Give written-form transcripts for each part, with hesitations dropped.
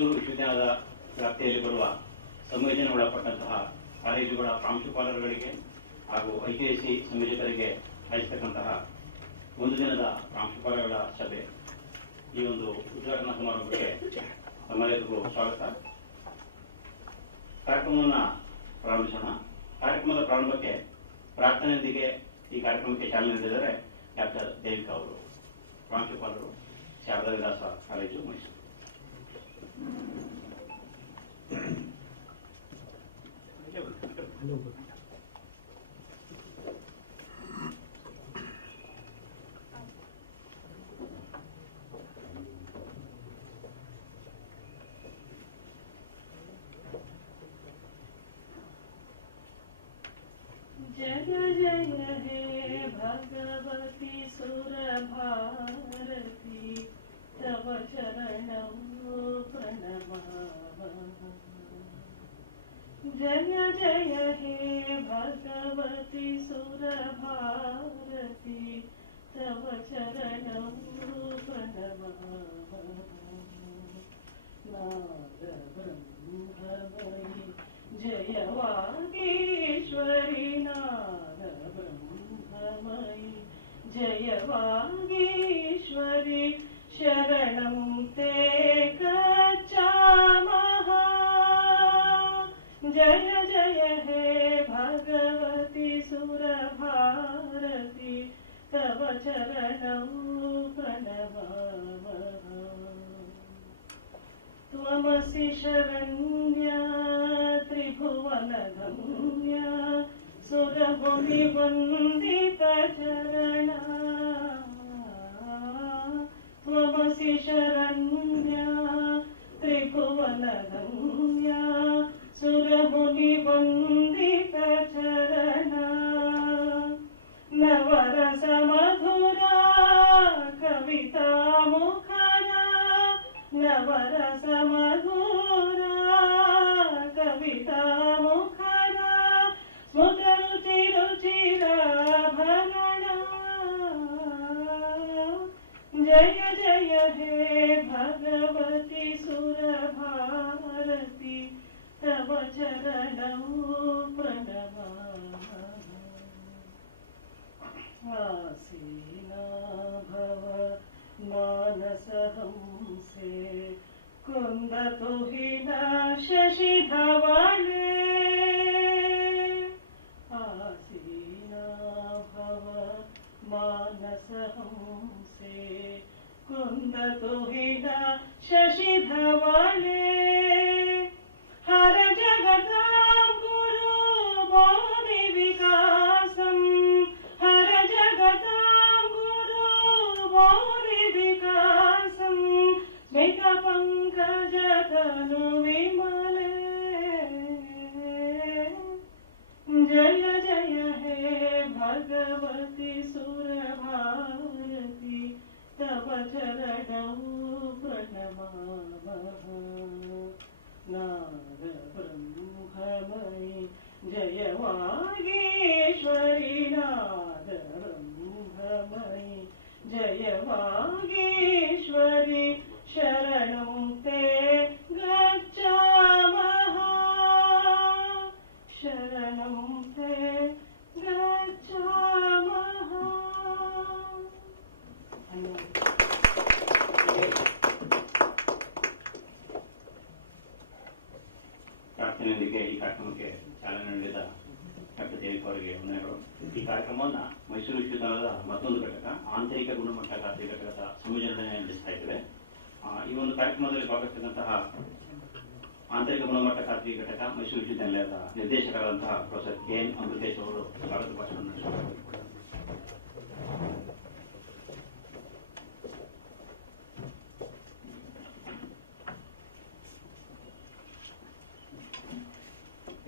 ಮೈಸೂರು ವಿಶ್ವವಿದ್ಯಾಲಯದ ವ್ಯಾಪ್ತಿಯಲ್ಲಿ ಬರುವ ಸಂಯೋಜನೆಗೊಳಪಟ್ಟಂತಹ ಕಾಲೇಜುಗಳ ಪ್ರಾಂಶುಪಾಲರುಗಳಿಗೆ ಹಾಗೂ ಐಸಿಎಸ್ಸಿ ಸಂಯೋಜಕರಿಗೆ ನಡೆಸತಕ್ಕಂತಹ ಒಂದು ದಿನದ ಪ್ರಾಂಶುಪಾಲರುಗಳ ಸಭೆ. ಈ ಒಂದು ಉದ್ಘಾಟನಾ ಸಮಾರಂಭಕ್ಕೆ ತಮ್ಮೆಲ್ಲರಿಗೂ ಸ್ವಾಗತ. ಕಾರ್ಯಕ್ರಮವನ್ನು ಪ್ರಾರಂಭಿಸೋಣ. ಕಾರ್ಯಕ್ರಮದ ಪ್ರಾರಂಭಕ್ಕೆ ಪ್ರಾರ್ಥನೆಯೊಂದಿಗೆ ಈ ಕಾರ್ಯಕ್ರಮಕ್ಕೆ ಚಾಲನೆ ನೀಡಿದರೆ ಡಾಕ್ಟರ್ ದೇವಿಕಾ ಅವರು, ಪ್ರಾಂಶುಪಾಲರು, ಶಾರದಾ ವಿಲಾಸ ಕಾಲೇಜು, ಮೈಸೂರು. जय जय हे भगवती सुरभारती तव चरणौ प्रणमामः। जय जय हे भगवती सुरभारती तव चरणौ प्रणमामः। नाद ब्रह्ममयि जय वागीश्वरी, नाद ब्रह्ममयि जय वागीश्वरी, शरणं ते गच्छामः। जय जय हे भगवती सुरभारती तव चरणौ प्रणमामः। त्वमसि शरण्या त्रिभुवनगम्या सुरमुनिवन्दिता चरणा। त्वमसि शरण्या त्रिभुवनगम्या सुरमुनिवन्दिता चरणा। नवरसमधुरा कविता मुखरा, नवरसमधुरा कविता मुखरा, स्मृतरुचिरुचिराभरणा। जय जय हे भगवती सुरभारती तव चरणौ प्रणमामः। आसीना भव मानसहंसे कुन्दतु हि न शशिधवले। आसीना भव मानसहंसे कुन्दतु हि न शशिधवले। हर जगतां गुरु बोधि विकासम्, हर जगतां गुरु बोधि विकासम्, स्मित पंकजतनु विमले। जय जय हे भगवती सुरभारती तव चरणौ प्रणमामः। नाद ब्रह्ममयि जय वागीश्वरी, नाद ब्रह्ममयि जय वागीश्वरी, शरणं ते गच्छामः। शरणं ते गच्छामः। ಪ್ರಾರ್ಥನೆಯೊಂದಿಗೆ ಈ ಕಾರ್ಯಕ್ರಮಕ್ಕೆ ಚಾಲನೆ ನೀಡಿದ ಡಾಕ್ಟರ್ ದೇವಿಕಾ ಅವರಿಗೆ ವಂದನೆಗಳು. ಈ ಕಾರ್ಯಕ್ರಮವನ್ನು ಮೈಸೂರು ವಿಶ್ವವಿದ್ಯಾಲಯದ ಮತ್ತೊಂದು ಘಟಕ, ಆಂತರಿಕ ಗುಣಮಟ್ಟ ಖಾತ್ರಿ ಘಟಕದ ಸಂಯೋಜನೆ ನಡೆಸ್ತಾ ಇದ್ದೇವೆ. ಈ ಒಂದು ಕಾರ್ಯಕ್ರಮದಲ್ಲಿ ಭಾಗವಹಿಸಿದಂತಹ ಆಂತರಿಕ ಗುಣಮಟ್ಟ ಖಾತ್ರಿ ಘಟಕ ಮೈಸೂರು ವಿಶ್ವವಿದ್ಯಾಲಯದ ನಿರ್ದೇಶಕರಾದಂತಹ ಪ್ರೊಫೆಸರ್ ಕೆಎನ್ ಅಮೃತೇಶ್ ಅವರು ಸ್ವಾಗತ ಭಾಷಣ ನಡೆಸಿದ್ದಾರೆ.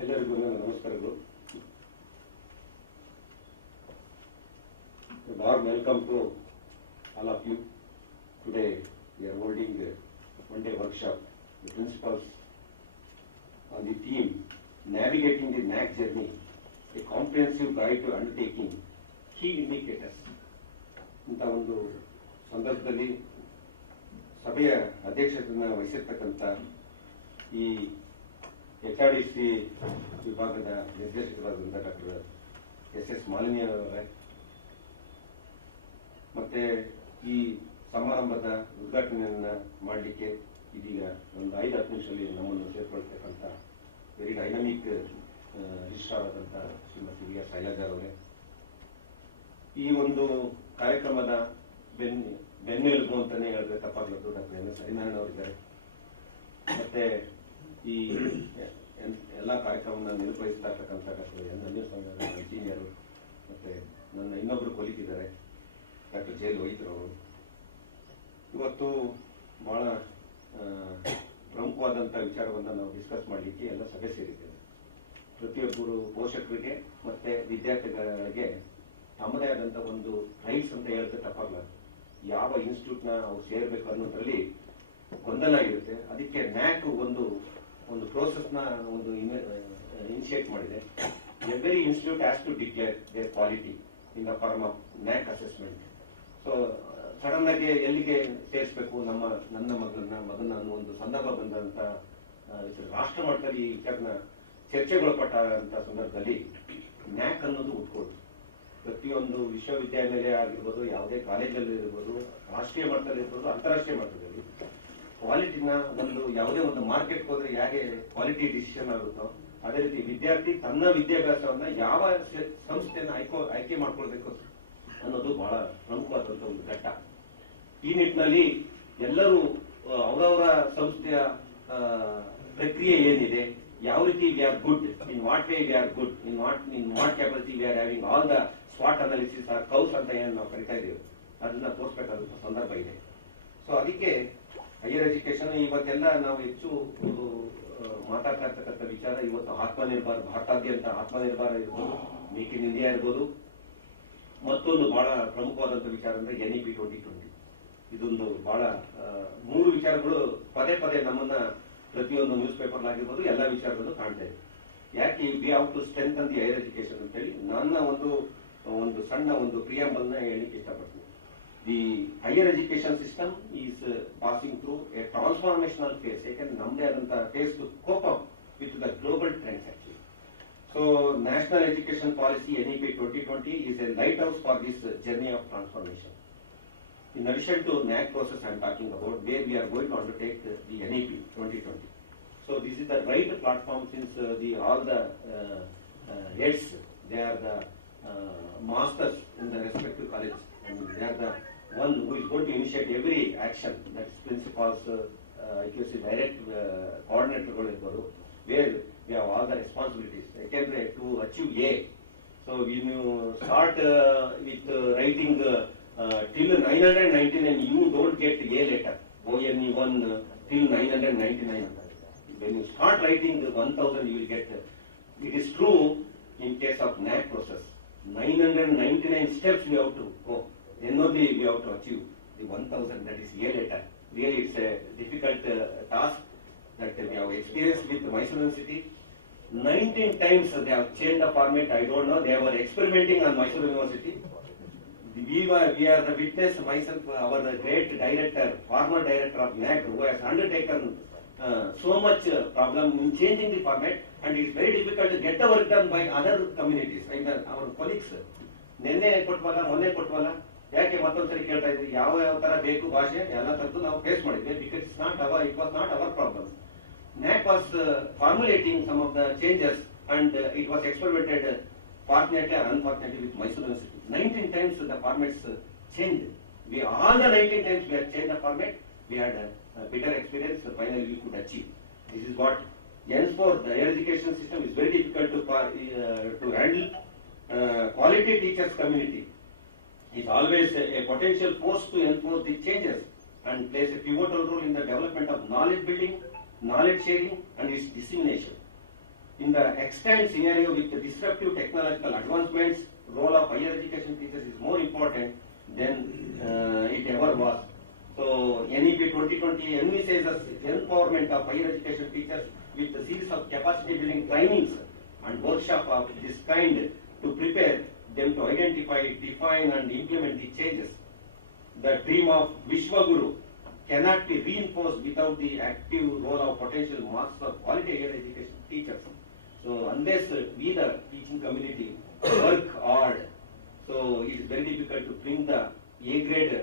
ಎಲ್ಲರಿಗೂ ನಮಸ್ಕಾರಗಳು. warm welcome to all of you. Today we are holding a one-day workshop, the principals on the theme Navigating the NAAC Journey, a comprehensive guide to undertaking key indicators. ಇಂಥ ಒಂದು ಸಂದರ್ಭದಲ್ಲಿ ಸಭೆಯ ಅಧ್ಯಕ್ಷತೆಯನ್ನು ವಹಿಸಿರ್ತಕ್ಕಂಥ ಈ HRDC ವಿಭಾಗದ ನಿರ್ದೇಶಕರಾದಂಥ ಡಾಕ್ಟರ್ SS ಮಾಲಿನಿ ಅವರೇ, ಮತ್ತೆ ಈ ಸಮಾರಂಭದ ಉದ್ಘಾಟನೆಯನ್ನ ಮಾಡಲಿಕ್ಕೆ ಇದೀಗ ಒಂದು 5-10 ನಿಮಿಷದಲ್ಲಿ ನಮ್ಮನ್ನು ಸೇರ್ಕೊಳ್ತಕ್ಕಂಥ ವೆರಿ ಡೈನಮಿಕ್ ರಿಜಿಸ್ಟ್ರಾರ್ ಆದಂಥ ಶ್ರೀಮತಿ ವಿ.ಆರ್. ಶೈಲಜಾ ಅವರೇ, ಈ ಒಂದು ಕಾರ್ಯಕ್ರಮದ ಬೆನ್ನೆಲುಬು ಅಂತಾನೆ ಹೇಳಿದ್ರೆ ತಪ್ಪಾಗ್ಲದ್ದು ಡಾಕ್ಟರ್ ಎನ್. ಹರಿನಾರಾಯಣ ಅವರಿದ್ದಾರೆ. ಮತ್ತೆ ಈ ಎಲ್ಲ ಕಾರ್ಯಕ್ರಮವನ್ನು ನಿರ್ವಹಿಸ್ತಾ ಇರ್ತಕ್ಕಂಥ ಡಾಕ್ಟರ್ ಎನ್. ನಂಜನಸ್ವಾಮಿ ಇಂಜಿನಿಯರು, ಮತ್ತೆ ನನ್ನ ಇನ್ನೊಬ್ಬರು ಕೊಲಿಗಿದ್ದಾರೆ ಡಾಕ್ಟರ್ ಜೆ. ಲೋಹಿತ್ರವರು. ಇವತ್ತು ಬಹಳ ಪ್ರಮುಖವಾದಂಥ ವಿಚಾರವನ್ನು ನಾವು ಡಿಸ್ಕಸ್ ಮಾಡಲಿಕ್ಕೆ ಎಲ್ಲ ಸಭೆ ಸೇರಿದ್ದೇವೆ. ಪ್ರತಿಯೊಬ್ಬರು ಪೋಷಕರಿಗೆ ಮತ್ತೆ ವಿದ್ಯಾರ್ಥಿಗಳಿಗೆ ತಮ್ಮದೇ ಆದಂಥ ಒಂದು ರೈಟ್ಸ್ ಅಂತ ಹೇಳಿದ್ರೆ ತಪ್ಪಾಗಲ್ಲ. ಯಾವ ಇನ್ಸ್ಟಿಟ್ಯೂಟ್ನ ಅವ್ರು ಸೇರ್ಬೇಕು ಅನ್ನೋದ್ರಲ್ಲಿ ಗೊಂದಲ ಇರುತ್ತೆ. ಅದಕ್ಕೆ NAAC ಒಂದು ಪ್ರೋಸೆಸ್ನ ಒಂದು ಇನಿಷಿಯೇಟ್ ಮಾಡಿದೆ. Every institute has to declare there quality in the form of NAAC assessment. So sudden ಆಗಿ ಎಲ್ಲಿಗೆ ಸೇರಿಸಬೇಕು ನನ್ನ ಮಗನ ಅನ್ನೋ ಒಂದು ಸಂದರ್ಭ ಬಂದಂತ ರಾಷ್ಟ್ರ ಮಟ್ಟದಲ್ಲಿ ಈ ವಿಚಾರನ ಚರ್ಚೆಗೊಳಪಟ್ಟ ಸಂದರ್ಭದಲ್ಲಿ NAAC ಅನ್ನೋದು ಉಟ್ಕೊಳ್ತು. ಪ್ರತಿಯೊಂದು ವಿಶ್ವವಿದ್ಯಾನಿಲಯ ಆಗಿರ್ಬೋದು, ಯಾವುದೇ ಕಾಲೇಜಲ್ಲಿ ಇರ್ಬೋದು, ರಾಷ್ಟ್ರೀಯ ಮಟ್ಟದಲ್ಲಿ ಇರ್ಬೋದು, ಅಂತಾರಾಷ್ಟ್ರೀಯ ಮಟ್ಟದಲ್ಲಿ ಕ್ವಾಲಿಟಿನ ಯಾವುದೇ ಒಂದು ಮಾರ್ಕೆಟ್ ಹೋದ್ರೆ ಹೇಗೆ ಕ್ವಾಲಿಟಿ ಡಿಸಿಷನ್ ಆಗುತ್ತೋ ಅದೇ ರೀತಿ ವಿದ್ಯಾರ್ಥಿ ತನ್ನ ವಿದ್ಯಾಭ್ಯಾಸವನ್ನ ಯಾವ ಸಂಸ್ಥೆಯನ್ನ ಆಯ್ಕೆ ಮಾಡ್ಕೊಳ್ಬೇಕು ಅನ್ನೋದು ಬಹಳ ಪ್ರಮುಖವಾದಂತಹ ಒಂದು ಘಟ್ಟ. ಈ ನಿಟ್ಟಿನಲ್ಲಿ ಎಲ್ಲರೂ ಅವರವರ ಸಂಸ್ಥೆಯ ಪ್ರಕ್ರಿಯೆ ಏನಿದೆ, ಯಾವ ರೀತಿ we are good, in what way we are good, in what capability we are having all the ಸ್ವಾಟ್ ಅನಾಲಿಸಿಸ್ ಆರ್ ಕೌಸ್ ಅಂತ ಏನು ನಾವು ಕರಿತಾ ಇದ್ದೀವಿ, ಅದನ್ನ ತೋರಿಸಬೇಕಾದಂತ ಸಂದರ್ಭ ಇದೆ. ಸೊ ಅದಕ್ಕೆ ಹೈಯರ್ ಎಜುಕೇಶನ್ ಇವತ್ತೆಲ್ಲ ನಾವು ಹೆಚ್ಚು ಮಾತಾಡ್ತಾ ಇರ್ತಕ್ಕಂಥ ವಿಚಾರ ಇವತ್ತು ಆತ್ಮನಿರ್ಭರ, ಭಾರತಾದ್ಯಂತ ಆತ್ಮನಿರ್ಭರ ಇರ್ಬೋದು, ಮೇಕ್ ಇನ್ ಇಂಡಿಯಾ ಇರ್ಬೋದು. ಮತ್ತೊಂದು ಬಹಳ ಪ್ರಮುಖವಾದಂತ ವಿಚಾರ ಅಂದ್ರೆ NEP 2020. ಇದೊಂದು ಬಹಳ 3 ವಿಚಾರಗಳು ಪದೇ ಪದೇ ನಮ್ಮನ್ನ ಪ್ರತಿಯೊಂದು ನ್ಯೂಸ್ ಪೇಪರ್ ಆಗಿರ್ಬೋದು ಎಲ್ಲ ವಿಚಾರಗಳು ಕಾಣ್ತಾ ಇದೆ. ಯಾಕೆ we have to strengthen the higher education ಅಂತ ಹೇಳಿ ನನ್ನ ಒಂದು ಸಣ್ಣ ಒಂದು ಪ್ರಿಯಾಂಬಲ್ ನ ಹೇಳಿಕ್ಕೆ ಇಷ್ಟಪಡ್ತೀನಿ. The higher education system is passing through a transformational phase. ಯಾಕಂದ್ರೆ ನಮ್ಮದೇ ಆದಂತಹ phase to cope up with the global trends actually. So national education policy NEP 2020 is a lighthouse for this journey of transformation. In addition to NAAC process I am talking about, where we are going to undertake the NEP 2020. So this is the right platform since all the heads, they are the masters in the respective college, and they are the one who is going to initiate every action. That is principals, IQC direct coordinator, where we have all the responsibilities. To achieve A. So when you start with writing till 999, you don't get A letter. ONE1 till 999. When you start writing 1000, you will get. It is true in case of NAAC process. 999 steps we have to go. Then only we have to achieve the 1000. That is A letter. Really, it's a difficult task that we have experienced with Mysore University. 19 times they have changed the format. I don't know. They were experimenting on Mysore University. We are the witness. Myself, our great director, former director of NAAC, who has undertaken so much problem in changing the format, and it's very difficult to get the work done by other communities, like our colleagues. ನಿನ್ನೆ ಕೊಟ್ವಲ್ಲ, ಮೊನ್ನೆ ಕೊಟ್ವಲ್ಲ, ಯಾಕೆ ಮತ್ತೊಂದ್ಸರಿ ಕೇಳ್ತಾ ಇದ್ವಿ. ಯಾವ ತರ ಬೇಕು ಭಾಷೆ ಎಲ್ಲ ತರದ್ದು ನಾವು ಫೇಸ್ ಮಾಡಿದ್ವಿ. Because it was not hour problem. NAAC was formulating some of the changes, and it was experimented, fortunately or unfortunately, with Mysore University. 19 times the formats changed. All the 19 times we had changed the format. We had a better experience. So finally, we could achieve. This is what. Henceforth, the higher education system is very difficult to handle. Quality teachers community is always a potential force to enforce the changes and plays a pivotal role in the development of knowledge building, knowledge sharing, and its dissemination. In the extant scenario with the disruptive technological advancements, role of higher education teachers is more important than it ever was. So NEP 2020 envisages the empowerment of higher education teachers with a series of capacity building trainings and workshops of this kind to prepare them to identify, define, and implement the changes. The dream of Vishwaguru cannot be reinforced without the active role of potential masters of quality higher education teachers. So unless we, the teaching community, work hard, so it is very difficult to bring the A grade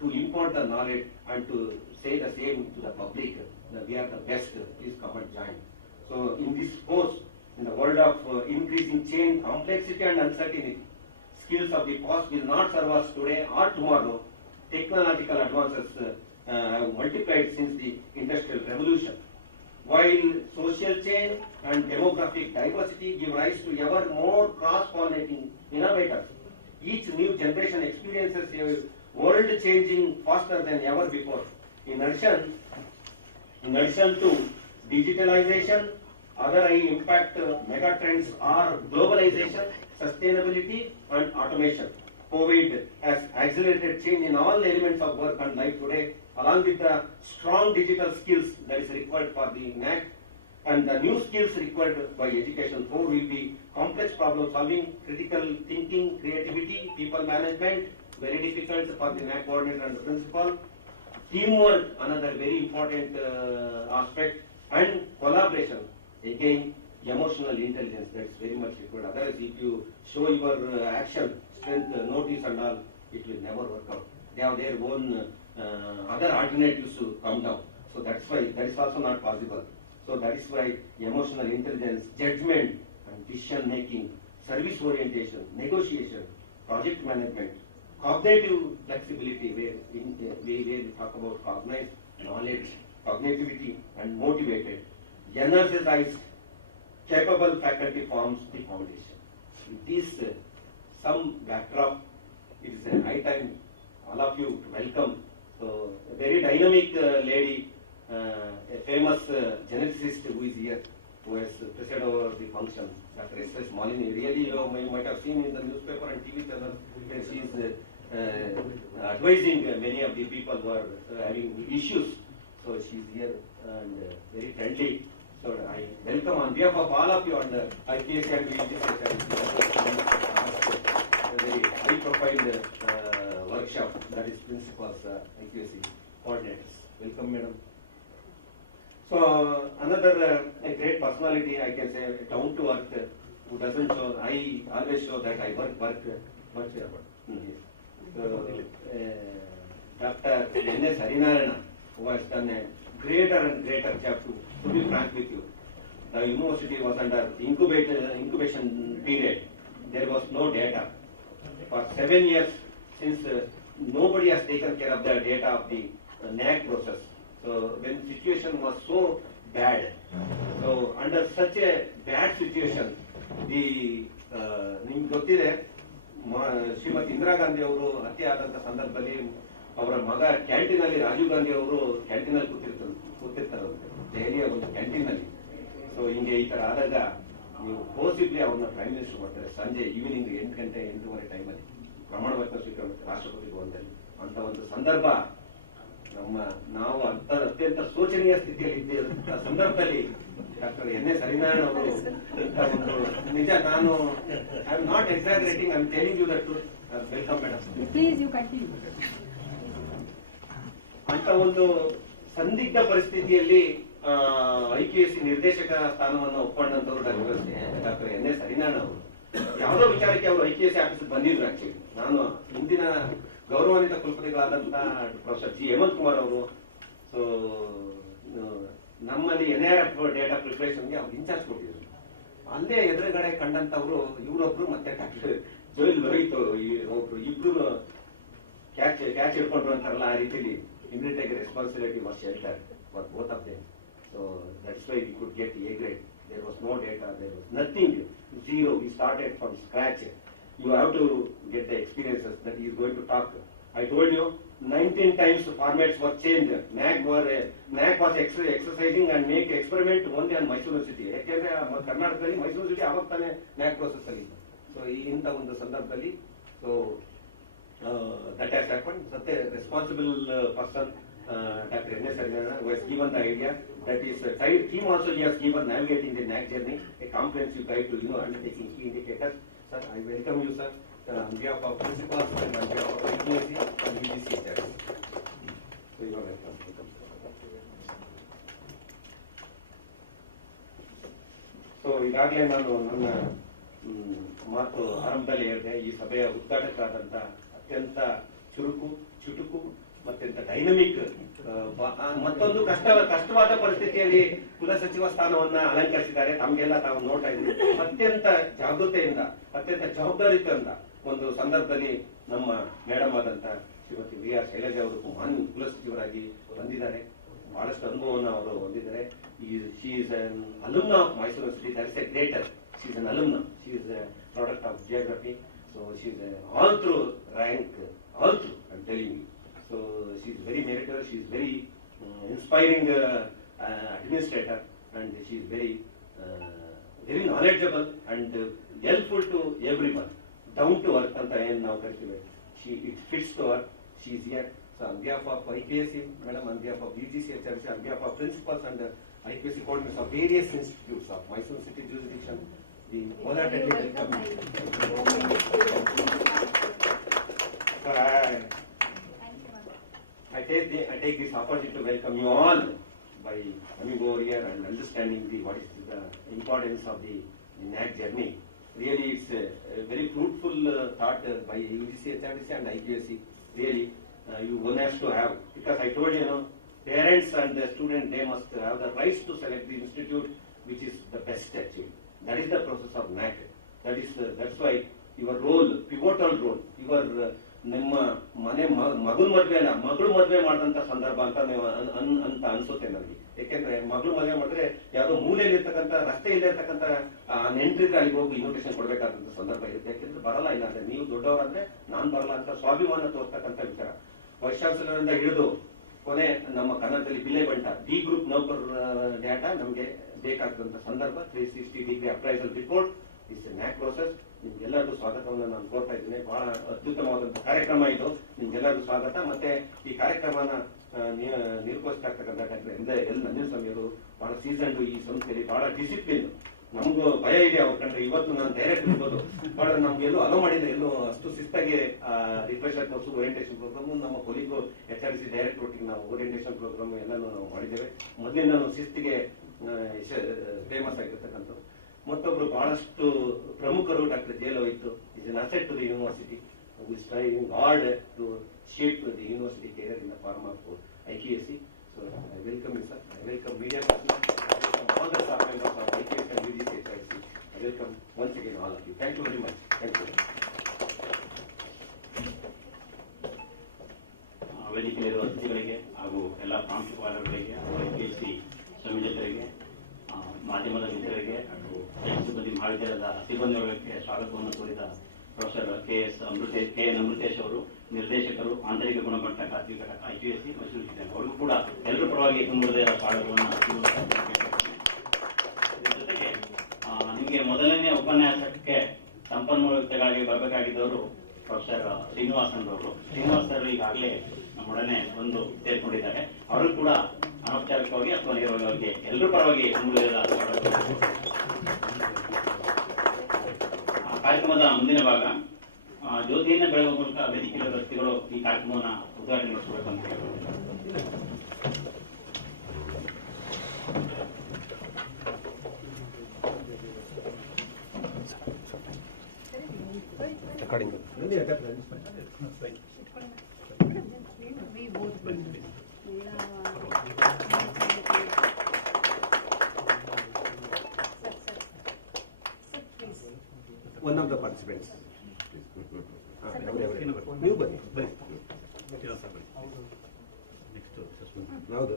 to impart the knowledge and to say the same to the public that we are the best. Please come and join. So in this post, in the world of increasing change, complexity and uncertainty, skills of the past will not serve us today or tomorrow. Technological advances have multiplied since the Industrial Revolution. While social change and demographic diversity give rise to ever more cross-pollinating innovators, each new generation experiences a world changing faster than ever before. In addition to digitalization, other high impact megatrends are globalization, sustainability, and automation. COVID has accelerated change in all elements of work and life today, along with the strong digital skills that is required for the NAAC and the new skills required by education. 4 will be complex problem solving, critical thinking, creativity, people management, very difficult for the NAAC coordinator and the principal. Teamwork, another very important aspect, and collaboration. Again, emotional intelligence, that's very much required. Otherwise, if you show your action, strength, notice and all, it will never work out. They have their own other alternatives to come down. So that's why that is also not possible. So that is why emotional intelligence, judgment and decision making, service orientation, negotiation, project management, cognitive flexibility, where we talk about cognized knowledge, cognitivity and motivated, energized, capable faculty forms the foundation. With this some backdrop, it is a high time all of you to welcome. So a very dynamic lady, a famous geneticist who is here, who has presided over the function, Dr. S.S. Malini. Really, you might have seen in the newspaper and TV channels, and she is advising many of the people who are having issues. So she is here and very friendly. So I welcome on behalf of all of you on the IPS and a very high profile workshop, that is principals, IQAC coordinators. Welcome, madam. So another a great personality, I can say, down to earth, who doesn't show. I always show that I work much. So Dr. N.S. Harinarana, who has done a greater and greater job to be frank with you. The university was under incubation period. There was no data. For 7 years, since nobody has taken care of the data of the NAAC process. So when situation was so bad, so under such a bad situation, the ನಿಮ್ಗೆ ಗೊತ್ತಿದೆ ಶ್ರೀಮತಿ ಇಂದಿರಾ ಗಾಂಧಿ ಅವರು ಹತ್ಯೆ ಆದಂತ ಸಂದರ್ಭದಲ್ಲಿ ಅವರ ಮಗ canteen ಅಲ್ಲಿ ರಾಜೀವ್ ಗಾಂಧಿ ಅವರು ಕ್ಯಾಂಟೀನ್ ಅಲ್ಲಿ ಕೂತಿರ್ತಾರಂತೆ ದೆಹಲಿಯ ಒಂದು ಕ್ಯಾಂಟೀನ್ ಅಲ್ಲಿ. ಸೊ ಹಿಂಗೆ ಈ ತರ ಆದಾಗ ನೀವು ಪಾಸಿಬ್ಲಿ ಅವ್ರನ್ನ ಪ್ರೈಮ್ ಮಿನಿಸ್ಟರ್ ಮಾಡ್ತಾರೆ ಸಂಜೆ ಈವ್ನಿಂಗ್ 8 ಗಂಟೆ 8:30 ಟೈಮಲ್ಲಿ ಪ್ರಮಾಣ ವಚನ ಸ್ವೀಕಾರ ಮಾಡ್ತಾರೆ ರಾಷ್ಟ್ರಪತಿ ಭವನದಲ್ಲಿ. ಅಂತ ಒಂದು ಸಂದರ್ಭ ನಾವು ಅತ್ಯಂತ ಶೋಚನೀಯ ಸ್ಥಿತಿಯಲ್ಲಿ ಇದ್ದ ಸಂದರ್ಭದಲ್ಲಿ ಡಾಕ್ಟರ್ N.S. ಹರಿನಾರಾಯಣ ಅವರು ಒಂದು ನಿಜ, ನಾನು I am not exaggerating, I am telling you the truth. Welcome madam. Please you continue. ಅಂತ ಒಂದು ಸಂದಿಗ್ಧ ಪರಿಸ್ಥಿತಿಯಲ್ಲಿ IQAC ನಿರ್ದೇಶಕ ಸ್ಥಾನವನ್ನು ಒಪ್ಕೊಂಡಂತವರು ಡಾಕ್ಟರ್ N.S. ಹರಿನಾರಾಯಣ ಅವರು. ಯಾವುದೋ ವಿಚಾರಕ್ಕೆ ಅವರು IQAC ಆಫೀಸ್ ಬಂದಿದ್ರು. ಆಕ್ಚುಲಿ ನಾನು ಹಿಂದಿನ ಗೌರವಾನ್ವಿತ ಕುಲಪತಿಗಳಾದಂತ ಪ್ರೊಫೆಸರ್ ಜಿ ಹೇಮಂತ್ ಕುಮಾರ್ ಅವರು ಸೊ ನಮ್ಮಲ್ಲಿ NARF ಡೇಟಾ ಪ್ರಿಪರೇಷನ್ಗೆ ಅವ್ರು ಇನ್ಚಾರ್ಜ್ ಕೊಟ್ಟಿದ್ರು. ಅಲ್ಲೇ ಎದುರುಗಡೆ ಕಂಡಂತವ್ರು ಇವರೊಬ್ರು ಮತ್ತೆ ಡಾಕ್ಟರ್ ಜೋಯಿಲ್ ಲೋಹಿತ್ ಒಬ್ರು ಇಬ್ರು ಕ್ಯಾಚ್ ಹಿಡ್ಕೊಂಡ್ರು ಅಂತಾರಲ್ಲ, ಆ ರೀತಿಯಲ್ಲಿ immunity responsibility was shelter for both of them. So that's why we could get A grade. There was no data, there was nothing, zero. We started from scratch. You have to get the experiences that he is going to talk. I told you 19 times the formats were changed. NAAC was exercising and make experiment only on Mysore City. ಯಾಕೆಂದ್ರೆ ಕರ್ನಾಟಕದಲ್ಲಿ Mysuru city ಅವಾಗ ತಾನೇ NAAC process ಅಲ್ಲಿ. So ಇಂಥ ಒಂದು ಸಂದರ್ಭದಲ್ಲಿ so that has happened. Such a responsible person, Dr. N.S. Harinarayana, who has given the idea. That is team also he has given navigating the NAAC journey, a comprehensive guide to undertaking key indicators. Sir, I welcome you, sir, on behalf of principals and on behalf of IQAC and UGC. So you are welcome. So ಈಗಾಗಲೇ ನಾನು ನನ್ನ ಮಾತು ಆರಂಭದಲ್ಲಿ ಹೇಳಿದೆ, ಈ ಸಭೆಯ ಉದ್ಘಾಟಕರಾದಂತ ಅತ್ಯಂತ ಚುಟುಕು ಮತ್ತೆಂತ ಡೈನಮಿಕ್ ಮತ್ತೊಂದು ಕಷ್ಟವಾದ ಪರಿಸ್ಥಿತಿಯಲ್ಲಿ ಕುಲಸಚಿವ ಸ್ಥಾನವನ್ನ ಅಲಂಕರಿಸಿದ್ದಾರೆ. ತಮಗೆಲ್ಲ ತಾವು ನೋಡ್ತಾ ಇದ್ದೀವಿ. ಅತ್ಯಂತ ಜಾಗೃತೆಯಿಂದ ಅತ್ಯಂತ ಜವಾಬ್ದಾರಿಯಿಂದ ಒಂದು ಸಂದರ್ಭದಲ್ಲಿ ನಮ್ಮ ಮೇಡಮ್ ಆದಂತ ಶ್ರೀಮತಿ ವಿ ಆರ್ ಶೈಲಜಾ ಅವರು ಮಾನ್ಯ ಕುಲಸಚಿವರಾಗಿ ಬಂದಿದ್ದಾರೆ. ಬಹಳಷ್ಟು ಅನುಭವವನ್ನು ಅವರು ಹೊಂದಿದ್ದಾರೆ. She is an alumna of Mysore University. That is a greater. She is an alumna. She is a product of geography. So she is all through rank, all through. I'm telling you. So she is very meritorious. She is very inspiring administrator, and she is very knowledgeable and helpful to everyone. Down to earth anta ಏನು ನಾವು ಕರಿತೀವಿ. It fits to her. She is here. So on behalf of IPSC, madam, on behalf of UGC, on behalf of principals and IPSC coordinators of various institutes of Mysore City jurisdiction, the wholeheartedly welcome. Sir, I take this opportunity to welcome you all by coming over here and understanding what is the importance of the NAAC journey. Really, it's a very fruitful thought by UGC, HRDC and IPSC. Really, you one has to have, because I told you, parents and the student, they must have the rights to select the institute which is the best actually. That is the process of NAAC. That's why your role, pivotal role, your ನಿಮ್ಮ ಮನೆ ಮಗಳು ಮದುವೆ ಮಾಡಿದಂತ ಸಂದರ್ಭ ಅಂತ ಅನ್ಸುತ್ತೆ ನನಗೆ. ಯಾಕೆಂದ್ರೆ ಮಗಳು ಮದುವೆ ಮಾಡಿದ್ರೆ ಯಾವ್ದೋ ಮೂಲೆಯಲ್ಲಿ ಇರ್ತಕ್ಕಂಥ ರಸ್ತೆ ಇಲ್ಲೇ ಇರ್ತಕ್ಕಂಥ ನೆಂಟ್ರಿಗೆ ಅಲ್ಲಿಗೆ ಹೋಗಿ ಇನ್ವಿಟೇಷನ್ ಕೊಡ್ಬೇಕಾದಂತ ಸಂದರ್ಭ ಇರುತ್ತೆ. ಯಾಕೆಂದ್ರೆ ಬರಲ್ಲ, ಇಲ್ಲ ಅಂದ್ರೆ ನೀವು ದೊಡ್ಡವರಾದ್ರೆ ನಾನ್ ಬರಲ್ಲ ಅಂತ ಸ್ವಾಭಿಮಾನ ತೋರ್ತಕ್ಕಂಥ ವಿಚಾರ. ವೈಸ್ ಚಾನ್ಸಲರ್ ಇಂದ ಹಿಡಿದು ಕೊನೆ ನಮ್ಮ ಕನ್ನಡದಲ್ಲಿ ಬಿಲೆ ಬಂಟ ಡಿ ಗ್ರೂಪ್ ನೌಕರರ ಡೇಟಾ ನಮಗೆ ಬೇಕಾದಂತ ಸಂದರ್ಭ 360 degree appraisal report is NAAC process. ನಿಮ್ಗೆಲ್ಲರಿಗೂ ಸ್ವಾಗತವನ್ನು ನಾನು ಕೋರ್ತಾ ಇದ್ದೀನಿ. ಬಹಳ ಅತ್ಯುತ್ತಮವಾದಂತಹ ಕಾರ್ಯಕ್ರಮ ಇದು. ನಿಮ್ಗೆಲ್ಲರಿಗೂ ಸ್ವಾಗತ. ಮತ್ತೆ ಈ ಕಾರ್ಯಕ್ರಮನ ನಿರ್ವಹಿಸ್ತಾಗ್ತಕ್ಕಂಥ ನಂಜನ ಸ್ವಾಮಿಯವರು ಬಹಳ ಸೀಸನ್ಡ್, ಈ ಸಂಸ್ಥೆಯಲ್ಲಿ ಬಹಳ ಡಿಸಿಪ್ಲಿನ್. ನಮಗೂ ಭಯ ಇದೆ ಅವ್ರ ಕಂಡ್ರೆ. ಇವತ್ತು ನಾನು ಡೈರೆಕ್ಟ್ ಇರ್ಬೋದು, ಬಹಳ ನಮ್ಗೆ ಎಲ್ಲೂ ಅಲೋ ಮಾಡಿದ್ರೆ ಎಲ್ಲೂ ಅಷ್ಟು ಶಿಸ್ತಾಗಿ ರಿಫ್ರೆಶರ್ ಕೋರ್ಸ್, ಓರಿಯಂಟೇಷನ್ ಪ್ರೋಗ್ರಾಮ್, ನಮ್ಮ ಕೊಲಿಗೂ HRDC ಡೈರೆಕ್ಟ್ ಒಟ್ಟಿಗೆ ನಾವು ಓರಿಯಂಟೇಷನ್ ಪ್ರೋಗ್ರಾಮ್ ಎಲ್ಲಾನು ನಾವು ಮಾಡಿದ್ದೇವೆ. ಮೊದಲಿಂದ ನಾವು ಶಿಸ್ತಿಗೆ ಫೇಮಸ್ ಆಗಿರ್ತಕ್ಕಂಥದ್ದು. ಮತ್ತೊಬ್ರು ಬಹಳಷ್ಟು ಪ್ರಮುಖರು ಡಾಕ್ಟರ್ ಜೇಲೋಯಿತು is an asset to the university, is trying hard to shape the university career in the form of IPSC. So I welcome you, sir. I welcome media personnel. I welcome all the staff members of IPSC and UGC HRDC. I welcome once again all of you. Thank you very much. Thank you. ವೇದಿಕೆಯಲ್ಲಿರುವ ಅತಿಥಿಗಳಿಗೆ ಹಾಗೂ ಎಲ್ಲ ಪ್ರಾಂಶುಪಾಲರುಗಳಿಗೆ, IPSC ಸಂಯೋಜಕರಿಗೆ, ಮಾಧ್ಯಮದ ಮಿತ್ರರಿಗೆ ಹಾಗೂ ಸಿಬ್ಬಂದಿ ಮಹಾವಿದ್ಯಾಲಯದ ಸಿಬ್ಬಂದಿಗಳಿಗೆ ಸ್ವಾಗತವನ್ನು ಕೋರಿದ ಪ್ರೊಫೆಸರ್ KN ಅಮೃತೇಶ್ ಅವರು, ನಿರ್ದೇಶಕರು, ಆಂತರಿಕ ಗುಣಮಟ್ಟ ಖಾತ್ರಿ ಘಟಕ IPSC ಮೈಸೂರು ವಿಶ್ವವಿದ್ಯಾಲಯ, ಅವರಿಗೂ ಕೂಡ ಎಲ್ಲರ ಪರವಾಗಿ ತುಂಬುವುದರ ಸ್ವಾಗತವನ್ನು. ಇದರ ಜೊತೆಗೆ ನಿಮಗೆ ಮೊದಲನೇ ಉಪನ್ಯಾಸಕ್ಕೆ ಸಂಪನ್ಮೂಲ ವ್ಯಕ್ತಿಗಳಾಗಿ ಬರಬೇಕಾಗಿದ್ದವರು ಪ್ರೊಫೆಸರ್ ಶ್ರೀನಿವಾಸನ್ ಅವರು. ಶ್ರೀನಿವಾಸ್ ಅವರು ಈಗಾಗಲೇ ನಮ್ಮೊಡನೆ ಒಂದು ಸೇರ್ಕೊಂಡಿದ್ದಾರೆ. ಅವರು ಕೂಡ ಅನೌಪಚಾರಿಕವಾಗಿ ಅಥವಾ ನೇರವಾಗಿ ಅವರಿಗೆ ಎಲ್ಲರ ಪರವಾಗಿ ಕಾರ್ಯಕ್ರಮದ ಮುಂದಿನ ಭಾಗ ಜ್ಯೋತಿಯನ್ನು ಬೆಳಗುವ ಮೂಲಕ ವೇದಿಕೆಯ ವ್ಯಕ್ತಿಗಳು ಈ ಕಾರ್ಯಕ್ರಮವನ್ನು ಉದ್ಘಾಟನೆ ಮಾಡಿಸಬೇಕು ಅಂತ ಹೇಳ್ತಾರೆ. One of the participants. ನೀವು ಬನ್ನಿ. ಹೌದು,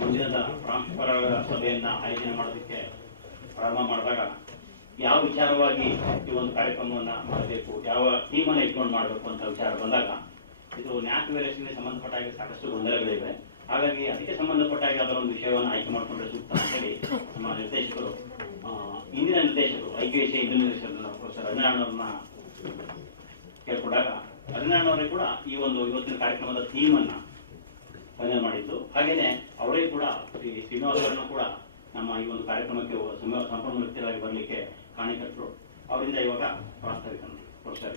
ಮುಂದಿನ ಪ್ರಾಂಶುಪಾಲರ ಸಭೆಯನ್ನ ಆಯೋಜನೆ ಮಾಡೋದಕ್ಕೆ ಪ್ರಾರಂಭ ಮಾಡಿದಾಗ ಯಾವ ವಿಚಾರವಾಗಿ ಈ ಒಂದು ಕಾರ್ಯಕ್ರಮವನ್ನ ಮಾಡಬೇಕು, ಯಾವ ಟೀಮ್ ಅನ್ನ ಇಟ್ಕೊಂಡು ಮಾಡಬೇಕು ಅಂತ ವಿಚಾರ ಬಂದಾಗ ಇದು NAAC ವೇರಿಯೇಷನ್ಗೆ ಸಂಬಂಧಪಟ್ಟ ಸಾಕಷ್ಟು ಗೊಂದಲಗಳಿವೆ. ಹಾಗಾಗಿ ಅದಕ್ಕೆ ಸಂಬಂಧಪಟ್ಟಾಗ ಅದರ ಒಂದು ವಿಷಯವನ್ನು ಆಯ್ಕೆ ಮಾಡಿಕೊಂಡ್ರೆ ಸೂಕ್ತ ಅಂತೇಳಿ ನಮ್ಮ ನಿರ್ದೇಶಕರು ಇಂದಿನ ನಿರ್ದೇಶಕರು IQAC ಇಂದಿನ ನಿರ್ದೇಶಕರು ಪ್ರೊಫೆಸರ್ ಹರಿನಾರಾಯಣವ್ರನ್ನ ಕೇಳ್ಕೊಂಡಾಗ ಹರಿನಾರಾಯಣವರೇ ಕೂಡ ಈ ಒಂದು ಇವತ್ತಿನ ಕಾರ್ಯಕ್ರಮದ ಥೀಮ್ ಅನ್ನ ಫೈನಲ್ ಮಾಡಿದ್ದು. ಹಾಗೇನೆ ಅವರೇ ಕೂಡ ಶ್ರೀನಿವಾಸ್ ಅವರನ್ನು ಕೂಡ ನಮ್ಮ ಈ ಒಂದು ಕಾರ್ಯಕ್ರಮಕ್ಕೆ ಸಂಪೂರ್ಣ ವ್ಯಕ್ತಿಯಾಗಿ ಬರಲಿಕ್ಕೆ ಕಾಣಿಕಟ್ಟರು. ಅವರಿಂದ ಇವಾಗ ಪ್ರಾಸ್ತಾವಿಕ ಪ್ರೊಫೆಸರ್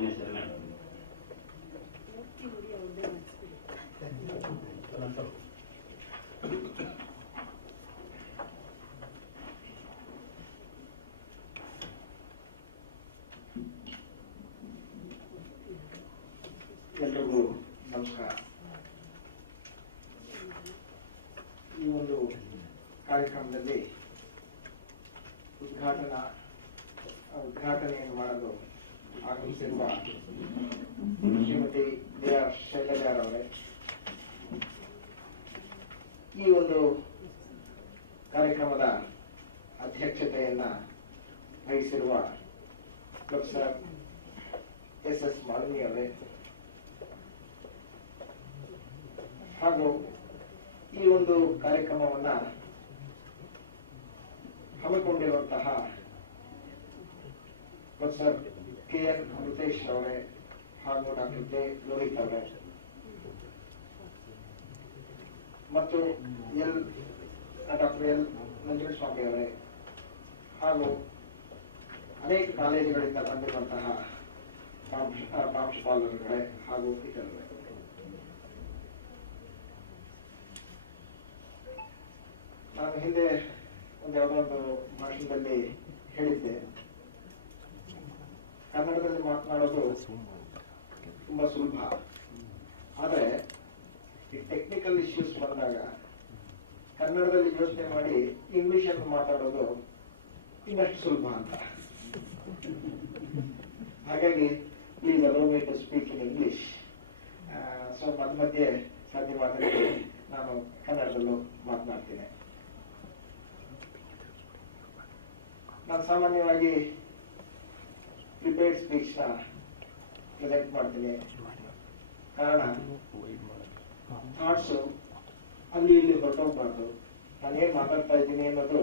NS ಹರಿನಾರಾಯಣ. ಎಲ್ಲರಿಗೂ ನಮಸ್ಕಾರ. ಈ ಒಂದು ಕಾರ್ಯಕ್ರಮದಲ್ಲಿ ಉದ್ಘಾಟನೆಯನ್ನು ಮಾಡಲು ಆಗಮಿಸಿರುವ ಶ್ರೀಮತಿ DR ಶೈಲಜಾರವರೇ, ಈ ಒಂದು ಕಾರ್ಯಕ್ರಮದ ಅಧ್ಯಕ್ಷತೆಯನ್ನ ವಹಿಸಿರುವ ಪ್ರೊಫೆಸರ್ SS ಮಾಲಿನಿ ಅವರೇ, ಹಾಗೂ ಈ ಒಂದು ಕಾರ್ಯಕ್ರಮವನ್ನ ಹಮ್ಮಿಕೊಂಡಿರುವಂತಹ ಪ್ರೊಫೆಸರ್ KN ಅಮೃತೇಶ್ ಅವರೇ ಹಾಗೂ ಡಾಕ್ಟರ್ J ಲೋಹಿತ್ ಅವರೇ ಮತ್ತು ಡಾಕ್ಟರ್ L ನಂಜುಂಡಸ್ವಾಮಿ ಅವರೇ ಹಾಗೂ ಅನೇಕ ಕಾಲೇಜುಗಳಿಂದ ಬಂದಿರುವಂತಹ ಪ್ರಾಂಶುಪಾಲರುಗಳೇ ಹಾಗೂ ಇತರರೇ, ನಾನು ಹಿಂದೆ ಯಾವುದೋ ಒಂದು ಭಾಷಣದಲ್ಲಿ ಹೇಳಿದ್ದೆ, ಕನ್ನಡದಲ್ಲಿ ಮಾತನಾಡೋದು ತುಂಬಾ ಸುಲಭ, ಆದರೆ ಈ ಟೆಕ್ನಿಕಲ್ ಇಶ್ಯೂಸ್ ಬಂದಾಗ ಕನ್ನಡದಲ್ಲಿ ಯೋಚನೆ ಮಾಡಿ ಇಂಗ್ಲಿಷ್ ಅನ್ನು ಮಾತಾಡೋದು ಇನ್ನಷ್ಟು ಸುಲಭ ಅಂತ. ಹಾಗಾಗಿ please allow me to speak in English. So ಮಧ್ಯೆ ಸಾಧ್ಯವಾದರೆ ನಾನು ಕನ್ನಡದಲ್ಲೂ ಮಾತನಾಡ್ತೀನಿ. ನಾನು ಸಾಮಾನ್ಯವಾಗಿ ಪ್ರಿಪೇರ್ಡ್ ಸ್ಪೀಚ್ ನ ಪ್ರೆಸೆಂಟ್ ಮಾಡ್ತೀನಿ. ಕಾರಣ ಥಾಟ್ಸ್ ಅಲ್ಲಿ ಇಲ್ಲಿ ಹೊರಟೋಗ್ಬಾರ್ದು. ನಾನೇನ್ ಮಾತಾಡ್ತಾ ಇದ್ದೀನಿ ಅನ್ನೋದು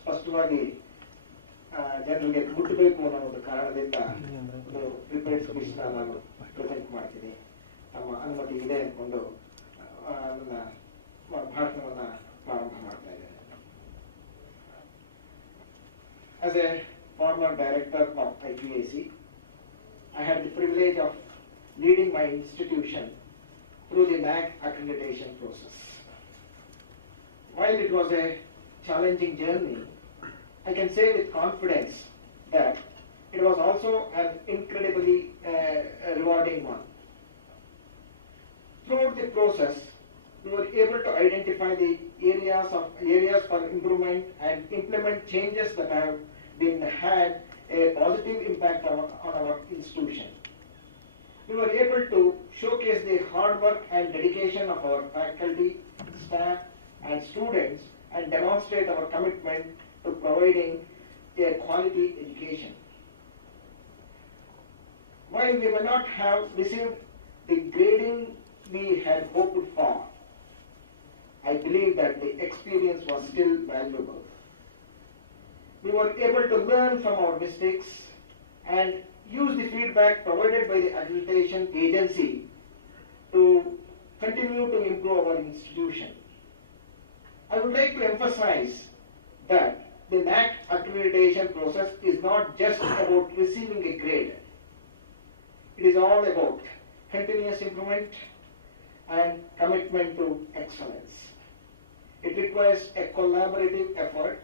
ಸ್ಪಷ್ಟವಾಗಿ ಜನರಿಗೆ ಮುಟ್ಟಬೇಕು ಅನ್ನೋ ಒಂದು ಕಾರಣದಿಂದ ಒಂದು ಪ್ರಿಪೇರ್ಡ್ ಸ್ಪೀಚ್ ನ ನಾನು ಪ್ರೆಸೆಂಟ್ ಮಾಡ್ತೀನಿ. ನಮ್ಮ ಅನುಮತಿ ಇದೆ ಅಂದ್ಕೊಂಡು ನನ್ನ ಭಾಷಣವನ್ನ ಪ್ರಾರಂಭ ಮಾಡ್ತಾ ಇದ್ದೇನೆ. As a former director of IQAC, I had the privilege of leading my institution through the NAAC accreditation process. While it was a challenging journey, I can say with confidence that it was also an incredibly rewarding one. Throughout the process, we were able to identify the areas for improvement and implement changes that have had a positive impact on our institution. We were able to showcase the hard work and dedication of our faculty, staff, and students, and demonstrate our commitment to providing a quality education. While we may not have received the grading we had hoped for, I believe that the experience was still valuable. We were able to learn from our mistakes and use the feedback provided by the accreditation agency to continue to improve our institution. I would like to emphasize that the NAAC accreditation process is not just about receiving a grade. It is all about continuous improvement and commitment to excellence. It requires a collaborative effort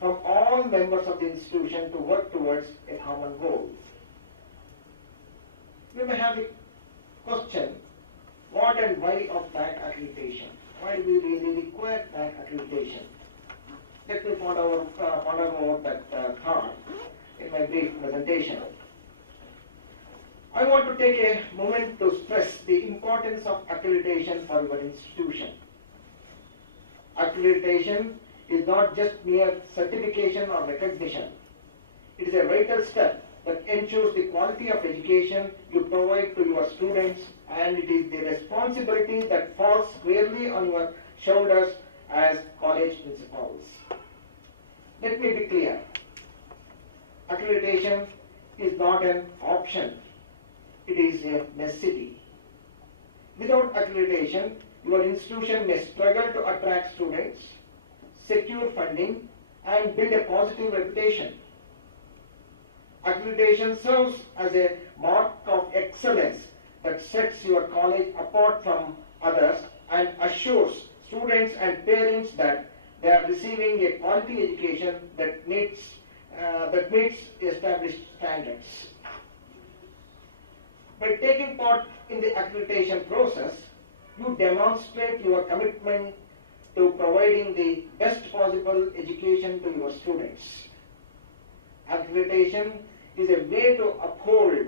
from all members of the institution to work towards a common goal. We may have the question, what and why of NAAC accreditation? Why do we really require NAAC accreditation? Let me ponder over that thought in my brief presentation. I want to take a moment to stress the importance of accreditation for your institution. Accreditation is not just mere certification or recognition. It is a vital step that ensures the quality of education you provide to your students, and it is the responsibility that falls squarely on your shoulders as college principals. Let me be clear. Accreditation is not an option. It is a necessity. Without accreditation, your institution may struggle to attract students, secure funding, and build a positive reputation. Accreditation serves as a mark of excellence that sets your college apart from others and assures students and parents that they are receiving a quality education that meets established standards. By taking part in the accreditation process, you demonstrate your commitment to providing the best possible education to your students. Accreditation is a way to uphold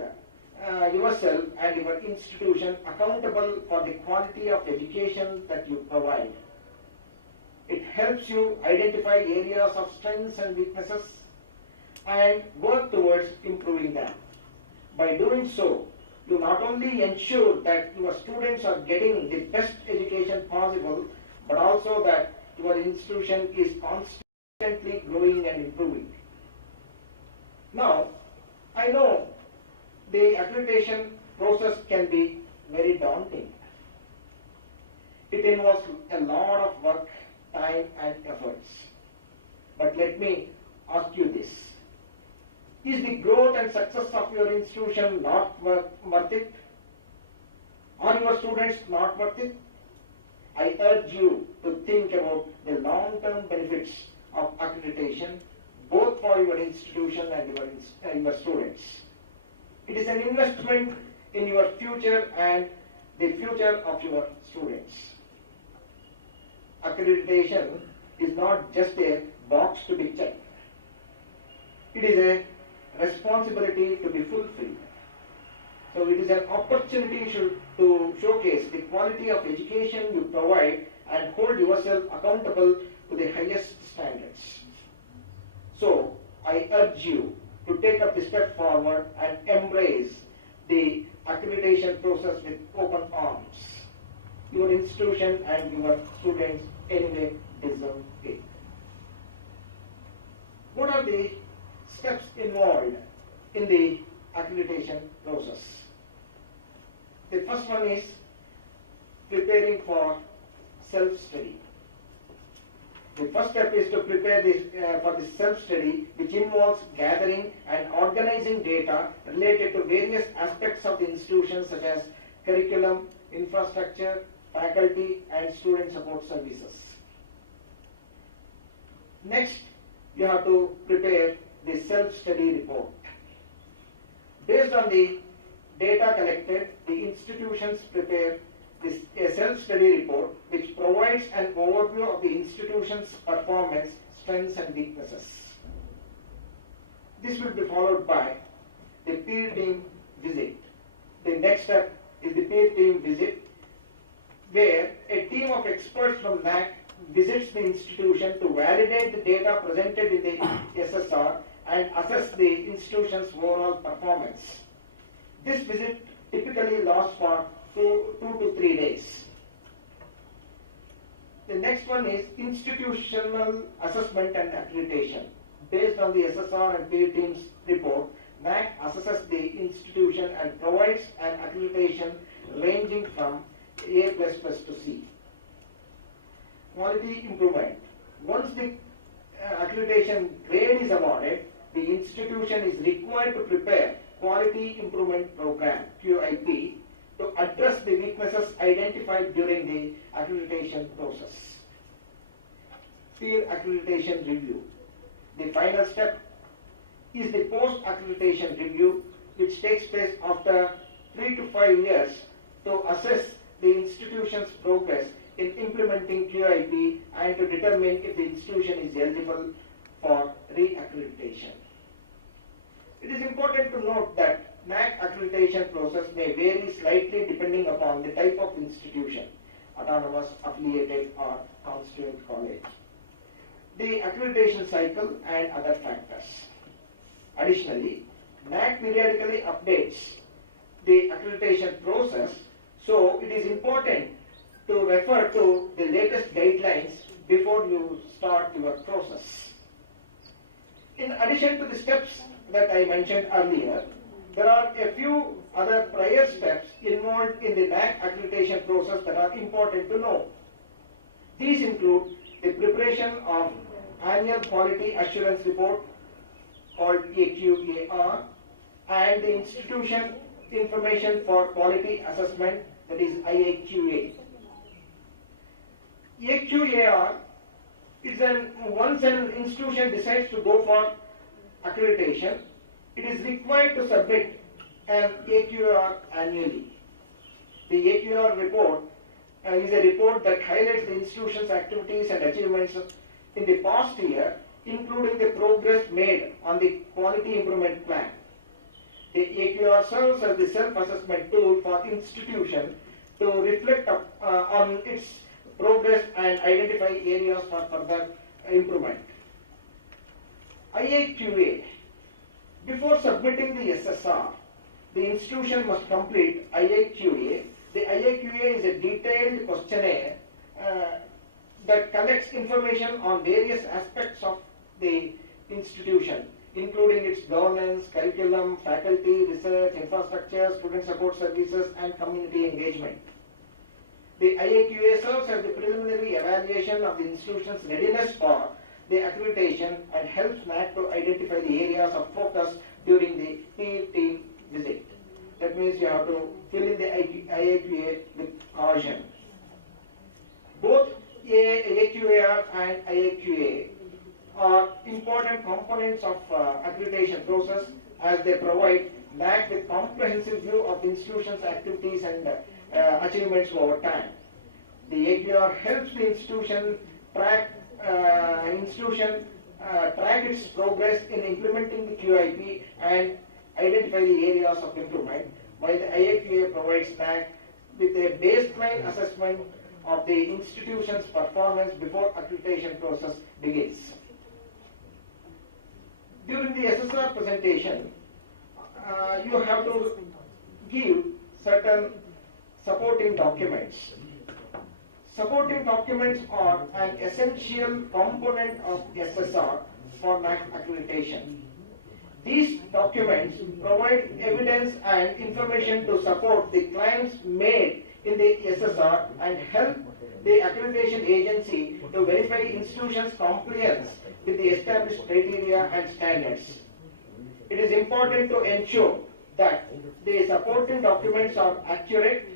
yourself and your institution accountable for the quality of education that you provide. It helps you identify areas of strengths and weaknesses and work towards improving them. By doing so, you not only ensure that your students are getting the best education possible, but also that your institution is constantly growing and improving. Now, I know the accreditation process can be very daunting. It involves a lot of work, time, and efforts. But let me ask you this. Is the growth and success of your institution not worth it? Are your students not worth it? I urge you to think about the long-term benefits of accreditation, both for your institution and your students. It is an investment in your future and the future of your students. Accreditation is not just a box to be checked. It is a responsibility to be fulfilled. So it is an opportunity to showcase the quality of education you provide and hold yourself accountable to the highest standards. So I urge you to take up the step forward and embrace the accreditation process with open arms. Your institution and your students anyway deserve it. What are the steps involved in the accreditation process? The first one is preparing for self-study. The first step is to prepare for the self-study, which involves gathering and organizing data related to various aspects of the institution, such as curriculum, infrastructure, faculty, and student support services. Next, you have to prepare the self-study report. Based on the data collected, the institutions prepare a self-study report which provides an overview of the institution's performance, strengths, and weaknesses. This will be followed by the peer team visit. The next step is the peer team visit, where a team of experts from NAAC visits the institution to validate the data presented in the SSR and assess the institution's overall performance. This visit typically lasts for 2 to 3 days. The next one is institutional assessment and accreditation. Based on the SSR and peer team's report, NAAC assesses the institution and provides an accreditation ranging from A++ to C. Quality improvement. Once the accreditation grade is awarded, the institution is required to prepare Quality Improvement Program, QIP, to address the weaknesses identified during the accreditation process. Peer accreditation review. The final step is the post-accreditation review, which takes place after 3 to 5 years to assess the institution's progress in implementing QIP and to determine if the institution is eligible for re-accreditation. It is important to note that NAAC accreditation process may vary slightly depending upon the type of institution, autonomous, affiliated, or constituent college, the accreditation cycle, and other factors. Additionally, NAAC periodically updates the accreditation process, so it is important to refer to the latest guidelines before you start your process. In addition to the steps that I mentioned earlier, there are a few other prior steps involved in the NAAC accreditation process that are important to know. These include the preparation of annual quality assurance report called AQAR and the institution information for quality assessment, that is IAQA. AQAR is once an institution decides to go for accreditation, it is required to submit an AQAR annually. The AQAR report is a report that highlights the institution's activities and achievements in the past year, including the progress made on the quality improvement plan. The AQAR serves as the self-assessment tool for institution to reflect on its progress and identify areas for further improvement. IAQA. Before submitting the SSR, the institution must complete IAQA. The IAQA is a detailed questionnaire that collects information on various aspects of the institution, including its governance, curriculum, faculty, research, infrastructure, student support services, and community engagement. The IAQA serves as the preliminary evaluation of the institution's readiness for the accreditation and helps NAAC to identify the areas of focus during the field team visit. That means you have to fill in the IAQA with caution. Both AQAR and IAQA are important components of accreditation process as they provide NAAC with comprehensive view of the institution's activities and achievements over time. The AQAR helps the institution track its progress in implementing the QIP and identify the areas of improvement, while the IAQA provides NAAC with a baseline assessment of the institution's performance before accreditation process begins. During the SSR presentation, you have to give certain supporting documents. Supporting documents are an essential component of SSR for NAAC accreditation. These documents provide evidence and information to support the claims made in the SSR and help the accreditation agency to verify institutions' compliance with the established criteria and standards. It is important to ensure that the supporting documents are accurate,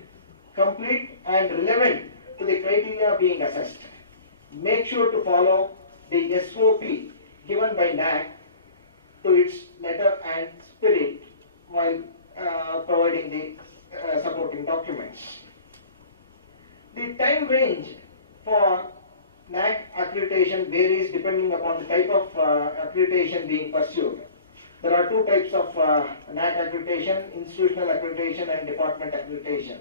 complete, and relevant to the criteria being assessed. Make sure to follow the SOP given by NAAC to its letter and spirit while providing the supporting documents. The time range for NAAC accreditation varies depending upon the type of accreditation being pursued. There are two types of NAAC accreditation: institutional accreditation and department accreditation.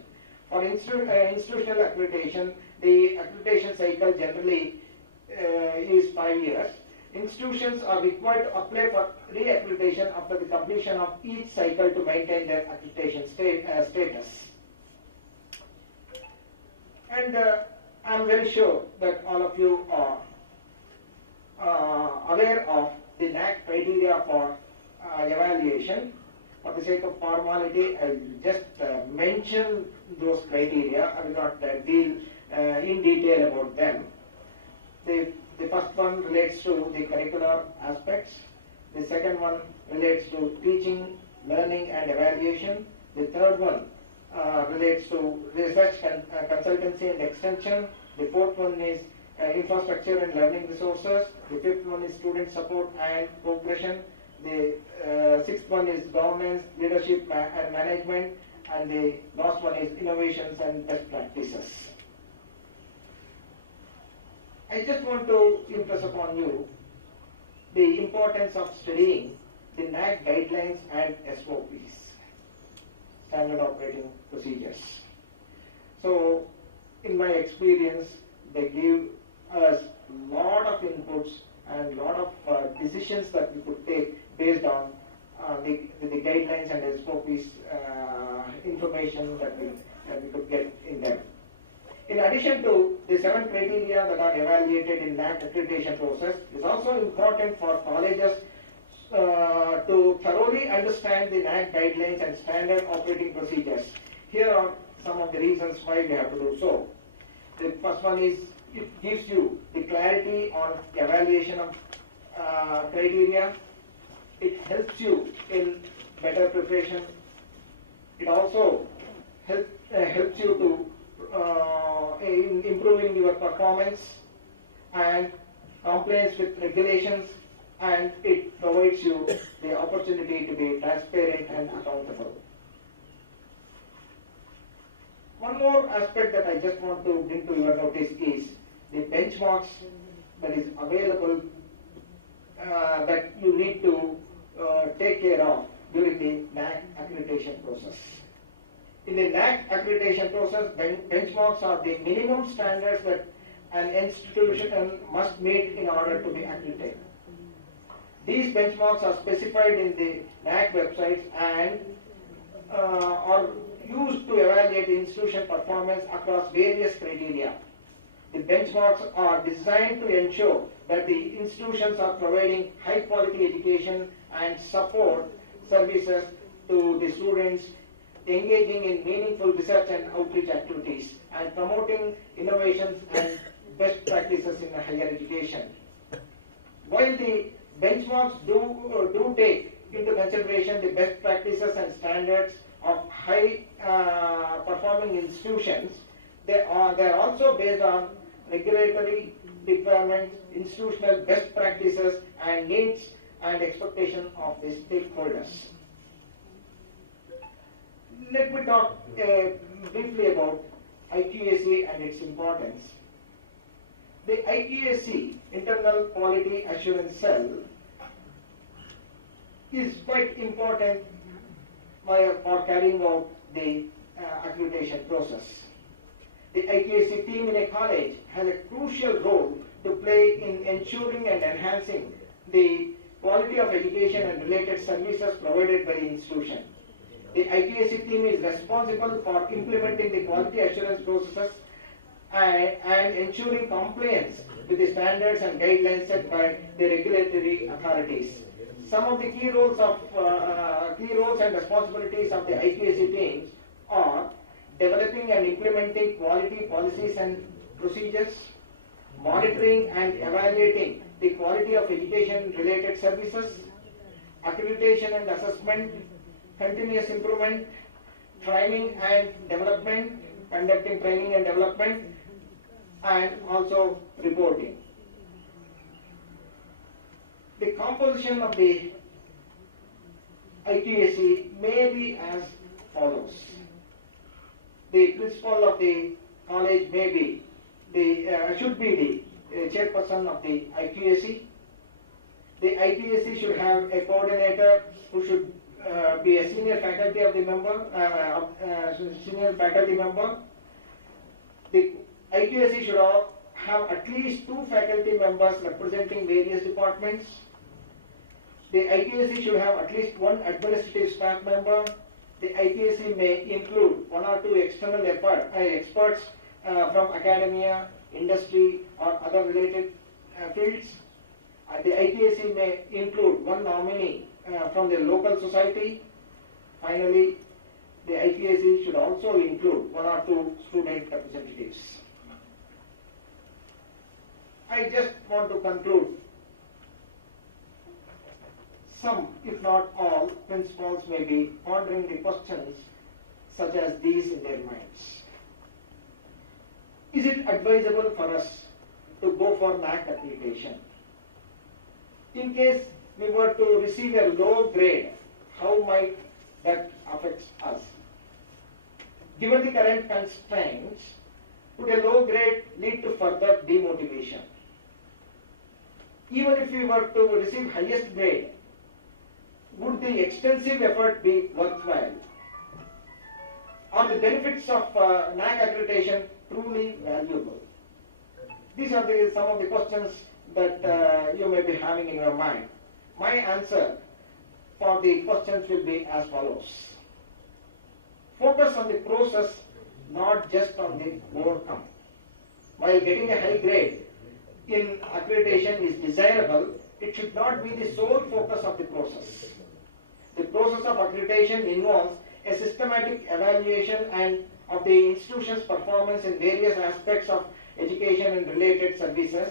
For institutional accreditation, the accreditation cycle generally is 5 years. Institutions are required to apply for re-accreditation after the completion of each cycle to maintain their accreditation status. And I'm very sure that all of you are aware of the NAAC criteria for evaluation. For the sake of formality, I'll just mention those criteria. I will not deal in detail about them. The first one relates to the curricular aspects. The second one relates to teaching, learning, and evaluation. The third one relates to research, consultancy, and extension. The fourth one is infrastructure and learning resources. The fifth one is student support and progression. The sixth one is governance, leadership, and management. And the last one is innovations and best practices. I just want to impress upon you the importance of studying the NAAC guidelines and SOPs, standard operating procedures. So, in my experience, they give us a lot of inputs and a lot of decisions that we could take based on the guidelines and SOPs information that we could get in them. In addition to the 7 criteria that are evaluated in NAAC accreditation process, it is also important for colleges to thoroughly understand the NAAC guidelines and standard operating procedures. Here are some of the reasons why we have to do so. The first one is it gives you the clarity on evaluation of criteria. It helps you in better preparation. It also helps you to in improving your performance and compliance with regulations, and it provides you the opportunity to be transparent and accountable. One more aspect that I just want to bring to your notice is the benchmarks that is available that you need to take care of during the NAAC accreditation process. In the NAAC accreditation process, benchmarks are the minimum standards that an institution must meet in order to be accredited. These benchmarks are specified in the NAAC websites and are used to evaluate the institution performance across various criteria. The benchmarks are designed to ensure that the institutions are providing high quality education and support services to the students, engaging in meaningful research and outreach activities, and promoting innovations and best practices in higher education. While the benchmarks do take into consideration the best practices and standards of high performing institutions, they are also based on regulatory requirements, institutional best practices, and needs and expectations of the stakeholders. Let me talk briefly about IQAC and its importance. The IQAC, Internal Quality Assurance Cell, is quite important for carrying out the accreditation process. The IQAC team in a college has a crucial role to play in ensuring and enhancing the quality of education and related services provided by the institution. The IQAC team is responsible for implementing the quality assurance processes and ensuring compliance with the standards and guidelines set by the regulatory authorities. Some of the key roles and responsibilities of the IQAC teams are developing and implementing quality policies and procedures, monitoring and evaluating the quality of education related services, accreditation and assessment, continuous improvement, training and development, conducting training and development, and also reporting. The composition of the IQAC may be as follows. The principal of the college should be the chairperson of the IQAC. The IQAC should have a coordinator who should be a senior faculty member. The IQAC should have at least 2 faculty members representing various departments. The IQAC should have at least 1 administrative staff member. The IQAC may include 1 or 2 external experts from academia, industry, or other related fields. The IQAC may include 1 nominee from the local society. Finally, the IQAC should also include 1 or 2 student representatives. I just want to conclude. Some, if not all, principals may be pondering the questions such as these in their minds. Is it advisable for us to go for NAAC accreditation? In case we were to receive a low grade, how might that affect us? Given the current constraints, would a low grade lead to further demotivation? Even if we were to receive highest grade, would the extensive effort be worthwhile? Are the benefits of NAAC accreditation truly valuable? These are some of the questions that you may be having in your mind. My answer for the questions will be as follows. Focus on the process, not just on the outcome. While getting a high grade in accreditation is desirable, it should not be the sole focus of the process. The process of accreditation involves a systematic evaluation and of the institution's performance in various aspects of education and related services.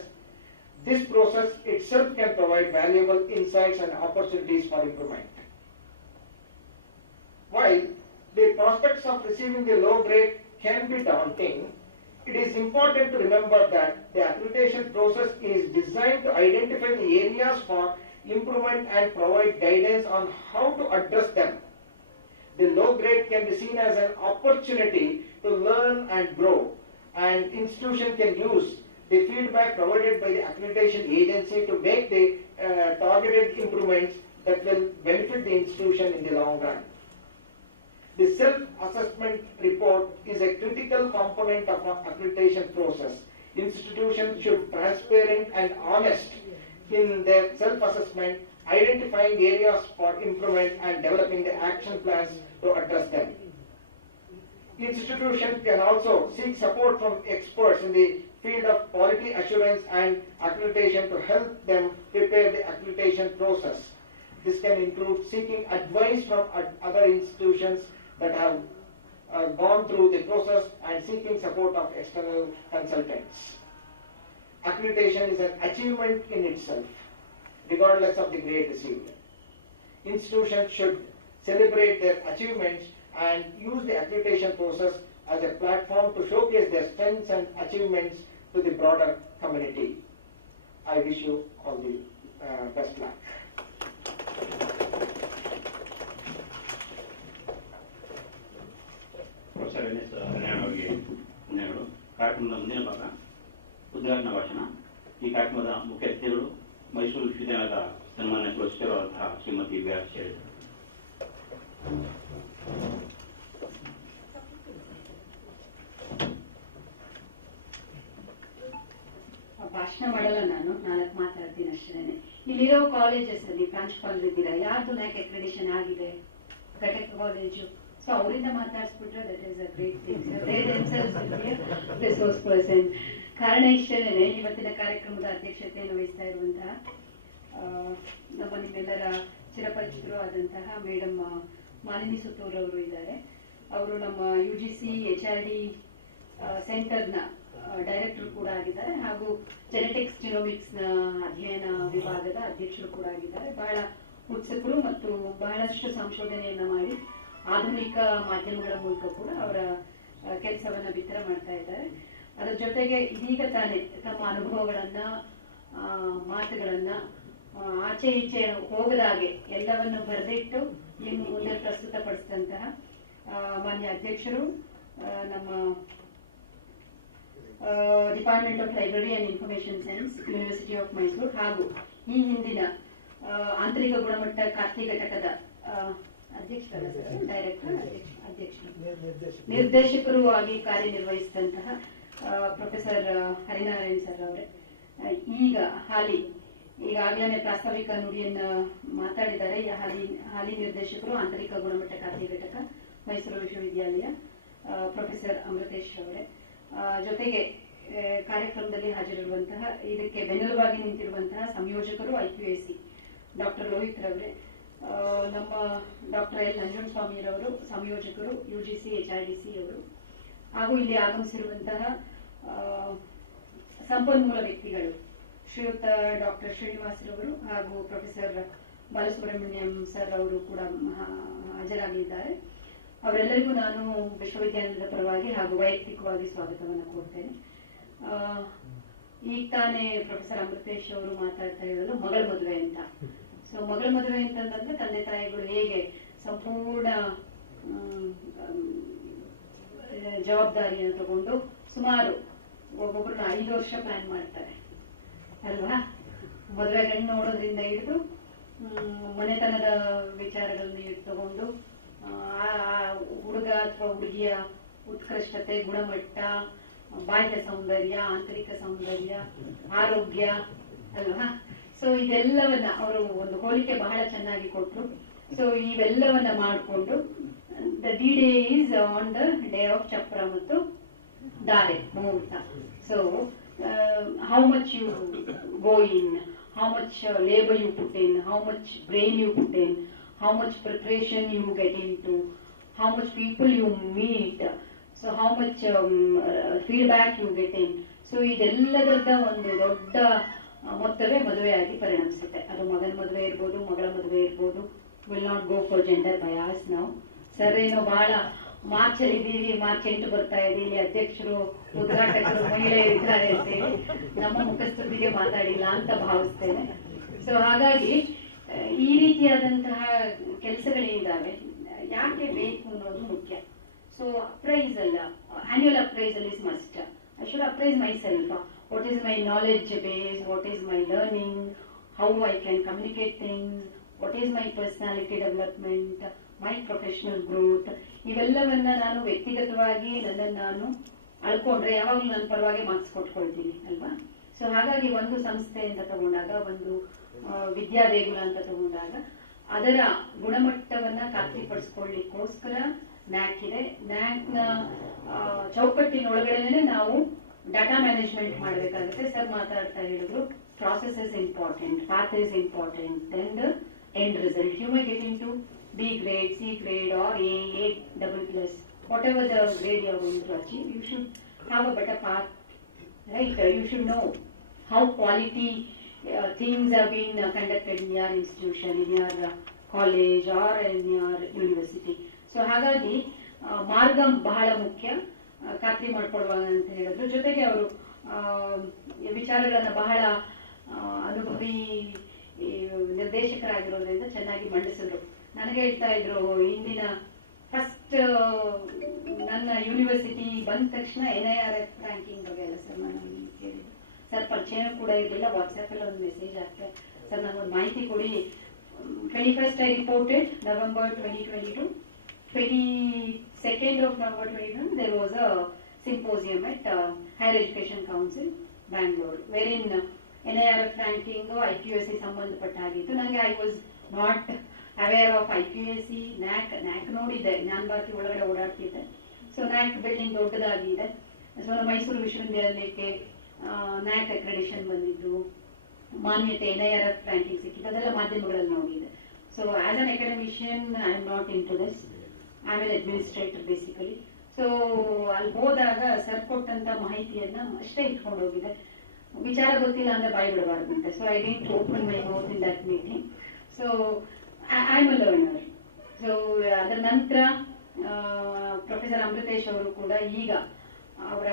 This process itself can provide valuable insights and opportunities for improvement. While the prospects of receiving the low grade can be daunting, it is important to remember that the accreditation process is designed to identify the areas for improvement and provide guidance on how to address them. The low grade can be seen as an opportunity to learn and grow, and institution can use the feedback provided by the accreditation agency to make the targeted improvements that will benefit the institution in the long run. The self-assessment report is a critical component of an accreditation process. Institutions should be transparent and honest in their self-assessment, identifying areas for improvement and developing the action plans to address them. Institutions can also seek support from experts in the field of quality assurance and accreditation to help them prepare the accreditation process. This can include seeking advice from other institutions that have gone through the process and seeking support of external consultants. Accreditation is an achievement in itself, regardless of the grade received. Institutions should celebrate their achievements and use the accreditation process as a platform to showcase their strengths and achievements to the broader community. I wish you all the best luck. Professor N S. Harinad ಅವರಿಗೆ ಧನ್ಯವಾದಗಳು. ಕಾರ್ಯಕ್ರಮದ ಮುಂದಿನ ಭಾಗ ಉದ್ಘಾಟನಾ ಭಾಷಣ. ಈ ಕಾರ್ಯಕ್ರಮದ ಮುಖ್ಯ ಅತಿಥಿಗಳು ಮೈಸೂರು ವಿಶ್ವವಿದ್ಯಾಲಯದ ಸನ್ಮಾನ್ಯ ಕುಲಸಚಿವರಾದಂತಹ ಶ್ರೀಮತಿ ವಿ.ಆರ್. ಶೇರಿದರು. ಭಾಷಣ ಮಾಡಲ್ಲ, ನಾನು 4 ಮಾತಾಡ್ತೀನಿ ಅಷ್ಟೇನೆ. ಇಲ್ಲಿರೋ ಕಾಲೇಜಸ್ ಅಲ್ಲಿ ಪ್ರಾಂಶುಪಾಲರು ಇದ್ದೀರಾ, ಯಾರ್ದು NAAC ಅಕ್ರೆಡಿಟೇಷನ್ ಆಗಿದೆ? ಘಟಕ ಕಾಲೇಜು. ಸೊ ಅವರಿಂದ ಮಾತಾಡಿಸ್ಬಿಟ್ರೆ that is a great thing. They themselves will be a resource person. ಕಾರಣ ಇಷ್ಟೇನೆ, ಇವತ್ತಿನ ಕಾರ್ಯಕ್ರಮದ ಅಧ್ಯಕ್ಷತೆಯನ್ನು ವಹಿಸ್ತಾ ಇರುವಂತಹ ನಮ್ಮ ನಿಮ್ಮೆಲ್ಲರ ಚಿರಪರಿಚಿತರು ಆದಂತಹ ಮೇಡಮ್ ಮಾಲಿನಿ ಸುತ್ತೂರ್ ಅವರು ಇದ್ದಾರೆ. ಅವರು ನಮ್ಮ UGC HRD ಸೆಂಟರ್ನ ಡೈರೆಕ್ಟರ್ ಕೂಡ ಆಗಿದ್ದಾರೆ ಹಾಗೂ ಜೆನೆಟಿಕ್ಸ್ ಜಿನೋಮಿಕ್ಸ್ ನ ಅಧ್ಯಯನ ವಿಭಾಗದ ಅಧ್ಯಕ್ಷರು ಕೂಡ ಆಗಿದ್ದಾರೆ. ಬಹಳ ಉತ್ಸುಕರು ಮತ್ತು ಬಹಳಷ್ಟು ಸಂಶೋಧನೆಯನ್ನ ಮಾಡಿ ಆಧುನಿಕ ಮಾಧ್ಯಮಗಳ ಮೂಲಕ ಕೂಡ ಅವರ ಕೆಲಸವನ್ನ ಬಿತ್ತರ ಮಾಡ್ತಾ ಇದ್ದಾರೆ. ಅದರ ಜೊತೆಗೆ ಇದೀಗ ತಾನೇ ತಮ್ಮ ಅನುಭವಗಳನ್ನ ಮಾತುಗಳನ್ನ ಆಚೆ ಈಚೆ ಹೋಗದಾಗೆ ಎಲ್ಲವನ್ನು ಬರೆದಿಟ್ಟು ನಿಮ್ಮ ಮುಂದೆ ಪ್ರಸ್ತುತಪಡಿಸಿದಂತಹ ಮಾನ್ಯ ಅಧ್ಯಕ್ಷರು, ನಮ್ಮ department of library and information science, university of Mysuru ಹಾಗೂ ಈ ಹಿಂದಿನ ಆಂತರಿಕ ಗುಣಮಟ್ಟ ಖಾತ್ರಿ ಘಟಕದ ನಿರ್ದೇಶಕರು ಆಗಿ ಕಾರ್ಯನಿರ್ವಹಿಸಿದಂತಹ ಪ್ರೊಫೆಸರ್ ಹರಿನಾರಾಯಣ್ ಸರ್ ಅವರೇ, ಈಗಾಗಲೇ ಪ್ರಾಸ್ತಾವಿಕ ನುಡಿಯನ್ನ ಮಾತಾಡಿದ್ದಾರೆ. ಹಾಲಿ ನಿರ್ದೇಶಕರು ಆಂತರಿಕ ಗುಣಮಟ್ಟ ಖಾತ್ರಿ ಘಟಕ ಮೈಸೂರು ವಿಶ್ವವಿದ್ಯಾಲಯ ಪ್ರೊಫೆಸರ್ ಅಮೃತೇಶ್ ಅವರೇ, ಜೊತೆಗೆ ಕಾರ್ಯಕ್ರಮದಲ್ಲಿ ಹಾಜರಿರುವಂತಹ ಇದಕ್ಕೆ ಬೆನ್ನೆಲುಬಾಗಿ ನಿಂತಿರುವಂತಹ ಸಂಯೋಜಕರು IQAC ಡಾಕ್ಟರ್ ಲೋಹಿತ್ ರವರೇ, ನಮ್ಮ ಡಾಕ್ಟರ್ ಎಲ್ ನಂಜುಂಡಸ್ವಾಮಿರವರು ಸಂಯೋಜಕರು UGC HRDC ಅವರು, ಹಾಗೂ ಇಲ್ಲಿ ಆಗಮಿಸಿರುವಂತಹ ಸಂಪನ್ಮೂಲ ವ್ಯಕ್ತಿಗಳು ಶ್ರೀಯುತ ಡಾಕ್ಟರ್ ಶ್ರೀನಿವಾಸ್ ರವರು ಹಾಗೂ ಪ್ರೊಫೆಸರ್ ಬಾಲಸುಬ್ರಹ್ಮಣ್ಯಂ ಸರ್ ಅವರು ಕೂಡ ಹಾಜರಾಗಲಿದ್ದಾರೆ. ಅವರೆಲ್ಲರಿಗೂ ನಾನು ವಿಶ್ವವಿದ್ಯಾಲಯದ ಪರವಾಗಿ ಹಾಗೂ ವೈಯಕ್ತಿಕವಾಗಿ ಸ್ವಾಗತವನ್ನು ಕೋರ್ತೇನೆ. ಈಗ ತಾನೇ ಪ್ರೊಫೆಸರ್ ಅಮೃತೇಶ್ ಅವರು ಮಾತಾಡ್ತಾ ಇರೋದು ಮಗಳ ಮದುವೆ ಅಂತ. ಸೊ ಮಗಳ ಮದುವೆ ಅಂತಂದ್ರೆ ತಂದೆ ತಾಯಿಗಳು ಹೇಗೆ ಸಂಪೂರ್ಣ ಜವಾಬ್ದಾರಿಯನ್ನು ತಗೊಂಡು ಸುಮಾರು ಒಬ್ಬೊಬ್ರು 5 ವರ್ಷ ಪ್ಲಾನ್ ಮಾಡ್ತಾರೆ ಅಲ್ವಾ? ಮದುವೆ ಗಂಡು ನೋಡೋದ್ರಿಂದ ಹಿಡಿದು ಮನೆತನದ ವಿಚಾರಗಳನ್ನ ತಗೊಂಡು ಹುಡುಗ ಅಥವಾ ಹುಡುಗಿಯ ಉತ್ಕೃಷ್ಟತೆ, ಗುಣಮಟ್ಟ, ಬಾಹ್ಯ ಸೌಂದರ್ಯ, ಆಂತರಿಕ ಸೌಂದರ್ಯ, ಆರೋಗ್ಯ ಅಲ್ವಾ? ಸೊ ಇದೆಲ್ಲವನ್ನ ಅವರು ಒಂದು ಹೋಲಿಕೆ ಬಹಳ ಚೆನ್ನಾಗಿ ಕೊಟ್ಟರು. ಸೊ ಇವೆಲ್ಲವನ್ನ ಮಾಡಿಕೊಂಡು the D-day is on the day of ಚಪ್ರ ಮತ್ತು ಧಾರೆ ಮುಹೂರ್ತ. So how much you go in, how much labor you put in, how much brain you put in, how much preparation you get into, how much people you meet, so how much feedback you get in. So ಇದೆಲ್ಲದರದ ಒಂದು ದೊಡ್ಡ ಮೊತ್ತವೇ ಮದುವೆಯಾಗಿ ಪರಿಣಮಿಸುತ್ತೆ. ಅದು ಮಗನ ಮದುವೆ ಇರ್ಬೋದು, ಮಗಳ ಮದುವೆ ಇರ್ಬೋದು. Will not go for gender bias ನಾವು. ಸರ್ ಏನೋ ಬಹಳ ಮಾರ್ಚ್ ಅಲ್ಲಿ ಇದ್ದೀವಿ, ಮಾರ್ಚ್ 8 ಬರ್ತಾ ಇದೆ, ಇಲ್ಲಿ ಅಧ್ಯಕ್ಷರು ಉದ್ಘಾಟಕರು ಮಹಿಳೆಯರಿದ್ದಾರೆ ಅಂತೇಳಿ ನಮ್ಮ ಮುಖಸ್ತುತಿಗೆ ಮಾತಾಡಿಲ್ಲ ಅಂತ ಭಾವಿಸ್ತೇನೆ. ಸೊ ಹಾಗಾಗಿ ಈ ರೀತಿಯಾದಂತಹ ಕೆಲಸಗಳೇನಿದ್ದಾವೆ ಯಾಕೆ ಬೇಕು ಅನ್ನೋದು ಮುಖ್ಯ. So appraisal, annual appraisal is must. I should appraise myself. What is my knowledge base? What is my learning? How I can communicate things? What is my personality development? My professional growth? ಇವೆಲ್ಲವನ್ನ ನಾನು ವ್ಯಕ್ತಿಗತವಾಗಿ ನನ್ನನ್ನು ನಾನು ಅಳ್ಕೊಂಡ್ರೆ ಯಾವಾಗಲೂ ನನ್ನ ಪರವಾಗಿ marks ಕೊಟ್ಕೊಳ್ತೀನಿ ಅಲ್ವಾ. So ಹಾಗಾಗಿ ಒಂದು ಸಂಸ್ಥೆ ಅಂತ ತಗೊಂಡಾಗ, ಒಂದು ವಿದ್ಯಾದೇಗುಲ ಅಂತ ತಗೊಂಡಾಗ ಅದರ ಗುಣಮಟ್ಟವನ್ನ ಖಾತ್ರಿಪಡಿಸ್ಕೊಳ್ಳಿಕ್ಕೋಸ್ಕರ ನ್ಯಾಕ್ ಇದೆ. ನ್ಯಾಕ್ನ ಚೌಕಟ್ಟಿನೊಳಗಡೆ ನಾವು ಡಾಟಾ ಮ್ಯಾನೇಜ್ಮೆಂಟ್ ಮಾಡಬೇಕಾಗುತ್ತೆ. ಸರ್ ಮಾತಾಡ್ತಾ ಹೇಳಿದ್ರು, process is important, path is important, then the end result. You may get into B grade, C grade or A double plus, whatever the grade you are going to achieve, you should have a better path, right? You should know how quality things have been conducted in your institution, in your college or in your university. So ಹಾಗಾಗಿ ಮಾರ್ಗ ಬಹಳ ಮುಖ್ಯ, ಖಾತ್ರಿ ಮಾಡ್ಕೊಳ್ವಾಗ ಅಂತ ಹೇಳಿದ್ರು. ಜೊತೆಗೆ ಅವರು ವಿಚಾರಗಳನ್ನ ಬಹಳ ಅನುಭವಿ ನಿರ್ದೇಶಕರಾಗಿರೋದ್ರಿಂದ ಚೆನ್ನಾಗಿ ಮಂಡಿಸಿದ್ರು. ನನಗೆ ಹೇಳ್ತಾ ಇದ್ರು, ಇಂದಿನ ಫಸ್ಟ್ ನನ್ನ ಯೂನಿವರ್ಸಿಟಿ ಬಂದ ತಕ್ಷಣ NIRF ರ್ಯಾಂಕಿಂಗ್ ಬಗ್ಗೆ ಅಲ್ಲ ಸರ್ ನಾನು ಕೇಳಿದ್ದು. ಸರ್ ಪರಿಚಯ ಕೂಡ ಇರಲಿಲ್ಲ, ವಾಟ್ಸ್ಆಪ್ ಅಲ್ಲಿ ಒಂದು ಮೆಸೇಜ್ ಆಗ್ತದೆ, ಸರ್ ನನಗೊಂದು ಮಾಹಿತಿ ಕೊಡಿ. 21st I reported, November 2022. 22nd of November 2022 there was a symposium at Higher Education Council, Bangalore, wherein NIRF ranking IQAC ಸಂಬಂಧಪಟ್ಟ ಆಗಿತ್ತು. ನನಗೆ I was not aware of IQAC, NAAC ನೋಡಿದ್ದೆ, ಜ್ಞಾನ ಭಾರತಿ ಒಳಗಡೆ ಓಡಾಡ್ತಿದ್ದೆ. ಸೊ NAAC ಬಿಲ್ಡಿಂಗ್ ದೊಡ್ಡದಾಗಿದೆ. ಸೊ ಮೈಸೂರು ವಿಶ್ವವಿದ್ಯಾಲಯಕ್ಕೆ NAAC accreditation ಬಂದಿದ್ದು, ಮಾನ್ಯತೆ NIRF ರ್ಯಾಂಕಿಂಗ್ ಸಿಕ್ಕಿದ್ದು, ಅದೆಲ್ಲ ಮಾಧ್ಯಮಗಳಲ್ಲಿ ನೋಡಿದೆ. So as an academician I am not into this, I am an administrator basically. So ಅಲ್ಲಿ ಹೋದಾಗ ಸರ್ ಕೊಟ್ಟಂತ ಮಾಹಿತಿಯನ್ನ ಅಷ್ಟೇ ಇಟ್ಕೊಂಡು ಹೋಗಿದೆ. ವಿಚಾರ ಗೊತ್ತಿಲ್ಲ ಅಂದ್ರೆ ಬಾಯಿ ಬಿಡಬಾರ್ದಂತೆ. So I didn't open my mouth in that meeting. So I am a learner. So ಅದರ ನಂತರ ಪ್ರೊಫೆಸರ್ ಅಮೃತೇಶ್ ಅವರು ಕೂಡ ಈಗ ಅವರ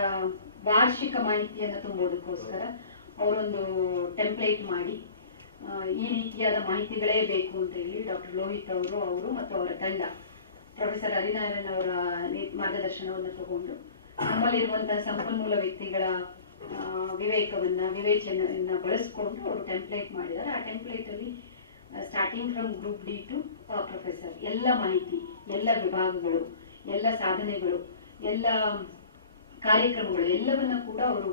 ವಾರ್ಷಿಕ ಮಾಹಿತಿಯನ್ನು ತುಂಬೋದಕ್ಕೋಸ್ಕರ ಅವರೊಂದು ಟೆಂಪ್ಲೇಟ್ ಮಾಡಿ ಈ ರೀತಿಯಾದ ಮಾಹಿತಿಗಳೇ ಬೇಕು ಅಂತ ಹೇಳಿ ಡಾಕ್ಟರ್ ಲೋಹಿತ್ ಅವರು ಮತ್ತು ಅವರ ತಂಡ ಪ್ರೊಫೆಸರ್ ಹರಿನಾರಾಯಣ್ ಅವರ ಮಾರ್ಗದರ್ಶನವನ್ನು ತಗೊಂಡು ನಮ್ಮಲ್ಲಿರುವಂತಹ ಸಂಪನ್ಮೂಲ ವ್ಯಕ್ತಿಗಳ ವಿವೇಚನೆಯನ್ನ ಬಳಸಿಕೊಂಡು ಅವರು ಟೆಂಪ್ಲೇಟ್ ಮಾಡಿದ್ದಾರೆ. ಆ ಟೆಂಪ್ಲೇಟ್ ಅಲ್ಲಿ starting from group D to professor ಎಲ್ಲ ಮಾಹಿತಿ, ಎಲ್ಲ ವಿಭಾಗಗಳು, ಎಲ್ಲ ಸಾಧನೆಗಳು, ಎಲ್ಲ ಕಾರ್ಯಕ್ರಮಗಳು ಎಲ್ಲವನ್ನ ಕೂಡ ಅವರು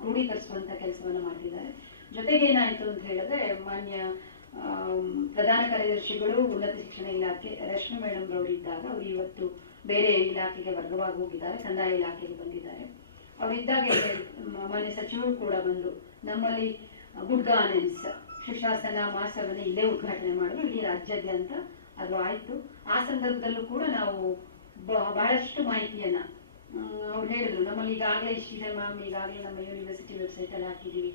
ಕ್ರೋಢೀಕರಿಸುವಂತ ಕೆಲಸವನ್ನ ಮಾಡಿದ್ದಾರೆ. ಜೊತೆಗೆ ಏನಾಯ್ತು ಅಂತ ಹೇಳಿದ್ರೆ, ಮಾನ್ಯ ಪ್ರಧಾನ ಕಾರ್ಯದರ್ಶಿಗಳು ಉನ್ನತ ಶಿಕ್ಷಣ ಇಲಾಖೆ ರಶ್ಮಿ ಮೇಡಮ್ ರವರು ಇದ್ದಾಗ, ಅವರು ಇವತ್ತು ಬೇರೆ ಇಲಾಖೆಗೆ ವರ್ಗವಾಗಿ ಹೋಗಿದ್ದಾರೆ, ಕಂದಾಯ ಇಲಾಖೆಗೆ ಬಂದಿದ್ದಾರೆ. ಅವರಿದ್ದಾಗ ಮಾನ್ಯ ಸಚಿವರು ಕೂಡ ಬಂದು ನಮ್ಮಲ್ಲಿ ಗುಡ್ ಗವರ್ನೆನ್ಸ್ ಸುಶಾಸನ ಮಾಸವನ್ನ ಇಲ್ಲೇ ಉದ್ಘಾಟನೆ ಮಾಡಿದ್ರು, ಇಡೀ ರಾಜ್ಯಾದ್ಯಂತ ಅದು ಆಯ್ತು. ಆ ಸಂದರ್ಭದಲ್ಲೂ ಕೂಡ ನಾವು ಬಹಳಷ್ಟು ಮಾಹಿತಿಯನ್ನ ಅವ್ರು ಹೇಳಿದ್ರು, ನಮ್ಮಲ್ಲಿ ಈಗಾಗಲೇ ಇಷ್ಟಿದೆ ಮ್ಯಾಮ್, ಈಗಾಗಲೇ ನಮ್ಮ ಯೂನಿವರ್ಸಿಟಿ ವೆಬ್ಸೈಟ್ ಅಲ್ಲಿ ಹಾಕಿದೀವಿ,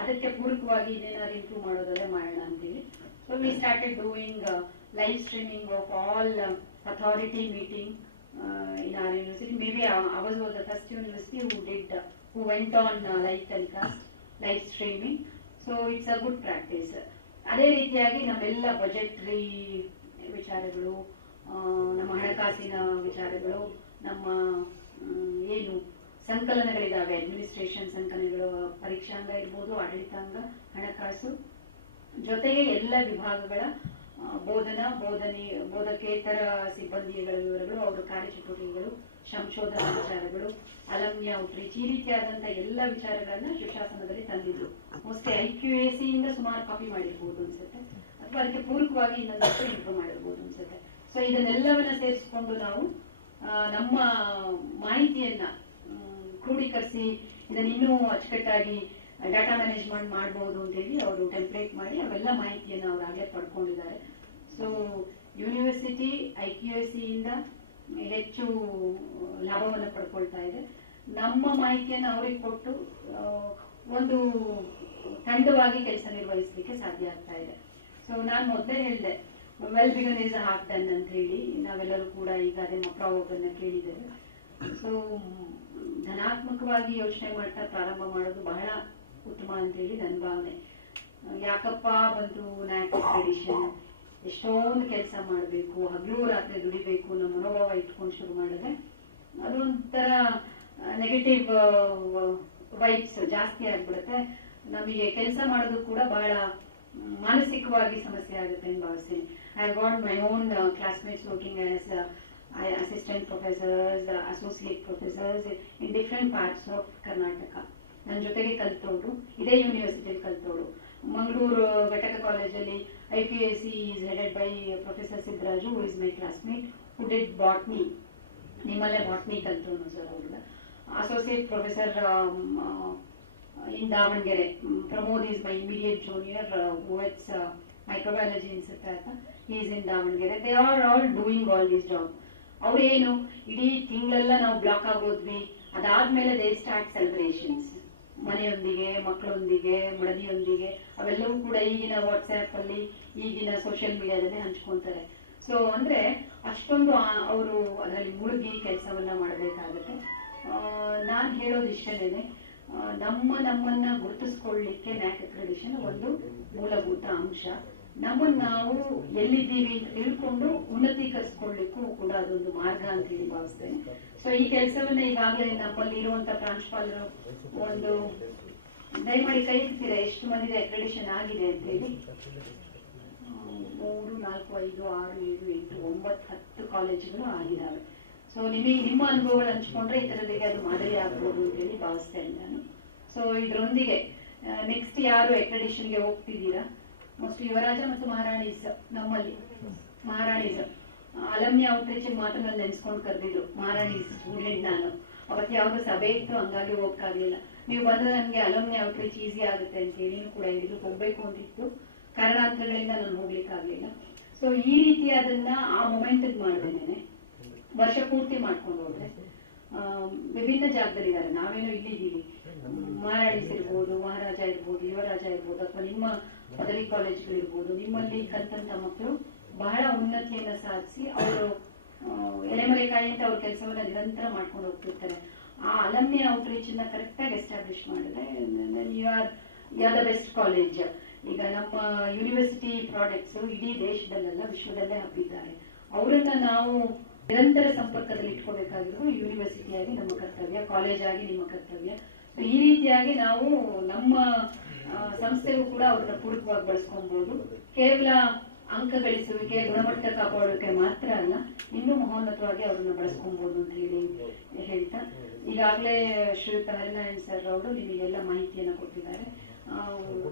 ಅದಕ್ಕೆ ಪೂರಕವಾಗಿ ಇನ್ನೇನಾದ್ರು ಇಂಪ್ರೂವ್ ಮಾಡೋದಲ್ಲೇ ಮಾಡೋಣ ಅಂತೇಳಿ. So we started doing live streaming of all authority meeting in our university. Maybe ours was the first university who went on live telecast, live streaming. So it's a good practice. ಅದೇ ರೀತಿಯಾಗಿ ನಮ್ಮೆಲ್ಲ budgetary ವಿಚಾರಗಳು, ನಮ್ಮ ಹಣಕಾಸಿನ ವಿಚಾರಗಳು, ನಮ್ಮ ಏನು ಸಂಕಲನಗಳಿದಾವೆ, administration ಸಂಕಲನಗಳು, ಪರೀಕ್ಷಾಂಗ ಇರ್ಬೋದು, ಆಡಳಿತಾಂಗ, ಹಣಕಾಸು, ಜೊತೆಗೆ ಎಲ್ಲ ವಿಭಾಗಗಳ ಬೋಧಕೇತರ ಸಿಬ್ಬಂದಿಗಳ ವಿವರಗಳು, ಅವರ ಕಾರ್ಯಚಟುವಟಿಕೆಗಳು, ಸಂಶೋಧನಾ ವಿಚಾರಗಳು, ಅಲಮ್ಯ ಔಟ್ರೀಚ್, ಈ ರೀತಿಯಾದಂತಹ ಎಲ್ಲ ವಿಚಾರಗಳನ್ನ ಸುಶಾಸನದಲ್ಲಿ ತಂದಿದ್ರು. ಮೋಸ್ಟ್ಲಿ IQAC ಇಂದ ಸುಮಾರು ಕಾಪಿ ಮಾಡಿರ್ಬೋದು ಅನ್ಸುತ್ತೆ, ಅಥವಾ ಅಥವಾ ಅದಕ್ಕೆ ಪೂರಕವಾಗಿ ಇನ್ನೊಂದಷ್ಟು ಇಂಪ್ರೂವ್ ಮಾಡಿರ್ಬೋದು ಅನ್ಸುತ್ತೆ. ಸೊ ಇದನ್ನೆಲ್ಲವನ್ನ ಸೇರಿಸ್ಕೊಂಡು ನಾವು ನಮ್ಮ ಮಾಹಿತಿಯನ್ನ ಕ್ರೋಢೀಕರಿಸಿ ಇದನ್ನ ಇನ್ನೂ ಅಚ್ಚುಕಟ್ಟಾಗಿ ಡಾಟಾ ಮ್ಯಾನೇಜ್ಮೆಂಟ್ ಮಾಡಬಹುದು ಅಂತ ಹೇಳಿ ಅವರು ಟೆಂಪ್ಲೇಟ್ ಮಾಡಿ ಅವೆಲ್ಲ ಮಾಹಿತಿಯನ್ನು ಅವರು ಆಗಲೇ ಪಡ್ಕೊಂಡಿದ್ದಾರೆ. ಸೊ ಯೂನಿವರ್ಸಿಟಿ IQAC ಇಂದ ಹೆಚ್ಚು ಲಾಭವನ್ನು ಪಡ್ಕೊಳ್ತಾ ಇದೆ. ನಮ್ಮ ಮಾಹಿತಿಯನ್ನು ಅವರಿಗೆ ಕೊಟ್ಟು ಒಂದು ತಂಡವಾಗಿ ಕೆಲಸ ನಿರ್ವಹಿಸಲಿಕ್ಕೆ ಸಾಧ್ಯ ಆಗ್ತಾ ಇದೆ. ಸೊ ನಾನು ಮೊದಲೇ ಹೇಳಿದೆ, well begun is half done ಅಂತ ಹೇಳಿ. ನಾವೆಲ್ಲರೂ ಕೂಡ ಈಗ ಅದೇ ಪ್ರಯೋಗವನ್ನ ಕೇಳಿದ್ದೇವೆ. ಸೊ ಧನಾತ್ಮಕವಾಗಿ ಯೋಚನೆ ಮಾಡ್ತಾ ಪ್ರಾರಂಭ ಮಾಡೋದು ಬಹಳ ಉತ್ತಮ ಅಂತ ಹೇಳಿ ನನ್ನ ಭಾವನೆ. ಯಾಕಪ್ಪ ಬಂತು NAAC ಅಕ್ರೆಡಿಟೇಷನ್, ಎಷ್ಟೊಂದು ಕೆಲಸ ಮಾಡಬೇಕು, ಹಗಲು ರಾತ್ರಿ ದುಡಿಬೇಕು ನಮ್ಮ ಮನೋಭಾವ ಇಟ್ಕೊಂಡು ಶುರು ಮಾಡಿದ್ರೆ ಅದೊಂಥರ ನೆಗೆಟಿವ್ ವೈಬ್ಸ್ ಜಾಸ್ತಿ ಆಗ್ಬಿಡುತ್ತೆ. ನಮಗೆ ಕೆಲಸ ಮಾಡೋದು ಕೂಡ ಬಹಳ ಮಾನಸಿಕವಾಗಿ ಸಮಸ್ಯೆ ಆಗುತ್ತೆ ಅಂತ ಭಾವಿಸ್ತೀನಿ. I got my own classmates working as assistant professors, associate professors in different parts of Karnataka. ನನ್ನ ಜೊತೆಗೆ ಕಲ್ತೋರು, ಇದೇ ಯೂನಿವರ್ಸಿಟಿಯಲ್ಲಿ ಕಲ್ತೋರು. ಮಂಗಳೂರು ಘಟಕ ಕಾಲೇಜಲ್ಲಿ IQAC is headed by Professor Siddharaju, who is my classmate, who did botany. ನಿಮ್ಮಲ್ಲೇ ಬಾಟ್ನಿ ಕಲ್ತೋನು ಸರ್ ಅವ್ರಿಗೆ. Associate Professor in Davangere, Pramod is my immediate junior, who is microbiology in Siddhartha. He is in Davangere. They are all doing all this job. ಅವ್ರೇನು ಇಡೀ ತಿಂಗಳೆಲ್ಲ ನಾವು block ಆಗೋದ್ವಿ, ಅದಾದ್ಮೇಲೆ they start celebrations ಮನೆಯೊಂದಿಗೆ, ಮಕ್ಕಳೊಂದಿಗೆ, ಮಡದಿಯೊಂದಿಗೆ, ಅವೆಲ್ಲವೂ ಕೂಡ ಈಗಿನ WhatsApp ಅಲ್ಲಿ, ಈಗಿನ ಸೋಷಿಯಲ್ ಮೀಡಿಯಾದಲ್ಲಿ ಹಂಚ್ಕೊಂತಾರೆ. ಸೊ ಅಂದ್ರೆ ಅಷ್ಟೊಂದು ಅವರು ಅದರಲ್ಲಿ ಮುಳುಗಿ ಕೆಲಸವನ್ನ ಮಾಡಬೇಕಾಗುತ್ತೆ. ನಾನು ಹೇಳೋದು ಇಷ್ಟೇನೆ, ನಮ್ಮನ್ನ ಗುರುತಿಸ್ಕೊಳ್ಳಿಕ್ಕೆ NAAC ಅಕ್ರೆಡಿಟೇಷನ್ ಒಂದು ಮೂಲಭೂತ ಅಂಶ. ನಮ್ಮನ್ನು ನಾವು ಎಲ್ಲಿದ್ದೀವಿ ಅಂತ ತಿಳ್ಕೊಂಡು ಉನ್ನತೀಕರಿಸಿಕೊಳ್ಳಿಕ್ಕೂ ಕೂಡ ಅದೊಂದು ಮಾರ್ಗ ಅಂತ ಹೇಳಿ ಭಾವಿಸ್ತೇನೆ. ಸೊ ಈ ಕೆಲಸವನ್ನ ಈಗಾಗಲೇ ನಮ್ಮಲ್ಲಿ ಇರುವಂತ ಪ್ರಾಂಶುಪಾಲರು ಒಂದು ದಯಮಾಡಿ ಕೈ ಎತ್ತೀರಾ, ಎಷ್ಟು ಮಂದಿದೆ ಅಕ್ರೆಡಿಟೇಷನ್ ಆಗಿದೆ ಅಂತ ಹೇಳಿ? 3, 4, 5, 6, 7, 8, 9, 10 ಕಾಲೇಜುಗಳು ಆಗಿದ್ದಾವೆ. ಸೊ ನಿಮ್ಮ ಅನುಭವಗಳು ಹಂಚ್ಕೊಂಡ್ರೆ ಇತರರಿಗೆ ಅದು ಮಾದರಿ ಆಗ್ಬೋದು ಅಂತ ಹೇಳಿ ಭಾವಿಸ್ತೇನೆ ನಾನು. ಸೊ ಇದರೊಂದಿಗೆ ನೆಕ್ಸ್ಟ್ ಯಾರು ಅಕ್ರೆಡಿಟೇಷನ್ಗೆ ಹೋಗ್ತಿದ್ದೀರಾ, ಮೋಸ್ಟ್ಲಿ ಯುವರಾಜ ಮತ್ತು ಮಹಾರಾಣೀಸ್, ನಮ್ಮಲ್ಲಿ ಮಹಾರಾಣೀಸ್ ಅಲಮ್ನಿ ಔಟ್ರೀಚ್ ಮಾತ್ರ ನಾನು ನೆನ್ಸ್ಕೊಂಡು ಕರೆದಿದ್ರು. ಮಹಾರಾಣೀಸ್ ಸ್ಟೂಡೆಂಟ್ ನಾನು, ಅವತ್ತು ಯಾವ್ದು ಸಭೆ ಇತ್ತು, ಹಂಗಾಗಿ ಹೋಗಕ್ಕಾಗ್ಲಿಲ್ಲ. ನೀವು ಬಂದ್ರೆ ನನಗೆ ಅಲಮ್ನಿ ಔಟ್ರೀಚ್ ಈಸಿ ಆಗುತ್ತೆ ಅಂತ ಹೇಳಿ ಕೂಡ ಹೇಳಿದ್ರು. ಹೋಗ್ಬೇಕು ಅಂತಿತ್ತು, ಕಾರಣಾಂತರಗಳಿಂದ ನಾನು ಹೋಗ್ಲಿಕ್ಕಾಗ್ಲಿಲ್ಲ. ಸೊ ಈ ರೀತಿ ಅದನ್ನ ಆ ಮೊಮೆಂಟ್ ಮಾಡ್ದೇನೆ ವರ್ಷ ಪೂರ್ತಿ ಮಾಡ್ಕೊಂಡು ಹೋದ್ರೆ ವಿಭಿನ್ನ ಜಾಗದಲ್ಲಿದ್ದಾರೆ. ನಾವೇನೋ ಇಲ್ಲಿದ್ದೀವಿ, ಮಹಾರಾಣೀಸ್ ಇರ್ಬೋದು, ಮಹಾರಾಜ ಇರ್ಬೋದು, ಯುವರಾಜ ಇರ್ಬೋದು, ಅಥವಾ ನಿಮ್ಮ ಪದವಿ ಕಾಲೇಜುಗಳಿರ್ಬೋದು, ನಿಮ್ಮಲ್ಲಿ ಕಲ್ತಂತ ಮಕ್ಕಳು ಬಹಳ ಉನ್ನತಿಯನ್ನ ಸಾಧಿಸಿ ಅವರು ಎಲೆಮರೆಕಾಯಿ ಅಂತ ಅವ್ರ ಕೆಲಸವನ್ನ ನಿರಂತರ ಮಾಡ್ಕೊಂಡು ಹೋಗ್ತಿರ್ತಾರೆ. ಆ ಅಲಮ್ನಿ ಔಟ್ರೀಚ್ ನ ಕರೆಕ್ಟ್ ಆಗಿ ಎಸ್ಟಾಬ್ಲಿಷ್ ಮಾಡಿದ್ರೆ you are the best college. ಈಗ ನಮ್ಮ ಯೂನಿವರ್ಸಿಟಿ ಪ್ರಾಡಕ್ಟ್ಸ್ ಇಡೀ ದೇಶದಲ್ಲೆಲ್ಲ ವಿಶ್ವದಲ್ಲೇ ಹಬ್ಬಿದ್ದಾರೆ. ಅವರನ್ನ ನಾವು ನಿರಂತರ ಸಂಪರ್ಕದಲ್ಲಿ ಇಟ್ಕೋಬೇಕಾಗಿರೋ ಯೂನಿವರ್ಸಿಟಿಯಾಗಿ ನಮ್ಮ ಕರ್ತವ್ಯ, ಕಾಲೇಜ್ ಆಗಿ ನಿಮ್ಮ ಕರ್ತವ್ಯ. ಸೊ ಈ ರೀತಿಯಾಗಿ ನಾವು ನಮ್ಮ ಸಂಸ್ಥೆಗೂ ಕೂಡ ಅವ್ರನ್ನ ಪೂರಕವಾಗಿ ಬಳಸ್ಕೊಬಹುದು. ಕೇವಲ ಅಂಕ ಗಳಿಸುವಿಕೆ, ಗುಣಮಟ್ಟ ಕಾಪಾಡುವಿಕೆ ಮಾತ್ರ ಅಲ್ಲ, ಇನ್ನೂ ಮಹೋನ್ನತವಾಗಿ ಅವ್ರನ್ನ ಬಳಸ್ಕೊಬಹುದು ಅಂತ ಹೇಳಿ ಹೇಳ್ತಾ, ಈಗಾಗಲೇ ಶ್ರೀಯುತ ಹರಿನಾರಾಯಣ್ ಸರ್ ಅವರು ನಿಮಗೆಲ್ಲ ಮಾಹಿತಿಯನ್ನ ಕೊಟ್ಟಿದ್ದಾರೆ.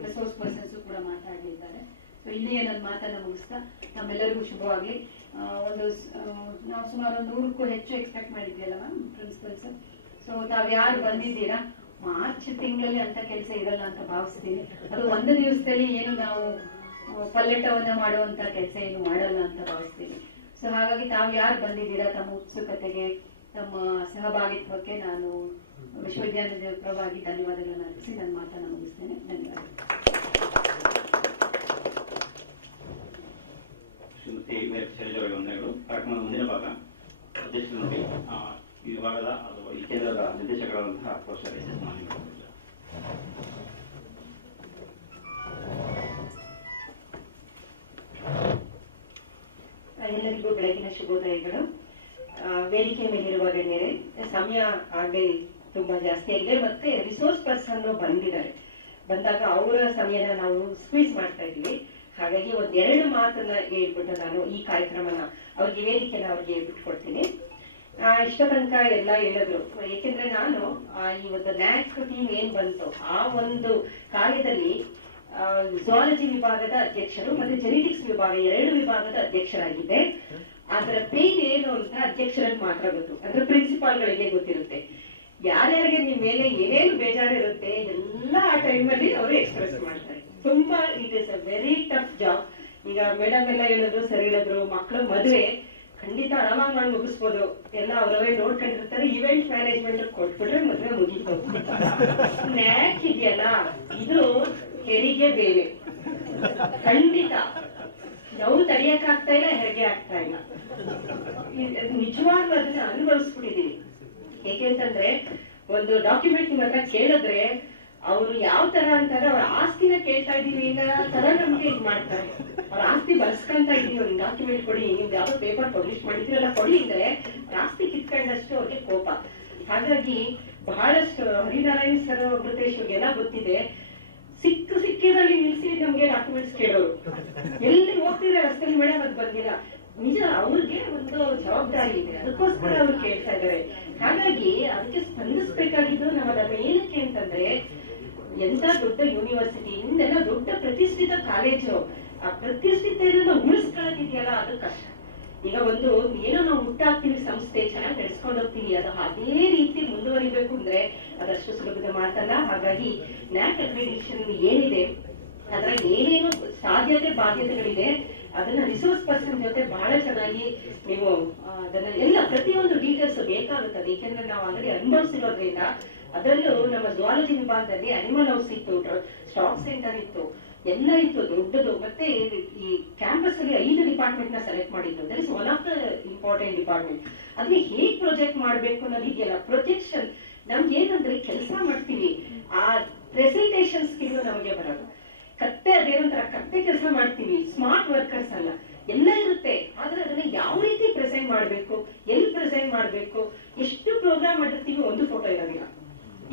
ರಿಸೋರ್ಸ್ ಪರ್ಸನ್ಸ್ ಕೂಡ ಮಾತಾಡಲಿದ್ದಾರೆ. ಸೊ ಇಲ್ಲಿಗೆ ನನ್ನ ಮಾತನ್ನ ಮುಗಿಸ್ತಾ ನಮ್ಮೆಲ್ಲರಿಗೂ ಶುಭವಾಗ್ಲಿ. ನಾವು ಸುಮಾರು 100ಕ್ಕೂ ಹೆಚ್ಚು ಎಕ್ಸ್ಪೆಕ್ಟ್ ಮಾಡಿದ್ಯಲ್ಲ ಮ್ಯಾಮ್ ಪ್ರಿನ್ಸಿಪಲ್ಸ್. ಸೊ ತಾವ್ ಯಾರು ಬಂದಿದ್ದೀರಾ, ಮಾರ್ಚ್ ತಿಂಗಳಲ್ಲಿ ಅಂತ ಕೆಲಸ ಇರಲ್ಲ ಅಂತ ಭಾವಿಸ್ತೀನಿ. ಅದು ಒಂದು ದಿವಸದಲ್ಲಿ ಏನು ನಾವು ಪಲ್ಲಟವನ್ನ ಮಾಡುವಂತ ಕೆಲಸ ಏನು ಮಾಡಲ್ಲ ಅಂತ ಭಾವಿಸ್ತೀನಿ. ಸೊ ಹಾಗಾಗಿ ತಾವು ಯಾರು ಬಂದಿದ್ದೀರಾ, ತಮ್ಮ ಉತ್ಸುಕತೆಗೆ, ತಮ್ಮ ಸಹಭಾಗಿತ್ವಕ್ಕೆ ನಾನು ವಿಶ್ವವಿದ್ಯಾಲಯದ ಪರವಾಗಿ ಧನ್ಯವಾದಗಳನ್ನು ಅರ್ಪಿಸಿ ನನ್ನ ಮಾತನ್ನು ಮುಗಿಸ್ತೇನೆ. ಧನ್ಯವಾದ. ಶ್ರೀಮತಿ ಶೈಲಜಾ ವಂದನೆಗಳು. ಕಾರ್ಯಕ್ರಮದ ಮುಂದಿನ ಭಾಗ ಅಧ್ಯಕ್ಷರು ನೋಡಿ ಈ ವಿಭಾಗದ ಅಥವಾ ಈ ಕೇಂದ್ರದ ನಿರ್ದೇಶಕರಾದಂತಹ ಪ್ರೊಫೆಸರ್ SS ಮಾಲಿಂಗ. ಎಲ್ಲರಿಗೂ ಬೆಳಗಿನ ಶುಭೋದಯಗಳು. ವೇದಿಕೆ ಮೇಲಿರುವ ಗಣ್ಯರೇ, ಸಮಯ ಆಗಲೇ ತುಂಬಾ ಜಾಸ್ತಿ ಆಗಿದೆ, ಮತ್ತೆ ರಿಸೋರ್ಸ್ ಪರ್ಸನ್ ಬಂದಾಗ ಅವರ ಸಮಯನ ನಾವು ಸ್ಕ್ವೀಸ್ ಮಾಡ್ತಾ ಇದೀವಿ. ಹಾಗಾಗಿ ಒಂದೆರಡು ಮಾತನ್ನ ಹೇಳ್ಬಿಟ್ಟು ನಾನು ಈ ಕಾರ್ಯಕ್ರಮನ ಅವ್ರಿಗೆ ವೇದಿಕೆನ ಅವ್ರಿಗೆ ಬಿಟ್ಕೊಡ್ತೀನಿ. ಇಷ್ಟ ತನಕ ಎಲ್ಲ ಹೇಳಿದ್ರು, ಏಕೆಂದ್ರೆ ನಾನು ಈ ಒಂದು NAAC ಟೀಮ್ ಏನ್ ಬಂತು ಆ ಒಂದು ಕಾರ್ಯದಲ್ಲಿ ಝುವಾಲಜಿ ವಿಭಾಗದ ಅಧ್ಯಕ್ಷರು ಮತ್ತೆ ಜೆನೆಟಿಕ್ಸ್ ವಿಭಾಗ 2 ವಿಭಾಗದ ಅಧ್ಯಕ್ಷರಾಗಿದ್ದೆ. ಅದರ ಪೇನ್ ಏನು ಅಂತ ಅಧ್ಯಕ್ಷರಿಗೆ ಮಾತ್ರ ಗೊತ್ತು, ಅಂದ್ರೆ ಪ್ರಿನ್ಸಿಪಾಲ್ಗಳಿಗೆ ಗೊತ್ತಿರುತ್ತೆ. ಯಾರ್ಯಾರಿಗೆ ನಿಮ್ ಮೇಲೆ ಏನೇನು ಬೇಜಾರಿರುತ್ತೆ ಎಲ್ಲ ಆ ಟೈಮಲ್ಲಿ ಅವರು ಎಕ್ಸ್ಪ್ರೆಸ್ ಮಾಡ್ತಾರೆ. ತುಂಬಾ it is a very tough job. ಈಗ ಮೇಡಮ್ ಎಲ್ಲ ಹೇಳಿದ್ರು, ಸರಿ ಹೇಳಿದ್ರು, ಮಕ್ಕಳು ಮದುವೆ ಖಂಡಿತ ಆರಾಮಾಗಿ ಮಾಡಿ ಮುಗಿಸ್ಬೋದು, ಎಲ್ಲ ಅವರವರೇ ನೋಡ್ಕೊಂಡಿರ್ತಾರೆ. ಇವೆಂಟ್ ಮ್ಯಾನೇಜ್ಮೆಂಟ್ ಕೊಟ್ಬಿಟ್ರೆ ಮದುವೆ ಮುಗೀತು. ನ್ಯಾಕ್ ಇದೆಯಲ್ಲ, ಇದು ಹೆರಿಗೆ ಬೇರೆ, ಖಂಡಿತ ನಾವು ತಡೆಯಕ್ಕಾಗ್ತಾ ಇಲ್ಲ, ಹೆರಿಗೆ ಆಗ್ತಾ ಇಲ್ಲ. ನಿಜವಾಗ್ಲೂ ಅದನ್ನ ಅನುಭವಿಸ್ಬಿಟ್ಟಿದೀವಿ. ಏಕೆಂತಂದ್ರೆ ಒಂದು ಡಾಕ್ಯುಮೆಂಟ್ ನಿಮ್ಮ ಹತ್ರ ಕೇಳಿದ್ರೆ ಅವ್ರು ಯಾವ ತರ ಅಂತಾರೆ, ಅವ್ರ ಆಸ್ತಿನ ಕೇಳ್ತಾ ಇದೀವಿ ಅನ್ನೋ ತರ ನಮ್ಗೆ ಇದು ಮಾಡ್ತಾರೆ. ಅವ್ರ ಆಸ್ತಿ ಬರ್ಸ್ಕೊಂತ ಇದೀವಿ, ಒಂದು ಡಾಕ್ಯುಮೆಂಟ್ ಕೊಡಿ, ನಿಮ್ದು ಯಾವ್ದೋ ಪೇಪರ್ ಪಬ್ಲಿಷ್ ಮಾಡಿದ್ರಲ್ಲ ಕೊಡಿ ಅಂದ್ರೆ ಅವ್ರ ಆಸ್ತಿ ಕಿತ್ಕೊಂಡಷ್ಟು ಅವ್ರಿಗೆ ಕೋಪ. ಹಾಗಾಗಿ ಬಹಳಷ್ಟು ಹರಿನಾರಾಯಣ್ ಸರ್, ಅಮೃತೇಶ್ವರ್ಗೆಲ್ಲ ಗೊತ್ತಿದೆ, ಸಿಕ್ಕಿದಲ್ಲಿ ನಿಲ್ಸಿ ನಮ್ಗೆ ಡಾಕ್ಯುಮೆಂಟ್ಸ್ ಕೇಳೋರು. ಎಲ್ಲಿ ಹೋಗ್ತಿದ್ರೆ ರಸ್ತೆಯಲ್ಲಿ ಮೇಡಮ್ ಅದು ಬಂದಿಲ್ಲ, ನಿಜ ಅವ್ರಿಗೆ ಒಂದು ಜವಾಬ್ದಾರಿ ಇದೆ, ಅದಕ್ಕೋಸ್ಕರ ಅವ್ರು ಕೇಳ್ತಾ ಇದಾರೆ. ಹಾಗಾಗಿ ಅದಕ್ಕೆ ಸ್ಪಂದಿಸ್ಬೇಕಾಗಿದ್ದು ನಮ್ಮ ಏನಕ್ಕೆ ಅಂತಂದ್ರೆ, ಎಂತ ದೊಡ್ಡ ಯೂನಿವರ್ಸಿಟಿ, ಹಿಂದೆಲ್ಲ ದೊಡ್ಡ ಪ್ರತಿಷ್ಠಿತ ಕಾಲೇಜು, ಆ ಪ್ರತಿಷ್ಠಿತೆಯನ್ನು ಉಳಿಸ್ಕೊಳ್ಳೋದಿದೆಯಲ್ಲ ಅದು ಕಷ್ಟ. ಈಗ ಒಂದು ಏನೋ ನಾವು ಹುಟ್ಟಾಕ್ತಿವಿ, ಸಂಸ್ಥೆ ಚೆನ್ನಾಗಿ ನಡೆಸ್ಕೊಂಡು ಹೋಗ್ತೀವಿ, ಅದು ಅದೇ ರೀತಿ ಮುಂದುವರಿಬೇಕು ಅಂದ್ರೆ ಅದಷ್ಟು ಸುಲಭದ ಮಾತಲ್ಲ. ಹಾಗಾಗಿ ನ್ಯಾಕ್ ಅಕ್ರೆಡಿಟೇಷನ್ ಏನಿದೆ ಅದರ ಏನೇನು ಸಾಧ್ಯತೆ ಬಾಧ್ಯತೆಗಳಿದೆ ಅದನ್ನ ರಿಸೋರ್ಸ್ ಪರ್ಸನ್ ಜೊತೆ ಬಹಳ ಚೆನ್ನಾಗಿ ನೀವು ಅದನ್ನ ಎಲ್ಲ ಪ್ರತಿಯೊಂದು ಡೀಟೇಲ್ಸ್ ಬೇಕಾಗುತ್ತದೆ. ಏಕೆಂದ್ರೆ ನಾವು ಆಲ್ರೆಡಿ ಅನುಭವಿಸಿರೋದ್ರಿಂದ. ಅದರಲ್ಲೂ ನಮ್ಮ ಝುವಾಲಜಿ ವಿಭಾಗದಲ್ಲಿ ಅನಿಮಲ್ ಹೌಸ್ ಇತ್ತು, ಸ್ಟಾಕ್ ಸೆಂಟರ್ ಇತ್ತು, ಎಲ್ಲ ಇತ್ತು ದೊಡ್ಡದು. ಮತ್ತೆ ಈ ಕ್ಯಾಂಪಸ್ ಅಲ್ಲಿ 5 ಡಿಪಾರ್ಟ್ಮೆಂಟ್ ನ ಸೆಲೆಕ್ಟ್ ಮಾಡಿದ್ರು. That is one of the important department. ಅದನ್ನ ಹೇಗ್ ಪ್ರೊಜೆಕ್ಟ್ ಮಾಡ್ಬೇಕು ಅನ್ನೋದು ಇದೆಯಲ್ಲ, ಪ್ರೊಜೆಕ್ಷನ್ ನಮ್ಗೆ ಏನಂದ್ರೆ ಕೆಲಸ ಮಾಡ್ತೀವಿ, ಆ ಪ್ರೆಸೆಂಟೇಷನ್ ಸ್ಕಿಲ್ ನಮಗೆ ಬರೋದು. ಕತ್ತೆ ಅದೇನಂತರ ಕತ್ತೆ ಕೆಲಸ ಮಾಡ್ತೀವಿ, ಸ್ಮಾರ್ಟ್ ವರ್ಕರ್ಸ್ ಅಲ್ಲ, ಎಲ್ಲ ಇರುತ್ತೆ. ಆದ್ರೆ ಅದನ್ನ ಯಾವ ರೀತಿ ಪ್ರೆಸೆಂಟ್ ಮಾಡ್ಬೇಕು, ಎಲ್ಲಿ ಪ್ರೆಸೆಂಟ್ ಮಾಡ್ಬೇಕು, ಎಷ್ಟು ಪ್ರೋಗ್ರಾಮ್ ಮಾಡಿರ್ತೀವಿ, ಒಂದು ಫೋಟೋ ಇರೋದಿಲ್ಲ.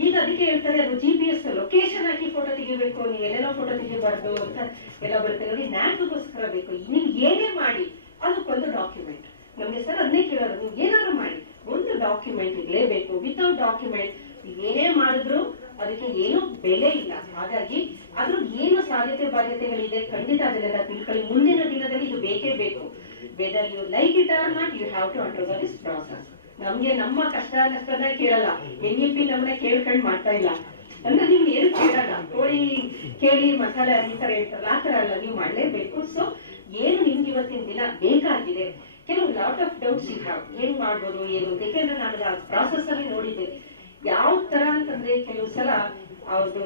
ಈಗ ಅದಕ್ಕೆ ಹೇಳ್ತಾರೆ ಅದು GPS ಲೊಕೇಶನ್ ಹಾಕಿ ಫೋಟೋ ತೆಗಿಬೇಕು, ನೀವು ಎಲ್ಲೆಲ್ಲೋ ಫೋಟೋ ತೆಗಿಬಾರ್ದು ಅಂತ ಎಲ್ಲ ಬರುತ್ತೆ ನೋಡಿ. ನ್ಯಾಕ್ಗೋಸ್ಕರ ಬೇಕು, ನೀವು ಏನೇ ಮಾಡಿ ಅದಕ್ಕೊಂದು ಡಾಕ್ಯುಮೆಂಟ್. ನಮ್ಗೆ ಸರ್ ಅದನ್ನೇ ಕೇಳೋದು, ನೀವು ಏನಾದ್ರು ಮಾಡಿ ಒಂದು ಡಾಕ್ಯುಮೆಂಟ್ ಇರಲೇಬೇಕು. ವಿತೌಟ್ ಡಾಕ್ಯುಮೆಂಟ್ ಏನೇ ಮಾಡಿದ್ರು ಅದಕ್ಕೆ ಏನು ಬೆಲೆ ಇಲ್ಲ. ಹಾಗಾಗಿ ಅದ್ರ ಏನು ಸಾಧ್ಯತೆ ಬಾಧ್ಯತೆಗಳಿದೆ ಖಂಡಿತ ಅದನ್ನೆಲ್ಲ ತಿಳ್ಕೊಳ್ಳಿ. ಮುಂದಿನ ದಿನದಲ್ಲಿ ಇದು ಬೇಕೇ ಬೇಕು. Whether you like it or not, you have to undergo this process. ನಮ್ಗೆ ನಮ್ಮ ಕಷ್ಟ ನಷ್ಟನ ಕೇಳಲ್ಲ, NEP ನಮ್ಮನ್ನ ಕೇಳ್ಕೊಂಡ್ ಮಾಡ್ತಾ ಇಲ್ಲ ಅಂದ್ರೆ ನೀವು ಏನು ಕೇಳಲ್ಲ. ಕೋಳಿ ಕೇಳಿ ಮಸಾಲೆ ಅರಿತಾರೆ ಇರ್ತಾರಲ್ಲ, ಆ ತರ ಅಲ್ಲ, ನೀವು ಮಾಡ್ಲೇಬೇಕು. ಸೊ ಏನು ನಿಮ್ಗೆ ಇವತ್ತಿನ ದಿನ ಬೇಕಾಗಿದೆ, ಕೆಲವು lot of doubts you have, ಏನ್ ಮಾಡ್ಬೋದು ಏನು. ಯಾಕೆಂದ್ರೆ ನಾನು ಆ ಪ್ರಾಸೆಸ್ ಅಲ್ಲಿ ನೋಡಿದ್ದೆ ಯಾವ ತರ ಅಂತಂದ್ರೆ, ಕೆಲವು ಸಲ ಅವ್ರದ್ದು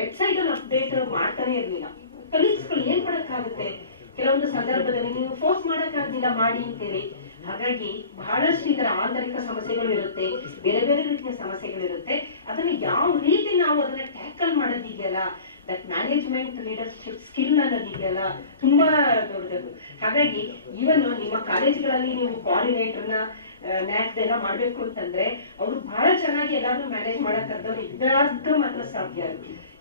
ವೆಬ್ಸೈಟ್ ಅಲ್ಲಿ ಅಪ್ಡೇಟ್ ಮಾಡ್ತಾನೆ ಇರ್ಲಿಲ್ಲ. ಕಲೀಗ್ಸ್ಗಳು ಏನ್ ಮಾಡಕ್ಕಾಗುತ್ತೆ, ಕೆಲವೊಂದು ಸಂದರ್ಭದಲ್ಲಿ ನೀವು ಫೋರ್ಸ್ ಮಾಡಕ್ಕಾಗ್ಲಿಲ್ಲ ಮಾಡಿ ಅಂತೇಳಿ. ಹಾಗಾಗಿ ಬಹಳಷ್ಟು ಇದರ ಆಂತರಿಕ ಸಮಸ್ಯೆಗಳು ಇರುತ್ತೆ, ಬೇರೆ ಬೇರೆ ರೀತಿಯ ಸಮಸ್ಯೆಗಳಿರುತ್ತೆ. ಅದನ್ನ ಯಾವ ರೀತಿ ನಾವು ಅದನ್ನ ಟ್ಯಾಕಲ್ ಮಾಡೋದಿದೆಯಲ್ಲ, ದಟ್ ಮ್ಯಾನೇಜ್ಮೆಂಟ್ ಲೀಡರ್ಶಿಪ್ ಸ್ಕಿಲ್ ಅನ್ನೋದಿದೆಯಲ್ಲ ತುಂಬಾ ದೊಡ್ಡದು. ಹಾಗಾಗಿ ಇವನ್ ನಿಮ್ಮ ಕಾಲೇಜ್ಗಳಲ್ಲಿ ನೀವು ಕೋಆರ್ಡಿನೇಟರ್ನ ನ್ಯಾಕ್ ಎಲ್ಲ ಮಾಡ್ಬೇಕು ಅಂತಂದ್ರೆ ಅವರು ಬಹಳ ಚೆನ್ನಾಗಿ ಎಲ್ಲಾರು ಮ್ಯಾನೇಜ್ ಮಾಡಕ್ಕಾದವ್ರು ಇದ್ರಾಗ ಮಾತ್ರ ಸಾಧ್ಯ.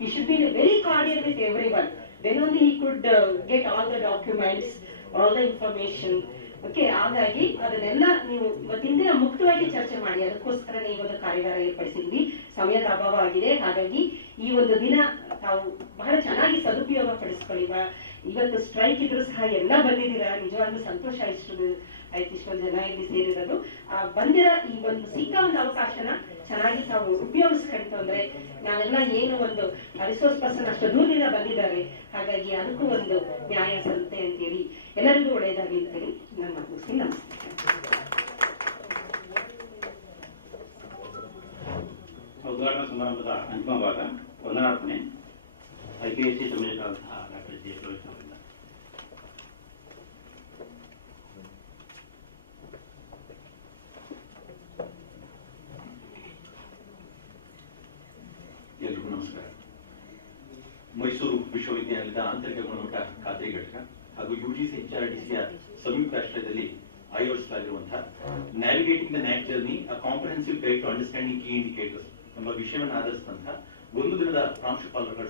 You should be very cordial with everyone, then only he could get all the documents, all the information. Okay, ಹಾಗಾಗಿ ಅದನ್ನೆಲ್ಲ ನೀವು ಇವತ್ತಿನ ದಿನ ಮುಕ್ತವಾಗಿ ಚರ್ಚೆ ಮಾಡಿ. ಅದಕ್ಕೋಸ್ಕರ ಈ ಒಂದು ಕಾರ್ಯಾಗಾರ ಏರ್ಪಡಿಸಿದ್ವಿ. ಸಮಯದ ಅಭಾವ ಆಗಿದೆ, ಹಾಗಾಗಿ ಈ ಒಂದು ದಿನ ತಾವು ಬಹಳ ಚೆನ್ನಾಗಿ ಸದುಪಯೋಗ ಪಡಿಸ್ಕೊಳ್ಳಿ. ಇವತ್ತು ಸ್ಟ್ರೈಕ್ ಇದ್ರು ಸಹ ಎಲ್ಲ ಬಂದಿದ್ದೀರಾ, ನಿಜವಾಗ್ಲೂ ಸಂತೋಷ ಆಯ್ತು ಇಷ್ಟೊಂದು ಜನ ಇಲ್ಲಿ ಸೇರಿರೋದು. ಬಂದಿರೋ ಈ ಒಂದು ಸಿಕ್ಕ ಒಂದು ಅವಕಾಶನ ಚೆನ್ನಾಗಿ ತಾವು ಉಪಯೋಗಿಸ್ಕೊಂತು ಅಂದ್ರೆ, ನಾವೆಲ್ಲ ಏನು ಒಂದು ರಿಸೋರ್ಸ್ ಪರ್ಸನ್ ಅಷ್ಟು ದೂರದಿಂದ ಬಂದಿದ್ದಾರೆ, ಹಾಗಾಗಿ ಅದಕ್ಕೂ ಒಂದು ನ್ಯಾಯ ಸಲ್ಲುತ್ತೆ ಅಂತೇಳಿ ಎಲ್ಲರಿಗೂ ಒಳ್ಳೆಯದಾಗಿ ಇರ್ತೇನೆ. ನನ್ನ ಮುಗಿಸಿ ನಮಸ್ತೆ. ಉದ್ಘಾಟನಾ ಸಮಾರಂಭದ ಅಂತಿಮ ಭಾಗ ವಂದನಾರ್ಪಣೆ. IPSC ಸಂಯೋಜಕರಾದಂತಹ ಡಾಕ್ಟರ್ ಜಿ ಸುರೇಶ್ ಅವರಿಂದ. ಎಲ್ರಿಗೂ ನಮಸ್ಕಾರ. ಮೈಸೂರು ವಿಶ್ವವಿದ್ಯಾಲಯದ ಆಂತರಿಕ ಗುಣಮಟ್ಟ ಖಾತ್ರಿ ಘಟಕ ಹಾಗೂ UGC HRDCಯ ಸಂಯುಕ್ತ ಆಶ್ರಯದಲ್ಲಿ ಆಯೋಜಿಸಲಾಗಿರುವಂತಹ navigating the NAAC journey a comprehensive guide to understanding key indicators ಎಂಬ ವಿಷಯವನ್ನು ಆಧರಿಸಿದಂತಹ ಒಂದು ದಿನದ ಪ್ರಾಂಶುಪಾಲರ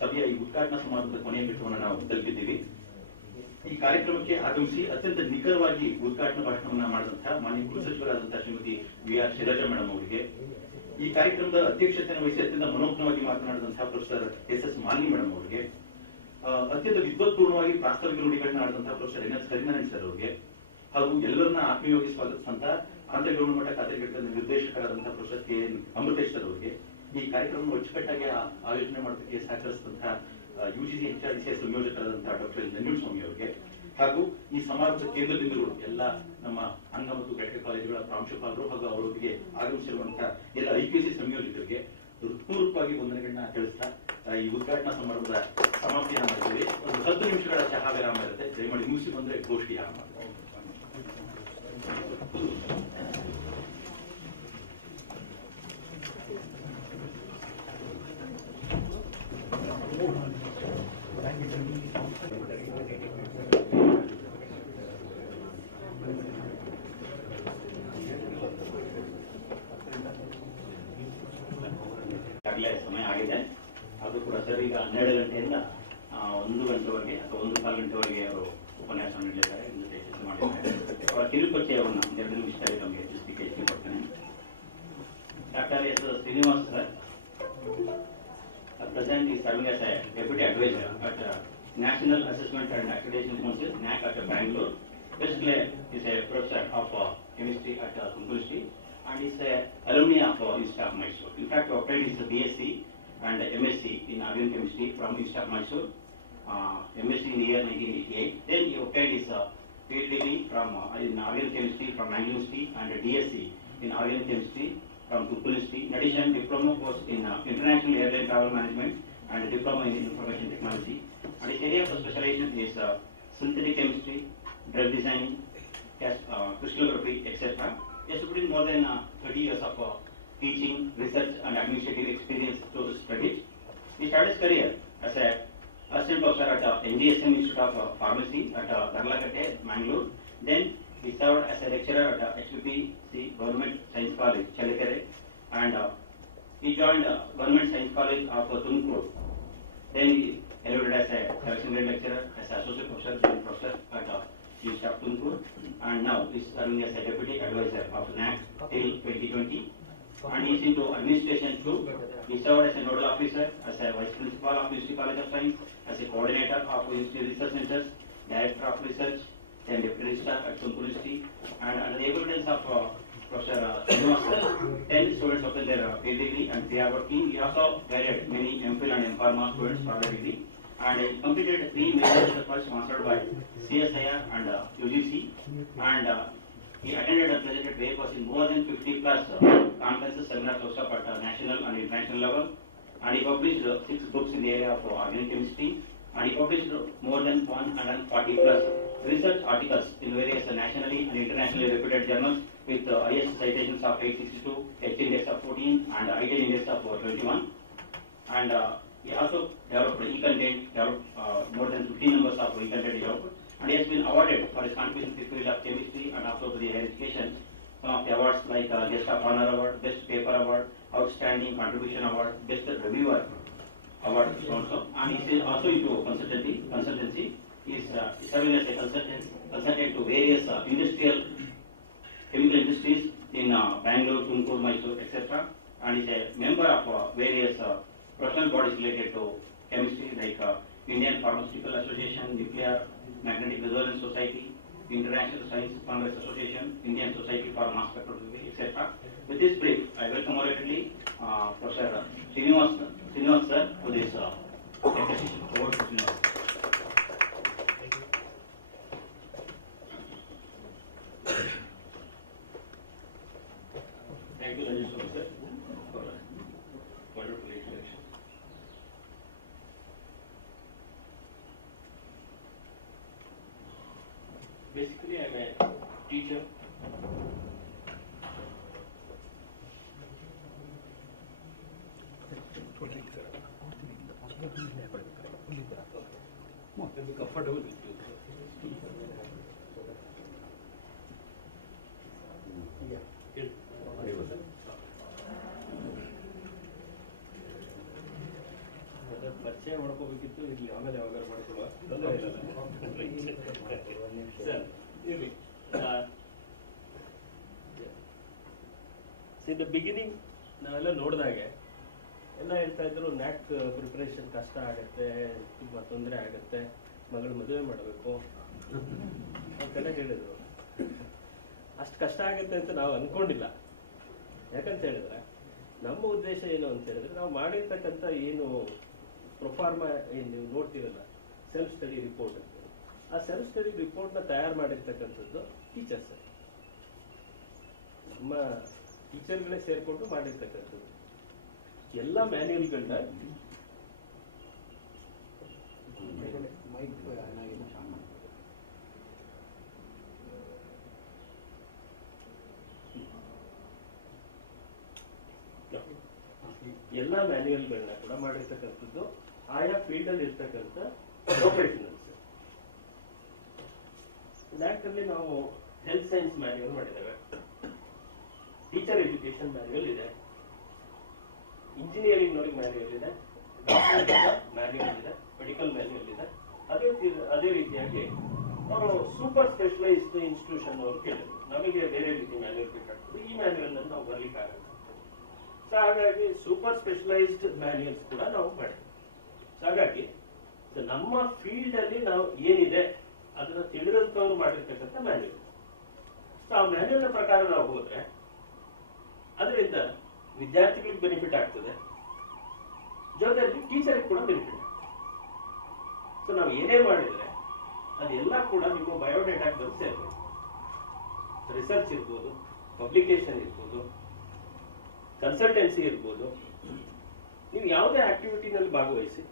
ಸಭೆಯ ಈ ಉದ್ಘಾಟನಾ ಸಮಾರಂಭದ ಕೊನೆಯ ಘಟ್ಟವನ್ನು ನಾವು ತಲುಪಿದ್ದೀವಿ. ಈ ಕಾರ್ಯಕ್ರಮಕ್ಕೆ ಆಗಮಿಸಿ ಅತ್ಯಂತ ನಿಖರವಾಗಿ ಉದ್ಘಾಟನಾ ಭಾಷಣವನ್ನು ಮಾಡಿದಂತಹ ಮಾನ್ಯ ಕುಲಸಚಿವರಾದಂತಹ ಶ್ರೀಮತಿ VR ಶೈಲಜಾ ಮೇಡಮ್ ಅವರಿಗೆ, ಈ ಕಾರ್ಯಕ್ರಮದ ಅಧ್ಯಕ್ಷತೆಯನ್ನು ವಹಿಸಿ ಅತ್ಯಂತ ಮನೋಜ್ಞವಾಗಿ ಮಾತನಾಡಿದಂತಹ ಪ್ರೊಫೆಸರ್ ಎಸ್ ಮಾಲಿನಿ ಮೇಡಮ್ ಅವರಿಗೆ, ಅತ್ಯಂತ ವಿದ್ವತ್ಪೂರ್ಣವಾಗಿ ಪ್ರಾಸ್ತಾವಿಕ ನುಡಿಗಳನ್ನ ಆಡಿದಂತಹ ಪ್ರೊಫೆಸರ್ NS ಹರಿನಾರಾಯಣ್ ಸರ್ ಅವರಿಗೆ, ಹಾಗೂ ಎಲ್ಲರನ್ನ ಆತ್ಮೀಯವಾಗಿ ಸ್ವಾಗತಿಸಿದಂತಹ ಆಂತರಿಕ ಗುಣಮಟ್ಟ ಖಾತೆ ಘಟಕದ ನಿರ್ದೇಶಕರಾದಂತಹ ಪ್ರೊಫೆಸರ್ KN ಅಮೃತೇಶ್ ಸರ್ ಅವರಿಗೆ, ಈ ಕಾರ್ಯಕ್ರಮವನ್ನು ಅಚ್ಚುಕಟ್ಟಾಗಿ ಆಯೋಜನೆ ಮಾಡೋದಕ್ಕೆ ಸಹಕರಿಸಿದಂತಹ UGC HRDC ಸಂಯೋಜಕರಾದಂತಹ ಡಾಕ್ಟರ್ ನಂಜುಂಡ ಸ್ವಾಮಿ ಅವರಿಗೆ, ಹಾಗೂ ಈ ಸಮಾಜದ ಕೇಂದ್ರ ಬಿಂದುಗಳು ಎಲ್ಲ ನಮ್ಮ ಅಂಗ ಮತ್ತು ಘಟಕ ಕಾಲೇಜುಗಳ ಪ್ರಾಂಶುಪಾಲರು ಹಾಗೂ ಅವರೊಂದಿಗೆ ಆಗಮಿಸಿರುವಂತಹ ಎಲ್ಲ IPSC ಸಂಯೋಜಕರಿಗೆ ಹೃತ್ಪೂರ್ವಕವಾಗಿ ವಂದನೆಗಳನ್ನ ತಿಳಿಸ್ತಾ ಈ ಉದ್ಘಾಟನಾ ಸಮಾರಂಭದ ಸಮಾಪ್ತಿಯನ್ನು ಮಾಡಿದ್ದೀವಿ. ಒಂದು 10 ನಿಮಿಷಗಳ ಚಹಾ ವಿರಾಮ ಇರುತ್ತೆ, ದಯಮಾಡಿ ಮುಗಿಸಿ ಬಂದ್ರೆ ಗೋಷ್ಠಿ ಆರಂಭ. ಈಗಾಗಲೇ ಸಮಯ ಆಗಿದೆ. ಅದು ಕೂಡ ಸರ್ ಈಗ 12 ಗಂಟೆಯಿಂದ 1 ಗಂಟೆವರೆಗೆ ಅಥವಾ 1 ಕಾಲು ಗಂಟೆವರೆಗೆ ಅವರು ಉಪನ್ಯಾಸ ನೀಡಲಿದ್ದಾರೆ ಎಂದು ಚರ್ಚೆ ಮಾಡಿದ್ದಾರೆ. ಅವರ ಕಿರುಪರಿಚಯವನ್ನು 2 ನಿಮಿಷದಲ್ಲಿ ನಮಗೆ ತಿಳಿಸಲಿಕ್ಕೆ ಇಷ್ಟಪಡ್ತೇನೆ. Doctor S Srinivas sir present is serving as a deputy advisor at National Assessment and Accreditation Council NAAC at Bangalore. Basically, he is a professor of chemistry at University and is a alumni of University of Mysore. In fact, he obtained his BSc and MSc in organic chemistry from University of Mysore, MSc in the year 1988. Then he obtained his PhD degree from in organic chemistry from Bangalore University and DSc in organic chemistry from University. In addition, diploma course in international airline travel management and diploma in information technology. And his area of specialization is synthetic chemistry, drug design, crystallography, etc. He has put in more than 30 years of teaching, research, and administrative experience to his studies. He started his career as a assistant professor at NGSM Institute of Pharmacy at Darlakatte, Mangalore. Then he served as a lecturer at HPPC Government Science College, Chalikere, and he joined Government Science College of Tumkur. Then he enrolled as a selection grade lecturer, as an associate professor, then professor at University of Tumkur, and now he is serving as a deputy advisor of NAAC till 2020. And he is into administration too. He served as a nodal officer, as a vice principal of University College of Science, as a coordinator of University Research Centers, director of research, then deputy registrar at University, and under the evidence of Professor Srinivas, 10 students obtained their PhD degree and they are working. He also guided many MPhil and MPharma students for their degree, and he completed 3 major research sponsored by CSIR and UGC, and he attended and presented papers in more than 50 plus conferences, seminars, workshops at national and international level, and he published 6 books in the area of organic chemistry, and he published more than 140 plus research articles in various nationally and internationally reputed journals with highest citations of 862, H index of 14, and ITL index of 21. And he also developed e-content, more than 15 numbers of e-content developed, and he has been awarded for his contributions to the field of chemistry and also to the higher education. Some of the awards like Guest of Honor Award, Best Paper Award, Outstanding Contribution Award, Best Reviewer Award also. And he is also into consultancy. He is serving as a consultant to various chemical industries in Bangalore, Tumkur, Mysore, etc. And is a member of various professional bodies related to chemistry like Indian Pharmaceutical Association, Nuclear Magnetic Resonance Society, International Science Congress Association, Indian Society for Mass Spectroscopy, etc. With this brief, I welcome already Professor Srinivas sir for this exposition. Over to Srinivas. Thank you, Rajesh sir, for wonderful introduction. Basically, I'm a teacher. Be comfortable with you. ಪರಿಚಯ ಮಾಡ್ಕೋಬೇಕಿತ್ತು, ಇಲ್ಲಿ ಆಮೇಲೆ ಯಾವಾಗ ಮಾಡ್ಕೊಳ್ಳುವ sir ಇರಲಿ. See, the beginning ನಾವೆಲ್ಲ ನೋಡಿದಾಗೆ ಎಲ್ಲ ಹೇಳ್ತಾ ಇದ್ರು ನ್ಯಾಕ್ preparation ಕಷ್ಟ ಆಗುತ್ತೆ, ತುಂಬ ತೊಂದರೆ ಆಗುತ್ತೆ, ಮಗಳು ಮದುವೆ ಮಾಡಬೇಕು ಅಂತೆಲ್ಲ ಹೇಳಿದ್ರು. ಅಷ್ಟು ಕಷ್ಟ ಆಗುತ್ತೆ ಅಂತ ನಾವು ಅನ್ಕೊಂಡಿಲ್ಲ. ಯಾಕಂತ ಹೇಳಿದ್ರೆ ನಮ್ಮ ಉದ್ದೇಶ ಏನು ಅಂತ ಹೇಳಿದ್ರೆ, ನಾವು ಮಾಡಿರ್ತಕ್ಕಂಥ ಏನು ಪ್ರೊಫಾರ್ಮಾ ಏನು ನೀವು ನೋಡ್ತೀರಲ್ಲ, ಸೆಲ್ಫ್ ಸ್ಟಡಿ ರಿಪೋರ್ಟ್ ಅಂತ, ಆ ಸೆಲ್ಫ್ ಸ್ಟಡಿ ರಿಪೋರ್ಟ್ನ ತಯಾರು ಮಾಡಿರ್ತಕ್ಕಂಥದ್ದು ಟೀಚರ್ಸ್, ನಮ್ಮ ಟೀಚರ್ಗಳೇ ಸೇರ್ಕೊಂಡು ಮಾಡಿರ್ತಕ್ಕಂಥದ್ದು. ಎಲ್ಲ ಮ್ಯಾನ್ಯುಯಲ್ಗಳನ್ನ ಎಲ್ಲ ಮ್ಯಾನ್ಯುಯಲ್ಗಳನ್ನ ಕೂಡ ಮಾಡಿರ್ತಕ್ಕಂಥದ್ದು ಆಯಾ ಫೀಲ್ಡ್ ಅಲ್ಲಿ ಇರ್ತಕ್ಕಂಥ ಪ್ರೊಫೆಷನಲ್ಸ್. NAAC ಅಲ್ಲಿ ನಾವು ಹೆಲ್ತ್ ಸೈನ್ಸ್ ಮ್ಯಾನ್ಯುಯಲ್ ಮಾಡಿದ್ದೇವೆ, ಟೀಚರ್ ಎಜುಕೇಶನ್ ಮ್ಯಾನ್ಯುಯಲ್ ಇದೆ, ಇಂಜಿನಿಯರಿಂಗ್ ನವರಿಗೆ ಮ್ಯಾನ್ಯುಯಲ್ ಇದೆ, ಮ್ಯಾನ್ಯುಯಲ್ ಇದೆ, ಮೆಡಿಕಲ್ ಮ್ಯಾನ್ಯುಯಲ್ ಇದೆ. ಅದೇ ರೀತಿಯಾಗಿ ಅವರು ಸೂಪರ್ ಸ್ಪೆಷಲೈಸ್ಡ್ ಇನ್ಸ್ಟಿಟ್ಯೂಷನ್ ಅವರು ಕೇಳಿದ್ರು, ನಮಗೆ ಬೇರೆ ರೀತಿ ಮ್ಯಾನ್ಯುಯಲ್ ಬೇಕಾಗ್ತದೆ, ಈ ಮ್ಯಾನ್ಯುಯಲ್ ಅನ್ನು ನಾವು ಬರ್ಲಿಕ್ಕಾಗಲ್ಲ. ಸೊ ಹಾಗಾಗಿ ಸೂಪರ್ ಸ್ಪೆಷಲೈಸ್ಡ್ ಮ್ಯಾನ್ಯುಯಲ್ಸ್ ಕೂಡ ನಾವು ಮಾಡಿದ್ವಿ. ಹಾಗಾಗಿ ನಮ್ಮ ಫೀಲ್ಡ್ ಅಲ್ಲಿ ನಾವು ಏನಿದೆ ಅದನ್ನ ತಿಳಿದಂತವ್ರು ಮಾಡಿರ್ತಕ್ಕಂಥ ಮ್ಯಾನ್ಯುಯಲ್. ಸೊ ಆ ಮ್ಯಾನ್ಯುಯಲ್ ಪ್ರಕಾರ ನಾವು ಹೋದ್ರೆ ಅದರಿಂದ ವಿದ್ಯಾರ್ಥಿಗಳಿಗೆ ಬೆನಿಫಿಟ್ ಆಗ್ತದೆ, ಜೊತೆಯಲ್ಲಿ ಟೀಚರ್ಗೆ ಕೂಡ ಬೆನಿಫಿಟ್ ಆಗ್ತದೆ. ಸೊ ನಾವು ಏನೇ ಮಾಡಿದ್ರೆ ಅದೆಲ್ಲ ಕೂಡ ನಿಮ್ಮ ಬಯೋಡೇಟಾಗೆ ಬಂದು ಸೇರ್ಬೇಕು. ರಿಸರ್ಚ್ ಇರ್ಬೋದು, ಪಬ್ಲಿಕೇಶನ್ ಇರ್ಬೋದು, ಕನ್ಸಲ್ಟೆನ್ಸಿ ಇರ್ಬೋದು, ನೀವು ಯಾವುದೇ ಆಕ್ಟಿವಿಟಿನಲ್ಲಿ ಭಾಗವಹಿಸಿ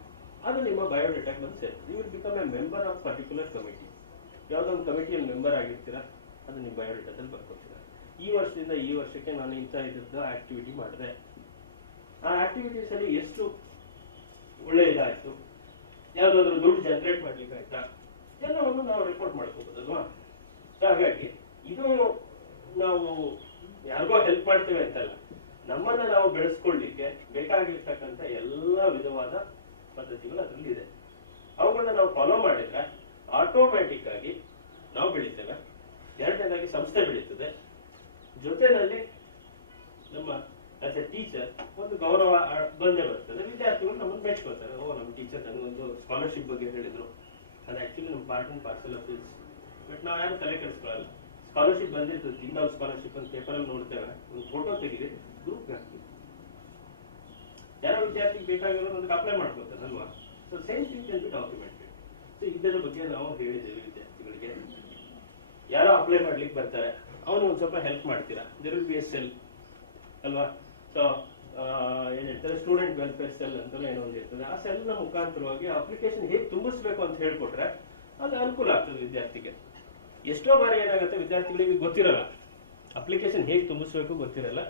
ಅದು ನಿಮ್ಮ ಬಯೋಡೇಟಾಗೆ ಬಂದು ಸೇರ್ತದೆ. You will become a member of particular committee. ಯಾವುದೋ ಒಂದು ಕಮಿಟಿಯಲ್ಲಿ ಮೆಂಬರ್ ಆಗಿರ್ತೀರಾ, ಅದು ನಿಮ್ಮ ಬಯೋಡೇಟಾದಲ್ಲಿ ಬರ್ಕೊತೀರಾ. ಈ ವರ್ಷದಿಂದ ಈ ವರ್ಷಕ್ಕೆ ನಾನು ಇಂಥ ಇದ್ದ ಆಕ್ಟಿವಿಟಿ ಮಾಡಿದೆ, ಆ ಆಕ್ಟಿವಿಟೀಸ್ ಅಲ್ಲಿ ಎಷ್ಟು ಒಳ್ಳೆ ಇದಾಯ್ತು, ಯಾವ್ದಾದ್ರು ದುಡ್ಡು ಜನರೇಟ್ ಮಾಡ್ಲಿಕ್ಕೆ ಆಯ್ತಾ, ಎಲ್ಲವನ್ನು ನಾವು ರಿಪೋರ್ಟ್ ಮಾಡ್ಕೋಬೋದಲ್ವಾ. ಹಾಗಾಗಿ ಇದು ನಾವು ಯಾರಿಗೋ ಹೆಲ್ಪ್ ಮಾಡ್ತೇವೆ ಅಂತಲ್ಲ, ನಮ್ಮನ್ನ ನಾವು ಬೆಳೆಸ್ಕೊಳ್ಳಿಕ್ಕೆ ಬೇಕಾಗಿರ್ತಕ್ಕಂಥ ಎಲ್ಲ ವಿಧವಾದ ಪದ್ಧತಿಗಳು ಅದರಲ್ಲಿ ಇದೆ. ಅವುಗಳನ್ನ ನಾವು ಫಾಲೋ ಮಾಡಿದ್ರೆ ಆಟೋಮ್ಯಾಟಿಕ್ ಆಗಿ ನಾವು ಬೆಳೀತೇವೆ. ಎರಡನೇದಾಗಿ ಸಂಸ್ಥೆ ಬೆಳೀತದೆ, ಜೊತೆಯಲ್ಲಿ ನಮ್ಮ ಆಸ್ ಎ ಟೀಚರ್ ಒಂದು ಗೌರವ ಬಂದೇ ಬರ್ತದೆ. ವಿದ್ಯಾರ್ಥಿಗಳು ನಮ್ಮನ್ನು ಮೆಚ್ಕೋತಾರೆ, ಓ ನಮ್ಮ ಟೀಚರ್ ನನಗೊಂದು ಸ್ಕಾಲರ್ಶಿಪ್ ಬಗ್ಗೆ ಹೇಳಿದ್ರು, ಅದು ಆಕ್ಚುಲಿ ನಮ್ಮ part and parcel of this. But ನಾವು ಯಾರು ತಲೆ ಕೆಡಿಸ್ಕೊಳ್ಳಲ್ಲ. ಸ್ಕಾಲರ್ಶಿಪ್ ಬಂದಿರ್ತದೆ, ತಿಂಗಳ ಸ್ಕಾಲರ್ಶಿಪ್ ಅಂತ ಪೇಪರಲ್ಲಿ ನೋಡ್ತೇವೆ, ಒಂದು ಫೋಟೋ ತೆಗೀರಿ, ಗ್ರೂಪ್ ಹಾಕ್ತೀವಿ, ಯಾರೋ ವಿದ್ಯಾರ್ಥಿಗೆ ಬೇಕಾಗಿರೋದು ಅದಕ್ಕೆ ಅಪ್ಲೈ ಮಾಡ್ಕೊತಾರಲ್ವಾ. So same thing can be documented. So ಇದರ ಬಗ್ಗೆ ನಾವು ಹೇಳಿದ್ದೇವೆ ವಿದ್ಯಾರ್ಥಿಗಳಿಗೆ. ಯಾರೋ ಅಪ್ಲೈ ಮಾಡ್ಲಿಕ್ಕೆ ಬರ್ತಾರೆ, ಅವನು ಒಂದು ಸ್ವಲ್ಪ ಹೆಲ್ಪ್ ಮಾಡ್ತೀರಾ, there will be a cell ಅಲ್ವಾ. ಸೊ ಏನ್ ಹೇಳ್ತಾರೆ, ಸ್ಟೂಡೆಂಟ್ ವೆಲ್ಫೇರ್ ಸೆಲ್ ಅಂತ ಏನೋ ಒಂದು ಇರ್ತದೆ. ಆ ಸೆಲ್ ನ ಮುಖಾಂತರವಾಗಿ ಅಪ್ಲಿಕೇಶನ್ ಹೇಗೆ ತುಂಬಿಸ್ಬೇಕು ಅಂತ ಹೇಳ್ಕೊಟ್ರೆ ಅದು ಅನುಕೂಲ ಆಗ್ತದೆ ವಿದ್ಯಾರ್ಥಿಗೆ. ಎಷ್ಟೋ ಬಾರಿ ಏನಾಗುತ್ತೆ, ವಿದ್ಯಾರ್ಥಿಗಳಿಗೆ ಗೊತ್ತಿರಲ್ಲ ಅಪ್ಲಿಕೇಶನ್ ಹೇಗೆ ತುಂಬಿಸ್ಬೇಕು, ಗೊತ್ತಿರಲ್ಲ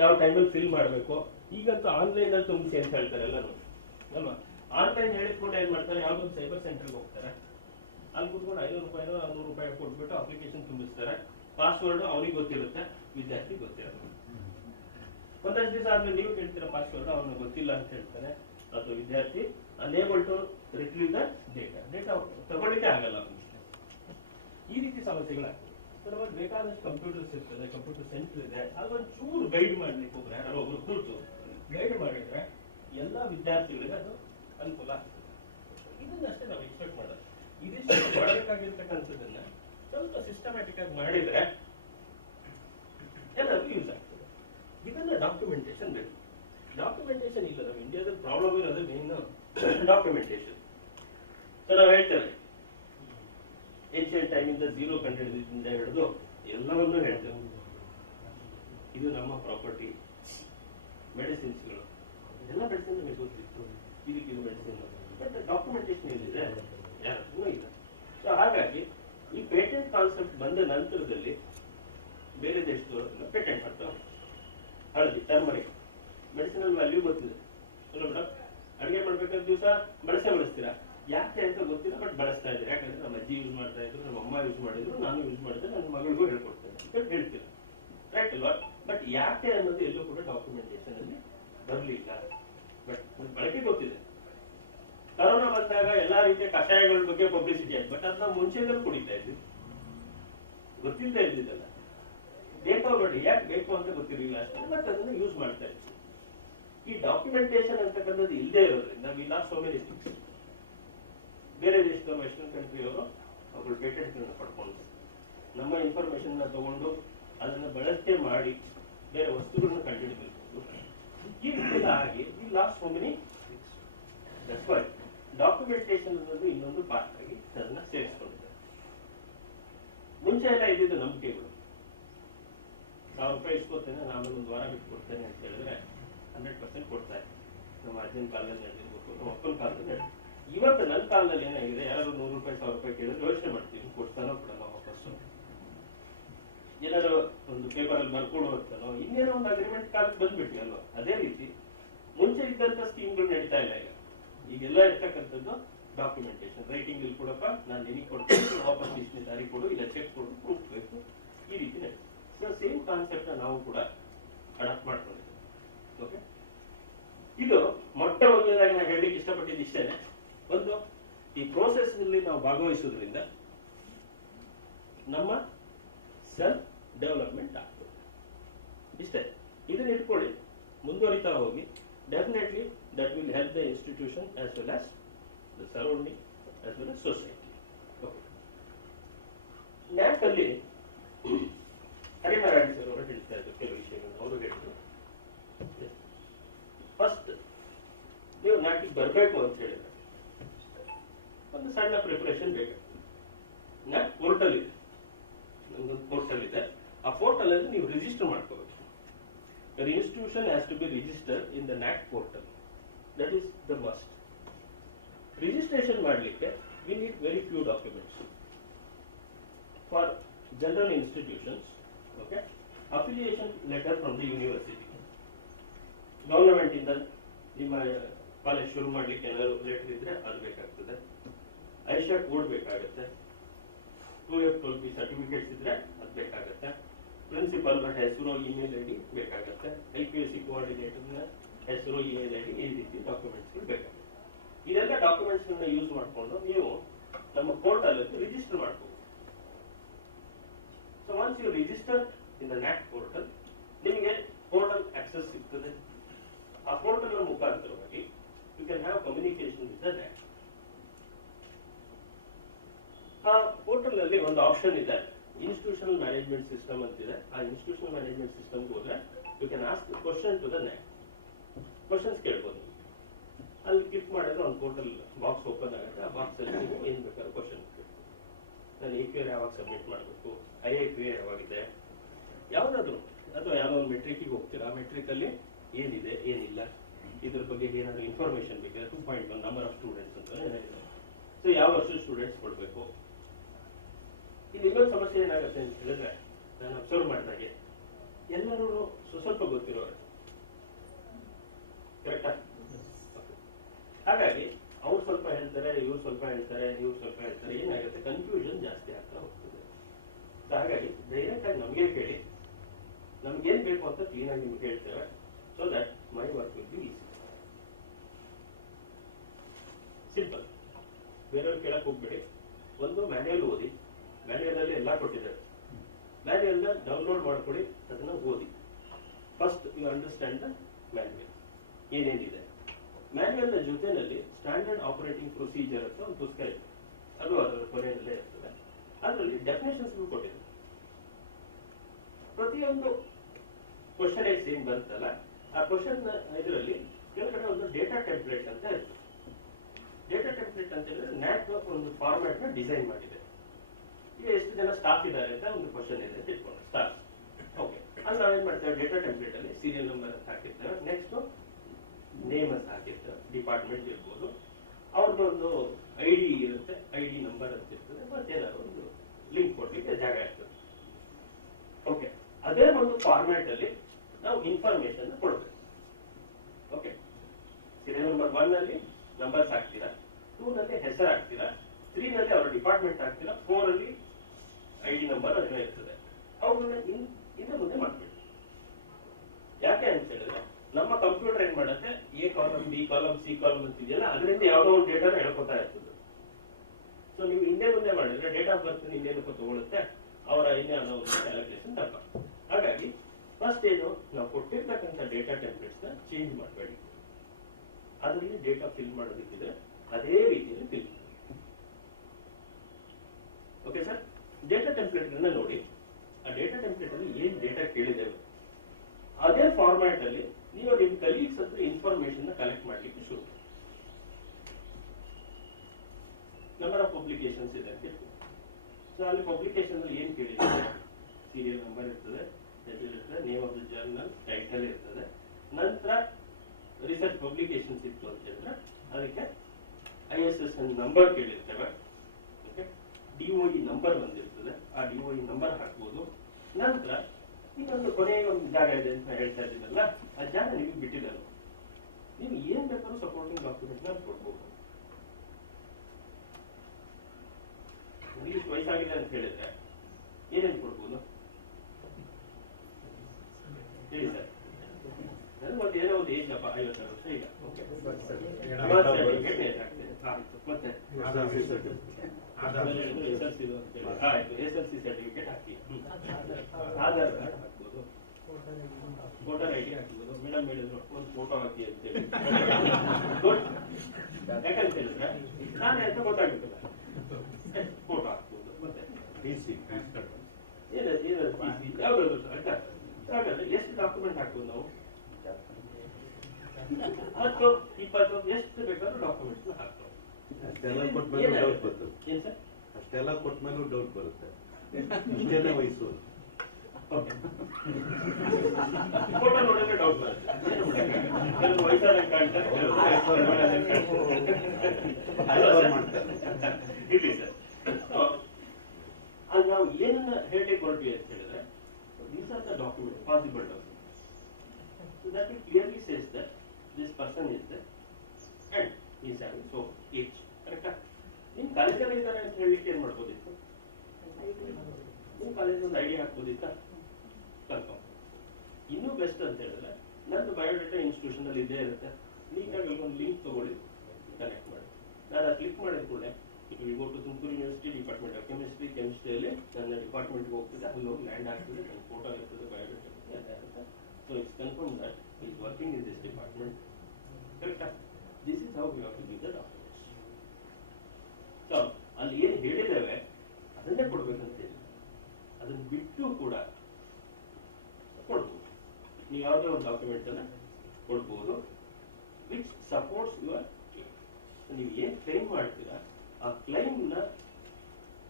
ಯಾವ ಟೈಮಲ್ಲಿ ಫಿಲ್ ಮಾಡಬೇಕು. ಈಗಂತೂ ಆನ್ಲೈನ್ ಅಲ್ಲಿ ತುಂಬಿಸಿ ಅಂತ ಹೇಳ್ತಾರೆ ಎಲ್ಲ ನೋಡಿ ಅಲ್ವಾ. ಆನ್ಲೈನ್ ಹೇಳಿದ್ಕೊಂಡು ಏನ್ ಮಾಡ್ತಾರೆ, ಯಾವ್ದೊಂದು ಸೈಬರ್ ಸೆಂಟರ್ಗೆ ಹೋಗ್ತಾರೆ, ಅಲ್ಲಿ ಕೂತ್ಕೊಂಡು 500 ರೂಪಾಯಿನೋ 100 ರೂಪಾಯಿ ಕೊಟ್ಬಿಟ್ಟು ಅಪ್ಲಿಕೇಶನ್ ತುಂಬಿಸ್ತಾರೆ. ಪಾಸ್ವರ್ಡ್ ಅವನಿಗೆ ಗೊತ್ತಿರುತ್ತೆ, ವಿದ್ಯಾರ್ಥಿ ಗೊತ್ತಿರಲ್ಲ. ಒಂದಷ್ಟು ದಿವಸ ಆದ್ಮೇಲೆ ನೀವು ಕೇಳ್ತೀರಾ ಪಾಸ್ವರ್ಡ್, ಅವನಿಗೆ ಗೊತ್ತಿಲ್ಲ ಅಂತ ಹೇಳ್ತಾನೆ, ಅಥವಾ ವಿದ್ಯಾರ್ಥಿ unable to retrieve the data ತಗೊಳ್ಳಿಕ್ಕೆ ಆಗಲ್ಲ ಅವನಿಗೆ. ಈ ರೀತಿ ಸಮಸ್ಯೆಗಳಾಗ್ತದೆ. ನಮಗೆ ಬೇಕಾದಷ್ಟು ಕಂಪ್ಯೂಟರ್ಸ್ ಇರ್ತದೆ, ಕಂಪ್ಯೂಟರ್ ಸೆಂಟರ್ ಇದೆ, ಅದೊಂದು ಚೂರು ಗೈಡ್ ಮಾಡ್ಲಿಕ್ಕೆ ಹೋಗ್ರೆ ಯಾರೋ ಒಬ್ರು ಕೂತು ಗೈಡ್ ಮಾಡಿದ್ರೆ ಎಲ್ಲ ವಿದ್ಯಾರ್ಥಿಗಳಿಗೆ ಅದು ಅನುಕೂಲ ಆಗ್ತದೆ. ಇದನ್ನಷ್ಟೇ ನಾವು ಎಕ್ಸ್ಪೆಕ್ಟ್ ಮಾಡೋದು. ಇದಿಷ್ಟು ಮಾಡಬೇಕಾಗಿರ್ತಕ್ಕಂಥದ್ದನ್ನ ಸ್ವಲ್ಪ ಸಿಸ್ಟಮ್ಯಾಟಿಕ್ ಆಗಿ ಮಾಡಿದ್ರೆ ಎಲ್ಲರಿಗೂ ಯೂಸ್ ಆಗ್ತದೆ. ಇದನ್ನ ಡಾಕ್ಯುಮೆಂಟೇಶನ್ ಬೇಕು. ಡಾಕ್ಯುಮೆಂಟೇಶನ್ ಇಲ್ಲ, ನಮ್ಮ ಇಂಡಿಯಾದಲ್ಲಿ ಪ್ರಾಬ್ಲಮ್ ಇರೋದು ಮೇನ್ ಡಾಕ್ಯುಮೆಂಟೇಶನ್. ಸೊ ನಾವು ಹೇಳ್ತೇವೆ ಏನ್ಷಿಯಂಟ್ ಟೈಮಿಂದ ಝೀರೋ ಕಂಡುಹಿಡಿದಿಂದ ಹಿಡಿದು ಎಲ್ಲವನ್ನೂ ಹೇಳ್ತೇವೆ. ಇದು ನಮ್ಮ ಪ್ರಾಪರ್ಟಿ. ಮೆಡಿಸಿನ್ಸ್ಗಳು ಎಲ್ಲ ಮೆಡಿಸಿನ್ ನಮಗೆ ಗೊತ್ತಿತ್ತು, ಇದಕ್ಕೆ ಇದು ಮೆಡಿಸಿನ್, ಬಟ್ ಡಾಕ್ಯುಮೆಂಟೇಶನ್ ಏನಿದೆ ಯಾರೂ ಇಲ್ಲ. ಸೊ ಹಾಗಾಗಿ ಈ ಪೇಟೆಂಟ್ ಕಾನ್ಸೆಪ್ಟ್ ಬಂದ ನಂತರದಲ್ಲಿ ಬೇರೆ ದೇಶದವರು ಪೇಟೆಂಟ್ ಮಾಡ್ತಾರೆ. ಹಳದಿ, ಟರ್ಮರಿಕ್, ಮೆಡಿಸಿನಲ್ ವ್ಯಾಲ್ಯೂ ಗೊತ್ತಿದೆ ಅಲ್ಲ ಮೇಡಮ್. ಅಡುಗೆ ಮಾಡ್ಬೇಕಾದ ದಿವಸ ಬಳಸ್ತೀರಾ, ಯಾಕೆ ಅಂತ ಗೊತ್ತಿಲ್ಲ, ಬಟ್ ಬಳಸ್ತಾ ಇದ್ದಾರೆ. ಯಾಕಂದ್ರೆ ನಮ್ಮ ಅಜ್ಜಿ ಯೂಸ್ ಮಾಡ್ತಾ ಇದ್ರು, ನಮ್ಮ ಅಮ್ಮ ಯೂಸ್ ಮಾಡಿದ್ರು, ನಾನು ಯೂಸ್ ಮಾಡಿದ್ರೆ ನನ್ನ ಮಗಳಿಗೂ ಹೇಳ್ಕೊಡ್ತೇನೆ ಅಂತ ಹೇಳ್ತೀರ, ರೈಟ್ ಅಲ್ವಾ. ಬಟ್ ಯಾಕೆ ಅನ್ನೋದು ಎಲ್ಲೂ ಕೂಡ ಡಾಕ್ಯುಮೆಂಟೇಶನ್ ಅಲ್ಲಿ ಬರಲಿಲ್ಲ. ಬಟ್ ಬಳಕೆ ಗೊತ್ತಿದೆ. ಕರೋನಾ ಬಂದಾಗ ಎಲ್ಲಾ ರೀತಿಯ ಕಷಾಯಗಳ ಬಗ್ಗೆ ಪಬ್ಲಿಸಿಟಿ ಆಯ್ತು, ಬಟ್ ಅದನ್ನ ಮುಂಚೆದಲ್ಲಿ ಕುಡಿತಾ ಇದ್ವಿ, ಗೊತ್ತಿಲ್ಲದೆ ಇದ್ದಿದ್ದಲ್ಲ. ಡೇಟಾ ನೋಡಿ ಯಾಕೆ ಬೇಕು ಅಂತ ಗೊತ್ತಿರಲಿಲ್ಲ ಅಷ್ಟೇ, ಬಟ್ ಅದನ್ನ ಯೂಸ್ ಮಾಡ್ತಾ ಇದ್ವಿ. ಈ ಡಾಕ್ಯುಮೆಂಟೇಶನ್ ಅಂತಕ್ಕಂಥದ್ದು ಇಲ್ಲದೆ ಇರೋದ್ರಿಂದ V last so many things. ಬೇರೆ ದೇಶದ ವೆಸ್ಟರ್ನ್ ಕಂಟ್ರಿ ಅವರು ಅವ್ರ ಪೇಟೆಂಟ್ ಪಡ್ಕೊಂಡು ನಮ್ಮ ಇನ್ಫಾರ್ಮೇಶನ್ ತಗೊಂಡು ಅದನ್ನ ಬಳಕೆ ಮಾಡಿ ಬೇರೆ ವಸ್ತುಗಳನ್ನ ಕಂಡುಹಿಡಿದಿರ್ಬೋದು. ಈ ರೀತಿ ಆಗಿ V last so many things. That's why documentation ಅನ್ನೋದು ಇನ್ನೊಂದು ಪಾರ್ಟ್ ಆಗಿ ಅದನ್ನ ಸೇರಿಸ್ಕೊಂಡಿದ್ದಾರೆ. ಮುಂಚೆ ಎಲ್ಲ ಇದ್ದಿದ್ದು ನಂಬಿಕೆಗಳು. 1000 ರೂಪಾಯಿ ಇಸ್ಕೊತೇನೆ, ನಾನು ಒಂದು ವಾರ ಬಿಟ್ಟು ಕೊಡ್ತೇನೆ ಅಂತ ಹೇಳಿದ್ರೆ 100% ಕೊಡ್ತಾ ಇದ್ದೆ. ನಮ್ಮ ಅಜ್ಜನ ಕಾಲದಲ್ಲಿ ನಡೆದಿರ್ಬೇಕು, ನಮ್ಮ ಅಪ್ಪನ ಕಾಲದಲ್ಲಿ ನಡೆದಿರ್ಬೇಕು. ಇವತ್ತು ನನ್ನ ಕಾಲದಲ್ಲಿ ಏನಾಗಿದೆ, ಯಾರು 100 ರೂಪಾಯಿ 1000 ರೂಪಾಯಿ ಕೇಳಿದ್ರೆ ಯೋಚನೆ ಮಾಡ್ತೀವಿ, ಕೊಡ್ತಾನೋ ಕೊಡಲ್ಲ ವಾಪಸ್ಸು. ಏನಾದ್ರು ಒಂದು ಪೇಪರ್ ಅಲ್ಲಿ ಬರ್ಕೊಂಡು ಹೋಗ್ತಾನೋ, ಇನ್ನೇನೋ ಒಂದು ಅಗ್ರಿಮೆಂಟ್ ಕಾಲಕ್ಕೆ ಬಂದ್ಬಿಟ್ವಿ ಅಲ್ವಾ. ಅದೇ ರೀತಿ ಮುಂಚೆ ಇದ್ದಂತ ಸ್ಕೀಮ್ಗಳು ನಡೀತಾ ಇಲ್ಲ ಈಗೆಲ್ಲ ಇರ್ತಕ್ಕಂಥದ್ದು ಡಾಕ್ಯುಮೆಂಟೇಶನ್. ರೈಟಿಂಗ್ ಇಲ್ಲಿ ಕೊಡಪ್ಪ, ನಾನು ನಿನಗೆ ಕೊಡ್ತೀನಿ, ವಾಪಸ್ 20ನೇ ತಾರೀಕು ಕೊಡು, ಇಲ್ಲ ಚೆಕ್ ಕೊಡು, ಪ್ರೂಫ್ ಬೇಕು, ಈ ರೀತಿ ನಡೀತದೆ. ಸೊ ಸೇಮ್ ಕಾನ್ಸೆಪ್ಟ್ ನಾವು ಕೂಡ ಅಡಾಪ್ಟ್ ಮಾಡ್ಕೊಂಡಿದ್ದೀವಿ. ಓಕೆ, ಇದು ಮೊಟ್ಟ ಮೊದಲನೇದಾಗಿ ನಾನು ಹೇಳಲಿಕ್ಕೆ ಇಷ್ಟಪಟ್ಟಿದ್ದು ಇಷ್ಟೇನೆ. ಒಂದು, ಈ ಪ್ರೋಸೆಸ್ ನಲ್ಲಿ ನಾವು ಭಾಗವಹಿಸೋದ್ರಿಂದ ನಮ್ಮ ಸೆಲ್ಫ್ ಡೆವಲಪ್ಮೆಂಟ್ ಆಗ್ತದೆ. ಇಷ್ಟೇ, ಇದನ್ನ ಇಟ್ಕೊಳ್ಳಿ, ಮುಂದುವರಿತಾ ಹೋಗಿ. Definitely that will help the institution as well as the surrounding as well as society. Okay, NAAC ಅಲ್ಲಿ ಹರಿಮರಾಡಿ ಸರ್ ಅವರು ಹೇಳ್ತಾ ಇದ್ರು ಕೆಲವು ವಿಷಯಗಳನ್ನು. ಅವರು ಹೇಳಿದ್ರು, ಫಸ್ಟ್ ನೀವು NAAC ಬರಬೇಕು ಅಂತ ಹೇಳಿದ್ರೆ ಒಂದು ಸಣ್ಣ ಪ್ರಿಪರೇಷನ್ ಬೇಕಾಗ್ತದೆ. NAAC ಪೋರ್ಟಲ್ ಇದೆ, ನಮ್ದೊಂದು ಪೋರ್ಟಲ್ ಇದೆ. ಆ ಪೋರ್ಟಲ್ ಅಲ್ಲಿ ನೀವು ರಿಜಿಸ್ಟರ್ ಮಾಡ್ಕೋಬೇಕು. Your institution has to be registered in the NAAC portal. That is the must. Registration ಮಾಡಲಿಕ್ಕೆ we need very few documents. For general institutions, okay, affiliation letter from the university. Government ಇಂದ ನಿಮ್ಮ college ಶುರು ಮಾಡ್ಲಿಕ್ಕೆ ಏನಾದ್ರು letter ಇದ್ರೆ ಅದು ಬೇಕಾಗ್ತದೆ. Aisha code ಬೇಕಾಗುತ್ತೆ. 2F12B ಸರ್ಟಿಫಿಕೇಟ್ಸ್ ಇದ್ರೆ ಅದು ಬೇಕಾಗುತ್ತೆ. ಪ್ರಿನ್ಸಿಪಲ್ ಹೆಸರು, ಇಮೇಲ್ ಐಡಿ ಬೇಕಾಗುತ್ತೆ. LPSC ಕೋಆರ್ಡಿನೇಟರ್ನ ಹೆಸರು, ಇಮೇಲ್ ಐಡಿ, ಈ ರೀತಿ ಡಾಕ್ಯುಮೆಂಟ್ಸ್ಗಳು ಬೇಕಾಗುತ್ತೆ. ಇದೆಲ್ಲ ಡಾಕ್ಯುಮೆಂಟ್ಸ್ ಯೂಸ್ ಮಾಡಿಕೊಂಡು ನೀವು ನಮ್ಮ ಪೋರ್ಟಲ್ ಅಲ್ಲಿ ರಿಜಿಸ್ಟರ್ ಮಾಡ್ಕೋಬಹುದು. So once you register in the NAAC portal, ನಿಮಗೆ ಪೋರ್ಟಲ್ ಆಕ್ಸೆಸ್ ಸಿಗ್ತದೆ. ಆ ಪೋರ್ಟಲ್ ಮುಖಾಂತರವಾಗಿ you can have communication with the NAAC. ಆ ಪೋರ್ಟಲ್ ಅಲ್ಲಿ ಒಂದು ಆಪ್ಷನ್ ಇದೆ, ಇನ್ಸ್ಟಿಟ್ಯೂಷನಲ್ ಮ್ಯಾನೇಜ್ಮೆಂಟ್ ಸಿಸ್ಟಮ್ ಅಂತಿದೆ. ಆ ಇನ್ಸ್ಟಿಟ್ಯೂಷನಲ್ ಮ್ಯಾನೇಜ್ಮೆಂಟ್ ಸಿಸ್ಟಮ್ ಹೋದ್ರೆ you can ask question to the NAAC. Questions ಕೇಳ್ಬೋದು. ಅಲ್ಲಿ ಕ್ಲಿಕ್ ಮಾಡಿದ್ರೆ ಒಂದು ಪೋರ್ಟಲ್ ಬಾಕ್ಸ್ ಓಪನ್ ಆಗುತ್ತೆ. ಆ ಬಾಕ್ಸ್ ಅಲ್ಲಿ ನೀವು ಏನ್ ಬೇಕಾದ್ರೆ ಕ್ವಶನ್ ಕೇಳ್ಬೋದು. ನಾನು AQR ಯಾವಾಗ ಸಬ್ಮಿಟ್ ಮಾಡಬೇಕು, IIQR ಯಾವಾಗಿದೆ, ಯಾವ್ದಾದ್ರು, ಅಥವಾ ಯಾವ್ದೋ ಒಂದು ಮೆಟ್ರಿಕ್ಗೆ ಹೋಗ್ತೀರಾ, ಆ ಮೆಟ್ರಿಕ್ ಅಲ್ಲಿ ಏನಿದೆ ಏನಿಲ್ಲ, ಇದ್ರ ಬಗ್ಗೆ ಏನಾದ್ರು ಇನ್ಫಾರ್ಮೇಶನ್ ಬೇಕಾದ್ರೆ 2.1 ನಂಬರ್ ಆಫ್ ಸ್ಟೂಡೆಂಟ್ಸ್ ಅಂತ ಏನಿದೆ. ಸೊ ಯಾವ ವರ್ಷ ಸ್ಟೂಡೆಂಟ್ಸ್ ಕೊಡ್ಬೇಕು. ಇಲ್ಲಿ ಇನ್ನೊಂದು ಸಮಸ್ಯೆ ಏನಾಗುತ್ತೆ ಅಂತ ಹೇಳಿದ್ರೆ, ನಾನು ಅಬ್ಸರ್ವ್ ಮಾಡಿದಾಗೆ ಎಲ್ಲರೂ ಸ್ವಲ್ಪ ಗೊತ್ತಿರೋರು, ಕರೆಕ್ಟಾ? ಹಾಗಾಗಿ ಅವ್ರು ಸ್ವಲ್ಪ ಹೇಳ್ತಾರೆ, ಇವ್ರು ಸ್ವಲ್ಪ ಹೇಳ್ತಾರೆ, ಇವ್ರು ಸ್ವಲ್ಪ ಹೇಳ್ತಾರೆ, ಏನಾಗುತ್ತೆ ಕನ್ಫ್ಯೂಷನ್ ಜಾಸ್ತಿ ಆಗ್ತಾ ಹೋಗ್ತದೆ. ಹಾಗಾಗಿ ಡೈರೆಕ್ಟ್ ಆಗಿ ನಮ್ಗೆ ಕೇಳಿ, ನಮ್ಗೇನ್ ಬೇಕು ಅಂತ ಕ್ಲೀನ್ ಆಗಿ ನಿಮ್ಗೆ ಹೇಳ್ತೇವೆ. So that my work will be easy. Simple. ಬೇರೆಯವ್ರು ಕೇಳಕ್ ಹೋಗ್ಬೇಡಿ. ಒಂದು ಮ್ಯಾನ್ಯಲ್ ಓದಿ, ಮ್ಯಾನ್ಯಲ್ ಅಲ್ಲಿ ಎಲ್ಲ ಕೊಟ್ಟಿದ್ದಾರೆ. ಮ್ಯಾನ್ಯಲ್ ಡೌನ್ಲೋಡ್ ಮಾಡ್ಕೊಡಿ, ಅದನ್ನ ಓದಿ. First you understand the manual ಏನೇನಿದೆ. ಮ್ಯಾನ್ಯಲ್ ಜೊತೆನಲ್ಲಿ ಸ್ಟ್ಯಾಂಡರ್ಡ್ ಆಪರೇಟಿಂಗ್ ಪ್ರೊಸೀಜರ್ ಅಂತ ಒಂದು ಪುಸ್ತಕ ಇದೆ, ಅದು ಅದರ ಕೊನೆಯಲ್ಲೇ ಇರ್ತದೆ. ಅದರಲ್ಲಿ ಡೆಫಿನೇಷನ್ಸ್ ಕೊಟ್ಟಿದೆ. ಪ್ರತಿಯೊಂದು ಕ್ವಶನ್ ಏನ್ ಬರುತ್ತಲ್ಲ, ಆ ಕ್ವಶನ್ ಇದರಲ್ಲಿ ಕೆಳಗಡೆ ಒಂದು ಡೇಟಾ ಟೆಂಪ್ಲೇಟ್ ಅಂತ ಇರ್ತದೆ. ಡೇಟಾ ಟೆಂಪ್ಲೇಟ್ ಅಂತ ಹೇಳಿದ್ರೆ NAAC ಒಂದು ಫಾರ್ಮ್ಯಾಟ್ ನ ಡಿಸೈನ್ ಮಾಡಿದೆ. ಈಗ ಎಷ್ಟು ಜನ ಸ್ಟಾಫ್ ಇದ್ದಾರೆ ಅಂತ ಒಂದು ಕ್ವಶನ್ ಇದೆ ಅಂತ ಇಟ್ಕೊಂಡು, ಸ್ಟಾಫ್. ಓಕೆ, ಅಲ್ಲಿ ನಾವೇನ್ ಮಾಡ್ತೇವೆ, ಡೇಟಾ ಟೆಂಪ್ಲೇಟ್ ಅಲ್ಲಿ ಸೀರಿಯಲ್ ನಂಬರ್ ಅಂತ ಹಾಕಿರ್ತೇವೆ. ನೆಕ್ಸ್ಟ್ ನೇಮ್ ಅಂತ ಹಾಕಿರ್ತೇವೆ, ಡಿಪಾರ್ಟ್ಮೆಂಟ್ ಇರ್ಬೋದು, ಅವ್ರದ್ದು ಒಂದು ID ಇರುತ್ತೆ, ID ನಂಬರ್ ಅಂತ ಇರ್ತದೆ, ಮತ್ತೇನಾದ್ರು ಒಂದು ಲಿಂಕ್ ಕೊಡ್ಲಿಕ್ಕೆ ಜಾಗ ಇರ್ತದೆ. ಓಕೆ, ಅದೇ ಒಂದು ಫಾರ್ಮ್ಯಾಟ್ ಅಲ್ಲಿ ನಾವು ಇನ್ಫಾರ್ಮೇಶನ್ ಕೊಡ್ಬೇಕು. ಓಕೆ, ಸೀರಿಯಲ್ ನಂಬರ್ 1 ನಲ್ಲಿ ನಂಬರ್ಸ್ ಹಾಕ್ತೀರಾ, 2 ನಲ್ಲಿ ಹೆಸರು ಹಾಕ್ತೀರಾ, 3 ನಲ್ಲಿ ಅವರ ಡಿಪಾರ್ಟ್ಮೆಂಟ್ ಹಾಕ್ತೀರಾ, 4 ಅಲ್ಲಿ ID ನಂಬರ್ ಅದನ್ನ ಇರ್ತದೆ. ಅವ್ರನ್ನ ಇನ್ನು ಮುಂದೆ ಮಾಡ್ಬೇಕು. ಯಾಕೆ ಅಂತ ಹೇಳಿದ್ರೆ ನಮ್ಮ ಕಂಪ್ಯೂಟರ್ ಏನ್ ಮಾಡುತ್ತೆ, A column, B column, C column ಅಂತಿದೆಯಲ್ಲ, ಅದರಿಂದ ಯಾವ್ದೋ ಒಂದು ಡೇಟಾನ ಹೇಳ್ಕೊತಾ ಇರ್ತದೆ. ಸೊ ನೀವು ಹಿಂದೆ ಮುಂದೆ ಮಾಡಿದ್ರೆ ಡೇಟ್ ಆಫ್ ಬರ್ತ್ ಹಿಂದೇನಕ್ಕೂ ತಗೊಳುತ್ತೆ, ಅವರ ಇನ್ನೇ ಅನ್ನೋ ಕ್ಯಾಲ್ಕುಲೇಷನ್ ತಪ್ಪ. ಹಾಗಾಗಿ ಫಸ್ಟ್ ಏನು, ನಾವು ಕೊಟ್ಟಿರ್ತಕ್ಕಂಥ ಡೇಟಾ ಟೆಂಪ್ಲೇಟ್ಸ್ ನ ಚೇಂಜ್ ಮಾಡಬೇಡಿ. ಅದರಲ್ಲಿ ಡೇಟಾ ಫಿಲ್ ಮಾಡೋದಕ್ಕಿದ್ರೆ ಅದೇ ರೀತಿಯಲ್ಲಿ fill. Okay sir, data template ನೋಡಿ, ಆ ಡೇಟಾ ಟೆಂಪ್ಲೇಟ್ ಅಲ್ಲಿ ಏನ್ ಡೇಟಾ ಕೇಳಿದ್ದೇವೆ ಅದೇ ಫಾರ್ಮ್ಯಾಟ್ ಅಲ್ಲಿ ನೀವು ನಿಮ್ ಕಲೀಗ್ಸ್ ಹತ್ರ ಇನ್ಫಾರ್ಮೇಶನ್ ಕಲೆಕ್ಟ್ ಮಾಡ್ಲಿಕ್ಕೆ ಶುರು. ನಂಬರ್ ಆಫ್ ಪಬ್ಲಿಕೇಶನ್ಸ್ ಇದೆ ಅಂತ ಹೇಳ್ತೀವಿ. ಸೊ ಅಲ್ಲಿ ಪಬ್ಲಿಕೇಶನ್ ಅಲ್ಲಿ ಏನ್ ಕೇಳಿದ್ರೆ ಸೀರಿಯಲ್ ನಂಬರ್ ಇರ್ತದೆ, ಇರ್ತದೆ, name of the journal, title ಇರ್ತದೆ. ನಂತರ ರಿಸರ್ಚ್ ಪಬ್ಲಿಕೇಶನ್ಸ್ ಇತ್ತು ಅಂತ ಹೇಳಿದ್ರೆ ಅದಕ್ಕೆ ISSN ನಂಬರ್ ಕೇಳಿರ್ತೇವೆ. ಓಕೆ, DOE ನಂಬರ್ ಬಂದಿರ್ತದೆ, ಆ DOE ನಂಬರ್ ಹಾಕ್ಬೋದು. ನಂತರ ಇನ್ನೊಂದು ಕೊನೆಯ ಒಂದು ಜಾಗ ಇದೆ ಅಂತ ಹೇಳ್ತಾ ಇದ್ದೀನಲ್ಲ, ಆ ಜಾಗ ನಿಮಗೆ ಬಿಟ್ಟಿದ್ದಾರೆ. ನೀವು ಏನ್ ಬೇಕಾದ್ರೂ ಸಪೋರ್ಟಿಂಗ್ ಡಾಕ್ಯುಮೆಂಟ್ ನ ಕೊಡ್ಬೋದು. ಇಂಗ್ಲಿಷ್ ವಯಸ್ಸಾಗಿದೆ ಅಂತ ಹೇಳಿದ್ರೆ ಏನೇನು ಕೊಡ್ಬೋದು ಹೇಳಿ ಸರ್. ನನ್ ಮತ್ತೆ ಏನೋ ಒಂದು ಏಜ್ ಅಪ್ಪ 50 ವರ್ಷ ಈಗ. ಓಕೆ, ಮತ್ತೆ SLC ಸರ್ಟಿಫಿಕೇಟ್ ಹಾಕಿ, ಆಧಾರ್ ಕಾರ್ಡ್ ಹಾಕ್ಬೋದು, ವೋಟರ್ ID ಹಾಕ್ಬೋದು. ಮೇಡಮ್ ಹೇಳಿದ್ರು ಒಂದು ಫೋಟೋ ಹಾಕಿ ಅಂತ ಹೇಳಿ. ಯಾಕಂತ ಹೇಳಿದ್ರೆ ನಾನೇ ಅಂತ ಗೊತ್ತಾಗುತ್ತಿಲ್ಲ, ಫೋಟೋ ಹಾಕ್ಬೋದು. ಮತ್ತೆ ಯಾವ್ದಾದ್ರು ಆಯ್ತಾ, ಹಾಗಾದ್ರೆ ಎಷ್ಟು ಡಾಕ್ಯುಮೆಂಟ್ ಹಾಕ್ಬೋದು ನಾವು? 10, 20 ಎಷ್ಟು ಬೇಕಾದ್ರೂ ಡಾಕ್ಯುಮೆಂಟ್ಸ್ ಹಾಕ್ಬೋದು. ಅಷ್ಟೆಲ್ಲ ಕೊಟ್ಮೇಲೆ ಡೌಟ್ ಬರ್ತದೆ. ಏನ್ ಸರ್? ಅಷ್ಟೆಲ್ಲ ಕೊಟ್ಮೇಲೂ ಡೌಟ್ ಬರುತ್ತೆ. ಇಷ್ಟೇನೆ ವಯಸ್ಸು. ಫೋಟೋ ನೋಡಿದ್ರೆ ಡೌಟ್ ಬರುತ್ತೆ. ಕೆಲವು ವಯಸ್ಸಾದ ಕಾಣ್ತಾರೆ, ಇರ್ಲಿ ಸರ್. ಅದು ನಾವು ಏನನ್ನ ಹೇಳಲಿಕ್ಕೆ ಹೊರಟ್ವಿ ಅಂತ ಹೇಳಿದ್ರೆ, these are the document, possible document. So that it clearly says that this person is there and he is having so age. ಕರೆಕ್ಟಾ? ನಿಮ್ ಕಾಲೇಜಲ್ಲಿ ಇದ್ದಾರೆ ಅಂತ ಹೇಳಲಿಕ್ಕೆ ಏನ್ ಮಾಡ್ಬೋದಿತ್ತು? ನಿಮ್ ಕಾಲೇಜ್ ಒಂದು ಐಡಿಯಾ ಹಾಕ್ಬೋದಿತ್ತ? ಕನ್ಫರ್ಮ್. ಇನ್ನೂ ಬೆಸ್ಟ್ ಅಂತ ಹೇಳಿದ್ರೆ ನಂದು ಬಯೋಡೇಟಾ ಇನ್ಸ್ಟಿಟ್ಯೂಷನ್ ಅಲ್ಲಿ ಇದ್ದೇ ಇರುತ್ತೆ. ನೀಟಾಗಿ ಒಂದು ಲಿಂಕ್ ತಗೊಳ್ಳಿ, ಕನೆಕ್ಟ್ ಮಾಡಿ. ನಾನು ಅದು ಕ್ಲಿಕ್ ಮಾಡಿದ ಕೂಡಲೇ it will go to Tumakuru university department of ಕೆಮಿಸ್ಟ್ರಿಯಲ್ಲಿ ನನ್ನ ಡಿಪಾರ್ಟ್ಮೆಂಟ್ಗೆ ಹೋಗ್ತದೆ, ಅಲ್ಲಿ ಹೋಗಿ ಲ್ಯಾಂಡ್ ಆಗ್ತದೆ, ನನ್ನ ಫೋಟೋ ಇರ್ತದೆ, ಬಯೋಡೇಟಾ ಇರ್ತದೆ, ಅಂತ ಇರುತ್ತೆ. So it's confirmed that he is working in this department. Correct? This is how we have to give the documents. So ಅಲ್ಲಿ ಏನು ಹೇಳಿದ್ದೇವೆ ಅದನ್ನೇ ಕೊಡ್ಬೇಕಂತೇಳಿ, ಅದನ್ನ ಬಿಟ್ಟು ಕೂಡ ಕೊಡ್ಬೋದು. ನೀವು ಯಾವುದೇ ಒಂದು ಡಾಕ್ಯುಮೆಂಟ್ ಅನ್ನ ಕೊಡ್ಬೋದು ವಿಚ್ ಸಪೋರ್ಟ್ಸ್ ಯುವರ್. ನೀವು ಏನ್ ಕ್ಲೈಮ್ ಮಾಡ್ತೀರಾ ಆ ಕ್ಲೈಮ್ ನ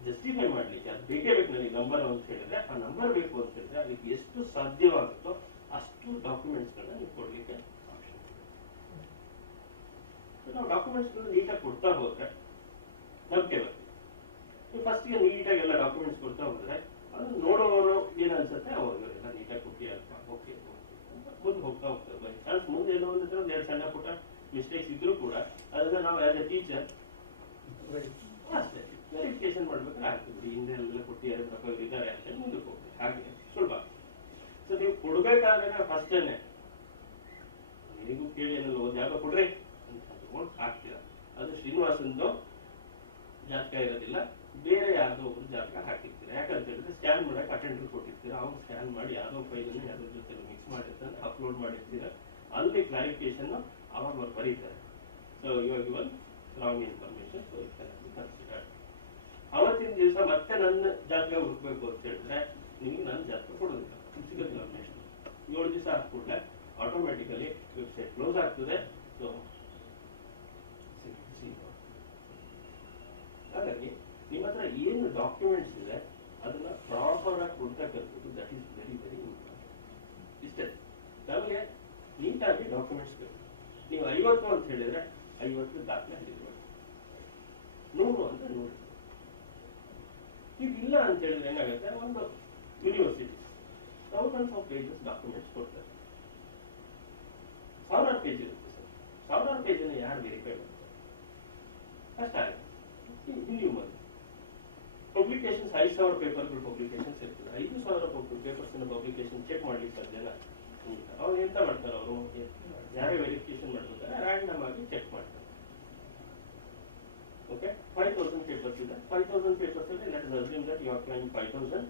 ಜಸ್ಟಿಫೈ ಮಾಡ್ಲಿಕ್ಕೆ ಅದು ಬೇಕೇ ಬೇಕು. ನನಗೆ ನಂಬರ್ ಅಂತ ಹೇಳಿದ್ರೆ ಆ ನಂಬರ್ ಬೇಕು ಅಂತ ಹೇಳಿದ್ರೆ ಅದಕ್ಕೆ ಎಷ್ಟು ಸಾಧ್ಯವಾಗುತ್ತೋ ಅಷ್ಟು ಡಾಕ್ಯುಮೆಂಟ್ಸ್ ಗಳನ್ನ ನೀವು ಕೊಡ್ಲಿಕ್ಕೆ ಆಪ್ಷನ್. ನಾವು ಡಾಕ್ಯುಮೆಂಟ್ಸ್ ನೀಟಾಗಿ ಕೊಡ್ತಾ ಹೋದ್ರೆ ನಂಬಿಕೆ ಬರ್ತದೆ. ನೀವು ಫಸ್ಟ್ಗೆ ನೀಟಾಗಿ ಎಲ್ಲ ಡಾಕ್ಯುಮೆಂಟ್ಸ್ ಕೊಡ್ತಾ ಹೋದ್ರೆ ಅದು ನೋಡೋರು ಏನ್ ಅನ್ಸುತ್ತೆ, ಅವ್ರಿಗೆಲ್ಲ ನೀಟಾಗಿ ಕೊಟ್ಟಿಯಲ್ಪ, ಓಕೆ ಮುಂದೆ ಹೋಗ್ತಾ ಹೋಗ್ತಾರೆ. ಬೈ ಚಾನ್ಸ್ ಮುಂದೆ ಏನೋ ಅಂದ್ರೆ ಒಂದು 2 ಸಣ್ಣ ಪುಟ್ಟ ಮಿಸ್ಟೇಕ್ಸ್ ಇದ್ರೂ ಕೂಡ ಅದನ್ನ ನಾವು ಆಸ್ ಎ ಟೀಚರ್ ಅಷ್ಟೇ ವೆರಿಫಿಕೇಶನ್ ಮಾಡ್ಬೇಕಾದ್ರೆ ಆಗ್ತದೆ. ಹಿಂದೆ ಎಲ್ಲ ಕೊಟ್ಟಿದ್ದಾರೆ, ಪ್ರೊಫೈಲ್ ಇದ್ದಾರೆ ಅಂತ ಮುಂದಕ್ಕೆ ಹೋಗ್ತದೆ. ಹಾಗೆ ಸುಲಭ. ಸೊ ನೀವು ಕೊಡ್ಬೇಕಾದ್ರೆ ಫಸ್ಟೇನೆ ನಿಮಗೂ ಕೇಳಿ ಏನಲ್ಲ ಒಂದು ಜಾಗ ಕೊಡ್ರಿ ಅಂತ ತಗೊಂಡು ಹಾಕ್ತೀರಾ. ಅದು ಶ್ರೀನಿವಾಸಂದು ಜಾತಕ ಇರೋದಿಲ್ಲ, ಬೇರೆ ಯಾವ್ದೋ ಒಬ್ರು ಜಾತಕ ಹಾಕಿರ್ತೀರಾ. ಯಾಕಂತ ಹೇಳಿದ್ರೆ ಸ್ಕ್ಯಾನ್ ಮಾಡಕ್ಕೆ ಅಟೆಂಡರ್ ಕೊಟ್ಟಿರ್ತೀರಾ, ಅವ್ರು ಸ್ಕ್ಯಾನ್ ಮಾಡಿ ಯಾವ್ದೋ ಫೈಲನ್ನು ಯಾವ್ದ್ರ ಜೊತೆ ಮಿಕ್ಸ್ ಮಾಡಿರ್ತಾರೆ, ಅಪ್ಲೋಡ್ ಮಾಡಿರ್ತೀರಾ. ಅಲ್ಲಿ ಕ್ಲಾರಿಫಿಕೇಶನ್ ಅವಾಗ ಅವ್ರು ಬರೀತಾರೆ. ಸೊ ಇವಾಗ even wrong information, so it can be considered. ಅವತ್ತಿನ ದಿವಸ ಮತ್ತೆ ನನ್ನ ಜಾತಕ ಹುಡುಕ್ಬೇಕು ಅಂತ ಹೇಳಿದ್ರೆ ನಿಮಗೆ ನನ್ನ ಜಾತಕ ಕೊಡೋದಿಲ್ಲ, ಸಿಗೋದಿಲ್ಲ. 7 ದಿವಸ ಹಾಕ್ಬಿಟ್ರೆ ಆಟೋಮೆಟಿಕಲಿ ವೆಬ್ಸೈಟ್ ಕ್ಲೋಸ್ ಆಗ್ತದೆ. ಸೊ ಹಾಗಾಗಿ ನಿಮ್ಮ ಹತ್ರ ಏನು ಡಾಕ್ಯುಮೆಂಟ್ಸ್ ಇದೆ ಅದನ್ನ ಪ್ರಾಪರ್ ಆಗಿ ಕೊಡ್ತಕ್ಕಂಥದ್ದು that is very very important. ಇಷ್ಟೇ ನಮಗೆ ನೀಟಾಗಿ ಡಾಕ್ಯುಮೆಂಟ್ಸ್ ಬೇಕು. ನೀವು 50 ಅಂತ ಹೇಳಿದ್ರೆ 50 ದಾಖಲೆ ಹಿಡಿಬೇಕು, 100 ಅಂತ 100. ನೀವು ಇಲ್ಲ ಅಂತ ಹೇಳಿದ್ರೆ ಏನಾಗುತ್ತೆ, ಒಂದು university thousands of pages documents ಕೊಡ್ತಾರೆ. 1000 ಪೇಜ್ ಇರುತ್ತೆ ಸರ್. 1000 ಪೇಜನ್ನು ಯಾರು ವೆರಿಫೈ ಮಾಡ್ತಾರೆ? ಕಷ್ಟ ಆಗುತ್ತೆ. ನೀವು ಪಬ್ಲಿಕೇಶನ್ಸ್ 5000 ಪೇಪರ್ಗಳು ಪಬ್ಲಿಕೇಶನ್ಸ್ ಇರ್ತದೆ. 5000 ಪೇಪರ್ಸ್ ಪಬ್ಲಿಕೇಶನ್ ಚೆಕ್ ಮಾಡ್ಲಿಕ್ಕೆ ಸಾಧ್ಯನಾ? ಅವ್ರು ಎಂತ ಮಾಡ್ತಾರೆ, ಅವರು ಯಾರೇ ವೆರಿಫಿಕೇಶನ್ ಮಾಡ್ತಾರೆ ರ್ಯಾಂಡಮ್ ಆಗಿ ಚೆಕ್ ಮಾಡ್ತಾರೆ. ಓಕೆ, 5000 ಪೇಪರ್ಸ್ ಇದೆ. 5000 ಪೇಪರ್ಸ್ ಅಲ್ಲಿ let us assume that you are claim 5000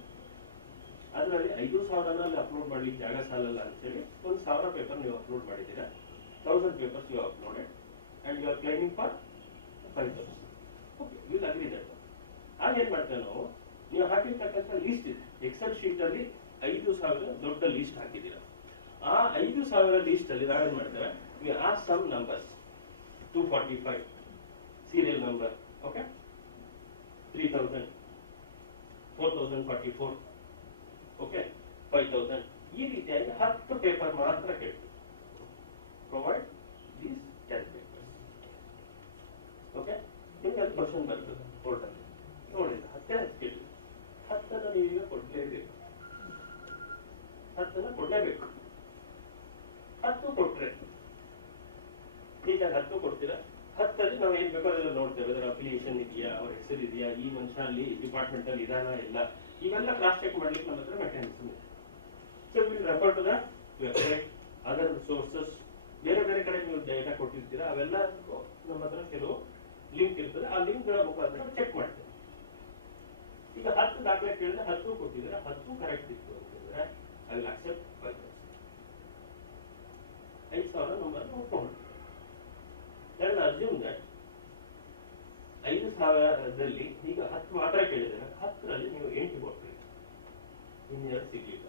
ಅದರಲ್ಲಿ 5,000 ಅಲ್ಲಿ ಅಪ್ಲೋಡ್ ಮಾಡ್ಲಿಕ್ಕೆ ಜಾಗ ಸಾಲಲ್ಲ ಅಂತೇಳಿ 1,000 ಪೇಪರ್ ನೀವು ಅಪ್ಲೋಡ್ ಮಾಡಿದ್ದೀರಾ. 1,000 papers you uploaded and you are claiming for 5,000. Okay, you will agree that. ಆಗ ಏನ್ ಮಾಡ್ತೇವೆ ನಾವು, ನೀವು ಹಾಕಿರ್ತಕ್ಕಂಥ ಲಿಸ್ಟ್ ಇದೆ ಎಕ್ಸೆಲ್ ಶೀಟ್ ಅಲ್ಲಿ 5,000 ದೊಡ್ಡ ಲಿಸ್ಟ್ ಹಾಕಿದ್ದೀರಾ. ಆ 5,000 ಲಿಸ್ಟ್ ಅಲ್ಲಿ ನಾವೇನ್ ಮಾಡ್ತೇವೆ, we ask some numbers 245 serial number, okay, 3,000, 4,044, okay, 5,000 ಈ ರೀತಿಯಾಗಿ 10 ಪೇಪರ್ ಮಾತ್ರ ಕೇಳ್ತೀವಿ. Provide these 10 papers. Okay, ನಿಮ್ಗೆ ಅದು ಕ್ವಶನ್ ಬರ್ತದೆ ಕೋರ್ಟಲ್ಲಿ ನೋಡಿಲ್ಲ 10 ಕೇಳಿ 10 ನೀವೀಗ ಕೊಡ್ಲೇಬೇಕು. 10 ಕೊಡ್ಲೇಬೇಕು. 10 ಕೊಟ್ರೆ ನೀಟಾಗಿ 10 ಕೊಡ್ತೀರಾ. 10 ನಾವು ಏನ್ ಬೇಕೋ ಅದೆಲ್ಲ ನೋಡ್ತೇವೆ, ಅದರ ಅಪ್ಲಿಕೇಶನ್ ಇದೆಯಾ, ಅವ್ರ ಹೆಸರು ಇದೆಯಾ, ಈ ಮನುಷ್ಯ ಅಲ್ಲಿ ಡಿಪಾರ್ಟ್ಮೆಂಟ್ ಅಲ್ಲಿ ಇದಾನ ಇಲ್ಲ, ಇವೆಲ್ಲ ಕ್ರಾಸ್ ಚೆಕ್ ಮಾಡ್ಲಿಕ್ಕೆ ನಮ್ಮ ಹತ್ರ ಮೆಕ್ಯಾನಿಸಮ್ ಇದೆ. So will refer to the website, other sources, ಬೇರೆ ಬೇರೆ ಕಡೆ ನೀವು ಡೇಟಾ ಕೊಟ್ಟಿರ್ತೀರಾ, ಅವೆಲ್ಲ ನಮ್ಮ ಹತ್ರ ಕೆಲವು ಲಿಂಕ್ ಇರ್ತದೆ. ಆ ಲಿಂಕ್ ಗಳ ಮುಖಾಂತರ ಚೆಕ್ ಮಾಡ್ತೇವೆ. ಈಗ 10 ದಾಖಲೆ ಕೇಳಿದ್ರೆ 10 ಕೊಟ್ಟಿದ್ರೆ 10 ಕರೆಕ್ಟ್ ಇತ್ತು ಅಂತಂದ್ರೆ ಐ ವಿಲ್ ಅಕ್ಸೆಪ್ಟ್ 5,000. 5,000 ನಂಬರ್ ಒಪ್ಕೊಂಡು ಅಸ್ಯೂಮ್ ದಟ್ 5,000ದಲ್ಲಿ ಈಗ 10 ಮಾತ್ರ ಕೇಳಿದ್ರೆ 10ರಲ್ಲಿ ನೀವು 8 ಕೊಡ್ತೀರಿ. ಇನ್ನೆರಡು ಸಿಗ್ಲಿಲ್ಲ,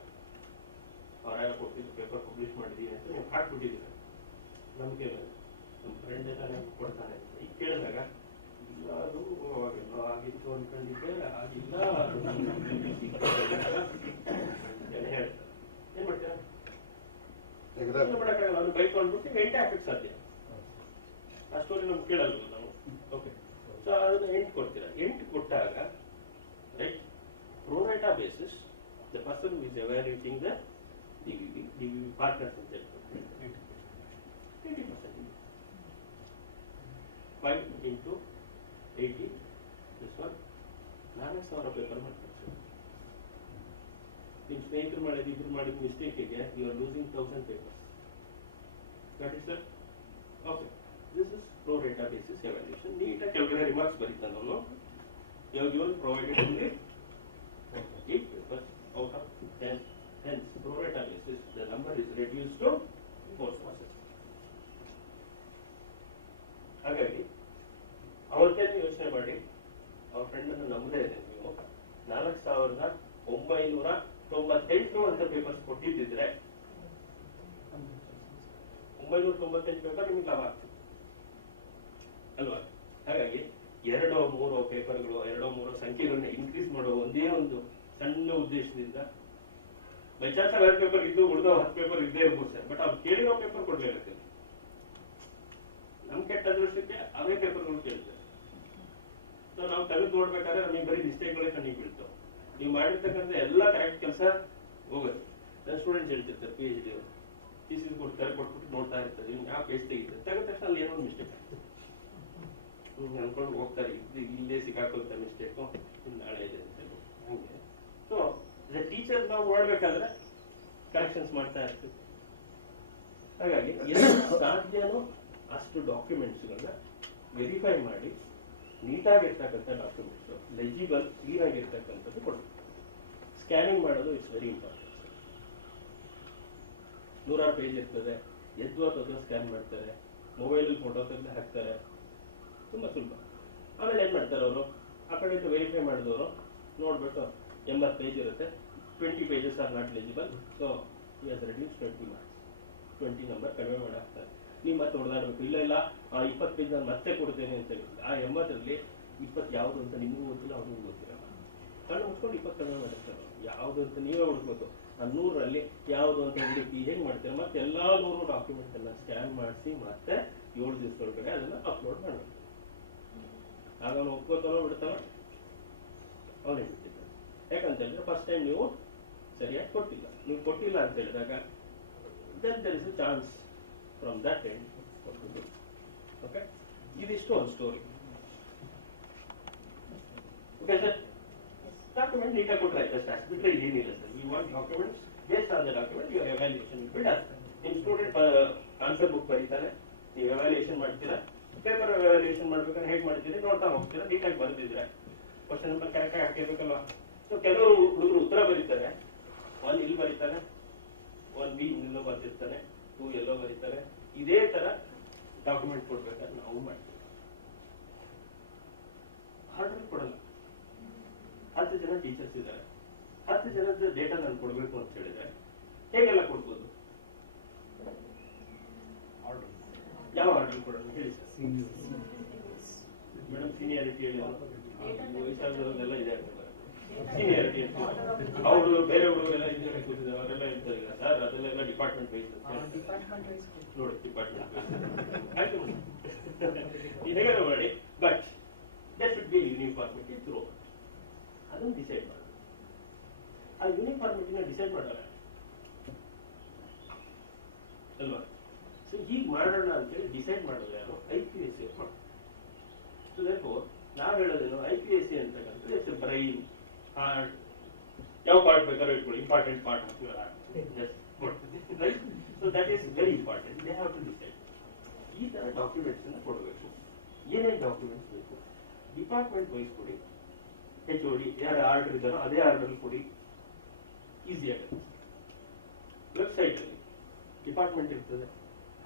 ಅವರಾಗ ಕೊಟ್ಟಿದ್ದು ಪೇಪರ್ ಪಬ್ಲಿಷ್ ಮಾಡಿದೀನಿ ಅಂತ ನೀವು ಹಾಕ್ಬಿಟ್ಟಿದ್ದೀರ. ನಮ್ಗೆ ನಮ್ಮ ಫ್ರೆಂಡ್ ಎಲ್ಲ ಕೊಡ್ತಾನೆ ಅಂತ ಈಗ ಕೇಳಿದಾಗ ಇಲ್ಲ ಅದು ಅವಾಗೆಲ್ಲ ಆಗಿತ್ತು ಅನ್ಕೊಂಡಿದ್ದೆ, ಆಗಿಲ್ಲ ಹೇಳ್ತಾರೆ. ಏನ್ ಮಾಡ್ತೀರಾ? ಮಾಡಕ್ಕಾಗಲ್ಲ, ಅದು ಬೈಕೊಂಡ್ಬಿಟ್ಟು 8 ಹಾಕಕ್ಕೆ ಸಾಧ್ಯ. ಆ ಸ್ಟೋರಿ ನಮ್ಗೆ ಕೇಳಲ್ವ ನಾವು. ಓಕೆ, ಸೊ ಅದನ್ನ 8 ಕೊಡ್ತೀರಾ. 8 ಕೊಟ್ಟಾಗ right pro rata basis the person is evaluating the DVB partners ಅಂತ ಹೇಳ್ತಾರೆ 80%. 5 into 80 this one 4,000 ಪೇಪರ್ ಮಾಡ್ತಾರೆ. ನಿಮ್ಮ ಸ್ನೇಹಿತರು ಮಾಡಿದ ಮಿಸ್ಟೇಕಿಗೆ you are losing 1,000 papers. That is sir. Okay, this is pro rata basis evaluation. ನೀಟಾಗಿ ಕೆಳಗಡೆ ರಿಮಾರ್ಕ್ಸ್ ಬರೀತಾನೆ ಅವನು. You have given provided only 8 papers out of 10. Hence, pro rata basis, the number is reduced to 4 sources. ಹಾಗಾಗಿ ಅವತ್ತೇ ಯೋಚನೆ ಮಾಡಿ, ಅವ್ರ friend ಅನ್ನು ನಂಬದೇ ಇದೆ ನೀವು 4,998 ಅಂತ ಪೇಪರ್ಸ್ ಕೊಟ್ಟಿದ್ದಿದ್ರೆ 998 ಪೇಪರ್ ನಿಮ್ಗೆ ಲಾಭ ಆಗ್ತದೆ ಅಲ್ವಾ? ಹಾಗಾಗಿ 2-3 ಪೇಪರ್ಗಳು 2-3 ಸಂಖ್ಯೆಗಳನ್ನ ಇನ್ಕ್ರೀಸ್ ಮಾಡೋ ಒಂದೇ ಒಂದು ಸಣ್ಣ ಉದ್ದೇಶದಿಂದ ಬೈ ಚಾನ್ಸ್ 2 ಪೇಪರ್ ಇದ್ದು ಉಳಿದ 10 ಪೇಪರ್ ಇದ್ದೇ ಇರ್ಬೋದು ಸರ್, ಬಟ್ ಅವ್ರು ಕೇಳಿರೋ ಪೇಪರ್ ಕೊಡ್ಲೇಬೇಕು. ನಮ್ ಕೆಟ್ಟ ಅದೃಷ್ಟಕ್ಕೆ ಅವೇ ಪೇಪರ್ಗಳು ಕೇಳ್ತಾರೆ. ಸೊ ನಾವು ತೆಗೆದು ನೋಡ್ಬೇಕಾದ್ರೆ ನಮಗೆ ಬರೀ ಮಿಸ್ಟೇಕ್ಗಳೇ ಕಣ್ಣಿಗೆ ಬೀಳ್ತಾವೆ. ನೀವು ಮಾಡಿರ್ತಕ್ಕಂಥ ಎಲ್ಲ ಕರೆಕ್ಟ್ ಕೆಲಸ ಹೋಗುತ್ತೆ. ನನ್ನ ಸ್ಟೂಡೆಂಟ್ಸ್ ಹೇಳ್ತಿರ್ತಾರೆ, PhD ಅವರು ಥೀಸಿಸ್ ಕೊಡ್ತಾರೆ, ಕೊಟ್ಬಿಟ್ಟು ನೋಡ್ತಾ ಇರ್ತಾರೆ, ನಿಮ್ಗೆ ಯಾವ ಪೇಜ್ ತೆಗಿತಾರೆ, ತೆಗೆದ ತಕ್ಷಣ ಅಲ್ಲಿ ಏನೋ ಮಿಸ್ಟೇಕ್ ಆಗ್ತದೆ. ಅನ್ಕೊಂಡು ಹೋಗ್ತಾರೆ, ಇಲ್ಲೇ ಸಿಕ್ಕಾಕೊಳ್ತಾರೆ ಮಿಸ್ಟೇಕು, ನಾಳೆ ಇದೆ ಅಂತ ಹಂಗೆ. ಸೊ ಟೀಚರ್ ನಾವು ನೋಡ್ಬೇಕಾದ್ರೆ ಕರೆಕ್ಷನ್ಸ್ ಮಾಡ್ತಾ ಇರ್ತೀವಿ. ಹಾಗಾಗಿ ಎಷ್ಟು ಸಾಧ್ಯನೋ ಅಷ್ಟು ಡಾಕ್ಯುಮೆಂಟ್ಸ್ಗಳನ್ನ ವೆರಿಫೈ ಮಾಡಿ ನೀಟಾಗಿರ್ತಕ್ಕಂಥ ಡಾಕ್ಯುಮೆಂಟ್ಸ್, ಲೆಜಿಬಲ್ ಕ್ಲೀನ್ ಆಗಿರ್ತಕ್ಕಂಥದ್ದು ಕೊಡಬೇಕು. ಸ್ಕ್ಯಾನಿಂಗ್ ಮಾಡೋದು ಇಟ್ಸ್ ವೆರಿ ಇಂಪಾರ್ಟೆಂಟ್. 100 ಪೇಜ್ ಇರ್ತದೆ, ಎದ್ದು ಸ್ಕ್ಯಾನ್ ಮಾಡ್ತಾರೆ, ಮೊಬೈಲ್ ಫೋಟೋ ತೆಗೆದು ಹಾಕ್ತಾರೆ, ತುಂಬಾ ಸುಲಭ. ಆಮೇಲೆ ಏನ್ ಮಾಡ್ತಾರೆ ಅವರು, ಆ ಕಡೆಯಿಂದ ವೆರಿಫೈ ಮಾಡಿದವರು ನೋಡ್ಬಿಟ್ಟು 80 ಪೇಜ್ ಇರುತ್ತೆ, 20 pages are not legible, so he has reduce 20 marks, 20 number ಕಡಿಮೆ ಮಾಡಿ ಹಾಕ್ತಾರೆ. ನೀವು ಮತ್ತೆ ಹೊಡೆದಾಡ್ಬೇಕು, ಇಲ್ಲ ಆ 20 ಪೇಜ್ ನಾನು ಮತ್ತೆ ಕೊಡ್ತೇನೆ ಅಂತ ಹೇಳಿ ಆ 80ರಲ್ಲಿ 20 ಯಾವುದು ಅಂತ ನಿಮಗೂ ಗೊತ್ತಿಲ್ಲ, ಅವ್ರಿಗೂ ಗೊತ್ತಿರಲ್ಲ. ಕಣ್ಣು ಮುಚ್ಕೊಂಡು 20 ಕಡಿಮೆ ಮಾಡಿರ್ತಾರೆ. ಯಾವುದು ಅಂತ ನೀವೇ ಹುಡುಕ್ಬೇಕು. ಆ 100ರಲ್ಲಿ ಯಾವುದು ಅಂತ ಹುಡುಕಿ ಹೇಗೆ ಮಾಡ್ತಾರೆ, ಮತ್ತೆ ಎಲ್ಲಾ 100 ಡಾಕ್ಯುಮೆಂಟ್ ಅನ್ನ ಸ್ಕ್ಯಾನ್ ಮಾಡಿಸಿ ಮತ್ತೆ 7 ದಿವಸದೊಳಗಡೆ ಅದನ್ನ ಅಪ್ಲೋಡ್ ಮಾಡಬೇಕು. ಆಗ ಅವನು ಒಪ್ಕೋತಾನೋ ಬಿಡ್ತಾನೋ ಅವನೇ ಬಿಟ್ಟಿದ್ದಾನೆ. ಯಾಕಂತ ಹೇಳಿದ್ರೆ ಫಸ್ಟ್ ಟೈಮ್ ನೀವು ಸರಿಯಾಗಿ ಕೊಟ್ಟಿಲ್ಲ. ನೀವು ಕೊಟ್ಟಿಲ್ಲ ಅಂತ ಹೇಳಿದಾಗ then there is a chance from that end what to do. Okay, ಇದಿಷ್ಟು ಒಂದು ಸ್ಟೋರಿ. ಓಕೆ ಸರ್, ಡಾಕ್ಯುಮೆಂಟ್ ನೀಟಾಗಿ ಕೊಟ್ಟರೆ ಆಯ್ತು ಅಷ್ಟೇ, ಬಿಟ್ಟರೆ ಇದೇನಿಲ್ಲ sir. You want documents, based on the document your evaluation will be done. ನಿಮ್ಮ ಸ್ಟೂಡೆಂಟ್ ಆನ್ಸರ್ ಬುಕ್ ಬರೀತಾನೆ, ನೀವು ಎವ್ಯಾಲ್ಯೂಯೇಷನ್ ಮಾಡ್ತೀರಾ, ಪೇಪರ್ ಎವ್ಯಾಲ್ಯೂಯೇಷನ್ ಮಾಡ್ಬೇಕಾದ್ರೆ ಹೇಗೆ ಮಾಡ್ತೀರಿ ನೋಡ್ತಾ ಹೋಗ್ತೀರಾ. ನೀಟಾಗಿ ಬರೆದಿದ್ರೆ ಕ್ವಶನ್ ನಂಬರ್ ಕರೆಕ್ಟಾಗಿ ಹಾಕಿರ್ಬೇಕಲ್ವಾ. ಸೊ ಕೆಲವರು ಹುಡುಗರು ಉತ್ತರ ಬರೀತಾರೆ, 1 ಇಲ್ಲಿ ಬರೀತಾನೆ, 1 ಬಿ ಇನ್ನೆಲ್ಲೋ ಬರ್ತಿರ್ತಾನೆ, 2 ಎಲ್ಲೋ ಬರೀತಾರೆ. ಇದೇ ತರ ಡಾಕ್ಯುಮೆಂಟ್ ಕೊಡ್ಬೇಕಾದ್ರೆ ನಾವು ಮಾಡ್ತೀವಿ. ಆರ್ಡರ್ ಕೊಡಲ್ಲ. 10 ಜನ ಟೀಚರ್ಸ್ ಇದ್ದಾರೆ, 10 ಜನದ ಡೇಟಾ ನಾನು ಕೊಡಬೇಕು ಅಂತ ಹೇಳಿದ್ರೆ ಹೇಗೆಲ್ಲ ಕೊಡ್ಬೋದು? ಯಾವ ಆರ್ಡರ್ ಕೊಡೋಣ ಹೇಳಿ ಸರ್. ಮೇಡಮ್ ಸೀನಿಯಾರಿಟಿ ಹೇಳಿ, ವಯಸ್ಸಾದವರೆಲ್ಲ ಇದೆ ಸೀನಿಯಾರಿಟಿ ಅಂತ. ಅವರು ಬೇರೆ ಹುಡುಗರೆಲ್ಲ ಇಂಜಿನಿಯರ್ ಕೂತಿದ್ದಾರೆ, ಅವರೆಲ್ಲ ಇರ್ತಾರೆ ಸರ್, ಅದೆಲ್ಲ ಡಿಪಾರ್ಟ್ಮೆಂಟ್ ವೈಸ್ ನೋಡಿ, ಡಿಪಾರ್ಟ್ಮೆಂಟ್ ಆಯ್ತು ಹೇಗೆಲ್ಲ ಮಾಡಿ. But there should be a uniformity throughout. ಅದನ್ನು ಡಿಸೈಡ್ ಮಾಡೋದು. ಆ ಯೂನಿಫಾರ್ಮಿಟಿನ ಡಿಸೈಡ್ ಮಾಡಲ್ಲ ಅಲ್ವಾ? ಸೊ ಹೀಗೆ ಮಾಡೋಣ ಅಂತೇಳಿ ಡಿಸೈಡ್ ಮಾಡೋದು ಯಾರು? IPSC ಮಾಡೋದು. ಸೊ therefore ನಾವು ಹೇಳೋದೇನು, IPSC ಅಂತಕ್ಕಂಥದ್ದು ಎಷ್ಟು ಬ್ರೈನ್, ಹಾರ್ಟ್, ಯಾವ ಪಾರ್ಟ್ ಬೇಕಾದ್ರೂ ಇಟ್ಕೊಳ್ಳಿ, ಇಂಪಾರ್ಟೆಂಟ್ ಪಾರ್ಟ್ ಹಾಕ್ತೀವಲ್ಲ, right? So that is very important. They have to decide. ಈ ತರ ಡಾಕ್ಯುಮೆಂಟ್ಸ್ ಅನ್ನ ಕೊಡಬೇಕು. ಏನೇನು ಡಾಕ್ಯುಮೆಂಟ್ಸ್ ಬೇಕು? ಡಿಪಾರ್ಟ್ಮೆಂಟ್ ವೈಸ್ ಕೊಡಿ. HOD ಯಾರು ಆರ್ಡರ್ ಇದ್ದಾರೋ ಅದೇ ಆರ್ಡರ್ ಕೊಡಿ, ಈಸಿ ಆಗುತ್ತೆ. ವೆಬ್ಸೈಟ್ ಅಲ್ಲಿ ಡಿಪಾರ್ಟ್ಮೆಂಟ್ ಇರ್ತದೆ,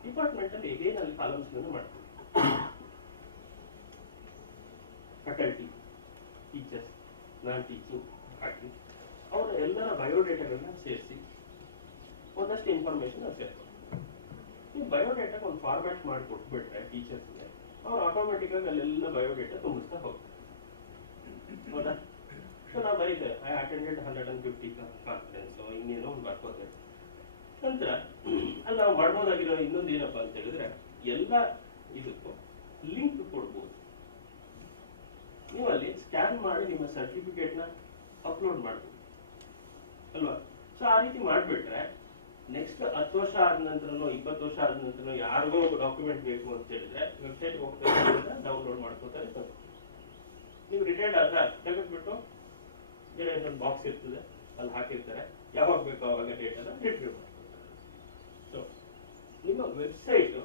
ಡಿಪಾರ್ಟ್ಮೆಂಟ್ ಅಲ್ಲಿ ಏನಲ್ಲಿ ಕಾಲಮ್ಸ್ ಮಾಡ್ಕೊಳ್ಳಿ. ಫ್ಯಾಕಲ್ಟಿ, ಟೀಚರ್ಸ್, ನಾನ್ ಟೀಚಿಂಗ್ ಹಾಕಿ ಅವರ ಎಲ್ಲರ ಬಯೋಡೇಟಾಗಳನ್ನ ಸೇರಿಸಿ ಒಂದಷ್ಟು ಇನ್ಫಾರ್ಮೇಶನ್ ಸೇರ್ತಾರೆ. ನೀವು ಬಯೋಡೇಟಾಗೆ ಒಂದು ಫಾರ್ಮ್ಯಾಟ್ ಮಾಡಿ ಕೊಟ್ಬಿಟ್ರೆ ಟೀಚರ್ಸ್ಗೆ, ಅವ್ರು ಆಟೋಮೆಟಿಕ್ ಆಗಿ ಅಲ್ಲೆಲ್ಲ ಬಯೋಡೇಟಾ ತುಂಬಿಸ್ತಾ ಹೋಗ್ತಾರೆ. ಹೌದಾ? ಸೊ ನಾವು ಬರೀತೇವೆ ಐ ಅಟೆಂಡೆಡ್ 150 ಕಾನ್ಫರೆನ್ಸ್, ಇನ್ನೇನೋ ಒಂದು ಬರ್ಕೋತೇವೆ. ನಂತರ ಅಲ್ಲಿ ನಾವು ಮಾಡ್ಬೋದಾಗಿರೋ ಇನ್ನೊಂದು ಏನಪ್ಪಾ ಅಂತ ಹೇಳಿದ್ರೆ, ಎಲ್ಲ ಇದಕ್ಕೂ ಲಿಂಕ್ ಕೊಡ್ಬೋದು. ನೀವು ಅಲ್ಲಿ ಸ್ಕ್ಯಾನ್ ಮಾಡಿ ನಿಮ್ಮ ಸರ್ಟಿಫಿಕೇಟ್ ನ ಅಪ್ಲೋಡ್ ಮಾಡ್ಬೋದು ಅಲ್ವಾ? ಸೊ ಆ ರೀತಿ ಮಾಡ್ಬಿಟ್ರೆ ನೆಕ್ಸ್ಟ್ 10 ವರ್ಷ ಆದ ನಂತರನೋ 20 ವರ್ಷ ಆದ ನಂತರ ಯಾರಿಗೋ ಡಾಕ್ಯುಮೆಂಟ್ ಬೇಕು ಅಂತ ಹೇಳಿದ್ರೆ ವೆಬ್ಸೈಟ್ ಹೋಗ್ತಾರೆ, ಡೌನ್ಲೋಡ್ ಮಾಡ್ಕೋತಾರೆ. ನೀವು ರಿಟೈರ್ಡ್ ಆದ್ರೆ ತೆಗೆದ್ಬಿಟ್ಟು ಬೇರೆ ಒಂದು ಬಾಕ್ಸ್ ಇರ್ತದೆ, ಅಲ್ಲಿ ಹಾಕಿರ್ತಾರೆ, ಯಾವಾಗ ಬೇಕೋ ಅವಾಗ ಡೇಟಾ ರಿಟ್ರೀವ್ ಮಾಡ್ಕೊತಾರೆ. ಸೊ ನಿಮ್ಮ ವೆಬ್ಸೈಟ್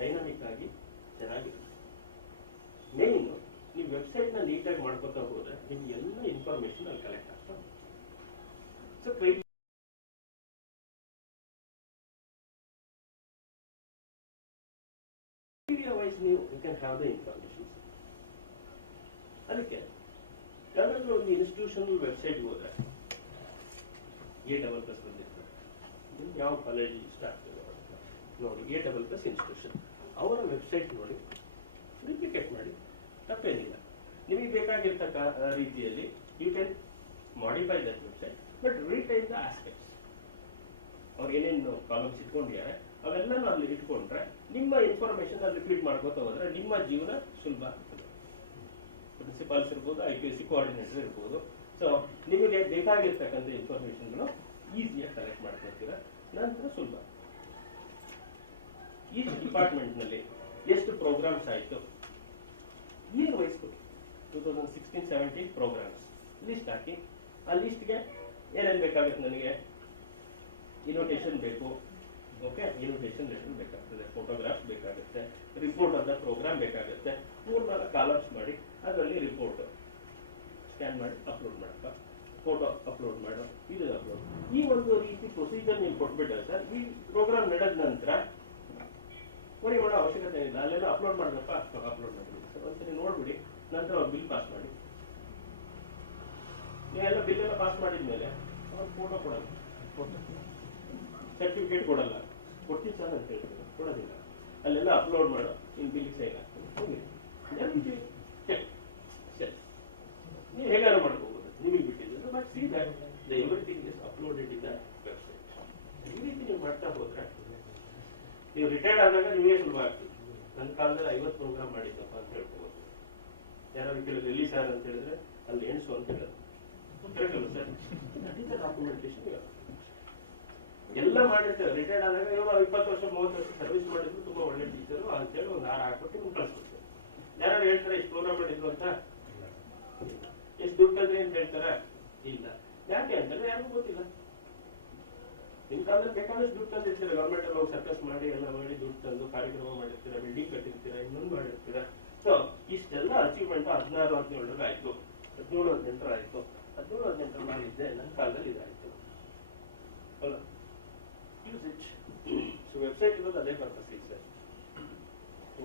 ಡೈನಾಮಿಕ್ ಆಗಿ ಚೆನ್ನಾಗಿರುತ್ತೆ. ಮೇನ್ ನೀವು ವೆಬ್ಸೈಟ್ ನ ನೀಟಾಗಿ ಮಾಡ್ಕೊತಾ ಹೋದ್ರೆ ನಿಮ್ಗೆ ಎಲ್ಲ ಇನ್ಫಾರ್ಮೇಶನ್ ಅಲ್ಲಿ ಕಲೆಕ್ಟ್ ಆಗ್ತದೆ. ಸೊ ವೈಸ್ ನೀವು you can have the information. ಅದಕ್ಕೆ ಯಾವ್ದಾದ್ರು ಒಂದು ಇನ್ಸ್ಟಿಟ್ಯೂಷನಲ್ ವೆಬ್ಸೈಟ್ ಹೋದ್ರೆ A++ ಬಂದಿರ್ತಾರೆ, ನಿಮ್ಗೆ ಯಾವ ಕಾಲೇಜ್ ಇಷ್ಟ ಆಗ್ತದೆ ನೋಡಿ, A++ ಇನ್ಸ್ಟಿಟ್ಯೂಷನ್ ಅವರ ವೆಬ್ಸೈಟ್ ನೋಡಿ, ರಿಪ್ಲಿಕೇಟ್ ಮಾಡಿ, ತಪ್ಪೇನಿಲ್ಲ. ನಿಮಗೆ ಬೇಕಾಗಿರ್ತಕ್ಕ ರೀತಿಯಲ್ಲಿ you can modify that website, but retain the aspects. ಅವ್ರು ಏನೇನು ಕಾಲಮ್ಸ್ ಇಟ್ಕೊಂಡಿದ್ದಾರೆ ಅವೆಲ್ಲನೂ ಅಲ್ಲಿ ಇಟ್ಕೊಂಡ್ರೆ ನಿಮ್ಮ ಇನ್ಫಾರ್ಮೇಶನ್ ಅಲ್ಲಿ ರಿಪೀಟ್ ಮಾಡ್ಕೋತಾ ಹೋದ್ರೆ ನಿಮ್ಮ ಜೀವನ ಸುಲಭ ಆಗ್ತದೆ. ಪ್ರಿನ್ಸಿಪಾಲ್ಸ್ ಇರ್ಬೋದು, IPSC ಕೋಆರ್ಡಿನೇಟರ್ ಇರ್ಬೋದು. ಸೊ ನಿಮಗೆ ಬೇಕಾಗಿರ್ತಕ್ಕಂಥ ಇನ್ಫಾರ್ಮೇಶನ್ಗಳು ಈಸಿಯಾಗಿ ಕಲೆಕ್ಟ್ ಮಾಡ್ಕೊಳ್ತೀರಾ, ನಂತರ ಸುಲಭ. ಈ ಡಿಪಾರ್ಟ್ಮೆಂಟ್ ನಲ್ಲಿ ಎಷ್ಟು ಪ್ರೋಗ್ರಾಮ್ಸ್ ಆಯ್ತು ಇಯರ್ ವೈಸ್ ಕೊಡಿ. 2016-17 ಪ್ರೋಗ್ರಾಮ್ಸ್ ಲಿಸ್ಟ್ ಹಾಕಿ, ಆ ಲಿಸ್ಟ್ಗೆ ಏನೇನು ಬೇಕಾಗುತ್ತೆ, ನನಗೆ ಇನ್ವಿಟೇಷನ್ ಬೇಕು, ಓಕೆ, ಇನ್ವಿಟೇಷನ್ ಲೆಟರ್ ಬೇಕಾಗ್ತದೆ, ಫೋಟೋಗ್ರಾಫ್ ಬೇಕಾಗುತ್ತೆ, ರಿಪೋರ್ಟ್ ಆದ ಪ್ರೋಗ್ರಾಮ್ ಬೇಕಾಗುತ್ತೆ, 3-4 ಕಾಲಮ್ಸ್ ಮಾಡಿ ಅದರಲ್ಲಿ ರಿಪೋರ್ಟ್ ಸ್ಕ್ಯಾನ್ ಮಾಡಿ ಅಪ್ಲೋಡ್ ಮಾಡಪ್ಪ, ಫೋಟೋ ಅಪ್ಲೋಡ್ ಮಾಡೋ, ಇದು ಅಪ್ಲೋಡ್. ಈ ಒಂದು ರೀತಿ ಪ್ರೊಸೀಜರ್ ನೀವು ಕೊಟ್ಬಿಟ್ರೆ ಸರ್, ಈ ಪ್ರೋಗ್ರಾಮ್ ನಡೆದ ನಂತರ ವರಿ ಮಾಡೋ ಅವಶ್ಯಕತೆ ಇಲ್ಲ. ಅಲ್ಲೆಲ್ಲ ಅಪ್ಲೋಡ್ ಮಾಡಬೇಕಪ್ಪ, ಅಪ್ಲೋಡ್ ಮಾಡಿ ಸರ್, ಒಂದ್ಸರಿ ನೋಡ್ಬಿಡಿ, ನಂತರ ಬಿಲ್ ಪಾಸ್ ಮಾಡಿ. ನೀವೆಲ್ಲ ಬಿಲ್ ಎಲ್ಲ ಪಾಸ್ ಮಾಡಿದ್ಮೇಲೆ ಅವ್ರು ಫೋಟೋ ಕೊಡಲ್ಲ, ಸರ್ಟಿಫಿಕೇಟ್ ಕೊಡಲ್ಲ, ಕೊಡ್ತೀವಿ ಸರ್ ಅಂತ ಹೇಳ್ತಾರೆ, ಕೊಡೋದಿಲ್ಲ. ಅಲ್ಲೆಲ್ಲ ಅಪ್ಲೋಡ್ ಮಾಡೋ, ಇನ್ ಬಿಲ್ ಸೈನ್ ಆಗ್ತದೆ. ನೀವು ಹೇಗಾರು ಮಾಡ್ಕೋಬಹುದು, ನಿಮಗೆ ಬಿಟ್ಟಿದ್ದು. But see that the everything is uploaded in the website. ಈ ರೀತಿ ನೀವು ಮಾಡ್ತಾ ಹೋದ್ರೆ ನೀವು ರಿಟೈರ್ಡ್ ಆದಾಗ ನಿಮಗೆ ಸುಲಭ ಆಗ್ತದೆ. ನನ್ನ ಕಾಲದಲ್ಲಿ 50 ಪ್ರೋಗ್ರಾಮ್ ಮಾಡಿದ್ದಪ್ಪ ಅಂತ ಹೇಳ್ಕೋಬಹುದು. ಯಾರು ಕೇಳಿದ್ರೆ ಎಲ್ಲಿ ಸರ್ ಅಂತ ಹೇಳಿದ್ರೆ ಅಲ್ಲಿ ಎಣ್ಸು ಅಂತ ಹೇಳೋದು ಸರ್. ಡಾಕ್ಯುಮೆಂಟೇಶನ್ ಎಲ್ಲ ಮಾಡಿರ್ತೇವೆ. ರಿಟೈರ್ಡ್ ಆದಾಗ 20 ವರ್ಷ 30 ವರ್ಷ ಸರ್ವಿಸ್ ಮಾಡಿದ್ರು ತುಂಬಾ ಒಳ್ಳೆ ಟೀಚರು ಅಂತೇಳಿ ಒಂದು 6 ಹಾಕ್ಬಿಟ್ಟು ನಿಮ್ಗೆ ಕಳಿಸ್ಬಿಡ್ತೇವೆ. ಯಾರು ಹೇಳ್ತಾರೆ ಎಷ್ಟು ಪ್ರೋಗ್ರಾಮ್ ಮಾಡಿದ್ರು ಅಂತ, ಎಷ್ಟು ದುಡ್ಡು ಕಲ್ರಿ ಅಂತ ಹೇಳ್ತಾರ? ಇಲ್ಲ. ಯಾಕೆ ಅಂತಂದ್ರೆ ಯಾರಿಗೂ ಗೊತ್ತಿಲ್ಲ. ನಿಮ್ ಕಾಲದಲ್ಲಿ ಬೇಕಾದಷ್ಟು ದುಡ್ಡು ತಂದಿರ್ತೀರ, ಗವರ್ಮೆಂಟ್ ಅಲ್ಲಿ ಹೋಗಿ ಸರ್ಕಸ್ ಮಾಡಿ ಎಲ್ಲ ಮಾಡಿ ದುಡ್ಡು ತಂದು ಕಾರ್ಯಕ್ರಮ ಮಾಡಿರ್ತೀರ, ಬಿಲ್ಡಿಂಗ್ ಕಟ್ಟಿರ್ತೀರ, ಇನ್ನೊಂದು ಮಾಡಿರ್ತೀರ. ಸೊ ಇಷ್ಟೆಲ್ಲ ಅಚೀವ್ಮೆಂಟ್ 16-17 ಆಯ್ತು, 17-18 ಆಯ್ತು, 17-18 ಮಾಡಿದ್ದೆ ನನ್ನ ಕಾಲದಲ್ಲಿ ಇದಾಯ್ತು. ಅದೇ ಪರ್ಪಸ್ ಇದೆ ಸರ್.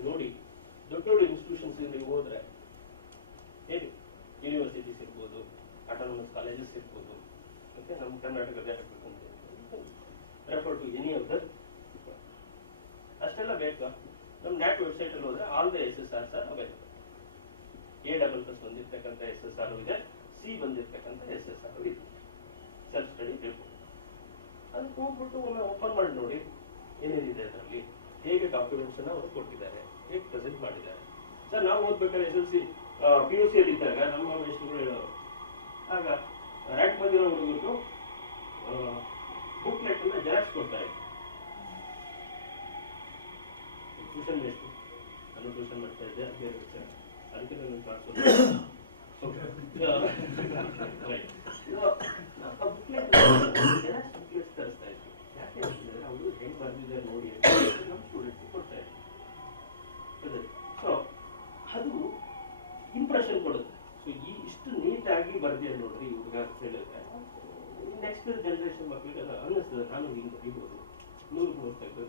ನೋಡಿ ದೊಡ್ಡ ದೊಡ್ಡ ಇನ್ಸ್ಟಿಟ್ಯೂಷನ್ಸ್ ನೀವು ಹೋದ್ರೆ ಹೇಳಿ, ಯೂನಿವರ್ಸಿಟೀಸ್ ಇರ್ಬೋದು, ಆಟೋನಮಸ್ ಕಾಲೇಜಸ್ ಇರ್ಬೋದು, ಮತ್ತೆ ನಮ್ಮ ಕರ್ನಾಟಕದ refer to any of the ಅಷ್ಟೆಲ್ಲ ಬೇಕಾ? ನಮ್ಮ ನ್ಯಾಟ್ ವೆಬ್ಸೈಟ್ ಅಲ್ಲಿ ಹೋದ್ರೆ all the SSRs are available. A++ ಬಂದಿರ್ತಕ್ಕಂಥ SSR ಇದೆ, C ಬಂದಿರ್ತಕ್ಕಂಥ SSR ಇದೆ. ಸೆಲ್ಫ್ ಸ್ಟಡಿ ಬೇಕು. ಅದಕ್ಕೆ ಹೋಗ್ಬಿಟ್ಟು ಒಮ್ಮೆ ಓಪನ್ ಮಾಡಿ ನೋಡಿ ಏನೇನಿದೆ ಅದರಲ್ಲಿ, ಹೇಗೆ ಡಾಕ್ಯುಮೆಂಟ್ಸ್ ಅನ್ನ ಅವರು ಕೊಟ್ಟಿದ್ದಾರೆ, ಹೇಗೆ ಪ್ರೆಸೆಂಟ್ ಮಾಡಿದ್ದಾರೆ. ಸರ್ ನಾವು ಓದ್ಬೇಕಾದ್ರೆ SLC PUC ಅಲ್ಲಿ ಇದ್ದಾಗ ನಮ್ಮ ಮೇಷ್ಟ್ರುಗಳು ಹೇಳೋರು, ಆಗ ರ್ಯಾಂಕ್ ಬಂದಿರೋ ಹುಡುಗರು ಬುಕ್ಲೆಟ್ ಅನ್ನ ಜೆರಾಕ್ಸ್ ಕೊಡ್ತಾರೆ. ಟ್ಯೂಷನ್ ಮೇಷ್ಟ್ರು, ನಾನು ಟ್ಯೂಷನ್ ಮಾಡ್ತಾ ಇದ್ದೆ, ಬೇರೆ ವಿಚಾರ, ಅದಕ್ಕೆ ನಾನು ಬುಕ್ಲೆಟ್ಸ್ ತರಿಸ್ತಾ ಇದ್ವಿ. ಯಾಕೆ ಅಂತಂದ್ರೆ ಅವರು ಹೆಂಗ್ ಬರ್ದಿದ್ದಾರೆ ನೋಡಿ ನಮ್ಮ ಸ್ಟೂಡೆಂಟ್ಸ್ ಕೊಡ್ತಾ ಇದ್ವಿ. ಸೊ ಅದು ಇಂಪ್ರೆಷನ್ ಕೊಡುತ್ತೆ. ಸೊ ಇಷ್ಟು ನೀಟಾಗಿ ಬರ್ದಿದೆ ನೋಡ್ರಿ ಹುಡುಗ ಅಂತ ಹೇಳಿದ್ರೆ ನೆಕ್ಸ್ಟ್ ಜನರೇಷನ್ ಮಕ್ಕಳಿಗೆಲ್ಲ ಅನ್ನಿಸ್ತದೆ, ನಾನು ಹಿಂಗೆ ಬರೀಬೋದು, 100 ತೆಗೆದು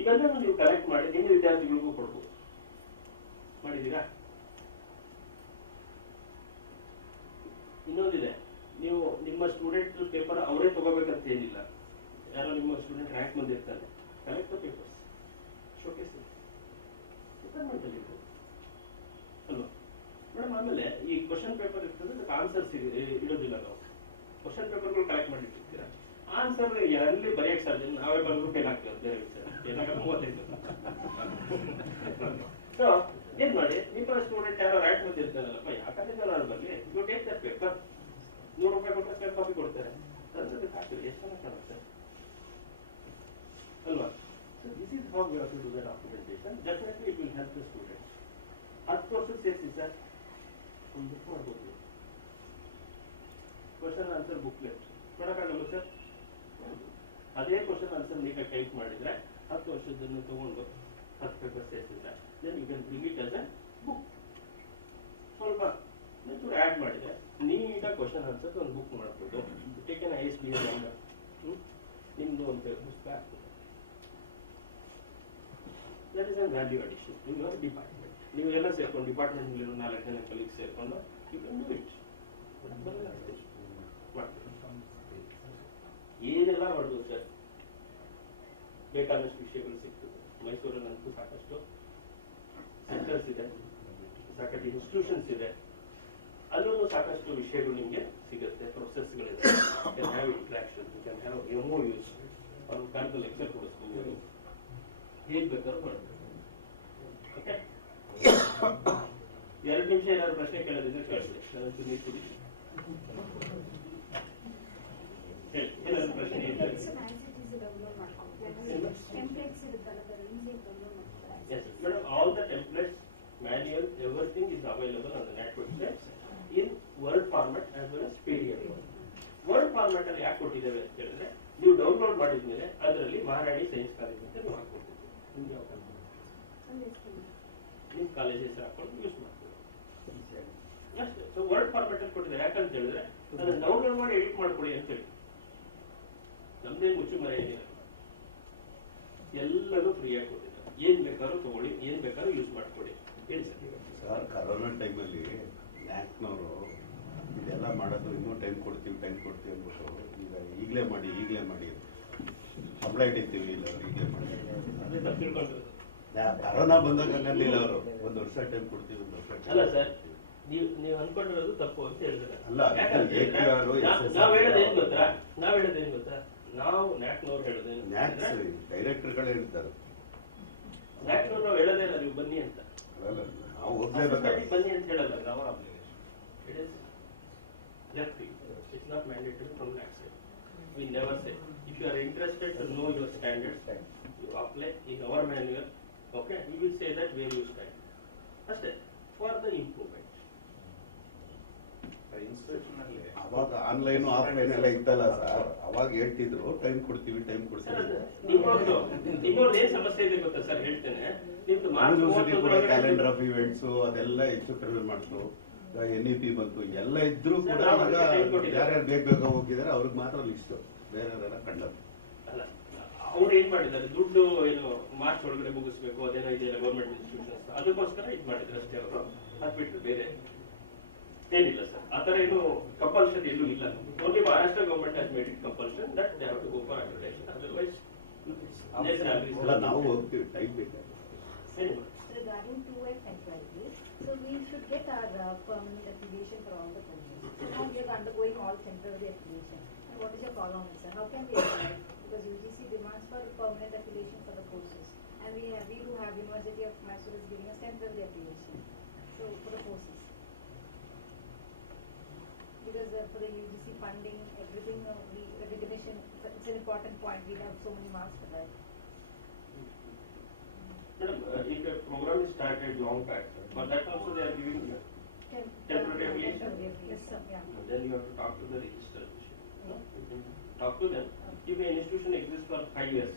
ಈಗಂದ್ರೆ ನೀವು ಕಲೆಕ್ಟ್ ಮಾಡಿ ನಿಮ್ಮ ವಿದ್ಯಾರ್ಥಿಗಳಿಗೂ ಕೊಡ್ಬೋದು. ಮಾಡಿದ್ದೀರಾ? ಇನ್ನೊಂದಿದೆ, ನೀವು ನಿಮ್ಮ ಸ್ಟೂಡೆಂಟ್ ಪೇಪರ್ ಅವರೇ ತಗೋಬೇಕಂತ ಏನಿಲ್ಲ. ಯಾರೋ ನಿಮ್ಮ ಸ್ಟೂಡೆಂಟ್ ರ್ಯಾಂಕ್ ಬಂದಿರ್ತಾನೆ, ಕಲೆಕ್ಟ್ ಪೇಪರ್ಸ್ ಶೋಕೇಸ್ ಅಲ್ವಾ ಮೇಡಮ್. ಆಮೇಲೆ ಈ ಕ್ವಶನ್ ಪೇಪರ್ ಇರ್ತದೆ, ಅದಕ್ಕೆ ಆನ್ಸರ್ಸ್ ಇಡೋದಿಲ್ಲ. ನಾವು ಕ್ವಶನ್ ಪೇಪರ್ಗಳು ಕಲೆಕ್ಟ್ ಮಾಡಿರ್ತೀರಾ, ಆನ್ಸರ್ ಎಲ್ಲಿ ಬರೆಯಕ್ಕೆ ಸಾಧ್ಯ, ನಾವೇ ಬಂದು ಫೇಲ್ ಆಗ್ತೇವೆ. ಬೇರೆ ವಿಚಾರ ಏನಾಗ 35. ಸೊ ಏನ್ ಮಾಡಿ, ನಿಮ್ಮ ಸ್ಟೂಡೆಂಟ್ ಯಾರೋ ರ್ಯಾಂಕ್ ಬಂದಿರ್ತಾರಲ್ಲಪ್ಪ, ಯಾಕಂದ್ರೆ ನಾನು ಬರಲಿ, ಯು ಟೇಕ್ ದಟ್ ಪೇಪರ್, ₹100 ಕೊಟ್ಟರೆ ಸ್ಟೆಪ್ ಕಾಪಿ ಕೊಡ್ತಾರೆ, ಹಾಕಿದ್ರೆ ಎಷ್ಟು ಚೆನ್ನಾಗಿ ಕಾಣುತ್ತೆ ಅಲ್ವಾ? So this is how we have to do the documentation. Definitely it will help the student. 10 ವರ್ಷಕ್ಕೆ ಸೇರಿಸಿ ಸರ್, ಒಂದು ಬುಕ್ ಮಾಡ್ಬೋದು. ಕ್ವಶನ್ ಆನ್ಸರ್ ಬುಕ್ಲೆಟ್ ಕೊಡಕ್ಕಾಗಲ್ಲ ಸರ್. ಅದೇ ಕ್ವಶನ್ ಆನ್ಸರ್ ನೀಟಾಗಿ ಟೈಪ್ ಮಾಡಿದ್ರೆ 10 ವರ್ಷದನ್ನು ತಗೊಂಡು 10 ಪೇಪರ್ ಸೇರಿಸಿದ್ರೆ then you can bring it as a book. ಸ್ವಲ್ಪ ಚೂರು ಆ್ಯಡ್ ಮಾಡಿದ್ರೆ ನೀಟಾಗಿ ಕ್ವಶನ್ ಆನ್ಸರ್ ಒಂದು ಬುಕ್ ಮಾಡ್ಬೋದು. ಟೇಕನ್ ISBN ನಂಬರ್, ನಿಮ್ದು ಒಂದು ಪುಸ್ತಕ ಆಗ್ತದೆ. That is an value addition in your department. ನೀವು ಎಲ್ಲ ಸೇರ್ಕೊಂಡು ಡಿಪಾರ್ಟ್ಮೆಂಟ್ನಲ್ಲಿರೋ 4 ಜನ ಕಲೀಗ್ ಸೇರ್ಕೊಂಡು ಯು ಕ್ಯಾನ್ ಡೂ ಇಟ್. ಏನೆಲ್ಲ ಮಾಡ್ಬೋದು ಸರ್, ಬೇಕಾದಷ್ಟು ವಿಷಯಗಳು ಸಿಗ್ತದೆ. ಮೈಸೂರಲ್ಲಂತೂ ಸಾಕಷ್ಟು ಸೆಂಟರ್ಸ್ ಇದೆ, ಸಾಕಷ್ಟು ಇನ್ಸ್ಟಿಟ್ಯೂಷನ್ಸ್ ಇದೆ, ಅಲ್ಲೂ ಸಾಕಷ್ಟು ವಿಷಯಗಳು ನಿಮಗೆ ಸಿಗುತ್ತೆ. ಪ್ರೊಸೆಸ್ಗಳಿದೆ, you can have interaction, you can have MOUs, ಅವ್ರ ಕಾಲದ ಲೆಕ್ಚರ್ ಕೊಡಿಸ್ಬೋದು, ಹೇಗೆ ಬೇಕಾದ್ರೂ ಮಾಡ್ಬೋದು. ಓಕೆ, 2 ನಿಮಿಷ ಏನಾದ್ರು ಪ್ರಶ್ನೆ ಕೇಳೋದಿದ್ರೆ ಕೇಳಿಸಿ, ನಾನಂತೂ ನಿಂತಿದ್ದೀನಿ. ಏನಾದ್ರು ಪ್ರಶ್ನೆ Yes, madam, all the templates, manual, everything is available on the NAAC website in Word format as well as PDF format. Word format ಅಲ್ಲಿ ಯಾಕೆ ಕೊಟ್ಟಿದ್ದೇವೆ ಅಂತ ಹೇಳಿದ್ರೆ, ನೀವು ಡೌನ್ಲೋಡ್ ಮಾಡಿದ್ಮೇಲೆ ಅದರಲ್ಲಿ ಮಹಾರಾಣಿ ಸೈನ್ಸ್ ಕಾಲೇಜ್ ಅಂತ ನೀವು ಹಾಕೊಡ್ತೀವಿ. ನಿಮ್ಮ ಕಾಲೇಜ್ ಹೆಸರು ಹಾಕೊಂಡು ಯೂಸ್ ಮಾಡ್ತೀವಿ ಅಷ್ಟೇ. ಸೊ ವರ್ಡ್ ಫಾರ್ಮೆಟ್ ಅಲ್ಲಿ ಕೊಟ್ಟಿದ್ದಾರೆ. ಯಾಕಂತ ಹೇಳಿದ್ರೆ ಅದನ್ನ ಡೌನ್ಲೋಡ್ ಮಾಡಿ ಎಡಿಟ್ ಮಾಡ್ಕೊಳ್ಳಿ ಅಂತ ಹೇಳಿ, ನಮ್ದೇ ಮುಚ್ಚು ಮರೆ ಏನಿಲ್ಲ, ಎಲ್ಲರೂ ಫ್ರೀಯಾಗಿ ಕೊಟ್ಟಿದ್ದಾರೆ. ಏನ್ ಬೇಕಾದ್ರೂ ತಗೊಳ್ಳಿ, ಏನ್ ಬೇಕಾದ್ರೂ ಯೂಸ್ ಮಾಡ್ಕೊಳ್ಳಿ. ಹೇಳಿ ಸರ್, ಕರೋನಾ ಟೈಮಲ್ಲಿ NAACನವರು ಇದೆಲ್ಲ ಮಾಡೋದು, ಇನ್ನೂ ಟೈಮ್ ಕೊಡ್ತೀವಿ ಅಂದ್ಬಿಟ್ಟು ಈಗಲೇ ಮಾಡಿ ಸಂಬಳ ಇಟ್ಟಿರ್ತೀವಿ, ಇಲ್ಲ ಈಗಲೇ ಮಾಡಿ. ಕರೋನಾ ಬಂದಾಗ ಹಂಗಂದಿಲ್ಲ ಅವರು, 1 ವರ್ಷ ಟೈಮ್ ಕೊಡ್ತೀವಿ, 1 ವರ್ಷ. ಅಲ್ಲ ಸರ್, ನೀವು ಅನ್ಕೊಂಡಿರೋದು ತಪ್ಪು ಅಂತ ಹೇಳಿದ್ರೆ ಅಲ್ಲ. ನಾವ್ ಹೇಳೋದೇನ್ ಗೊತ್ತಾ, ನಾವು NAACನವ್ರು ಹೇಳೋದೇನು, ಡೈರೆಕ್ಟರ್ಗಳೇ ಹೇಳ್ತಾರೆ, NAACನವ್ರು ನಾವು ಹೇಳೋದೇ ಇಲ್ಲ ನೀವು ಬನ್ನಿ ಅಂತ. ನಾವು ಹೋಗ್ಲೇಬೇಕಾದ್ರೆ ಬನ್ನಿ ಅಂತ ಹೇಳಲ್ಲ, ನಾವು it is left field. It's not mandatory from NAAC side. We never say. If you are interested to know your standards, you apply in our manual. Okay, we will say that where you stand. That's it. For the improvement. ಅವಾಗ online offline ಎಲ್ಲ ಇತ್ತಲ್ಲ sir, ಅವಾಗ ಹೇಳ್ತಿದ್ರು time ಕೊಡ್ತೀವಿ. ನಿಮ್ಮವ್ರದ್ದು ಏನ್ ಸಮಸ್ಯೆ ಇದೆ ಗೊತ್ತಾ ಸರ್, ಹೇಳ್ತೇನೆ. ಯೂನಿವರ್ಸಿಟಿ ಕೂಡ ಕ್ಯಾಲೆಂಡರ್ ಆಫ್ ಇವೆಂಟ್ಸ್ ಅದೆಲ್ಲ ಹೆಚ್ಚು ಕಡಿಮೆ ಮಾಡ್ತು. NEP ಬಂತು, ಎಲ್ಲ ಇದ್ರು ಕೂಡ ಯಾರ್ಯಾರು ಬೇಗ ಹೋಗಿದ್ದಾರೆ ಅವ್ರಿಗೆ ಮಾತ್ರ ಲಿಸ್ಟ್, ಬೇರೆಯವರೆಲ್ಲ ಕಂಡ. ಅಲ್ಲ, ಅವ್ರು ಏನ್ ಮಾಡಿದ್ದಾರೆ, ದುಡ್ಡು ಏನು ಮಾರ್ಚ್ ಒಳಗಡೆ ಮುಗಿಸ್ಬೇಕು ಅದೇನೋ ಇದೆಯಲ್ಲ ಗೌರ್ಮೆಂಟ್ ಇನ್ಸ್ಟಿಟ್ಯೂಷನ್ಸ್, ಅದಕ್ಕೋಸ್ಕರ ಇದು ಮಾಡಿದ್ರು ಅಷ್ಟೇ ಅವರು. ಅದ್ ಬಿಟ್ಟು ಬೇರೆ ಏನಿಲ್ಲ ಸರ್. ಆ ತರ ಏನು ಕಂಪಲ್ಷನ್ ಎಲ್ಲೂ ಇಲ್ಲ. Only Maharashtra government has made it compulsion that they have to go for accreditation. Otherwise ಅಲ್ಲ, ನಾವು ಹೋಗ್ತೀವಿ, ಟೈಮ್ ಬೇಕು. Regarding 2X temporary, so we should get our permanent affiliation for all the courses. So now we are undergoing all temporary affiliation. And what is your call on it, sir? How can we apply? Because UGC demands for permanent affiliation for the courses, and we do have University of Mysore is giving us temporary affiliation. So for the courses, because for the UGC funding, everything, recognition, it's an important point. We have so many marks for that. Madam, if a program is started long back, for that also they are giving temporary affiliation. Yes, sir. Yeah. Then you have to talk to the registrar. Talk to them. If an institution exists for 5 years,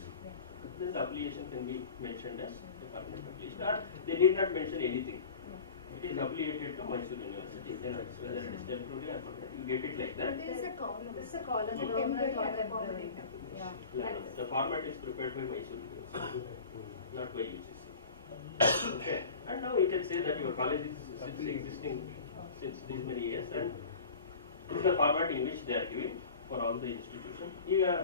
then the affiliation can be mentioned as department affiliation. Or they need not mention anything. It is affiliated to Mysore University. Then whether it is temporary or permanent, you get it like that. There is a column. There is a column. Temporary or permanent. Yeah. The format is prepared by Mysore University, not by UGC. Okay. And now you can say that your college is existing since these many years, and this is the format in which they are giving for all the institutions. Even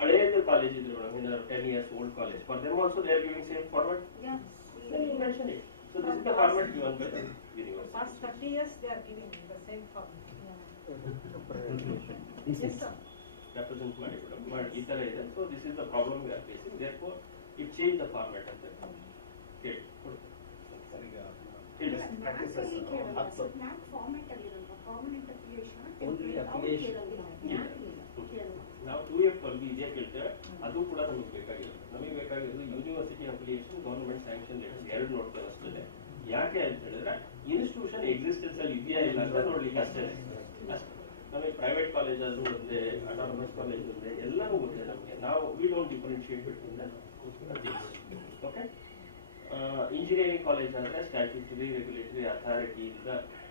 hಳೆಯದು college ಇದ್ರು madam, 10 years old college, for them also they are giving same format. Yeah. Then you mention it. So this is the format given by the university. Past 30 years they are giving the same format. Yes, sir. Represent ಮಾಡಿ madam, ಈ ತರ ಇದೆ. So this is the problem we are facing. Therefore, it changed the format ಅಂತ ಹೇಳಿ. ನಾವು 2F ಅಲ್ಲಿ ಇದೇ ಕೇಳ್ತೇವೆ, ಅದು ಕೂಡ ನಮಗೆ ಬೇಕಾಗಿಲ್ಲ. ನಮಗೆ ಬೇಕಾಗಿರೋದು university affiliation, government sanction letters ಎರಡು ನೋಡ್ತೇವೆ ಅಷ್ಟೇ. ಯಾಕೆ ಅಂತ ಹೇಳಿದ್ರೆ ಇನ್ಸ್ಟಿಟ್ಯೂಷನ್ ಎಕ್ಸಿಸ್ಟೆನ್ಸ್ ಅಲ್ಲಿ ಇದೆಯಾ ಇಲ್ಲ ಅಂತ ನೋಡ್ಲಿಕ್ಕೆ ಅಷ್ಟೇ. ನಮಗೆ ಪ್ರೈವೇಟ್ ಕಾಲೇಜ್ ಆದ್ರೂ ಒಂದೇ, ಅಟಾನಮಸ್ ಕಾಲೇಜ್ ಒಂದೇ, ಎಲ್ಲರೂ ಒಂದೇ ನಮಗೆ. ನಾವು we don't differentiate between the okay. Engineering college ಅಂದ್ರೆ ಸ್ಟ್ಯಾಟ್ಯೂಟರಿ ರೆಗ್ಯುಲೇಟರಿ ಅಥಾರಿಟಿ ಇಂದ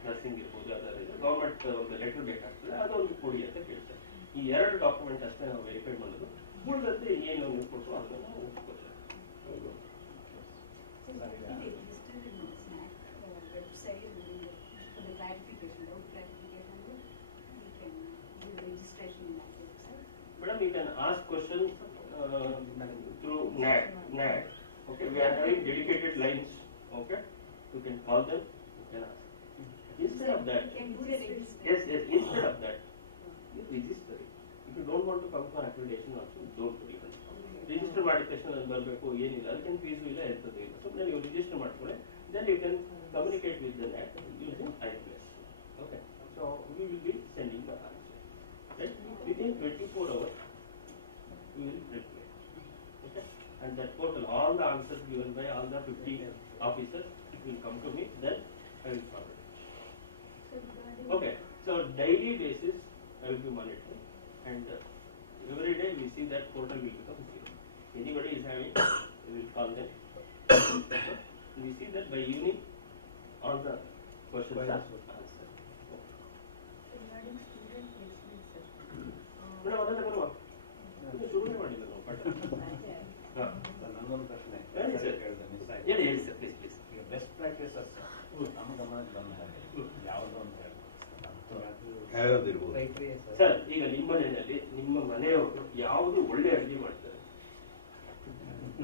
ನರ್ಸಿಂಗ್ ಇರ್ಬೋದು, ಅದರ ಗವರ್ಮೆಂಟ್ ಒಂದು ಲೆಟರ್ ಬೇಕಾಗ್ತದೆ, ಅದೊಂದು ಕೊಡಿ ಅಂತ ಕೇಳ್ತಾರೆ. ಈ ಎರಡು ಡಾಕ್ಯುಮೆಂಟ್ ಅಷ್ಟೇ ನಾವು ವೆರಿಫೈ ಮಾಡೋದು. ಉಳಿದಂತೆ ಏನು ನೀವು ಕೊಟ್ಟು ಅದನ್ನು ನಾವು ಒಪ್ಕೊಳ್ತೇವೆ. Madam, you can ask questions through NAAC. Okay, we are having dedicated lines. Okay, you can call them. You can ask. Instead of that, yes, instead of that, you register it. If you don't want to come for accreditation, also don't do it. Register ಮಾಡಿದ ತಕ್ಷಣ ಅದು ಬರಬೇಕು ಏನಿಲ್ಲ, ಅದಕ್ಕೇನು fees ಇಲ್ಲ, ಇರ್ತದೆ ಇಲ್ಲ. ಸುಮ್ಮನೆ ನೀವು ರಿಜಿಸ್ಟರ್ ಮಾಡ್ಕೊಳ್ಳಿ. Then you can communicate with the NAAC using iPlus. Okay, so we will be sending the answer. Right? Within 24 hours, we will reply. Okay? And that portal, all the answers given by all the 50 officers, it will come to me, then I will forward it. Okay, so daily basis, I will be monitoring, and every day we see that portal will become zero. Anybody is having, we will call them. We see that by evening, all the questions are answered. Madam ಅದೆಲ್ಲ ಬರುವ ಶುರುವೇ ಮಾಡಿಲ್ಲ ನಾವು ಪಾಠ. ನನ್ನೊಂದು ಪ್ರಶ್ನೆ ಹೇಳಿ sir. ಹೇಳಿ sir, please please. ಈಗ ಬೆಸ್ಟ್ ಪ್ರಾಕ್ಟೀಸಸ್ ನಮ್ಮ ಗಮನಕ್ಕೆ ಬಂದ ಯಾವುದು ಅಂತ ಯಾವ್ಯಾವ್ದಿರ್ಬೋದು ಸರ್? ಈಗ ನಿಮ್ಮ ಮನೆಯಲ್ಲಿ ನಿಮ್ಮ ಮನೆಯವರು ಯಾವುದು ಒಳ್ಳೆ ಅಡುಗೆ ಮಾಡ್ತಾರೆ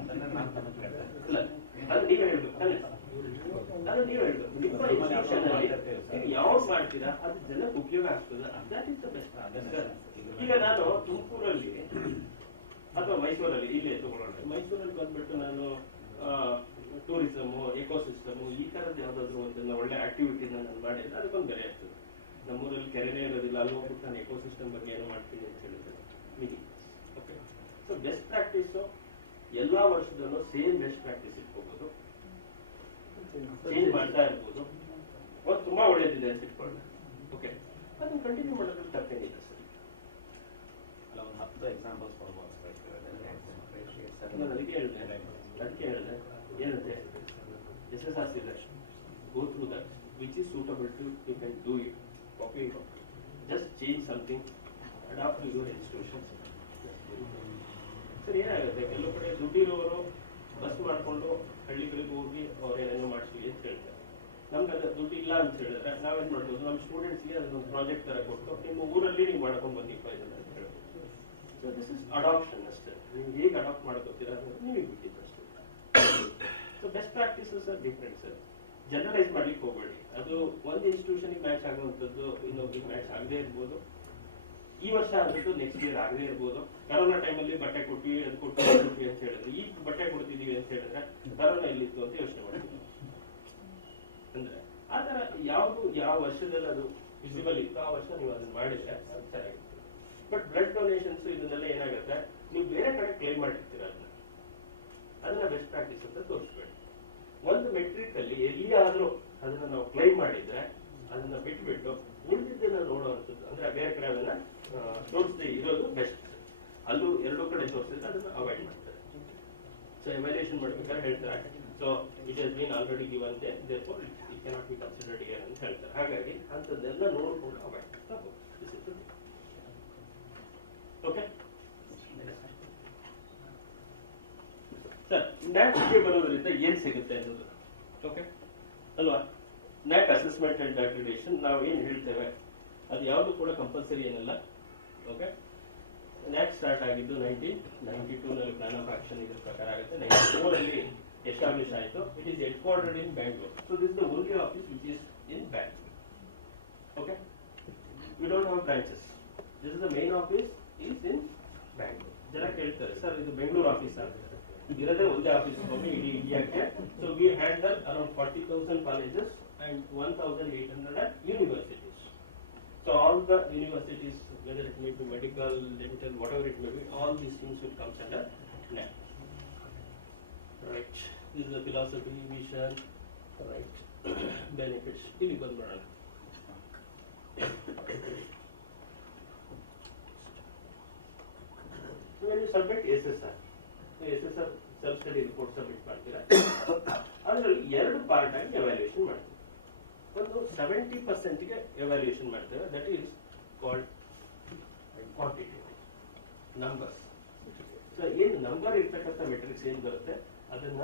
ಅದನ್ನ ನಾನು ತನಕ ಕೇಳ್ತೇನೆ. ಇಲ್ಲ, ಅದು ನೀವೇ ಹೇಳ್ಬೇಕು ತಾನೆ. ಅದು ನೀವೇ ಹೇಳ್ಬೇಕು. ನಿಮ್ಮ ಇನ್ಸ್ಟಿಟ್ಯೂಷನ್ ಅಲ್ಲಿ ನೀವು ಯಾವ್ದು ಮಾಡ್ತೀರಾ ಅದು ಜನಕ್ಕೆ ಉಪಯೋಗ ಆಗ್ತದೆ. That is the best. ಈಗ ನಾನು ತುಮಕೂರಲ್ಲಿ ಅಥವಾ ಮೈಸೂರಲ್ಲಿ, ಇಲ್ಲೇ ತಗೊಳ್ಳೋಣ, ಮೈಸೂರಲ್ಲಿ ಬಂದ್ಬಿಟ್ಟು ನಾನು ಟೂರಿಸಮು, ಎಕೋಸಿಸ್ಟಮು, ಈ ತರದ್ದು ಯಾವ್ದಾದ್ರು ಒಂದನ್ನ ಒಳ್ಳೆ ಆಕ್ಟಿವಿಟಿನ ನಾನು ಮಾಡಿದ್ರೆ ಅದಕ್ಕೊಂದು ಬೆಲೆ ಆಗ್ತದೆ. ನಮ್ಮೂರಲ್ಲಿ ಕೆರೆನೇ ಇರೋದಿಲ್ಲ, ಅಲ್ಲಿ ಹೋಗ್ಬಿಟ್ಟು ನಾನು ಎಕೋಸಿಸ್ಟಮ್ ಬಗ್ಗೆ ಏನೋ ಮಾಡ್ತೀನಿ ಅಂತ ಹೇಳಿದ್ರೆ meaning. Okay, so best practice ಎಲ್ಲಾ ವರ್ಷದಲ್ಲೂ ಸೇಮ್ ಬೆಸ್ಟ್ ಪ್ರಾಕ್ಟೀಸ್ ಇಟ್ಕೋಬಹುದು, ಚೇಂಜ್ ಮಾಡ್ತಾ ಇರ್ಬೋದು. ಅದು ತುಂಬಾ ಒಳ್ಳೇದಿದೆ ಅಂತ ಇಟ್ಕೊಳ್ಳಿ. ಓಕೆ, ಅದನ್ನು ಕಂಟಿನ್ಯೂ ಮಾಡೋದ್ರಲ್ಲಿ ತಪ್ಪೇನಿಲ್ಲ ಸರ್. ಅಲ್ಲ, ಒಂದು 10 ಎಕ್ಸಾಂಪಲ್ಸ್ ಕೊಡ್ಬೋದು. ಅದಕ್ಕೆ ಹೇಳಿದೆ ಏನಂತೆ, SSRC go through that, which is suitable to, you can do it, copy it, just change something, adapt to your institution. So ಯಾಕಂದ್ರೆ ಏನಾಗುತ್ತೆ, ಕೆಲವು ಕಡೆ ದುಡ್ಡಿರೋರು ಬಸ್ ಮಾಡ್ಕೊಂಡು ಹಳ್ಳಿಗಳಿಗೆ ಹೋಗಿ ಅವ್ರು ಏನೇನೋ ಮಾಡಿಸ್ತೀವಿ ಅಂತ ಹೇಳ್ತಾರೆ. ನಮ್ಗೆ ಅದು ದುಡ್ಡು ಇಲ್ಲ ಅಂತ ಹೇಳಿದ್ರೆ ನಾವೇನ್ ಮಾಡ್ಬೋದು, ನಮ್ಮ ಸ್ಟೂಡೆಂಟ್ಸ್ಗೆ ಅದೊಂದು ಪ್ರಾಜೆಕ್ಟ್ ತರ ಕೊಟ್ಟು ನಿಮ್ಮ ಊರಲ್ಲಿ ನೀವು ಮಾಡ್ಕೊಂಡು ಬಂದಿಪ್ಪ ಇದನ್ನ ಅಂತ ಹೇಳ್ಬೋದು. ಸೊ ದಿಸ್ ಇಸ್ ಅಡಾಪ್ಷನ್ ಅಷ್ಟೇ. ನೀವು ಹೇಗೆ ಅಡಾಪ್ಟ್ ಮಾಡ್ಕೋತೀರಾ ಅನ್ನೋದು ನಿಮಗೆ ಬಿಟ್ಟಿದ್ದು ಅಷ್ಟೇ. So best practices are different sir. Generalise ಮಾಡ್ಲಿಕ್ಕೆ ಹೋಗಬೇಡಿ. ಅದು ಒಂದು ಇನ್ಸ್ಟಿಟ್ಯೂಷನ್ಗೆ ಮ್ಯಾಚ್ ಆಗುವಂಥದ್ದು ಇನ್ನೊಬ್ರಿಗೆ ಮ್ಯಾಚ್ ಆಗದೇ ಇರ್ಬೋದು. ಈ ವರ್ಷ ಆದದ್ದು ನೆಕ್ಸ್ಟ್ ಇಯರ್ ಆಗದೇ ಇರ್ಬೋದು. ಕರೋನಾ ಟೈಮಲ್ಲಿ ಬಟ್ಟೆ ಕೊಟ್ವಿ ಅದು ಕೊಟ್ವಿ ಅಂತ ಹೇಳಿದ್ರೆ ಈಗ ಬಟ್ಟೆ ಕೊಡ್ತಿದೀವಿ ಅಂತ ಹೇಳಿದ್ರೆ ಕರೋನಾ ಎಲ್ಲಿತ್ತು ಅಂತ ಯೋಚನೆ ಮಾಡ್ತೀವಿ. ಅಂದ್ರೆ ಆ ತರ ಯಾವುದು ಯಾವ ವರ್ಷದಲ್ಲಿ ಅದು ವಿಸಿಬಲ್ ಇತ್ತು ಆ ವರ್ಷ ನೀವು ಅದನ್ನ ಮಾಡಿದ್ರೆ ಸರಿಯಾಗಿತ್ತು. ಬಟ್ ಬ್ಲಡ್ ಡೊನೇಷನ್ಸ್ ಇದನ್ನೆಲ್ಲ ಏನಾಗುತ್ತೆ, ನೀವು ಬೇರೆ ಕಡೆ ಕ್ಲೈಮ್ ಮಾಡಿರ್ತೀರ ಅದನ್ನ ಬೆಸ್ಟ್ ಪ್ರಾಕ್ಟೀಸ್ ಅಂತ ತೋರಿಸ್ಬೇಡಿ. ಒಂದು ಮೆಟ್ರಿಕ್ ಅಲ್ಲಿ ಎಲ್ಲಿಯಾದ್ರೂ ಅದನ್ನ ನಾವು ಕ್ಲೈಮ್ ಮಾಡಿದ್ರೆ ಅದನ್ನ ಬಿಟ್ಬಿಟ್ಟು ಉಳಿದಿದ್ದನ್ನ ನೋಡುವಂಥದ್ದು, ಅಂದ್ರೆ ಬೇರೆ ಕಡೆ ಅದನ್ನ ತೋರಿಸದೆ ಇರೋದು ಬೆಸ್ಟ್. ಅಲ್ಲೂ ಎರಡೂ ಕಡೆ ತೋರಿಸಿದ್ರೆ ಅದನ್ನ ಅವಾಯ್ಡ್ ಮಾಡ್ತಾರೆ. ಸೊ ಎವ್ಯಾಲ್ಯೂಯೇಷನ್ ಮಾಡ್ಬೇಕಾದ್ರೆ ಹೇಳ್ತಾರೆ, so it has been already given they therefore it cannot be considered here ಅಂತ ಹೇಳ್ತಾರೆ. ಹಾಗಾಗಿ ಅಂತದ್ದೆಲ್ಲ ನೋಡ್ಕೊಂಡು ಅವಾಯ್ಡ್ ಮಾಡ್ತಾ ಹೋಗ್ತಾರೆ. ಓಕೆ ಸರ್, ನ್ಯಾಕ್ಗೆ ಬರೋದ್ರಿಂದ ಏನ್ ಸಿಗುತ್ತೆ ಅನ್ನೋದು ಓಕೆ ಅಲ್ವಾ? ನ್ಯಾಕ್ ಅಸೆಸ್ಮೆಂಟ್ ಅಂಡ್ ಅಕ್ರಿಡಿಟೇಷನ್ ನಾವು ಏನ್ ಹೇಳ್ತೇವೆ ಅದು ಯಾವುದು ಕೂಡ ಕಂಪಲ್ಸರಿ ಏನಲ್ಲ. ಓಕೆ, ನ್ಯಾಕ್ ಸ್ಟಾರ್ಟ್ ಆಗಿದ್ದು 1992 ನಲ್ಲಿ ಪ್ಲಾನ್ ಆಫ್ ಆಕ್ಷನ್ ಇದ್ರ ಪ್ರಕಾರ ಆಗುತ್ತೆ. 94 ಅಲ್ಲಿ ಎಸ್ಟಾಬ್ಲಿಷ್ ಆಯಿತು. It is headquartered in Bangalore. So this is the only office which is in Bangalore. Okay, we don't have branches. This is the main office is in Bangalore. ಜನ ಕೇಳ್ತಾರೆ, sir ಇದು Bengaluru office ಅಂತ. ಇರೋದೇ ಒಂದೇ ಆಫೀಸ್ ಇಡೀ ಇಂಡಿಯಾಕ್ಕೆ. So we handle around 40,000 colleges and 1,800 universities. So all the universities, whether it may be medical, dental, whatever it may be, all these things will come under NAAC. Right. This is the philosophy, vision, right, benefits. Ili bandana. So when you submit SSR, SSR self-study report submit ಮಾಡ್ತೀರಾ, ಅದರಲ್ಲಿ ಎರಡು part ಆಗಿ evaluation ಮಾಡ್ತೀವಿ. ಒಂದು 70% evaluation ಮಾಡ್ತೇವೆ, that is called quantitative numbers. So ಏನು number ಇರ್ತಕ್ಕಂಥ matrix ಏನ್ ಬರುತ್ತೆ ಅದನ್ನ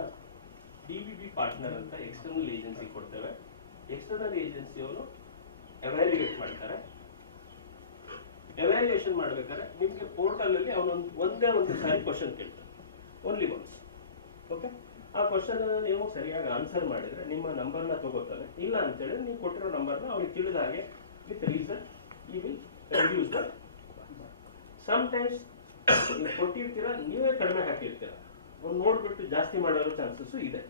DBB ಪಾರ್ಟ್ನರ್ ಅಂತ ಎಕ್ಸ್ಟರ್ನಲ್ ಏಜೆನ್ಸಿ ಕೊಡ್ತೇವೆ. ಎಕ್ಸ್ಟರ್ನಲ್ ಏಜೆನ್ಸಿಯವರು ಎವ್ಯಾಲ್ಯೂಯೇಟ್ ಮಾಡ್ತಾರೆ. ಎವ್ಯಾಲ್ಯೂಯೇಷನ್ ಮಾಡ್ಬೇಕಾದ್ರೆ ನಿಮ್ಗೆ ಪೋರ್ಟಲ್ ಅಲ್ಲಿ ಅವನೊಂದು ಒಂದೇ ಒಂದು ಸಾರಿ ಕ್ವಶನ್ ಕೇಳ್ತಾರೆ, ಓನ್ಲಿ ಒನ್ಸ್. ಓಕೆ, ಆ ಕ್ವಶನ್ ನೀವು ಸರಿಯಾಗಿ ಆನ್ಸರ್ ಮಾಡಿದ್ರೆ ನಿಮ್ಮ ನಂಬರ್ನ ತಗೋತಾನೆ. ಇಲ್ಲ ಅಂತ ಹೇಳಿದ್ರೆ ನೀವು ಕೊಟ್ಟಿರೋ ನಂಬರ್ನ ಅವ್ರಿಗೆ ತಿಳಿದ ಹಾಗೆ with reason you will reduce that. Sometimes ನೀವು ಕೊಟ್ಟಿರ್ತೀರಾ, ನೀವೇ ಕಡಿಮೆ ಹಾಕಿರ್ತೀರಾ, ಒಂದು ನೋಡ್ಬಿಟ್ಟು ಜಾಸ್ತಿ ಮಾಡೋರೋ ಚಾನ್ಸಸ್ ಇದೆ.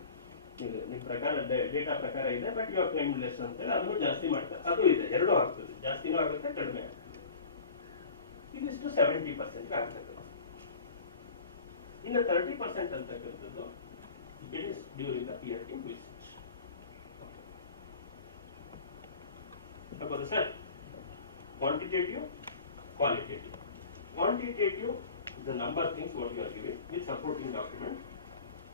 ನಿಮ್ಮ ಪ್ರಕಾರ ಡೇಟಾ ಪ್ರಕಾರ ಇದೆ, ಬಟ್ ಇವಾಗ ಕ್ಲೈಮ್ ಲೆಸ್ ಅಂತ ಹೇಳಿ ಅದನ್ನು ಜಾಸ್ತಿ ಮಾಡ್ತಾರೆ. ಅದು ಇದೆ, ಎರಡೂ ಆಗ್ತದೆ, ಜಾಸ್ತಿನೂ ಆಗುತ್ತೆ ಕಡಿಮೆ ಆಗುತ್ತೆ. ಇದಿಷ್ಟು 70% ಆಗ್ತದೆ. ಇನ್ನು 30% ಅಂತಕ್ಕಂಥದ್ದು it is during the peer team research. About the sir, quantitative, qualitative. Quantitative, the number of things what you are giving with supporting document,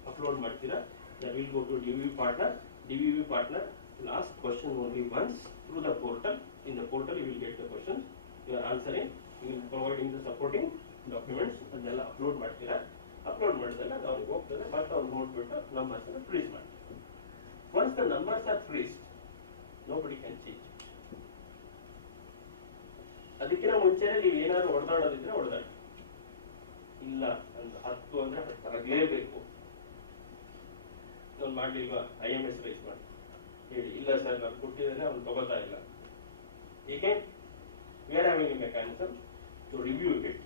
upload ಮಾಡ್ತೀರಾ, that will go to DBB partner. DBB partner will ask question only once through the portal. In the portal you will get the questions, you are answering, you will providing the supporting documents, ಅದೆಲ್ಲ upload ಮಾಡ್ತೀರಾ. Upload ಮಾಡಿದಾಗ ಅದು ಅವ್ರಿಗೆ ಹೋಗ್ತದೆ, ಮತ್ತೆ ಅವ್ರು ನೋಡ್ಬಿಟ್ಟು numbers ಅನ್ನು ಫ್ರೀಸ್ ಮಾಡ್ತಾರೆ. Once the numbers are freeze, nobody can change. ಅದಕ್ಕಿಂತ ಮುಂಚೆನೆ ನೀವು ಏನಾದ್ರು ಹೊಡೆದಾಡೋದಿದ್ರೆ ಹೊಡೆದಾಡಿ, ಇಲ್ಲ ಅಂದ್ರೆ 10 ಅಂದ್ರೆ ಆಗಲೇಬೇಕು. ಅವ್ನು ಮಾಡ್ಲಿಲ್ವಾ, IMS ರೈಸ್ ಮಾಡಿ ಹೇಳಿ, ಇಲ್ಲ ಸರ್ ನಾನು ಕೊಟ್ಟಿದ್ದೇನೆ ಅವ್ನು ತಗೋತಾ ಇಲ್ಲ. ಏಕೆ? We are having a mechanism to review it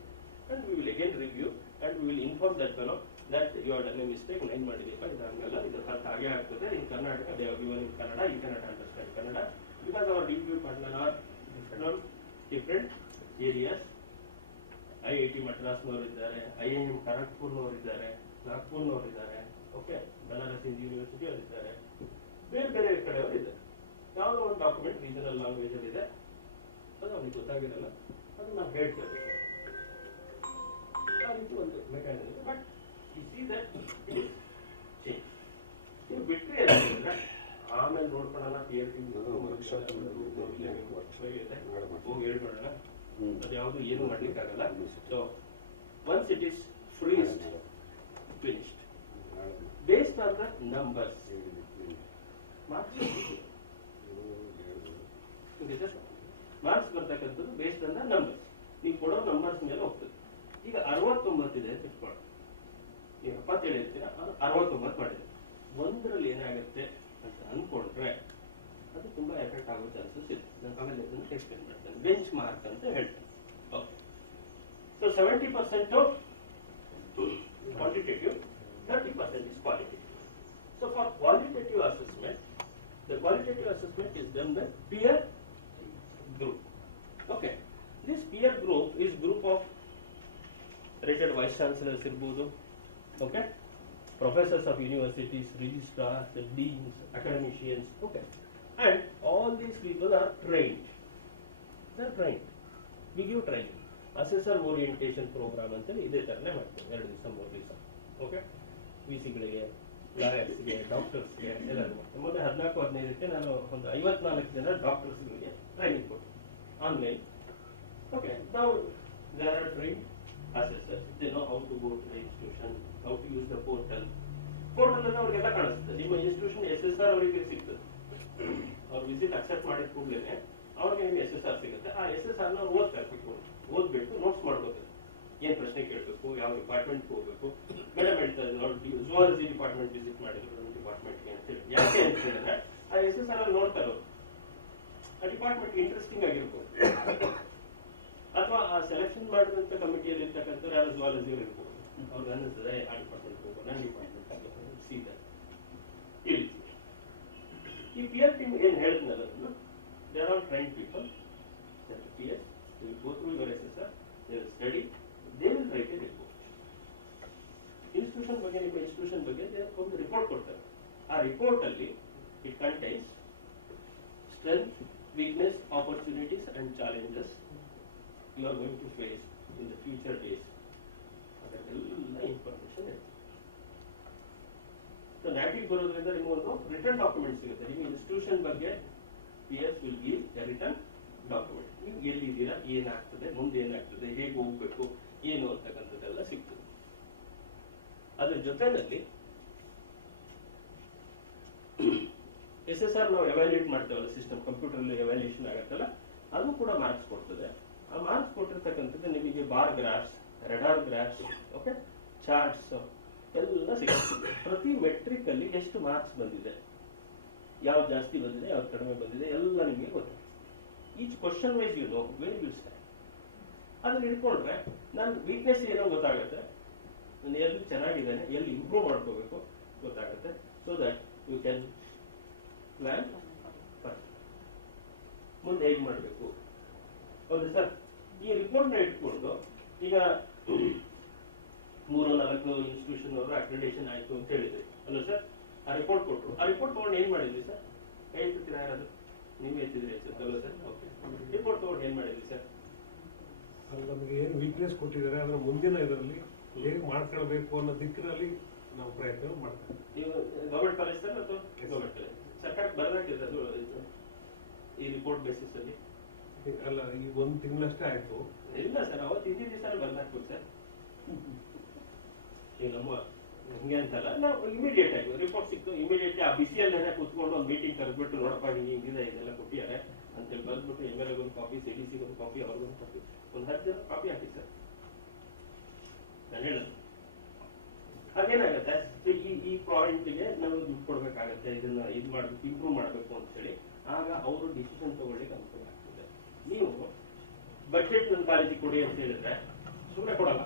and we will again review and we will inform that fellow that you have done a mistake. Line ಮಾಡಿದೀಪ, ಇದು ಹಂಗಲ್ಲ, ಇದು ಹಾಗೆ ಆಗ್ತದೆ. In Karnataka they have given in Kannada, you cannot understand Kannada because our DBB partner are from different areas. IIT ಮದ್ರಾಸ್ನವರು ಇದ್ದಾರೆ, IIM ಖರಗ್ಪುರ್ನವರು ಇದ್ದಾರೆ, ನಾಗ್ಪುರ್ನವರು ಇದ್ದಾರೆ, okay, Banaras Hindu university ಅವರು ಇದ್ದಾರೆ, ಬೇರೆ ಬೇರೆ ಕಡೆಯವರು ಇದ್ದಾರೆ. ಯಾವುದೋ ಒಂದು ಡಾಕ್ಯುಮೆಂಟ್ ರೀಜನಲ್ ಲ್ಯಾಂಗ್ವೇಜ್ ಅಲ್ಲಿ ಇದೆ, ಅದು ಅವ್ನಿಗೆ ಗೊತ್ತಾಗಿರಲ್ಲ, ಅದು ನಾವು ಹೇಳ್ತೇವೆ. ಒಂದು mechanism, but U see that it is change. ನೀವು ಬಿಟ್ಟರೆ ಏನಂದ್ರೆ ಆಮೇಲೆ ನೋಡ್ಕೊಳ್ಳೋಣ, ಹೋಗಿ ಹೇಳ್ಬಿಡೋಣ, ಅದು ಯಾವುದು ಏನು ಮಾಡ್ಲಿಕ್ಕಾಗಲ್ಲ. So once it is Priest, finished. Based on the numbers. Marks ಬರ್ತಕ್ಕಂಥದ್ದು ಬೇಸ್ಡ್ ಆನ್ ದ ನಂಬರ್ಸ್. ನೀವು ಕೊಡೋ ನಂಬರ್ಸ್ ಮೇಲೆ ಹೋಗ್ತದೆ. ಈಗ 69 ಇದೆ ಅಂತ ಇಟ್ಕೊಳ್ಳಿ, ನೀವು 77 ಹೇಳ್ತೀರಾ, ಅದು 69 ಮಾಡಿದೆ. ಒಂದರಲ್ಲಿ ಏನಾಗುತ್ತೆ ಅಂತ ಅಂದ್ಕೊಂಡ್ರೆ ಅದು ತುಂಬಾ ಎಫೆಕ್ಟ್ ಆಗೋ ಚಾನ್ಸಸ್ ಇದೆ. ನಾನು ಆಮೇಲೆ ಅದನ್ನು ಎಕ್ಸ್ಪ್ಲೇನ್ ಮಾಡ್ತೇನೆ. ಬೆಂಚ್ ಮಾರ್ಕ್ ಅಂತ ಹೇಳ್ತೇನೆ. Okay, so 70% of quantitative, 30% is qualitative. So for qualitative assessment, the qualitative assessment is done by peer group. Okay, this peer group is group of rated vice chancellors irbodu, okay, professors of universities, registrars, deans, academicians, okay, and all these people are trained. They are trained. We give training. Assessor orientation program ಅಂತೇಳಿ ಇದೇ ತರನೇ ಮಾಡ್ತೀವಿ, 2 ದಿವಸ 3 ದಿವಸ. Okay, ವಿಸಿಗಳಿಗೆ, ಲಾಯರ್ಸ್ಗೆ, ಡಾಕ್ಟರ್ಸ್ಗೆ ಎಲ್ಲರೂ ಮಾಡ್ತೀವಿ. ಮೊದಲು 14-15ಕ್ಕೆ ನಾನು ಒಂದು 54 ಜನ ಡಾಕ್ಟರ್ಸ್ಗಳಿಗೆ ಟ್ರೈನಿಂಗ್ ಕೊಡ್ತೀನಿ ಆನ್ಲೈನ್. ಓಕೆ, ನಾವು they are trained assessors. They know how to go to the institution, how to use the portal. Portal ಅಲ್ಲಿ ಅವ್ರಿಗೆಲ್ಲ ಕಾಣಿಸ್ತದೆ. ನಿಮ್ಮ ಇನ್ಸ್ಟಿಟ್ಯೂಷನ್ SSR ಅವರಿಗೆ ಸಿಗ್ತದೆ. ಅವ್ರು ವಿಸಿಟ್ ಅಕ್ಸೆಪ್ಟ್ ಮಾಡಿದ ಕೂಡಲೇ ಅವ್ರಿಗೆ ನಿಮ್ಗೆ SSR ಸಿಗುತ್ತೆ. ಆ SSR ನ ಓದ್ಬೇಕು, ನೋಟ್ಸ್ ಮಾಡ್ಬೇಕು, ಏನ್ ಪ್ರಶ್ನೆ ಕೇಳಬೇಕು, ಯಾವ ಡಿಪಾರ್ಟ್ಮೆಂಟ್ ಹೋಗ್ಬೇಕು. ಮೇಡಮ್ ಹೇಳ್ತಾರೆ ನೋಡಿ ಜುವಾಲಜಿ ಡಿಪಾರ್ಟ್ಮೆಂಟ್ ವಿಸಿಟ್ ಮಾಡಿದ್ರು ನಮ್ಮ ಡಿಪಾರ್ಟ್ಮೆಂಟ್ಗೆ ಅಂತ ಹೇಳಿ. ಯಾಕೆ ಅಂತ ಹೇಳಿದ್ರೆ ಆ SSR ಅಲ್ಲಿ ನೋಡ್ತಾರೆ ಅವರು, ಆ ಡಿಪಾರ್ಟ್ಮೆಂಟ್ ಇಂಟ್ರೆಸ್ಟಿಂಗ್ ಆಗಿರ್ಬೋದು, ಅಥವಾ ಆ ಸೆಲೆಕ್ಷನ್ ಮಾಡಿದಂತ ಕಮಿಟಿಯಲ್ಲಿ ಇರ್ತಕ್ಕಂಥ ಯಾರು ಜುವಾಲಜಿ ಇರ್ಬೋದು, ಅವ್ರಿಗೆ ಅನ್ನಿಸ್ತದೆ ಆ ಡಿಪಾರ್ಟ್ಮೆಂಟ್ ಹೋಗೋ, ನನ್ನ ಡಿಪಾರ್ಟ್ಮೆಂಟ್ ಸೀದಾ ಈ ರೀತಿ. ಈ ಪಿಯರ್ ಟೀಮ್ ಏನ್ ಹೇಳಿದ್ನಲ್ಲ, they are all trained people. Peer they will go through your SSR, they will study, they will write a report. Institution ಬಗ್ಗೆ, ನಿಮ್ಮ ಇನ್ಸ್ಟಿಟ್ಯೂಷನ್ ಬಗ್ಗೆ ಒಂದು ರಿಪೋರ್ಟ್ ಕೊಡ್ತಾರೆ. ಆ ರಿಪೋರ್ಟ್ ಅಲ್ಲಿ it contains strength, weakness, opportunities and challenges you are going to face in the future days. ಅದೆಲ್ಲ information ಇದೆ. So NAAC ಬರೋದ್ರಿಂದ ನಿಮಗೊಂದು ರಿಟರ್ನ್ ಡಾಕ್ಯುಮೆಂಟ್ ಸಿಗುತ್ತೆ. ನಿಮ್ಮ ಇನ್ಸ್ಟಿಟ್ಯೂಷನ್ ಬಗ್ಗೆ PS will give a written document. ನೀವು ಎಲ್ಲಿದ್ದೀರಾ, ಏನಾಗ್ತದೆ, ಮುಂದೆ ಏನಾಗ್ತದೆ, ಹೇಗೆ ಹೋಗ್ಬೇಕು, ಏನು ಅಂತಕ್ಕಂಥದ್ದೆಲ್ಲ ಸಿಗ್ತದೆ. ಅದ್ರ ಜೊತೆನಲ್ಲಿ SSR ನಾವು ಎವ್ಯಾಲ್ಯೂಯೇಟ್ ಮಾಡ್ತೇವಲ್ಲ, ಸಿಸ್ಟಮ್ ಕಂಪ್ಯೂಟರ್ ಅಲ್ಲಿ ಎವ್ಯಾಲ್ಯೂಯೇಷನ್ ಆಗುತ್ತಲ್ಲ, ಅದು ಕೂಡ ಮಾರ್ಕ್ಸ್ ಕೊಡ್ತದೆ. ಆ ಮಾರ್ಕ್ಸ್ ಕೊಟ್ಟಿರ್ತಕ್ಕಂಥದ್ದು ನಿಮಗೆ bar graphs, radar graphs, okay, charts ಎಲ್ಲ ಸಿಗುತ್ತೆ. ಪ್ರತಿ ಮೆಟ್ರಿಕ್ ಅಲ್ಲಿ ಎಷ್ಟು ಮಾರ್ಕ್ಸ್ ಬಂದಿದೆ, ಯಾವ್ದು ಜಾಸ್ತಿ ಬಂದಿದೆ, ಯಾವ್ದು ಕಡಿಮೆ ಬಂದಿದೆ, ಎಲ್ಲ ನಿಮಗೆ ಗೊತ್ತಿದೆ. Each question wise you know where you stand. ಅದನ್ನ ಇಟ್ಕೊಂಡ್ರೆ ನನ್ನ ವೀಕ್ನೆಸ್ ಏನೋ ಗೊತ್ತಾಗುತ್ತೆ, ನಾನು ಎಲ್ಲಿ ಚೆನ್ನಾಗಿದ್ದೇನೆ, ಎಲ್ಲಿ ಇಂಪ್ರೂವ್ ಮಾಡ್ಕೋಬೇಕು ಗೊತ್ತಾಗುತ್ತೆ. So that you can plan ಮುಂದೆ ಹೇಗೆ ಮಾಡಬೇಕು. ಹೌದು ಸರ್, ಈ ರಿಪೋರ್ಟ್ನ ಇಟ್ಕೊಂಡು ಈಗ 3-4 ಇನ್ಸ್ಟಿಟ್ಯೂಷನ್ ಅವರು ಅಕ್ರೆಡಿಟೇಷನ್ ಆಯ್ತು ಅಂತ ಹೇಳಿದ್ರಿ ಅಲ್ಲ ಸರ್, ಆ ರಿಪೋರ್ಟ್ ಕೊಟ್ಟರು. ಆ ರಿಪೋರ್ಟ್ ತಗೊಂಡು ಏನ್ ಮಾಡಿದ್ವಿ ಸರ್? ಕೈ ಎತ್ತಿದ್ರೆ ಯಾರಾದ್ರು ನೀವೇ ಎತ್ತಿದ್ರಿ ಅಲ್ಲ ಸರ್? ಓಕೆ, ರಿಪೋರ್ಟ್ ತಗೊಂಡು ಏನ್ ಮಾಡಿದ್ವಿ ಸರ್? ನಮಗೆ ಏನು ವೀಕ್ನೆಸ್ ಕೊಟ್ಟಿದ್ದಾರೆ ಅದರ ಮುಂದಿನ ಇದರಲ್ಲಿ ಹೇಗೆ ಮಾಡ್ಕೊಳ್ಬೇಕು ಅನ್ನೋ ದಿಕ್ಕಿನಲ್ಲಿ ನಾವು ಪ್ರಯತ್ನ ಮಾಡ್ತೇವೆ. ನೀವು ಗವರ್ಮೆಂಟ್ ಕಾಲೇಜ್ ಸರ್ ಅಥವಾ ಗವರ್ಮೆಂಟ್ ಕಾಲೇಜ್ ಸರ್ಕಾರಕ್ಕೆ ಬರಬೇಕಿದೆ ಅದು ಈ ರಿಪೋರ್ಟ್ ಬೇಸಿಸ್ ಅಲ್ಲಿ? ಅಲ್ಲ, ಈಗ 1 ತಿಂಗಳಷ್ಟೇ ಆಯ್ತು. ಇಲ್ಲ ಸರ್, ಅವತ್ತು ಹಿಂದಿನ ದಿವಸ ಬರ್ದಾಕ್ಬೇಕು ಸರ್. ಈಗ ನಮ್ಮ ಹಿಂಗೆ ಅಂತಲ್ಲ, ನಾವು ಇಮಿಡಿಯೇಟ್ ಆಗಿ ರಿಪೋರ್ಟ್ ಸಿಕ್ತು, ಇಮಿಡಿಯೇಟ್ಲಿ ಆ ಬಿಸಿಯಲ್ಲೇನೆ ಕೂತ್ಕೊಂಡು ಒಂದು ಮೀಟಿಂಗ್ ಕರೆದ್ಬಿಟ್ಟು ನೋಡಪ್ಪ ಹಿಂಗಿದೆ ಇದೆಲ್ಲ ಕೊಟ್ಟಿದ್ದಾರೆ ಅಂತೇಳಿ ಬರ್ದ್ಬಿಟ್ಟು MLA ಒಂದು ಕಾಪಿ, CDC ಒಂದು ಕಾಪಿ, ಅವ್ರಿಗೊಂದು ಕಾಪಿ, ಒಂದು 10 ಜನ ಕಾಪಿ ಹಾಕಿ ಸರ್. ನಾನು ಹೇಳೋದು ಹಾಗೇನಾಗತ್ತೆ, ಈ ಪಾಯಿಂಟ್ಗೆ ನಾವು ದುಡ್ಡು ಕೊಡ್ಬೇಕಾಗತ್ತೆ, ಇದನ್ನ ಇದು ಮಾಡ್ಬೇಕು, ಇಂಪ್ರೂವ್ ಮಾಡ್ಬೇಕು ಅಂತ ಹೇಳಿ ಆಗ ಅವರು ಡಿಸಿಷನ್ ತಗೊಳ್ಳಿಕ್ಕೆ ಅನುಕೂಲ ಆಗ್ತದೆ. ನೀವು ಬಜೆಟ್ ನನ್ನ ಕಾಲೇಜಿಗೆ ಕೊಡಿ ಅಂತ ಹೇಳಿದ್ರೆ ಸುಮ್ಮನೆ ಕೊಡಲ್ಲ.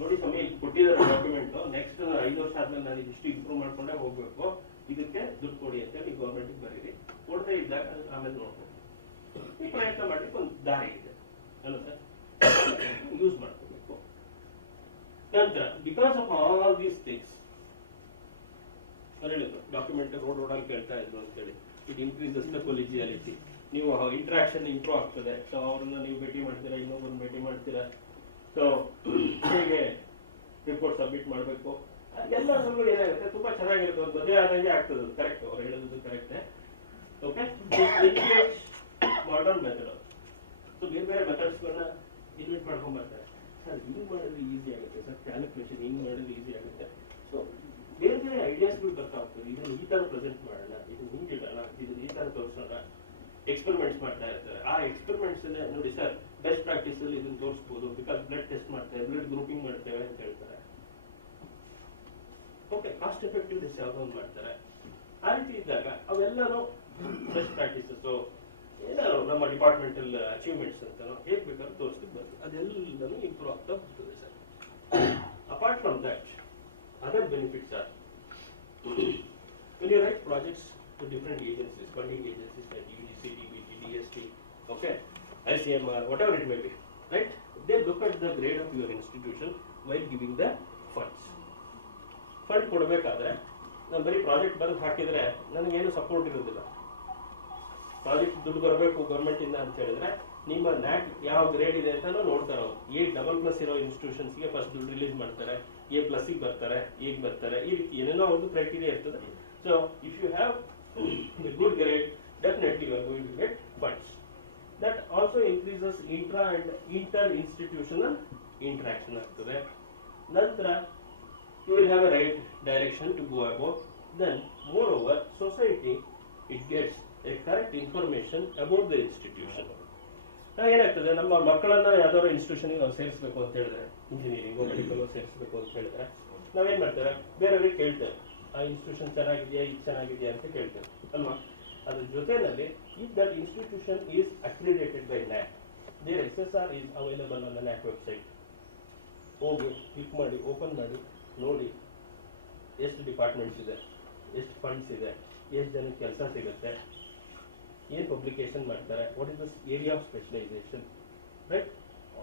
ನೋಡಿ ಸಮಯ ಕೊಟ್ಟಿದ್ದಾರೆ ಡಾಕ್ಯುಮೆಂಟ್, ನೆಕ್ಸ್ಟ್ 5 ವರ್ಷ ಆದ್ಮೇಲೆ ನಾನು ಇದಿಷ್ಟು ಇಂಪ್ರೂವ್ ಮಾಡ್ಕೊಂಡೇ ಹೋಗ್ಬೇಕು, ಇದಕ್ಕೆ ದುಡ್ಡು ಕೊಡಿ ಅಂತ ಹೇಳಿ ಗೌರ್ಮೆಂಟ್ ಬರೀರಿ. ಕೊಡದೇ ಇದ್ದಾಗ ಆಮೇಲೆ ನೋಡ್ಬೇಕು. ಈ ಪ್ರಯತ್ನ ಮಾಡ್ಲಿಕ್ಕೆ ಒಂದು ದಾರಿ ಇದೆ ಅಲ್ಲ ಸರ್, ಯೂಸ್ ಮಾಡ್ಕೋಬೇಕು. ನಂತರ because of all these things ಹೇಳಿದ್ರು, ಡಾಕ್ಯುಮೆಂಟ್ ರೋಡಲ್ಲಿ ಕೇಳ್ತಾ ಇದ್ರು ಅಂತೇಳಿ, ಇಟ್ ಇನ್ಕ್ರೀಸಸ್ ದ ಕೊಲಿಜಿಯಾಲಿಟಿ. ನೀವು ಇಂಟ್ರಾಕ್ಷನ್ ಇಂಪ್ರೂವ್ ಆಗ್ತದೆ. ಸೊ ಅವ್ರನ್ನ ನೀವು ಭೇಟಿ ಮಾಡ್ತೀರಾ, ಇನ್ನೊಬ್ಬರನ್ನ ಭೇಟಿ ಮಾಡ್ತೀರಾ, ಸೊ ಹೇಗೆ ರಿಪೋರ್ಟ್ ಸಬ್ಮಿಟ್ ಮಾಡಬೇಕು, ಎಲ್ಲದರಲ್ಲೂ ಏನಾಗುತ್ತೆ ತುಂಬಾ ಚೆನ್ನಾಗಿರುತ್ತೆ. ಒಂದು ಮದುವೆ ಆದಂಗೆ ಆಗ್ತದೆ. ಕರೆಕ್ಟ್, ಅವ್ರು ಹೇಳೋದು correct. Okay, modern method. So ಬೇರೆ ಬೇರೆ ಮೆಥಡ್ಸ್ಗಳನ್ನ ಇನ್ವೆಂಟ್ ಮಾಡ್ಕೊಂಡ್ ಬರ್ತಾರೆ. ಸರ್ ಹಿಂಗೆ ಮಾಡಿದ್ರೆ ಈಸಿ ಆಗುತ್ತೆ ಸರ್, ಕ್ಯಾಲ್ಕುಲೇಷನ್ ಹಿಂಗೆ ಮಾಡಿದ್ರೆ ಈಸಿ ಆಗುತ್ತೆ. ಸೊ ಬೇರೆ ಬೇರೆ ಐಡಿಯಾಸ್ಗಳು ಬರ್ತಾ ಹೋಗ್ತದೆ. ಇದನ್ನು ಈ ಥರ ಪ್ರೆಸೆಂಟ್ ಮಾಡೋಣ, ಇದನ್ನು ಹಿಂಗಿಡೋಣ, ಇದನ್ನು ಈ ಥರ ತೋರಿಸೋಣ, ಎಕ್ಸ್ಪೆರಿಮೆಂಟ್ಸ್ ಮಾಡ್ತಾ ಇರ್ತಾರೆ. ಆ ಎಕ್ಸ್ಪೆರಿಮೆಂಟ್ಸ್ ನೋಡಿ ಸರ್, ಬೆಸ್ಟ್ ಪ್ರಾಕ್ಟೀಸ್ ಅಲ್ಲಿ ಇದನ್ನು ತೋರಿಸ್ಬೋದು, ಬಿಕಾಸ್ ಬ್ಲಡ್ ಟೆಸ್ಟ್ ಮಾಡ್ತೇವೆ, ಬ್ಲಡ್ ಗ್ರೂಪಿಂಗ್ ಮಾಡ್ತೇವೆ ಅಂತ ಹೇಳ್ತಾರೆ. ಓಕೆ, ಕಾಸ್ಟ್ ಎಫೆಕ್ಟಿವ್ನೆಸ್ ಯಾವುದೋ ಒಂದು ಮಾಡ್ತಾರೆ. ಆ ರೀತಿ ಇದ್ದಾಗ ಅವೆಲ್ಲರೂ ಬೆಸ್ಟ್ ಪ್ರಾಕ್ಟೀಸಸ್ ಏನಾದ್ರು ನಮ್ಮ ಡಿಪಾರ್ಟ್ಮೆಂಟಲ್ ಅಚೀವ್ಮೆಂಟ್ಸ್ ಅಂತ ಹೇಗೆ ಬೇಕಾದ್ರೂ ತೋರಿಸ್ಲಿಕ್ಕೆ ಬರ್ತದೆ. ಅದೆಲ್ಲನೂ ಇಂಪ್ರೂವ್ ಆಗ್ತಾ ಹೋಗ್ತದೆ sir. Apart from that, other benefits are when you write projects to different agencies, funding agencies like UGC, DBT, DST, okay, ICMR, whatever it may be, right? They look at the grade of your institution while giving the funds. Fund ಕೊಡಬೇಕಾದ್ರೆ ನಾನು ಬರೀ project ಬಂದು ಹಾಕಿದ್ರೆ ನನಗೇನು support ಇರೋದಿಲ್ಲ. Project ದುಡ್ಡು ಬರಬೇಕು government ಇಂದ ಅಂತ ಹೇಳಿದ್ರೆ ನಿಮ್ಮ NAAC ಯಾವ ಗ್ರೇಡ್ ಇದೆ ಅಂತ ನೋಡ್ತಾರೆ. ಅವರು A++ ಇರೋ ಇನ್ಸ್ಟಿಟ್ಯೂಷನ್ಸ್ಗೆ ಫಸ್ಟ್ ದುಡ್ಡು ರಿಲೀಸ್ ಮಾಡ್ತಾರೆ, A+ಗೆ ಬರ್ತಾರೆ, A ಬರ್ತಾರೆ, ಈ ರೀತಿ ಏನೇನೋ ಒಂದು ಕ್ರೈಟೀರಿಯಾ ಇರ್ತದೆ. So if you have a good grade, definitely you are going to get funds. That also increases intra and inter institutional interaction ಆಗ್ತದೆ. ನಂತರ you will have a right direction to go about. Then moreover, society, it gets a correct information about the institution. ಏನಾಗ್ತದೆ, ನಮ್ಮ ಮಕ್ಕಳನ್ನ ಯಾವ್ದಾದ್ರು ಇನ್ಸ್ಟಿಟ್ಯೂಷನ್ಗೆ ನಾವು ಸೇರಿಸಬೇಕು ಅಂತ ಹೇಳಿದ್ರೆ, ಇಂಜಿನಿಯರಿಂಗ್ ಮೆಡಿಕಲ್ ಸೇರಿಸಬೇಕು ಅಂತ ಹೇಳಿದ್ರೆ ನಾವೇನ್ ಮಾಡ್ತಾರೆ, ಬೇರೆಯವ್ರಿಗೆ ಕೇಳ್ತೇವೆ, ಆ ಇನ್ಸ್ಟಿಟ್ಯೂಷನ್ ಚೆನ್ನಾಗಿದೆಯಾ, ಇದು ಚೆನ್ನಾಗಿದೆಯಾ ಅಂತ ಕೇಳ್ತೇವೆ ಅಲ್ವಾ. ಅದ್ರ ಜೊತೆಯಲ್ಲಿ if that institution is accredited by NAAC, their SSR is available on the NAAC website. ಹೋಗಿ ಕ್ಲಿಕ್ ಮಾಡಿ, ಓಪನ್ ಮಾಡಿ ನೋಡಿ ಎಷ್ಟು ಡಿಪಾರ್ಟ್ಮೆಂಟ್ಸ್ ಇದೆ, ಎಷ್ಟು ಫಂಡ್ಸ್ ಇದೆ, ಎಷ್ಟು ಜನಕ್ಕೆ ಕೆಲಸ ಸಿಗುತ್ತೆ, ಏನು ಪಬ್ಲಿಕೇಶನ್ ಮಾಡ್ತಾರೆ, what is the area of specialisation, right?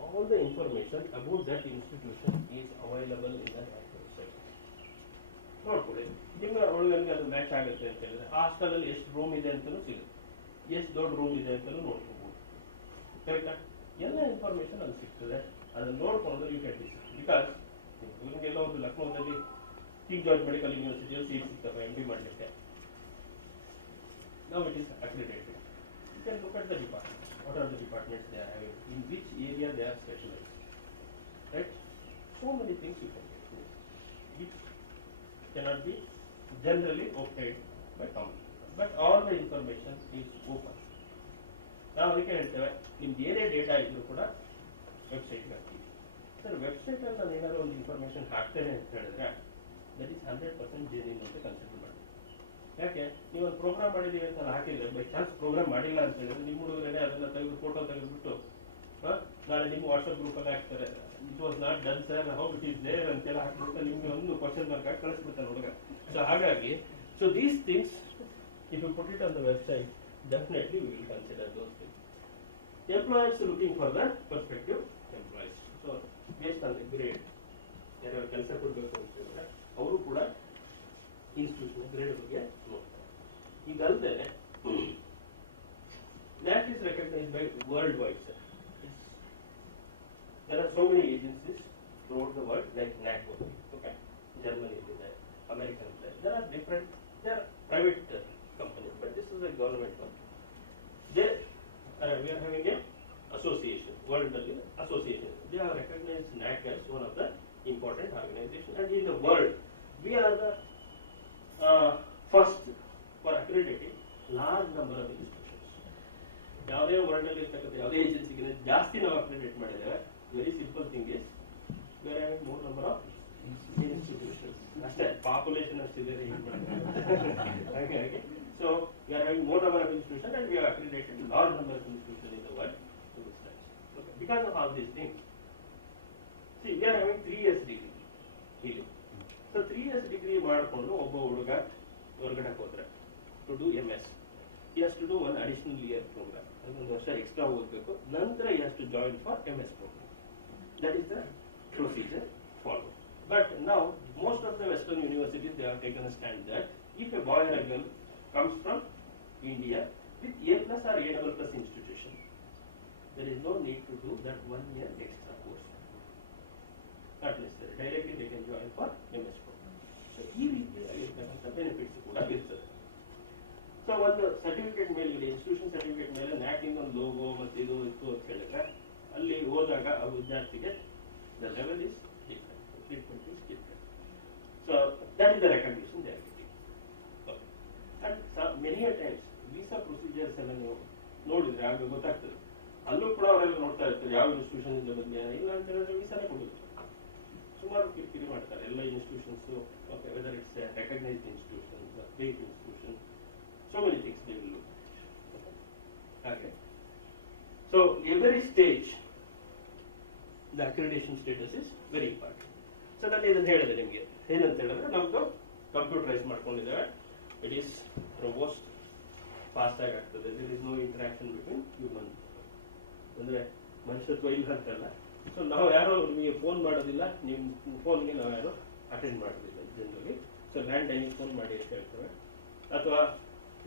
All the information about that institution is available in the website. ನೋಡ್ಕೊಳ್ಳಿ, ನಿಮ್ಮ ಒಳಗಡೆ ಅದು ಮ್ಯಾಚ್ ಆಗುತ್ತೆ ಅಂತ ಹೇಳಿದ್ರೆ ಹಾಸ್ಟೆಲ್ ಅಲ್ಲಿ ಎಷ್ಟು ರೂಮ್ ಇದೆ ಅಂತಲೂ ಸಿಗುತ್ತೆ, ಎಷ್ಟು ದೊಡ್ಡ ರೂಮ್ ಇದೆ ಅಂತಲೂ ನೋಡ್ಕೋಬಹುದು. ಕರೆಕ್ಟಾ? ಎಲ್ಲ ಇನ್ಫಾರ್ಮೇಶನ್ ಅಲ್ಲಿ ಸಿಗ್ತದೆ. ಅದನ್ನು ನೋಡ್ಕೊಂಡು ಯು ಕ್ಯಾನ್ ಡಿಸೈಡ್. ಬಿಕಾಸ್ ಇವ್ರಿಗೆಲ್ಲ ಒಂದು ಲಕ್ನೋದಲ್ಲಿ ಕಿಂಗ್ ಜಾರ್ಜ್ ಮೆಡಿಕಲ್ ಯೂನಿವರ್ಸಿಟಿಯಲ್ಲಿ ಸೀಟ್ ಸಿಗ್ತವೆ MD ಮಾಡಲಿಕ್ಕೆ. Now it is accredited. You can look at the departments. What are the departments they are having? In which area they are specialized? Right? So many things you can get. Which cannot be generally obtained by common people. But all the information is open. ನಾವು ಅದಕ್ಕೆ ಹೇಳ್ತೇವೆ, ನಿಮ್ದು ಏನೇ data ಇದ್ರೂ ಕೂಡ ವೆಬ್ಸೈಟ್ಗೆ ಹಾಕ್ತೀವಿ. Sir website ಅಲ್ಲಿ ನಾನು ಏನಾದ್ರು ಒಂದು ಇನ್ಫಾರ್ಮೇಶನ್ ಹಾಕ್ತೇನೆ ಅಂತ ಹೇಳಿದ್ರೆ ದಟ್ ಈಸ್ 100% ಜೆನ್ಯೂನ್ ಅಂತ ಕನ್ಸಿಡರ್ ಮಾಡಿ. ಯಾಕೆ, ನೀವೊಂದು ಪ್ರೋಗ್ರಾಮ್ ಮಾಡಿದೀವಿ ಅಂತ ಹಾಕಿದ್ರೆ ಬೈ ಚಾನ್ಸ್ ಪ್ರೋಗ್ರಾಮ್ ಮಾಡಿಲ್ಲ ಅಂತ ಹೇಳಿದ್ರೆ ನಿಮ್ಮ ಹುಡುಗರೇನೆ ಅದನ್ನ ತೆಗೆದು ಫೋಟೋ ತೆಗೆದುಬಿಟ್ಟು ನಾಳೆ ನಿಮ್ಮ ವಾಟ್ಸ್ಆಪ್ ಗ್ರೂಪ್ ಅಲ್ಲಿ ಹಾಕ್ತಾರೆ, it was not done sir, how it is there ಅಂತೆಲ್ಲ ಹಾಕಿಬಿಟ್ಟು ನಿಮ್ಗೆ ಒಂದು ಕ್ವಶನ್ ಮಾರ್ಕ್ ಹಾಕಿ ಕಳಿಸ್ಬಿಡ್ತಾನೆ ಹುಡುಗ. ಸೊ ಹಾಗಾಗಿ so these things if you put it on the website, definitely we will consider those things. Employers looking for the prospective employees. So based on the grade, ಯಾರು ಕೆಲಸ ಕೊಡಬೇಕು ಅಂತ ಹೇಳಿದ್ರೆ ಅವರು ಕೂಡ ಇನ್ಸ್ಟಿಟ್ಯೂಷನ್ ಗ್ರೇಡ್ ಬಗ್ಗೆ ನೋಡ್ತಾರೆ. ಈಗಲ್ಲದೆ NAAC is recognized by worldwide, sir. There are so many agencies throughout the world like NAAC only. Okay, Germany is there, American is there. There are different, there are private companies, but this is a government one. There, we are having a association, world association. They have recognized NAAC as one of the important organizations, and in the world, we are the first for accrediting large number of institutions. ಯಾವುದೇ world ಅಲ್ಲಿ ಇರ್ತಕ್ಕಂಥ ಯಾವುದೇ ಏಜೆನ್ಸಿಗೆ ಜಾಸ್ತಿ ನಾವು ಅಕ್ರೆಡಿಟ್ ಮಾಡಿದ್ದೇವೆ. Very simple thing is V are having more number of institutions. ಅಷ್ಟೇ, population ಅಷ್ಟಿದೆ ಹಾಗಾಗಿ. So we are having more number of institutions and we have accredited large number of institutions in the world to this time. Okay. Because of all these things, see, we are having 3 years degree here. So 3 years degree ಮಾಡಿಕೊಂಡು ಒಬ್ಬ ಹುಡುಗ ಹೊರಗಡೆ ಹೋದ್ರೆ to do MS, he has to do one additional year program. ಒಂದು ವರ್ಷ extra ಓದಬೇಕು. ನಂತರ he has to join for MS program. That is the procedure followed. But now most of the Western universities, they have taken a stand that if a boy or a girl comes from India with A+ or A++ institution, there is no need to do that 1 year extra course. Not necessary. Directly they can join for MS program. So ಈ ರೀತಿಯಾಗಿರ್ತಕ್ಕಂಥ benefits ಕೂಡ ಇರ್ತದೆ. So ಒಂದು certificate ಮೇಲೆ, institution certificate ಮೇಲೆ NAAC ಇಂದ ಒಂದು logo ಮತ್ತು ಇದು ಇತ್ತು ಅಂತ ಹೇಳಿದ್ರೆ ಅಲ್ಲಿ ಹೋದಾಗ ಆ ವಿದ್ಯಾರ್ಥಿಗೆ The level is different. The treatment is different. So that is the recognition they are getting. Okay. And many a times visa procedures ಅನ್ನು ನೀವು ನೋಡಿದ್ರೆ ಆಗ ಗೊತ್ತಾಗ್ತದೆ. ಅಲ್ಲೂ ಕೂಡ ಅವರೆಲ್ಲ ನೋಡ್ತಾ ಇರ್ತಾರೆ ಯಾವ ಇನ್ಸ್ಟಿಟ್ಯೂಷನ್ ಇಂದ ಬಂದಿದೆ ಇಲ್ಲ ಅಂತ ಹೇಳಿದ್ರೆ ವೀಸಾನೇ ಕೊಡೋದು. ಸುಮಾರು ಕಿರಿಕಿರಿ ಮಾಡ್ತಾರೆ ಎಲ್ಲ institutions. Okay, whether it's recognised institution, ಬೇಕ್ institution, so many things they will look. Okay. So every stage the accreditation status is very important. So ನಾನು ಇದನ್ನು ಹೇಳಿದೆ ನಿಮಗೆ ಏನಂತ ಹೇಳಿದ್ರೆ ನಮ್ದು ಕಂಪ್ಯೂಟರೈಸ್ ಮಾಡ್ಕೊಂಡಿದ್ದೇವೆ. ಇಟ್ ಈಸ್ ರೋಬೋಸ್ಟ್, ಫಾಸ್ಟ್ ಆಗಿ ಆಗ್ತದೆ. There is no interaction between human. ಅಂದ್ರೆ ಮನುಷ್ಯತ್ವ ಇಲ್ಲ ಅಂತಲ್ಲ. ಸೊ ನಾವು ಯಾರೋ ನಿಮಗೆ ಫೋನ್ ಮಾಡೋದಿಲ್ಲ, ನಿಮ್ಮ ಫೋನ್ಗೆ ನಾವು ಯಾರು ಅಟೆಂಡ್ ಮಾಡೋದಿಲ್ಲ ಜನರಲಿ. ಸೊ ಲ್ಯಾಂಡ್ ಲೈನಿಗೆ ಫೋನ್ ಮಾಡಿ ಅಂತ ಹೇಳ್ತೇವೆ, ಅಥವಾ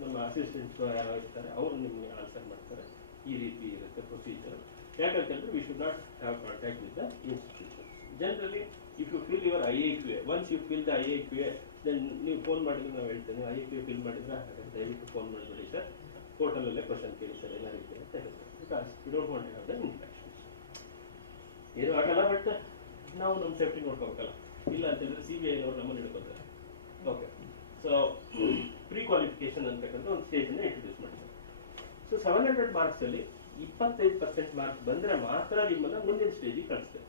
ನಮ್ಮ ಅಸಿಸ್ಟೆಂಟ್ಸ್ ಯಾರೋ ಇರ್ತಾರೆ ಅವರು ನಿಮಗೆ ಆನ್ಸರ್ ಮಾಡ್ತಾರೆ. ಈ ರೀತಿ ಇರುತ್ತೆ ಪ್ರೊಸೀಜರ್. ಯಾಕಂತಂದ್ರೆ we should not have contact with the institution. Generally if you fill your IAQA, once you fill the IAQA, then ನೀವು ಫೋನ್ ಮಾಡಿದ್ರೆ ನಾವು ಹೇಳ್ತೇನೆ IAQA ಫಿಲ್ ಮಾಡಿದ್ರೆ ದಯವಿಟ್ಟು ಫೋನ್ ಮಾಡಬೇಡಿ ಸರ್, ಪೋರ್ಟಲಲ್ಲೇ ಕ್ವಶನ್ ಕೇಳಿ ಸರ್ ಎಲ್ಲ ರೀತಿ ಅಂತ ಹೇಳ್ತಾರೆ. Because you don't want to have the infections. ಏನೂ ಆಗಲ್ಲ, ಬಟ್ ನಾವು ನಮ್ಮ ಸೇಫ್ಟಿ ನೋಡ್ಕೋಬೇಕಲ್ಲ. ಇಲ್ಲ ಅಂತ ಹೇಳಿದ್ರೆ CBI ಅವರು ನಮ್ಮನ್ನು ಹಿಡ್ಕೋತಾರೆ. ಓಕೆ, ಸೊ ಪ್ರೀ ಕ್ವಾಲಿಫಿಕೇಶನ್ ಅಂತಕ್ಕಂಥ ಒಂದು ಸ್ಟೇಜ್ ಅನ್ನು ಇಂಟ್ರೊಡ್ಯೂಸ್ ಮಾಡ್ತಾರೆ. ಸೊ 700 ಮಾರ್ಕ್ಸ್ ಅಲ್ಲಿ 25% ಮಾರ್ಕ್ಸ್ ಬಂದ್ರೆ ಮಾತ್ರ ನಿಮ್ಮನ್ನ ಮುಂದಿನ ಸ್ಟೇಜಿಗೆ ಕಳಿಸ್ತೇವೆ.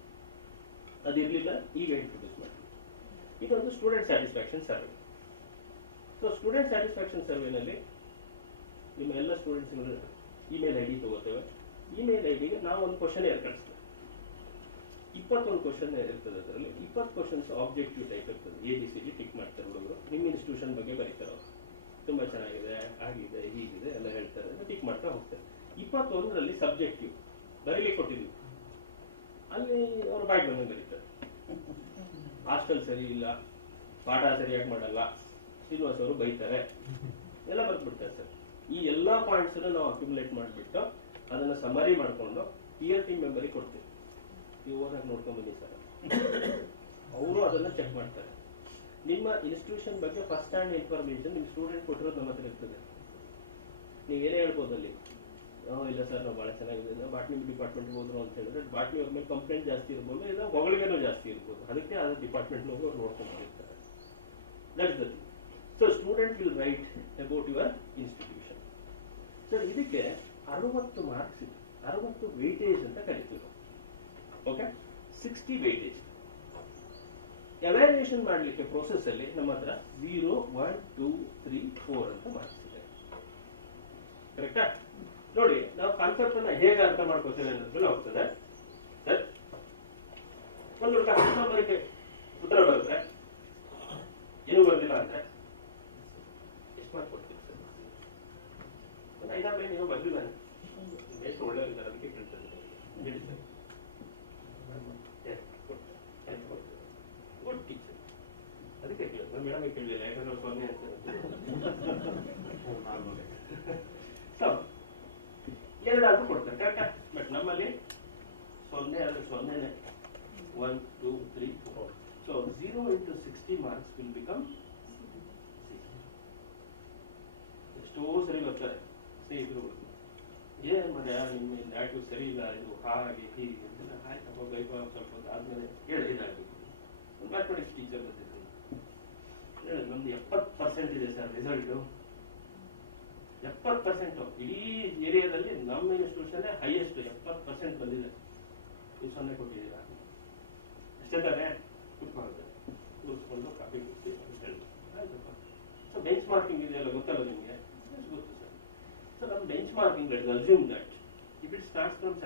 ಅದಿರಲಿಲ್ಲ, ಈಗ ಇಂಟ್ರೊಡ್ಯೂಸ್ ಮಾಡ್ತೀವಿ. ಇದೊಂದು student satisfaction survey. So student satisfaction ಸರ್ವೆನಲ್ಲಿ ನಿಮ್ಮ ಎಲ್ಲ ಸ್ಟೂಡೆಂಟ್ಸ್ ಇಮೇಲ್ ID ತಗೋತೇವೆ. ಇಮೇಲ್ IDಗೆ ನಾವು ಒಂದು ಕ್ವಶನ್ ಕಳಿಸ್ತೇವೆ. 21 ಕ್ವಶನ್ ಇರ್ತದೆ. ಅದರಲ್ಲಿ 20 ಕ್ವಶನ್ಸ್ ಆಬ್ಜೆಕ್ಟಿವ್ ಟೈಪ್ ಇರ್ತದೆ. ABCD ಟಿಕ್ ಮಾಡ್ತಾರೆ ಹುಡುಗರು. ನಿಮ್ಮ ಇನ್ಸ್ಟಿಟ್ಯೂಷನ್ ಬಗ್ಗೆ ಬರೀತಾರೆ ಅವರು. ತುಂಬಾ ಚೆನ್ನಾಗಿದೆ, ಆಗಿದೆ, ಹೀಗಿದೆ ಎಲ್ಲ ಹೇಳ್ತಾರೆ, ಟಿಕ್ ಮಾಡ್ತಾ ಹೋಗ್ತಾರೆ. 21ರಲ್ಲಿ ಸಬ್ಜೆಕ್ಟಿವ್ ಬರೀಲಿಕ್ಕೆ ಕೊಟ್ಟಿದ್ವಿ. ಅಲ್ಲಿ ಅವರು ಬಾಯ್ ಬಂದು ಬರೀತಾರೆ. ಹಾಸ್ಟೆಲ್ ಸರಿ ಇಲ್ಲ, ಪಾಠ ಸರಿಯಾಗಿ ಮಾಡಲ್ಲ, ಶ್ರೀನಿವಾಸ್ ಅವರು ಬೈತಾರೆ, ಎಲ್ಲ ಬರ್ದ್ಬಿಡ್ತಾರೆ ಸರ್. ಈ ಎಲ್ಲಾ ಪಾಯಿಂಟ್ಸ್ ನಾವು ಅಕ್ಯುಮುಲೇಟ್ ಮಾಡಿಬಿಟ್ಟು ಅದನ್ನ ಸಮರಿ ಮಾಡಿಕೊಂಡು ಟಿಯರ್ ಟೀಮ್ ಮೆಂಬರಿಗೆ ಕೊಡ್ತೀವಿ. ನೀವು ಓದಾಗಿ ನೋಡ್ಕೊಂಡ್ ಬನ್ನಿ ಸರ್. ಅವರು ಅದನ್ನ ಚೆಕ್ ಮಾಡ್ತಾರೆ. ನಿಮ್ಮ ಇನ್ಸ್ಟಿಟ್ಯೂಷನ್ ಬಗ್ಗೆ ಫಸ್ಟ್ ಹ್ಯಾಂಡ್ ಇನ್ಫಾರ್ಮೇಶನ್ ನಿಮ್ಮ ಸ್ಟೂಡೆಂಟ್ ಕೊಟ್ಟಿರೋದು ನಮ್ಮ ಹತ್ರ ಇರ್ತದೆ. ನೀವೇನೇ ಹೇಳ್ಬೋದು ಅಲ್ಲಿ, ಇಲ್ಲ ಸರ್ ನಾವು ಬಹಳ ಚೆನ್ನಾಗಿದೆ, ಬಾಟ್ನಿ ಡಿಪಾರ್ಟ್ಮೆಂಟ್ಗೆ ಹೋದ್ರು ಅಂತ ಹೇಳಿದ್ರೆ ಬಾಟ್ನಿ ಅವ್ರ ಮೇಲೆ ಕಂಪ್ಲೇಂಟ್ ಜಾಸ್ತಿ ಇರ್ಬೋದು, ಇಲ್ಲ ಹೊಗಳಿಗೆನೂ ಜಾಸ್ತಿ ಇರ್ಬೋದು. ಅದಕ್ಕೆ ಆ ಡಿಪಾರ್ಟ್ಮೆಂಟ್ ಅವ್ರು ನೋಡ್ಕೊಂಡು ಬಂದಿರ್ತಾರೆ. That is the thing. So student will write about your institution. Sir ಇದಕ್ಕೆ 60 ಮಾರ್ಕ್ಸ್ ಇದೆ. 60 ವೇಟೇಜ್ ಅಂತ ಕರಿತೀವಿ. Okay, 60 weightage. ಎವ್ಯಾಲ್ಯೂಯೇಷನ್ ಮಾಡಲಿಕ್ಕೆ ಪ್ರೋಸೆಸ್ ಅಲ್ಲಿ ನಮ್ಮ ಹತ್ರ 0, 1, 2, 3, 4 ಅಂತ ಮಾರ್ಕ್ಸ್ ಇದೆ. ಕರೆಕ್ಟಾ? ನೋಡಿ, ನಾವು ಕಾನ್ಸೆಪ್ಟ್ ಅನ್ನ ಹೇಗೆ ಅರ್ಥ ಮಾಡ್ಕೋತೇವೆ ಅನ್ನೋದ್ರಲ್ಲಿ ಹೋಗ್ತದೆ. ಸರ್, ಒಂದು ಕಷ್ಟ ನಂಬರ್ಗೆ ಉತ್ತರ ಬರುತ್ತೆ, ಏನು ಬಂದಿಲ್ಲ ಅಂದ್ರೆ ಎಷ್ಟು ಮಾರ್ಕ್ ಕೊಡ್ತೀವಿ ಸರ್? ಒಂದು 5-6 ಲೈನ್ ಏನೋ ಬಂದಿದ್ದಾನೆ, ಎಷ್ಟು ಒಳ್ಳೆಯವ್ರಿದ್ದಾರೆ ಅದಕ್ಕೆ ಕೇಳ್ತಾರೆ. ಹೇಳಿ ಸರ್. Good teacher. ಅದಕ್ಕೆ ಕೇಳಿದ್ರು, ಮೇಡಮ್ ಕೇಳಲಿಲ್ಲ, ಯಾಕಂದ್ರೆ 0 ಅಂತ. ಸೊ ಎರಡಾದ್ರೂ ಕೊಡ್ತಾರೆ, ಕರೆಕ್ಟಾ? ಬಟ್ ನಮ್ಮಲ್ಲಿ 0 ಆದ್ರೆ 0ನೇ. 1, 2, 3, 4. So 0 into 60 marks will become 60. ಎಷ್ಟೋ ಸರಿ ಬರ್ತಾರೆ ಸ್ನೇಹಿತರು, ಏನ್ ಮನೆ ನಿಮ್ಮ ನ್ಯಾಟಿವ್ ಸರಿ ಇಲ್ಲ, ಇದು ಹಾಗೆ ಹೀಗೆ ಅಂತ. ಆಯ್ತಪ್ಪ, ಬೈಬ ಸ್ವಲ್ಪ ಹೊತ್ತು ಆದ್ಮೇಲೆ ಇದಾಗಬೇಕು. ಒಂದು ಮ್ಯಾಥಮೆಟಿಕ್ಸ್ ಟೀಚರ್ ಬಂದಿದ್ರು, ನಮ್ದು 70% ಇದೆ ಸರ್ ರಿಸಲ್ಟು. 70% ಇಡೀ ಏರಿಯಾದಲ್ಲಿ ನಮ್ಮ ಇನ್ಸ್ಟಿಟ್ಯೂಷನ್ ಹೈಯೆಸ್ಟ್ 70% ಬಂದಿದೆ. ನೀವು 0 ಕೊಟ್ಟಿದ್ದೀರಾ ಅಷ್ಟೇ ತಾನೇ? ಕೂತ್ಕೊಂಡು ಕಾಪಿ ಕೊಡ್ತೀವಿ ಅಂತ ಹೇಳಿದ್ರು. ಆಯ್ತಪ್ಪ. ಸೊ ಬೆಂಚ್ ಮಾರ್ಕಿಂಗ್ ಇದೆಯಲ್ಲ, ಗೊತ್ತಲ್ಲ ನಿಮಗೆ? ಗೊತ್ತು ಸರ್. ಸೊ ನಮ್ಮ bench marking assume that if it starts from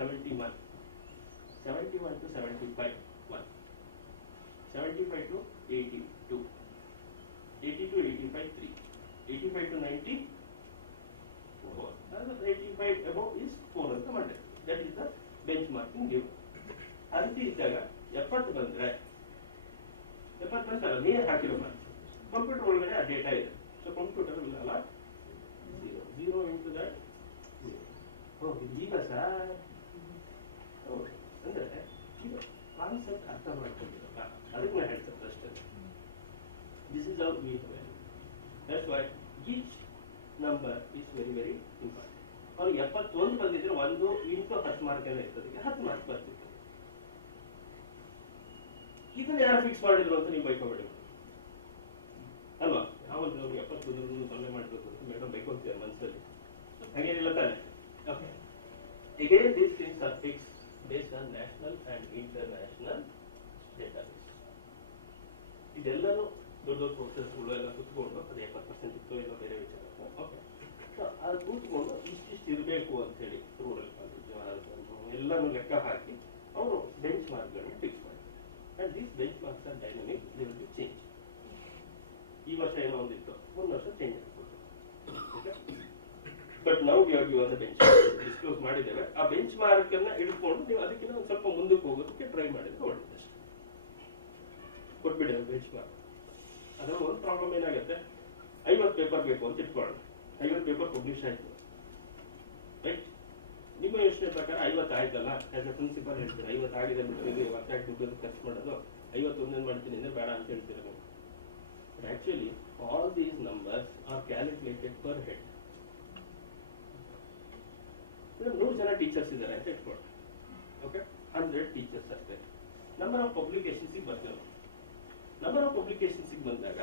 71 to 75 1, 75 to 82, 80 to 85 3, 85 to 90 4, 85 above is 4 ಅಂತ ಮಾಡಿದೆ. That is the bench marking give. ಆ ರೀತಿ ಇದ್ದಾಗ 70 ಬಂದ್ರೆ 70 ಬಂತಲ್ಲ, ನೀರು ಹಾಕಿರೋ ಮಾರ್ಕ್ಸ್ ಕಂಪ್ಯೂಟರ್ ಒಳಗಡೆ ಆ ಡೇಟಾ ಇದೆ. ಸೊ ಕಂಪ್ಯೂಟರ್ ಇಲ್ಲ 0 into that 0. ಈಗ ಸರ್ ಅಂದ್ರೆ ಈಗ ಕಾನ್ಸೆಪ್ಟ್ ಅರ್ಥ ಮಾಡ್ಕೊಂಡಿರಲ್ಲ, ಅದಕ್ಕೆ ನಾನು ಹೇಳ್ತಾರೆ ಅಷ್ಟೇ. This is our meet value. That's why each number is very very important. ಅವ್ರಿಗೆ 71 ಬಂದಿದ್ರೆ 1 into 10 ಮಾರ್ಕ್ ಎಲ್ಲ ಇರ್ತದೆ, 10 ಮಾರ್ಕ್ ಬರ್ತಿತ್ತು. ಇದನ್ನ ಯಾರು ಫಿಕ್ಸ್ ಮಾಡಿದ್ರು ಅಂತ ನೀವು ಬೈಕೋಬೇಡಿ ಅಲ್ವಾ. ನಾವಂತ 70 ಸೊನ್ನೆ ಮಾಡಬೇಕು ಅಂತ ಮೇಡಮ್ ಬೈಕೊಂತೀರ ಮನಸ್ಸಲ್ಲಿ, ಹಾಗೇನಿಲ್ಲ ತಾನೆ. Okay, again these things are fixed based on national and international database. ಇದೆಲ್ಲನೂ ದೊಡ್ಡ ದೊಡ್ಡ ಪ್ರೊಸೆಸ್ಗಳು ಎಲ್ಲ ಕೂತ್ಕೊಂಡು ಅದು 70% ಇತ್ತು ಏನೋ ಬೇರೆ ವಿಚಾರ. ಓಕೆ, ಅದು ಕೂತ್ಕೊಂಡು ಇಷ್ಟಿಷ್ಟು ಇರಬೇಕು ಅಂತ ಹೇಳಿ ರೂರಲ್ ಎಲ್ಲನೂ ಲೆಕ್ಕ ಹಾಕಿ ಅವರು ಬೆಂಚ್ ಮಾರ್ಕ್ಗಳನ್ನು ಫಿಕ್ಸ್ ಮಾಡಿ. And these benchmarks are dynamic, they will be change. ಈ ವರ್ಷ ಏನೋ ಒಂದಿತ್ತು, ಮುಂದಿನ ವರ್ಷ ಚೇಂಜ್ ಆಗ್ಬೋದು. ಬಟ್ ನಾವು ಗಿವನ್ ಬೆಂಚ್ ಡಿಸ್ಕ್ಲೋಸ್ ಮಾಡಿದ್ದೇವೆ. ಆ ಬೆಂಚ್ ಮಾರ್ಕ್ ಅನ್ನ ಇಟ್ಕೊಂಡು ನೀವು ಅದಕ್ಕಿಂತ ಒಂದು ಸ್ವಲ್ಪ ಮುಂದಕ್ಕೆ ಹೋಗೋದಕ್ಕೆ ಟ್ರೈ ಮಾಡಿದ್ರೆ ಒಳ್ಳೆದಷ್ಟೇ. ಕೊಟ್ಬಿಡಿ ಬೆಂಚ್ ಮಾರ್ಕ್. ಅದ್ರಲ್ಲಿ ಒಂದು ಪ್ರಾಬ್ಲಮ್ ಏನಾಗುತ್ತೆ, 50 ಪೇಪರ್ ಬೇಕು ಅಂತ ಇಟ್ಕೊಳ್ಳೋಣ. 50 ಪೇಪರ್ ಪಬ್ಲಿಷ್ ಆಯ್ತು, ರೈಟ್? ನಿಮ್ಮ ಯೋಚನೆ ಪ್ರಕಾರ 50 ಆಯ್ತಲ್ಲ, ಆಸ್ ಎ ಪ್ರಿನ್ಸಿಪಲ್ ಹೇಳ್ತೀರಾ 50 ಆಗಿದೆ ಬಿಟ್ಟು ಹೊತ್ತಾಗಿ ದುಡ್ಡು ಖರ್ಚು ಮಾಡೋದು, 51 ಮಾಡ್ತೀನಿ ಅಂದ್ರೆ ಬೇಡ ಅಂತ ಹೇಳ್ತೀರಾ ನೀವು. But actually all these numbers are calculated per head. 100 ಜನ ಟೀಚರ್ಸ್ ಇದ್ದಾರೆ ಅಂತ ಇಟ್ಕೊಳ್ಳಿ. ಓಕೆ, 100 ಟೀಚರ್ಸ್ ಅಷ್ಟೇ. ನಂಬರ್ ಆಫ್ ಪಬ್ಲಿಕೇಶನ್ಸ್ ಬರ್ತೀವಿ. ನಂಬರ್ ಆಫ್ ಪಬ್ಲಿಕೇಶನ್ಸ್ ಬಂದಾಗ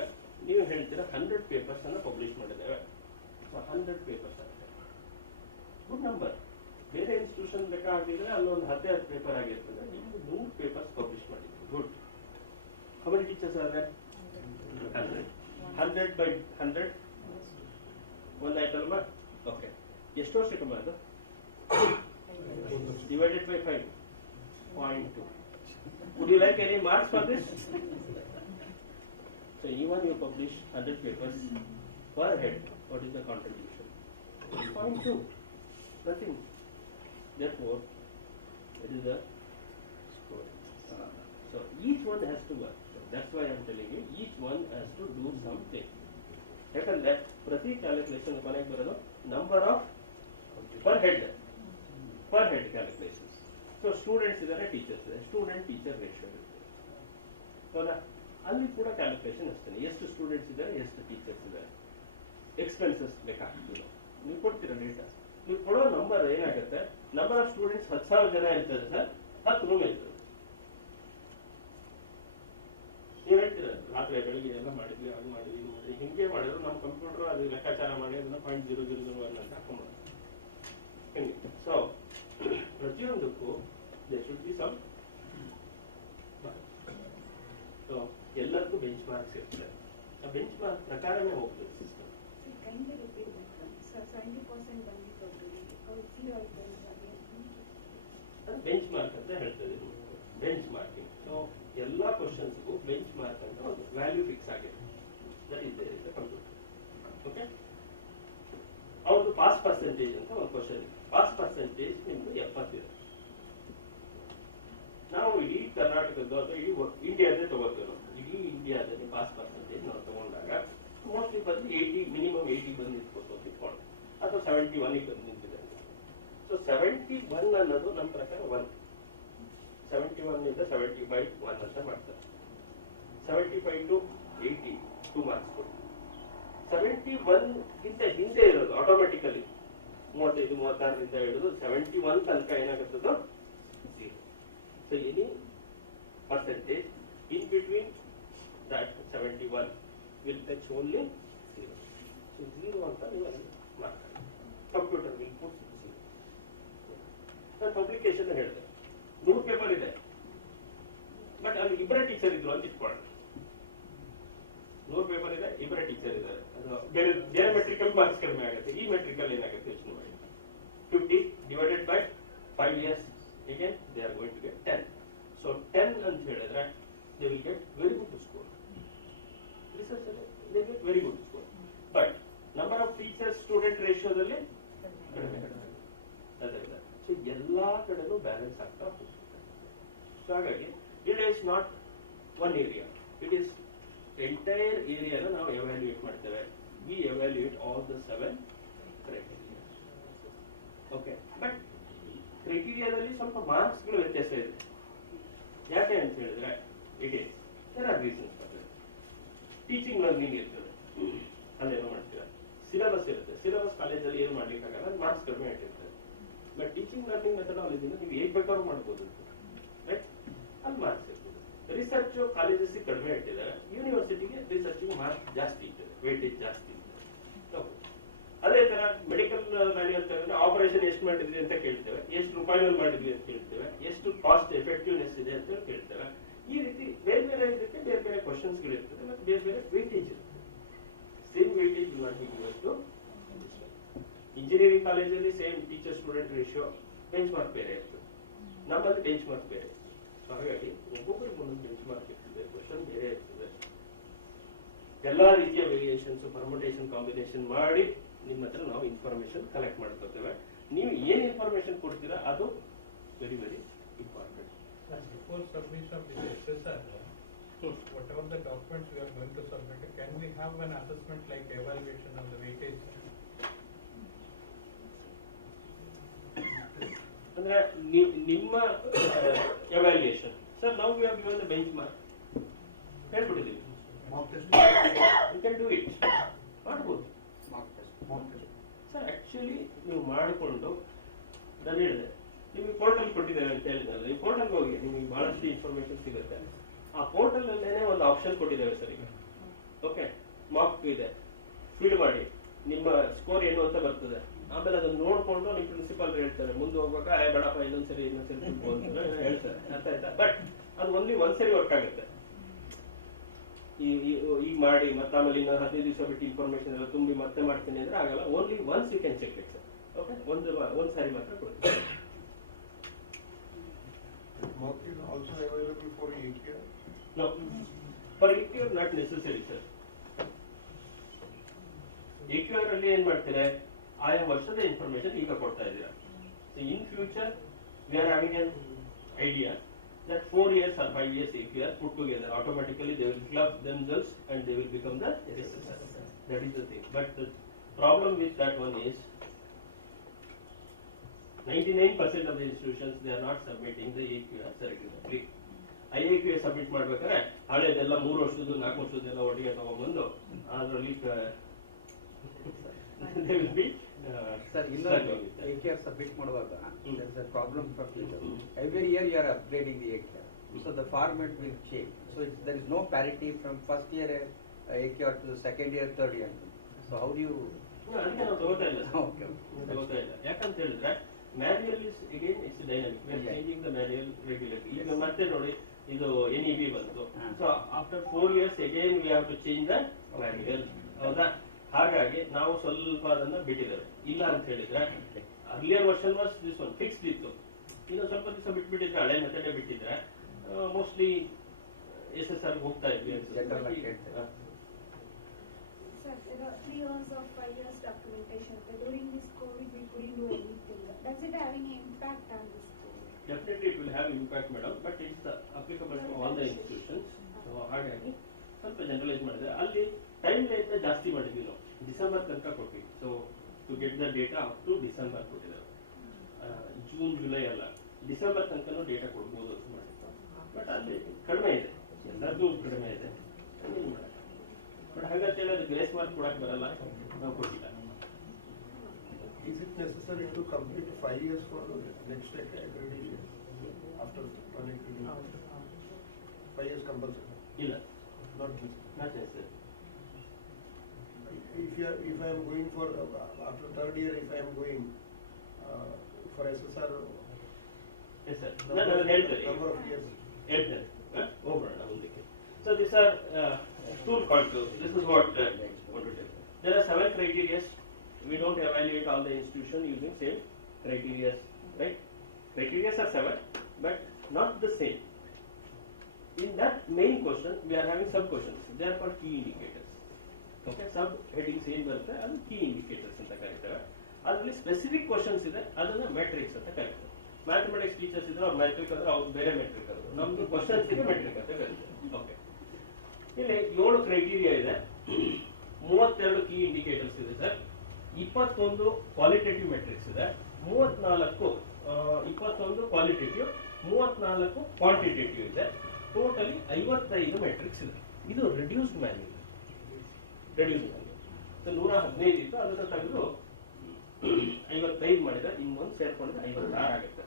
ನೀವು ಹೇಳ್ತೀರಾ 100 ಪೇಪರ್ಸ್ ಅನ್ನ ಪಬ್ಲಿಷ್ ಮಾಡಿದ್ದೇವೆ. 100 ಪೇಪರ್ಸ್ ಆಗುತ್ತೆ, ಗುಡ್ ನಂಬರ್. ಬೇರೆ ಇನ್ಸ್ಟಿಟ್ಯೂಷನ್ ಬೇಕಾಗಿದ್ರೆ ಅಲ್ಲೊಂದು 10 ಪೇಪರ್ ಆಗಿರ್ತದೆ, ನೀವು 100 ಪೇಪರ್ಸ್ ಪಬ್ಲಿಷ್ ಮಾಡಿದ್ರಿ, good. How many teachers are there? 100 by 100 ಒಂದಾಯ್ತಲ್ವಾ? ಓಕೆ, ಎಷ್ಟು ವರ್ಷಕ್ಕೆ ಮಾಡೋದು? Divided by 5.2. Would you like any marks for this? So even you publish 100 papers per head, what is the contribution? 0.2. Nothing. Therefore, it is the score. So each one has to work. So that's why I am telling you, each one has to do something. ಯಾಕಂದ್ರೆ ಪ್ರತಿ calculation ಕೊನೆಗೆ ಬರೋದು number of per head calculations. So students ಇದ್ದಾರೆ, teachers ಇದೆ, student teacher ratio ಇರುತ್ತೆ. ಹೌದಾ? ಅಲ್ಲಿ ಕೂಡ ಕ್ಯಾಲ್ಕುಲೇಷನ್ ಅಷ್ಟೇ, ಎಷ್ಟು ಸ್ಟೂಡೆಂಟ್ಸ್ ಇದ್ದಾರೆ, ಎಷ್ಟು ಟೀಚರ್ಸ್ ಇದ್ದಾರೆ. ಎಕ್ಸ್ಪೆನ್ಸಸ್ ಬೇಕಾಗ್ತಿಲ್ಲ, ನೀವು ಕೊಡ್ತೀರಾ ಡೇಟಾ. ನೀವು ಕೊಡೋ ನಂಬರ್ ಏನಾಗುತ್ತೆ, ನಂಬರ್ ಆಫ್ ಸ್ಟೂಡೆಂಟ್ಸ್ 10,000 ಜನ ಇರ್ತಾರೆ ಸರ್, 10 ರೂಮ್ ಇರ್ತದೆ. ನೀವು ಹೇಳ್ತೀರ ರಾತ್ರಿ ಬೆಳಿಗ್ಗೆ ಎಲ್ಲ ಮಾಡಿದ್ವಿ, ಅದು ಮಾಡಿದ್ವಿ, ಇದು ಮಾಡಿದ್ವಿ, ಹಿಂಗೆ ಮಾಡಿದ್ರು ನಮ್ಮ ಕಂಪ್ಯೂಟರ್ ಅದು ಲೆಕ್ಕಾಚಾರ ಮಾಡಿ ಅದನ್ನ 0.0001 ಅಂತ ಹಾಕೊಂಡ್ಬಿಡುತ್ತೆ. ಸೊ ಪ್ರತಿಯೊಂದಕ್ಕೂ there should be some. So ಎಲ್ಲದಕ್ಕೂ ಬೆಂಚ್ ಮಾರ್ಕ್ಸ್ ಇರ್ತದೆ, ಆ ಬೆಂಚ್ ಮಾರ್ಕ್ ಪ್ರಕಾರನೇ ಹೋಗ್ತದೆ ಸಿಸ್ಟಮ್. ಅದು ಬೆಂಚ್ ಮಾರ್ಕ್ ಅಂತ ಹೇಳ್ತದೆ, ಬೆಂಚ್ ಮಾರ್ಕಿಂಗ್. ಸೊ ಎಲ್ಲಾ ಕ್ವಶನ್ಸ್ಗೂ ಬೆಂಚ್ ಮಾರ್ಕ್ ಅಂತ ಒಂದು ವ್ಯಾಲ್ಯೂ ಫಿಕ್ಸ್ ಆಗಿದೆ, that is there in the computer. Okay, ಅವ್ರದ್ದು ಪಾಸ್ ಪರ್ಸೆಂಟೇಜ್ ಅಂತ ಒಂದು ಕ್ವಶನ್ ಇದೆ. ಪಾಸ್ ಪರ್ಸೆಂಟೇಜ್ ನಿಮ್ದು 70 ಇದೆ. ನಾವು ಇಡೀ ಕರ್ನಾಟಕದ ಅಥವಾ ಇಡೀ ಇಂಡಿಯಾದೇ ತಗೋತೀವಿ. ಇಡೀ ಇಂಡಿಯಾದಲ್ಲಿ ಪಾಸ್ ಪರ್ಸೆಂಟೇಜ್ ನಾವು ತಗೊಂಡಾಗ ಮೋಸ್ಟ್ಲಿ ಬಂದು 80, ಮಿನಿಮಮ್ 80 ಬಂದು ನಿಂತ್ಕೋತು ಇಟ್ಕೊಂಡು, ಅಥವಾ 71 ಬಂದು ನಿಂತಿದೆ. ಸೊ 71 ಅನ್ನೋದು ನಮ್ಮ ಪ್ರಕಾರ 1. 71 ಇಂದ 75 1 ಅಂತ ಮಾಡ್ತಾರೆ. 75 to 80 2 ಮಾರ್ಕ್ಸ್ ಕೊಡ್ತಾರೆ. 71 ಗಿಂತ ಹಿಂದೆ ಇರೋದು ಆಟೋಮೆಟಿಕಲಿ 35, 36ರಿಂದ ಹಿಡಿದು 71 ತನಕ ಏನಾಗುತ್ತದೋ 0. So any percentage in between that 71 will touch only 0. So 0 ಅಂತ ನೀವು ಮಾಡ್ತಾರೆ. Computer will put 0. ನಾನು ಪಬ್ಲಿಕೇಶನ್ ಹೇಳಿದೆ 100 ಪೇಪರ್ ಇದೆ, ಬಟ್ ಅಲ್ಲಿ ಇಬ್ಬರೇ ಟೀಚರ್ ಇದ್ರು ಅಂತ ಇಟ್ಕೊಳ್ಳೋಣ. 100 ಪೇಪರ್ ಇದೆ, ಇಬ್ಬರೇ ಟೀಚರ್ ಇದ್ದಾರೆ, ಬೇರೆ ಮೆಟ್ರಿಕಲ್ ಮಾರ್ಕ್ಸ್ ಕಡಿಮೆ ಆಗುತ್ತೆ. ಈ ಮೆಟ್ರಿಕಲ್ ಏನಾಗುತ್ತೆ ಯೋಚನೆ ಮಾಡಿ, 50 divided by 5 years, again they are going to get 10. So 10 ಅಂತ ಹೇಳಿದ್ರೆ they will get very good score. Research ಅಲ್ಲಿ they get very good score. But number of teachers student ರೇಷಿಯೋದಲ್ಲಿ ಕಡಿಮೆ ಆಗುತ್ತೆ. ಸೊ ಎಲ್ಲಾ ಕಡೆನೂ ಬ್ಯಾಲೆನ್ಸ್ ಆಗ್ತಾ ಹೋಗುತ್ತೆ. ಸೊ ಹಾಗಾಗಿ it is not one area, it is entire ಏರಿಯಾನ ನಾವು ಎವ್ಯಾಲ್ಯೂಯೇಟ್ ಮಾಡ್ತೇವೆ. We evaluate all the 7 criteria. Okay, but ಕ್ರೈಟೀರಿಯಾದಲ್ಲಿ ಸ್ವಲ್ಪ ಮಾರ್ಕ್ಸ್ಗಳು ವ್ಯತ್ಯಾಸ ಇದೆ. ಯಾಕೆ ಅಂತ ಹೇಳಿದ್ರೆ it is there are reasons for that. Teaching learning ಇರ್ತದೆ, ಅಲ್ಲೇನೋ ಮಾಡ್ತೀರಾ. ಸಿಲೆಬಸ್ ಇರುತ್ತೆ, ಸಿಲೆಬಸ್ ಕಾಲೇಜಲ್ಲಿ ಏನು ಮಾಡ್ಲಿಕ್ಕಾಗಲ್ಲ, ಮಾರ್ಕ್ಸ್ ಕಡಿಮೆ ಇಟ್ಟಿರ್ತದೆ. ಬಟ್ ಟೀಚಿಂಗ್ ಲರ್ನಿಂಗ್ ಮೆಥಡಾಲಜಿನ ನೀವು ಹೇಗೆ ಬೇಕಾದ್ರೂ ಮಾಡ್ಬೋದು, ರೈಟ್? ಅಲ್ಲಿ ಮಾರ್ಕ್ಸ್ ಇರ್ತದೆ. ರಿಸರ್ಚ್ ಕಾಲೇಜಸ್ ಕಡಿಮೆ ಇಟ್ಟಿದ್ದಾರೆ, ಯೂನಿವರ್ಸಿಟಿಗೆ ರಿಸರ್ಚ್ಗೆ ಮಾರ್ಕ್ ಜಾಸ್ತಿ ಇರ್ತದೆ, ವೇಟೇಜ್ ಜಾಸ್ತಿ ಇರ್ತದೆ. ಅದೇ ತರ ಮೆಡಿಕಲ್ ಮ್ಯಾನ್ಯುವಲ್ ತಗೊಂಡ್ರೆ ಆಪರೇಷನ್ ಎಷ್ಟು ಮಾಡಿದ್ವಿ ಅಂತ ಕೇಳ್ತೇವೆ, ಎಷ್ಟು ರೂಪಾಯಿನಲ್ಲಿ ಮಾಡಿದ್ವಿ ಅಂತ ಕೇಳ್ತೇವೆ, ಎಷ್ಟು ಕಾಸ್ಟ್ ಎಫೆಕ್ಟಿವ್ನೆಸ್ ಇದೆ ಅಂತ ಕೇಳ್ತೇವೆ. ಈ ರೀತಿ ಬೇರೆ ಬೇರೆ ಇದಕ್ಕೆ ಬೇರೆ ಬೇರೆ ಕ್ವಶನ್ಸ್ ಗಳಿರ್ತದೆ ಮತ್ತೆ ಬೇರೆ ಬೇರೆ ವೇಟೇಜ್ ಇರ್ತದೆ. ಸೇಮ್ ವೇಟೇಜ್ ಇವತ್ತು ಇಂಜಿನಿಯರಿಂಗ್ ಕಾಲೇಜಲ್ಲಿ same teacher student ratio bench mark ಬೇರೆ ಇರ್ತದೆ, ನಮ್ಮಲ್ಲಿ ಬೆಂಚ್ ಮಾರ್ಕ್ ಬೇರೆ. ಹಾಗಾಗಿ ಒಬ್ಬೊಬ್ಬರಿಗೆ ಒಂದೊಂದು ಬೆಂಚ್ ಮಾರ್ಕ್ ಇರ್ತದೆ, ಕ್ವಶನ್ ಬೇರೆ ಇರ್ತದೆ. ಎಲ್ಲಾ ರೀತಿಯ ವೇರಿಯೇಷನ್ಸ್ ಪರ್ಮುಟೇಷನ್ ಕಾಂಬಿನೇಷನ್ ಮಾಡಿ ನಿಮ್ಮ ಹತ್ರ ನಾವು ಇನ್ಫಾರ್ಮೇಶನ್ ಕಲೆಕ್ಟ್ ಮಾಡ್ಕೊಳ್ತೇವೆ. ನೀವು ಏನ್ ಇನ್ಫಾರ್ಮೇಶನ್ ಕೊಡ್ತೀರಾ ಅದು very very important. Before submission of the SSR, whatever the documents we are going to submit, can we have an assessment like evaluation on the weightage? ಅಂದ್ರೆ ನಿಮ್ಮ ಎವ್ಯಾಲ್ಯೂಯೇಷನ್ ಸರ್, ನಾವು we have given the benchmark ಹೇಳ್ಬಿಟ್ಟಿದ್ದೀವಿ. You can do it, ಮಾಡ್ಬೋದು sir. Actually ನೀವು ಮಾಡಿಕೊಂಡು ನಾನು ಹೇಳಿದೆ ನಿಮಗೆ ಪೋರ್ಟಲ್ ಕೊಟ್ಟಿದ್ದೇವೆ ಅಂತ ಹೇಳಿದ್ನಲ್ಲ, ನೀವು ಪೋರ್ಟಲ್ಗೆ ಹೋಗಿ ನಿಮಗೆ ಬಹಳಷ್ಟು ಇನ್ಫಾರ್ಮೇಶನ್ ಸಿಗುತ್ತೆ. ಆ ಪೋರ್ಟಲ್ ಅಲ್ಲೇನೆ ಒಂದು ಆಪ್ಷನ್ ಕೊಟ್ಟಿದ್ದೇವೆ ಸರ್ ಈಗ. ಓಕೆ, ಮಾರ್ಕ್ ಇದೆ, ಫಿಲ್ ಮಾಡಿ ನಿಮ್ಮ ಸ್ಕೋರ್ ಏನು ಅಂತ ಬರ್ತದೆ. ಆಮೇಲೆ ಅದನ್ನ ನೋಡ್ಕೊಂಡು ನಿಮ್ ಪ್ರಿನ್ಸಿಪಾಲ್ ಹೇಳ್ತಾರೆ, ಮುಂದೆ ಹೋಗುವಾಗ ಬೇಡಪ್ಪ ಇನ್ನೊಂದ್ಸರಿ ಹೇಳ್ತಾರೆ, ಅರ್ಥ ಆಯ್ತಾ? ಬಟ್ ಅದು ಒಂದ್ಸರಿ ವರ್ಕ್ ಆಗುತ್ತೆ. ಈಗ ಮಾಡಿ ಮತ್ತೆ ಆಮೇಲೆ ಇನ್ನು 15 ದಿವಸ ಬಿಟ್ಟು ಇನ್ಫಾರ್ಮೇಶನ್ ಎಲ್ಲ ತುಂಬಿ ಮತ್ತೆ ಮಾಡ್ತೀನಿ ಅಂದ್ರೆ ಆಗಲ್ಲ. Only once you can check it sir. Okay, ಒಂದ್ ಸಾರಿ ಮಾತ್ರ ಕೊಡ್ತೀವಿ. Mock is also available for 8 year? No, for 8 year not necessary sir. 8 year ಅಲ್ಲಿ ಏನ್ ಮಾಡ್ತೀರಾ, ಆಯಾ ವರ್ಷದ ಇನ್ಫಾರ್ಮೇಶನ್ ಈಗ ಕೊಡ್ತಾ ಇದ್ದೀರಾ. In future V are having an idea that 4 years or 5 years if you are put together, automatically they will club themselves and they will become the SSR. That is the thing. But the problem with that one is 99% of the institutions they are not submitting the AQS regularly. IAQS submit ಮಾಡ್ಬೇಕಾದ್ರೆ ಹಳೆದೆಲ್ಲ 3 ವರ್ಷದ್ದು 4 ವರ್ಷದ್ದೆಲ್ಲ ಒಟ್ಟಿಗೆ ತಗೊಂಡ್ಬಂದು ಅದರಲ್ಲಿ they will be sir, AQR submit ಮಾಡುವಾಗ there is a problem from every year you are upgrading the AQR, so the format will change, so there is no parity from first year AQR to the second year, third year. So how do you ಅದಕ್ಕೆ ನಾವು ತಗೋತಾ ಇಲ್ಲ. Okay, ತಗೋತಾ ಇಲ್ಲ ಯಾಕಂತ ಹೇಳಿದ್ರೆ manual is again it's dynamic. We are changing the manual regularly. ಈಗ ಮತ್ತೆ ನೋಡಿ ಇದು NEB ಬಂತು, so after 4 years again we have to change the manual. ಹೌದಾ? ಹಾಗಾಗಿ ನಾವು ಸ್ವಲ್ಪ ಅದನ್ನ ಬಿಟ್ಟಿದ್ದೇವೆ. ಇಲ್ಲ ಅಂತ ಹೇಳಿದ್ರೆ earlier version was this one fixed ಇತ್ತು. ಇನ್ನು ಸ್ವಲ್ಪ ದಿವಸ ಬಿಟ್ಬಿಟ್ಟಿದ್ರೆ ಹಳೆ ಮೆಥಡ್ ಬಿಟ್ಟಿದ್ರೆ ಮೋಸ್ಟ್ಲಿ SSR ಹೋಗ್ತಾ ಇದ್ವಿ. Sir, there are 3 years or 5 years documentation. But during this COVID, we couldn't do anything. Does it having an impact on this COVID? Definitely it will have impact, madam, but it's applicable to all the institutions. So ಹಾಗಾಗಿ ಸ್ವಲ್ಪ generalise ಮಾಡಿದ್ರೆ ಅಲ್ಲಿ time line ಜಾಸ್ತಿ ಮಾಡಿದ್ವಿ ನಾವು. December ತನಕ ಕೊಟ್ವಿ. So to get the data up to December ಕೊಟ್ಟಿದ್ದಾರೆ. ಜೂನ್ ಜುಲೈ ಅಲ್ಲ, ಡಿಸೆಂಬರ್ ತನಕ ಡೇಟಾ ಕೊಡ್ಬೋದು ಅಂತ ಮಾಡಿತ್ತು. ಬಟ್ ಅಲ್ಲಿ ಕಡಿಮೆ ಇದೆ, ಎಲ್ಲರಿಗೂ ಕಡಿಮೆ ಇದೆ. ಬಟ್ ಹಾಗಂತ ಹೇಳಿ ಅದು ಗ್ರೇಸ್ ಮಾರ್ಕ್ ಕೊಡಕ್ಕೆ ಬರಲ್ಲ, ನಾವು ಕೊಟ್ಟಿಲ್ಲ. Is it necessary to complete 5 years for next accreditation after one accreditation? 5 years compulsory? ಇಲ್ಲ, not necessary. If I am going for after third year, if I am going for SSR, yes sir, ನಾನು ಹೇಳ್ತೇನೆ number of years. ಹೇಳ್ತೇನೆ ಹೋಗೋಣ ಮುಂದಕ್ಕೆ. So these are tool called. This is what want to tell. There are 7 criteria. We don't evaluate all the institution using same criteria, right? Criteria are 7, but not the same. In that main question, we are having sub questions. They are called key indicators. Okay, sub heading same bರುತ್ತೆ, ಅದು key indicators ಅಂತ ಕರೀತಾರೆ. ಅದರಲ್ಲಿ specific questions ಇದೆ, ಅದನ್ನ matrix ಅಂತ ಕರೀತಾರೆ. Mathematics teachers ಇದ್ರೆ ಅವ್ರು ಮ್ಯಾಟ್ರಿಕ್ ಅಂದ್ರೆ ಅವ್ರು ಬೇರೆ ಮ್ಯಾಟ್ರಿಕ್ ಅದು, ನಮ್ದು ಕ್ವಶನ್ಸ್ ಗೆ ಮ್ಯಾಟ್ರಿಕ್ ಅಂತ ಕರೀತಾರೆ. ಓಕೆ, ಇಲ್ಲಿ 7 ಕ್ರೈಟೀರಿಯಾ ಇದೆ, 32 ಕೀ ಇಂಡಿಕೇಟರ್ಸ್ ಇದೆ ಸರ್, 21 ಕ್ವಾಲಿಟೇಟಿವ್ ಮೆಟ್ರಿಕ್ಸ್ ಇದೆ, 21 ಕ್ವಾಲಿಟೇಟಿವ್, 34 ಕ್ವಾಂಟಿಟೇಟಿವ್ ಇದೆ, ಟೋಟಲಿ 55 ಮೆಟ್ರಿಕ್ಸ್ ಇದೆ. ಇದು ರಿಡ್ಯೂಸ್ಡ್ ಮ್ಯಾನ್ಯುಯಲ್. 115 ಇತ್ತು, ಅದನ್ನ ತೆಗೆದು 55 ಮಾಡಿದ್ರೆ ಇನ್ನೊಂದು ಸೇರ್ಕೊಂಡ್ರೆ 56 ಆಗುತ್ತೆ.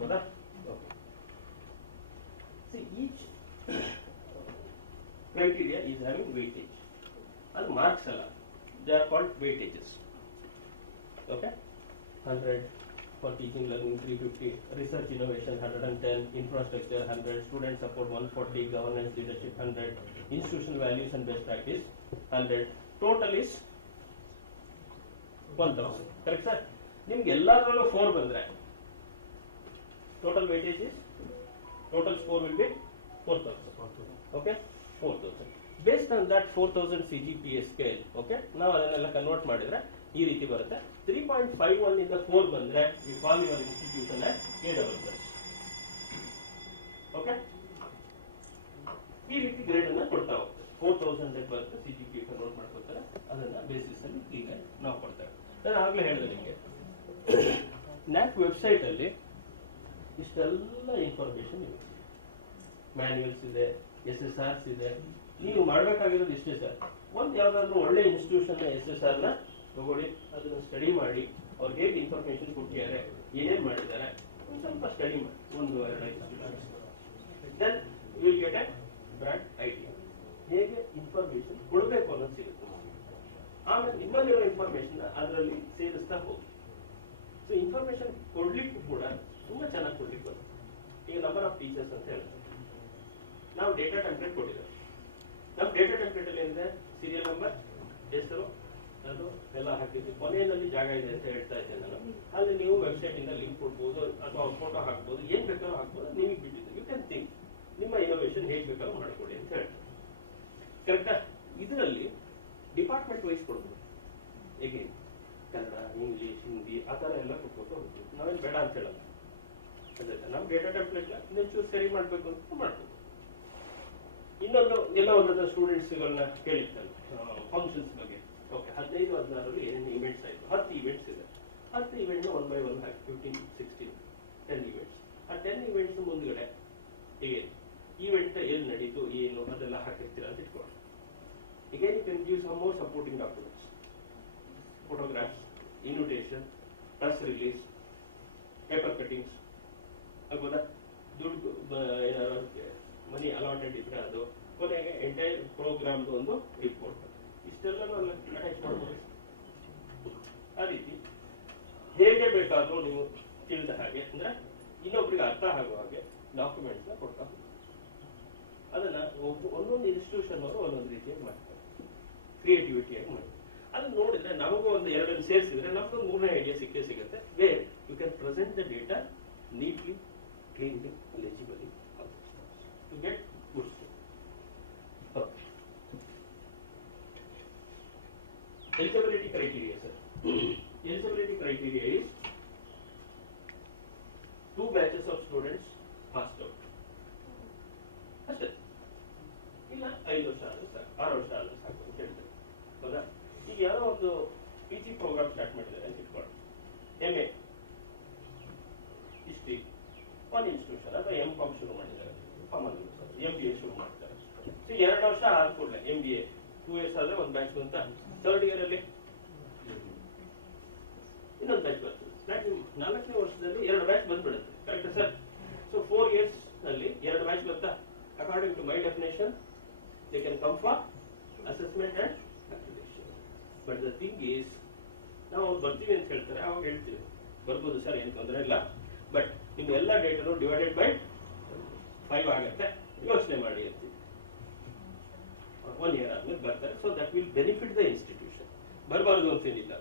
ಹೌದಾ? Okay. See, each criteria is having weightage. And marks alla. They are called weightages. Okay? 100 for teaching learning 350, research innovation 110, infrastructure 100, student support 140, governance leadership 100, institutional values and best practice 100. Total is 1000. Correct, sir? ನಿಮ್ಗೆ ಎಲ್ಲದರಲ್ಲೂ 4 ಬಂದ್ರೆ total weightage is total score will be 4000. Okay, 4000. Based on that 4000 CGPA scale, okay, ನಾವು ಅದನ್ನೆಲ್ಲ convert ಮಾಡಿದ್ರೆ ಈ ರೀತಿ ಬರುತ್ತೆ. 3.51 ಇಂದ 4 ಬಂದ್ರೆ we call your institution as A++. Okay, ಈ ರೀತಿ ಗ್ರೇಡ್ ಅನ್ನ ಕೊಡ್ತಾ ಹೋಗ್ತಾರೆ. 4000 ಬರುತ್ತೆ CGPA ಕನ್ವರ್ಟ್ ಮಾಡ್ಕೊತಾರೆ. ಅದನ್ನ ಬೇಸಿಸ್ ಅಲ್ಲಿ ಈಗ ನಾವು ಕೊಡ್ತೇವೆ. ನಾನು ಆಗ್ಲೇ ಹೇಳಿದೆ ನಿಮಗೆ NAAC ವೆಬ್ಸೈಟ್ ಅಲ್ಲಿ ಇಷ್ಟೆಲ್ಲ ಇನ್ಫಾರ್ಮೇಶನ್ ಇದೆ. ಮ್ಯಾನ್ಯುಯಲ್ಸ್ ಇದೆ, SSRs ಇದೆ. ನೀವು ಮಾಡಬೇಕಾಗಿರೋದು ಇಷ್ಟೇ ಸರ್. ಒಂದು ಯಾವ್ದಾದ್ರು ಒಳ್ಳೆ ಇನ್ಸ್ಟಿಟ್ಯೂಷನ್ SSR ನ ತಗೊಳ್ಳಿ, ಅದನ್ನ ಸ್ಟಡಿ ಮಾಡಿ, ಅವ್ರು ಹೇಗೆ ಇನ್ಫಾರ್ಮೇಶನ್ ಕೊಟ್ಟಿದ್ದಾರೆ, ಏನೇನ್ ಮಾಡಿದ್ದಾರೆ, ಒಂದು ಸ್ವಲ್ಪ ಸ್ಟಡಿ ಮಾಡಿ, 1-2 institutions. Then you will get a broad idea ಹೇಗೆ ಇನ್ಫಾರ್ಮೇಶನ್ ಕೊಡಬೇಕು ಅನ್ನೋದು ಸಿಗುತ್ತೆ. ಆಮೇಲೆ ನಿಮ್ಮಲ್ಲಿರೋ ಇನ್ಫಾರ್ಮೇಶನ್ ಅದರಲ್ಲಿ ಸೇರಿಸ್ತಾ ಹೋಗಿ. ಸೊ ಇನ್ಫಾರ್ಮೇಶನ್ ಕೊಡ್ಲಿಕ್ಕೂ ಕೂಡ ತುಂಬಾ ಚೆನ್ನಾಗಿ ಕೊಡ್ಲಿಕ್ಕೆ ಬರುತ್ತೆ. ಈಗ ನಂಬರ್ ಆಫ್ ಟೀಚರ್ಸ್ ಅಂತ ಹೇಳ್ತಾರೆ. ನಾವು ಡೇಟಾ ಟೆಂಪ್ಲೇಟ್ ಕೊಟ್ಟಿದ್ದೇವೆ. ನಮ್ಮ ಡೇಟಾ ಟೆಂಪ್ಲೇಟ್ ಅಲ್ಲಿ ಏನಿದೆ, ಸೀರಿಯಲ್ ನಂಬರ್, ಹೆಸರು, ಅದು ಎಲ್ಲ ಹಾಕಿದ್ವಿ. ಕೊನೆಯಲ್ಲಿ ಜಾಗ ಇದೆ ಅಂತ ಹೇಳ್ತಾ ಇದ್ದೆ ನಾನು. ಅಲ್ಲಿ ನೀವು ವೆಬ್ಸೈಟ್ ಇಂದ ಲಿಂಕ್ ಕೊಡ್ಬೋದು ಅಥವಾ ಫೋಟೋ ಹಾಕ್ಬೋದು, ಏನ್ ಬೇಕಾದ್ರೂ ಹಾಕ್ಬೋದು, ನೀವು ಬಿಟ್ಟಿದ್ದು. ಯು ಕ್ಯಾನ್ ಥಿಂಕ್ ನಿಮ್ಮ ಇನೋವೇಷನ್ ಹೇಗೆ ಬೇಕಾದ್ರೂ ಮಾಡ್ಕೊಡಿ ಅಂತ ಹೇಳ್ತಾರೆ. ಕರೆಕ್ಟಾ? ಇದರಲ್ಲಿ ಡಿಪಾರ್ಟ್ಮೆಂಟ್ ವೈಸ್ ಕೊಡ್ಬೋದು. ಹೇಗೆ ಕನ್ನಡ, ಇಂಗ್ಲಿಷ್, ಹಿಂದಿ ಆ ಥರ ಎಲ್ಲ ಕೊಟ್ಬಿಟ್ಟು ಹೋಗ್ತೀವಿ. ನಾವೇನು ಬೇಡ ಅಂತ ಹೇಳಲ್ಲ. ನಮ್ಮ ಡೇಟಾ ಟೆಂಪ್ಲೇಟ್ ಇನ್ನೊಂಚೂರು ಸರಿ ಮಾಡಬೇಕು ಅಂತ ಮಾಡ್ಬೋದು. ಇನ್ನೊಂದು ಎಲ್ಲ ಒಂದೊಂದು ಸ್ಟೂಡೆಂಟ್ಸ್ಗಳನ್ನ ಕೇಳಿರ್ತಾರೆ ಫಂಕ್ಷನ್ಸ್ ಬಗ್ಗೆ. ಓಕೆ, 15-16 ಏನೇನು ಇವೆಂಟ್ಸ್ ಆಯಿತು, 10 ಇವೆಂಟ್ಸ್ ಇದೆ. 10 ಇವೆಂಟ್ನ 1 by 1 ಹಾಕಿ 15, 16, 10 ಇವೆಂಟ್ಸ್. ಆ 10 ಇವೆಂಟ್ಸ್ ಮುಂದ್ಗಡೆ ಹೀಗೆ ಈವೆಂಟ್ ಎಲ್ಲಿ ನಡೀತು, ಏನು ಅದೆಲ್ಲ ಹಾಕಿರ್ತೀರ ಅಂತ ಇಟ್ಕೊಳ್ಳಿ. Again, you can give some more supporting documents, photographs, invitation, press release, paper cuttings, ಅಲ್ಬೋದಾ? ದುಡ್ಡು ಏನಾದ್ರು ಮನಿ ಅಲಾಟೆಡ್ ಇದ್ರೆ ಅದು, ಕೊನೆಗೆ ಎಂಟೈರ್ ಪ್ರೋಗ್ರಾಮ್ದು ಒಂದು ರಿಪೋರ್ಟ್, ಇಷ್ಟೆಲ್ಲ ಅಟ್ಯಾಚ್ ಮಾಡ್ಬೋದು. ಆ ರೀತಿ ಹೇಗೆ ಬೇಕಾದ್ರೂ ನೀವು ತಿಳಿದ ಹಾಗೆ, ಅಂದ್ರೆ ಇನ್ನೊಬ್ರಿಗೆ ಅರ್ಥ ಆಗುವ ಹಾಗೆ ಡಾಕ್ಯುಮೆಂಟ್ಸ್ ನ ಕೊಡ್ತಾ ಹೋಗಿ. ಅದನ್ನ ಒಂದೊಂದು ಇನ್ಸ್ಟಿಟ್ಯೂಷನ್ ಅವರು ಒಂದೊಂದು ರೀತಿಯಾಗಿ ಮಾಡ್ತಾರೆ, ಕ್ರಿಯೇಟಿವಿಟಿಯಾಗಿ ಮಾಡಿ. ಅದನ್ನ ನೋಡಿದ್ರೆ ನಮಗೂ ಒಂದು 2 ಸೇರಿಸಿದ್ರೆ ನಮ್ಗೊಂದು 3ನೇ ಐಡಿಯಾ ಸಿಗುತ್ತೆ. Where you can present the data neatly, cleanly, legibly to get good score. Okay. Eligibility criteria, sir. Eligibility criteria is 2 batches of students passed out. ಅಷ್ಟೇ. ಇಲ್ಲ 5 ವರ್ಷ ಆದ್ರೆ ಸಾಕು, 6 ವರ್ಷ ಆದ್ರೆ ಸಾಕು ಅಂತ ಹೇಳ್ತಾರೆ. ಹೌದಾ? ಈಗ ಯಾರೋ ಒಂದು PG ಪ್ರೋಗ್ರಾಮ್ ಸ್ಟಾರ್ಟ್ ಮಾಡಿದ್ದಾರೆ ಅಂತ ಇಟ್ಕೊಳ್ಳಿ. MA ಹಿಸ್ಟ್ರಿ ಒಂದು ಇನ್ಸ್ಟಿಟ್ಯೂಷನ್ ಅಥವಾ M.Com ಶುರು ಮಾಡಿದ್ದಾರೆ, MBA ಶುರು ಮಾಡ್ತಾರೆ. ಸೊ 2 ವರ್ಷ ಆದ ಕೂಡಲೇ MBA 2 years ಆದ್ರೆ ಒಂದು ಬ್ಯಾಚ್ ಅಂತ, 3rd year ಅಲ್ಲಿ ಇನ್ನೊಂದು ಬ್ಯಾಚ್ ಬರ್ತದೆ. 4ನೇ ವರ್ಷದಲ್ಲಿ 2 ಬ್ಯಾಚ್ ಬಂದ್ಬಿಡುತ್ತೆ. Correct sir? ಸೊ 4 years ನಲ್ಲಿ 2 ಬ್ಯಾಚ್ ಬರ್ತಾ, according to my definition they can come for assessment and accreditation. But the thing is, ನಾವು ಅವ್ರು ಬರ್ತೀವಿ ಅಂತ ಹೇಳ್ತಾರೆ, ಅವಾಗ ಹೇಳ್ತೀವಿ ಬರ್ಬೋದು ಸರ್, ಏನು ತೊಂದರೆ ಇಲ್ಲ, ಬಟ್ ನಿಮ್ಮ ಎಲ್ಲ ಡೇಟಾನು ಡಿವೈಡೆಡ್ ಬೈ 5 ಆಗುತ್ತೆ, ಯೋಚನೆ ಮಾಡಿ ಅಂತೀವಿ. 1 year ಆದ್ಮೇಲೆ ಬರ್ತಾರೆ. So that will benefit the institution. ಬರಬಾರ್ದು ಅಂತೇನಿಲ್ಲ,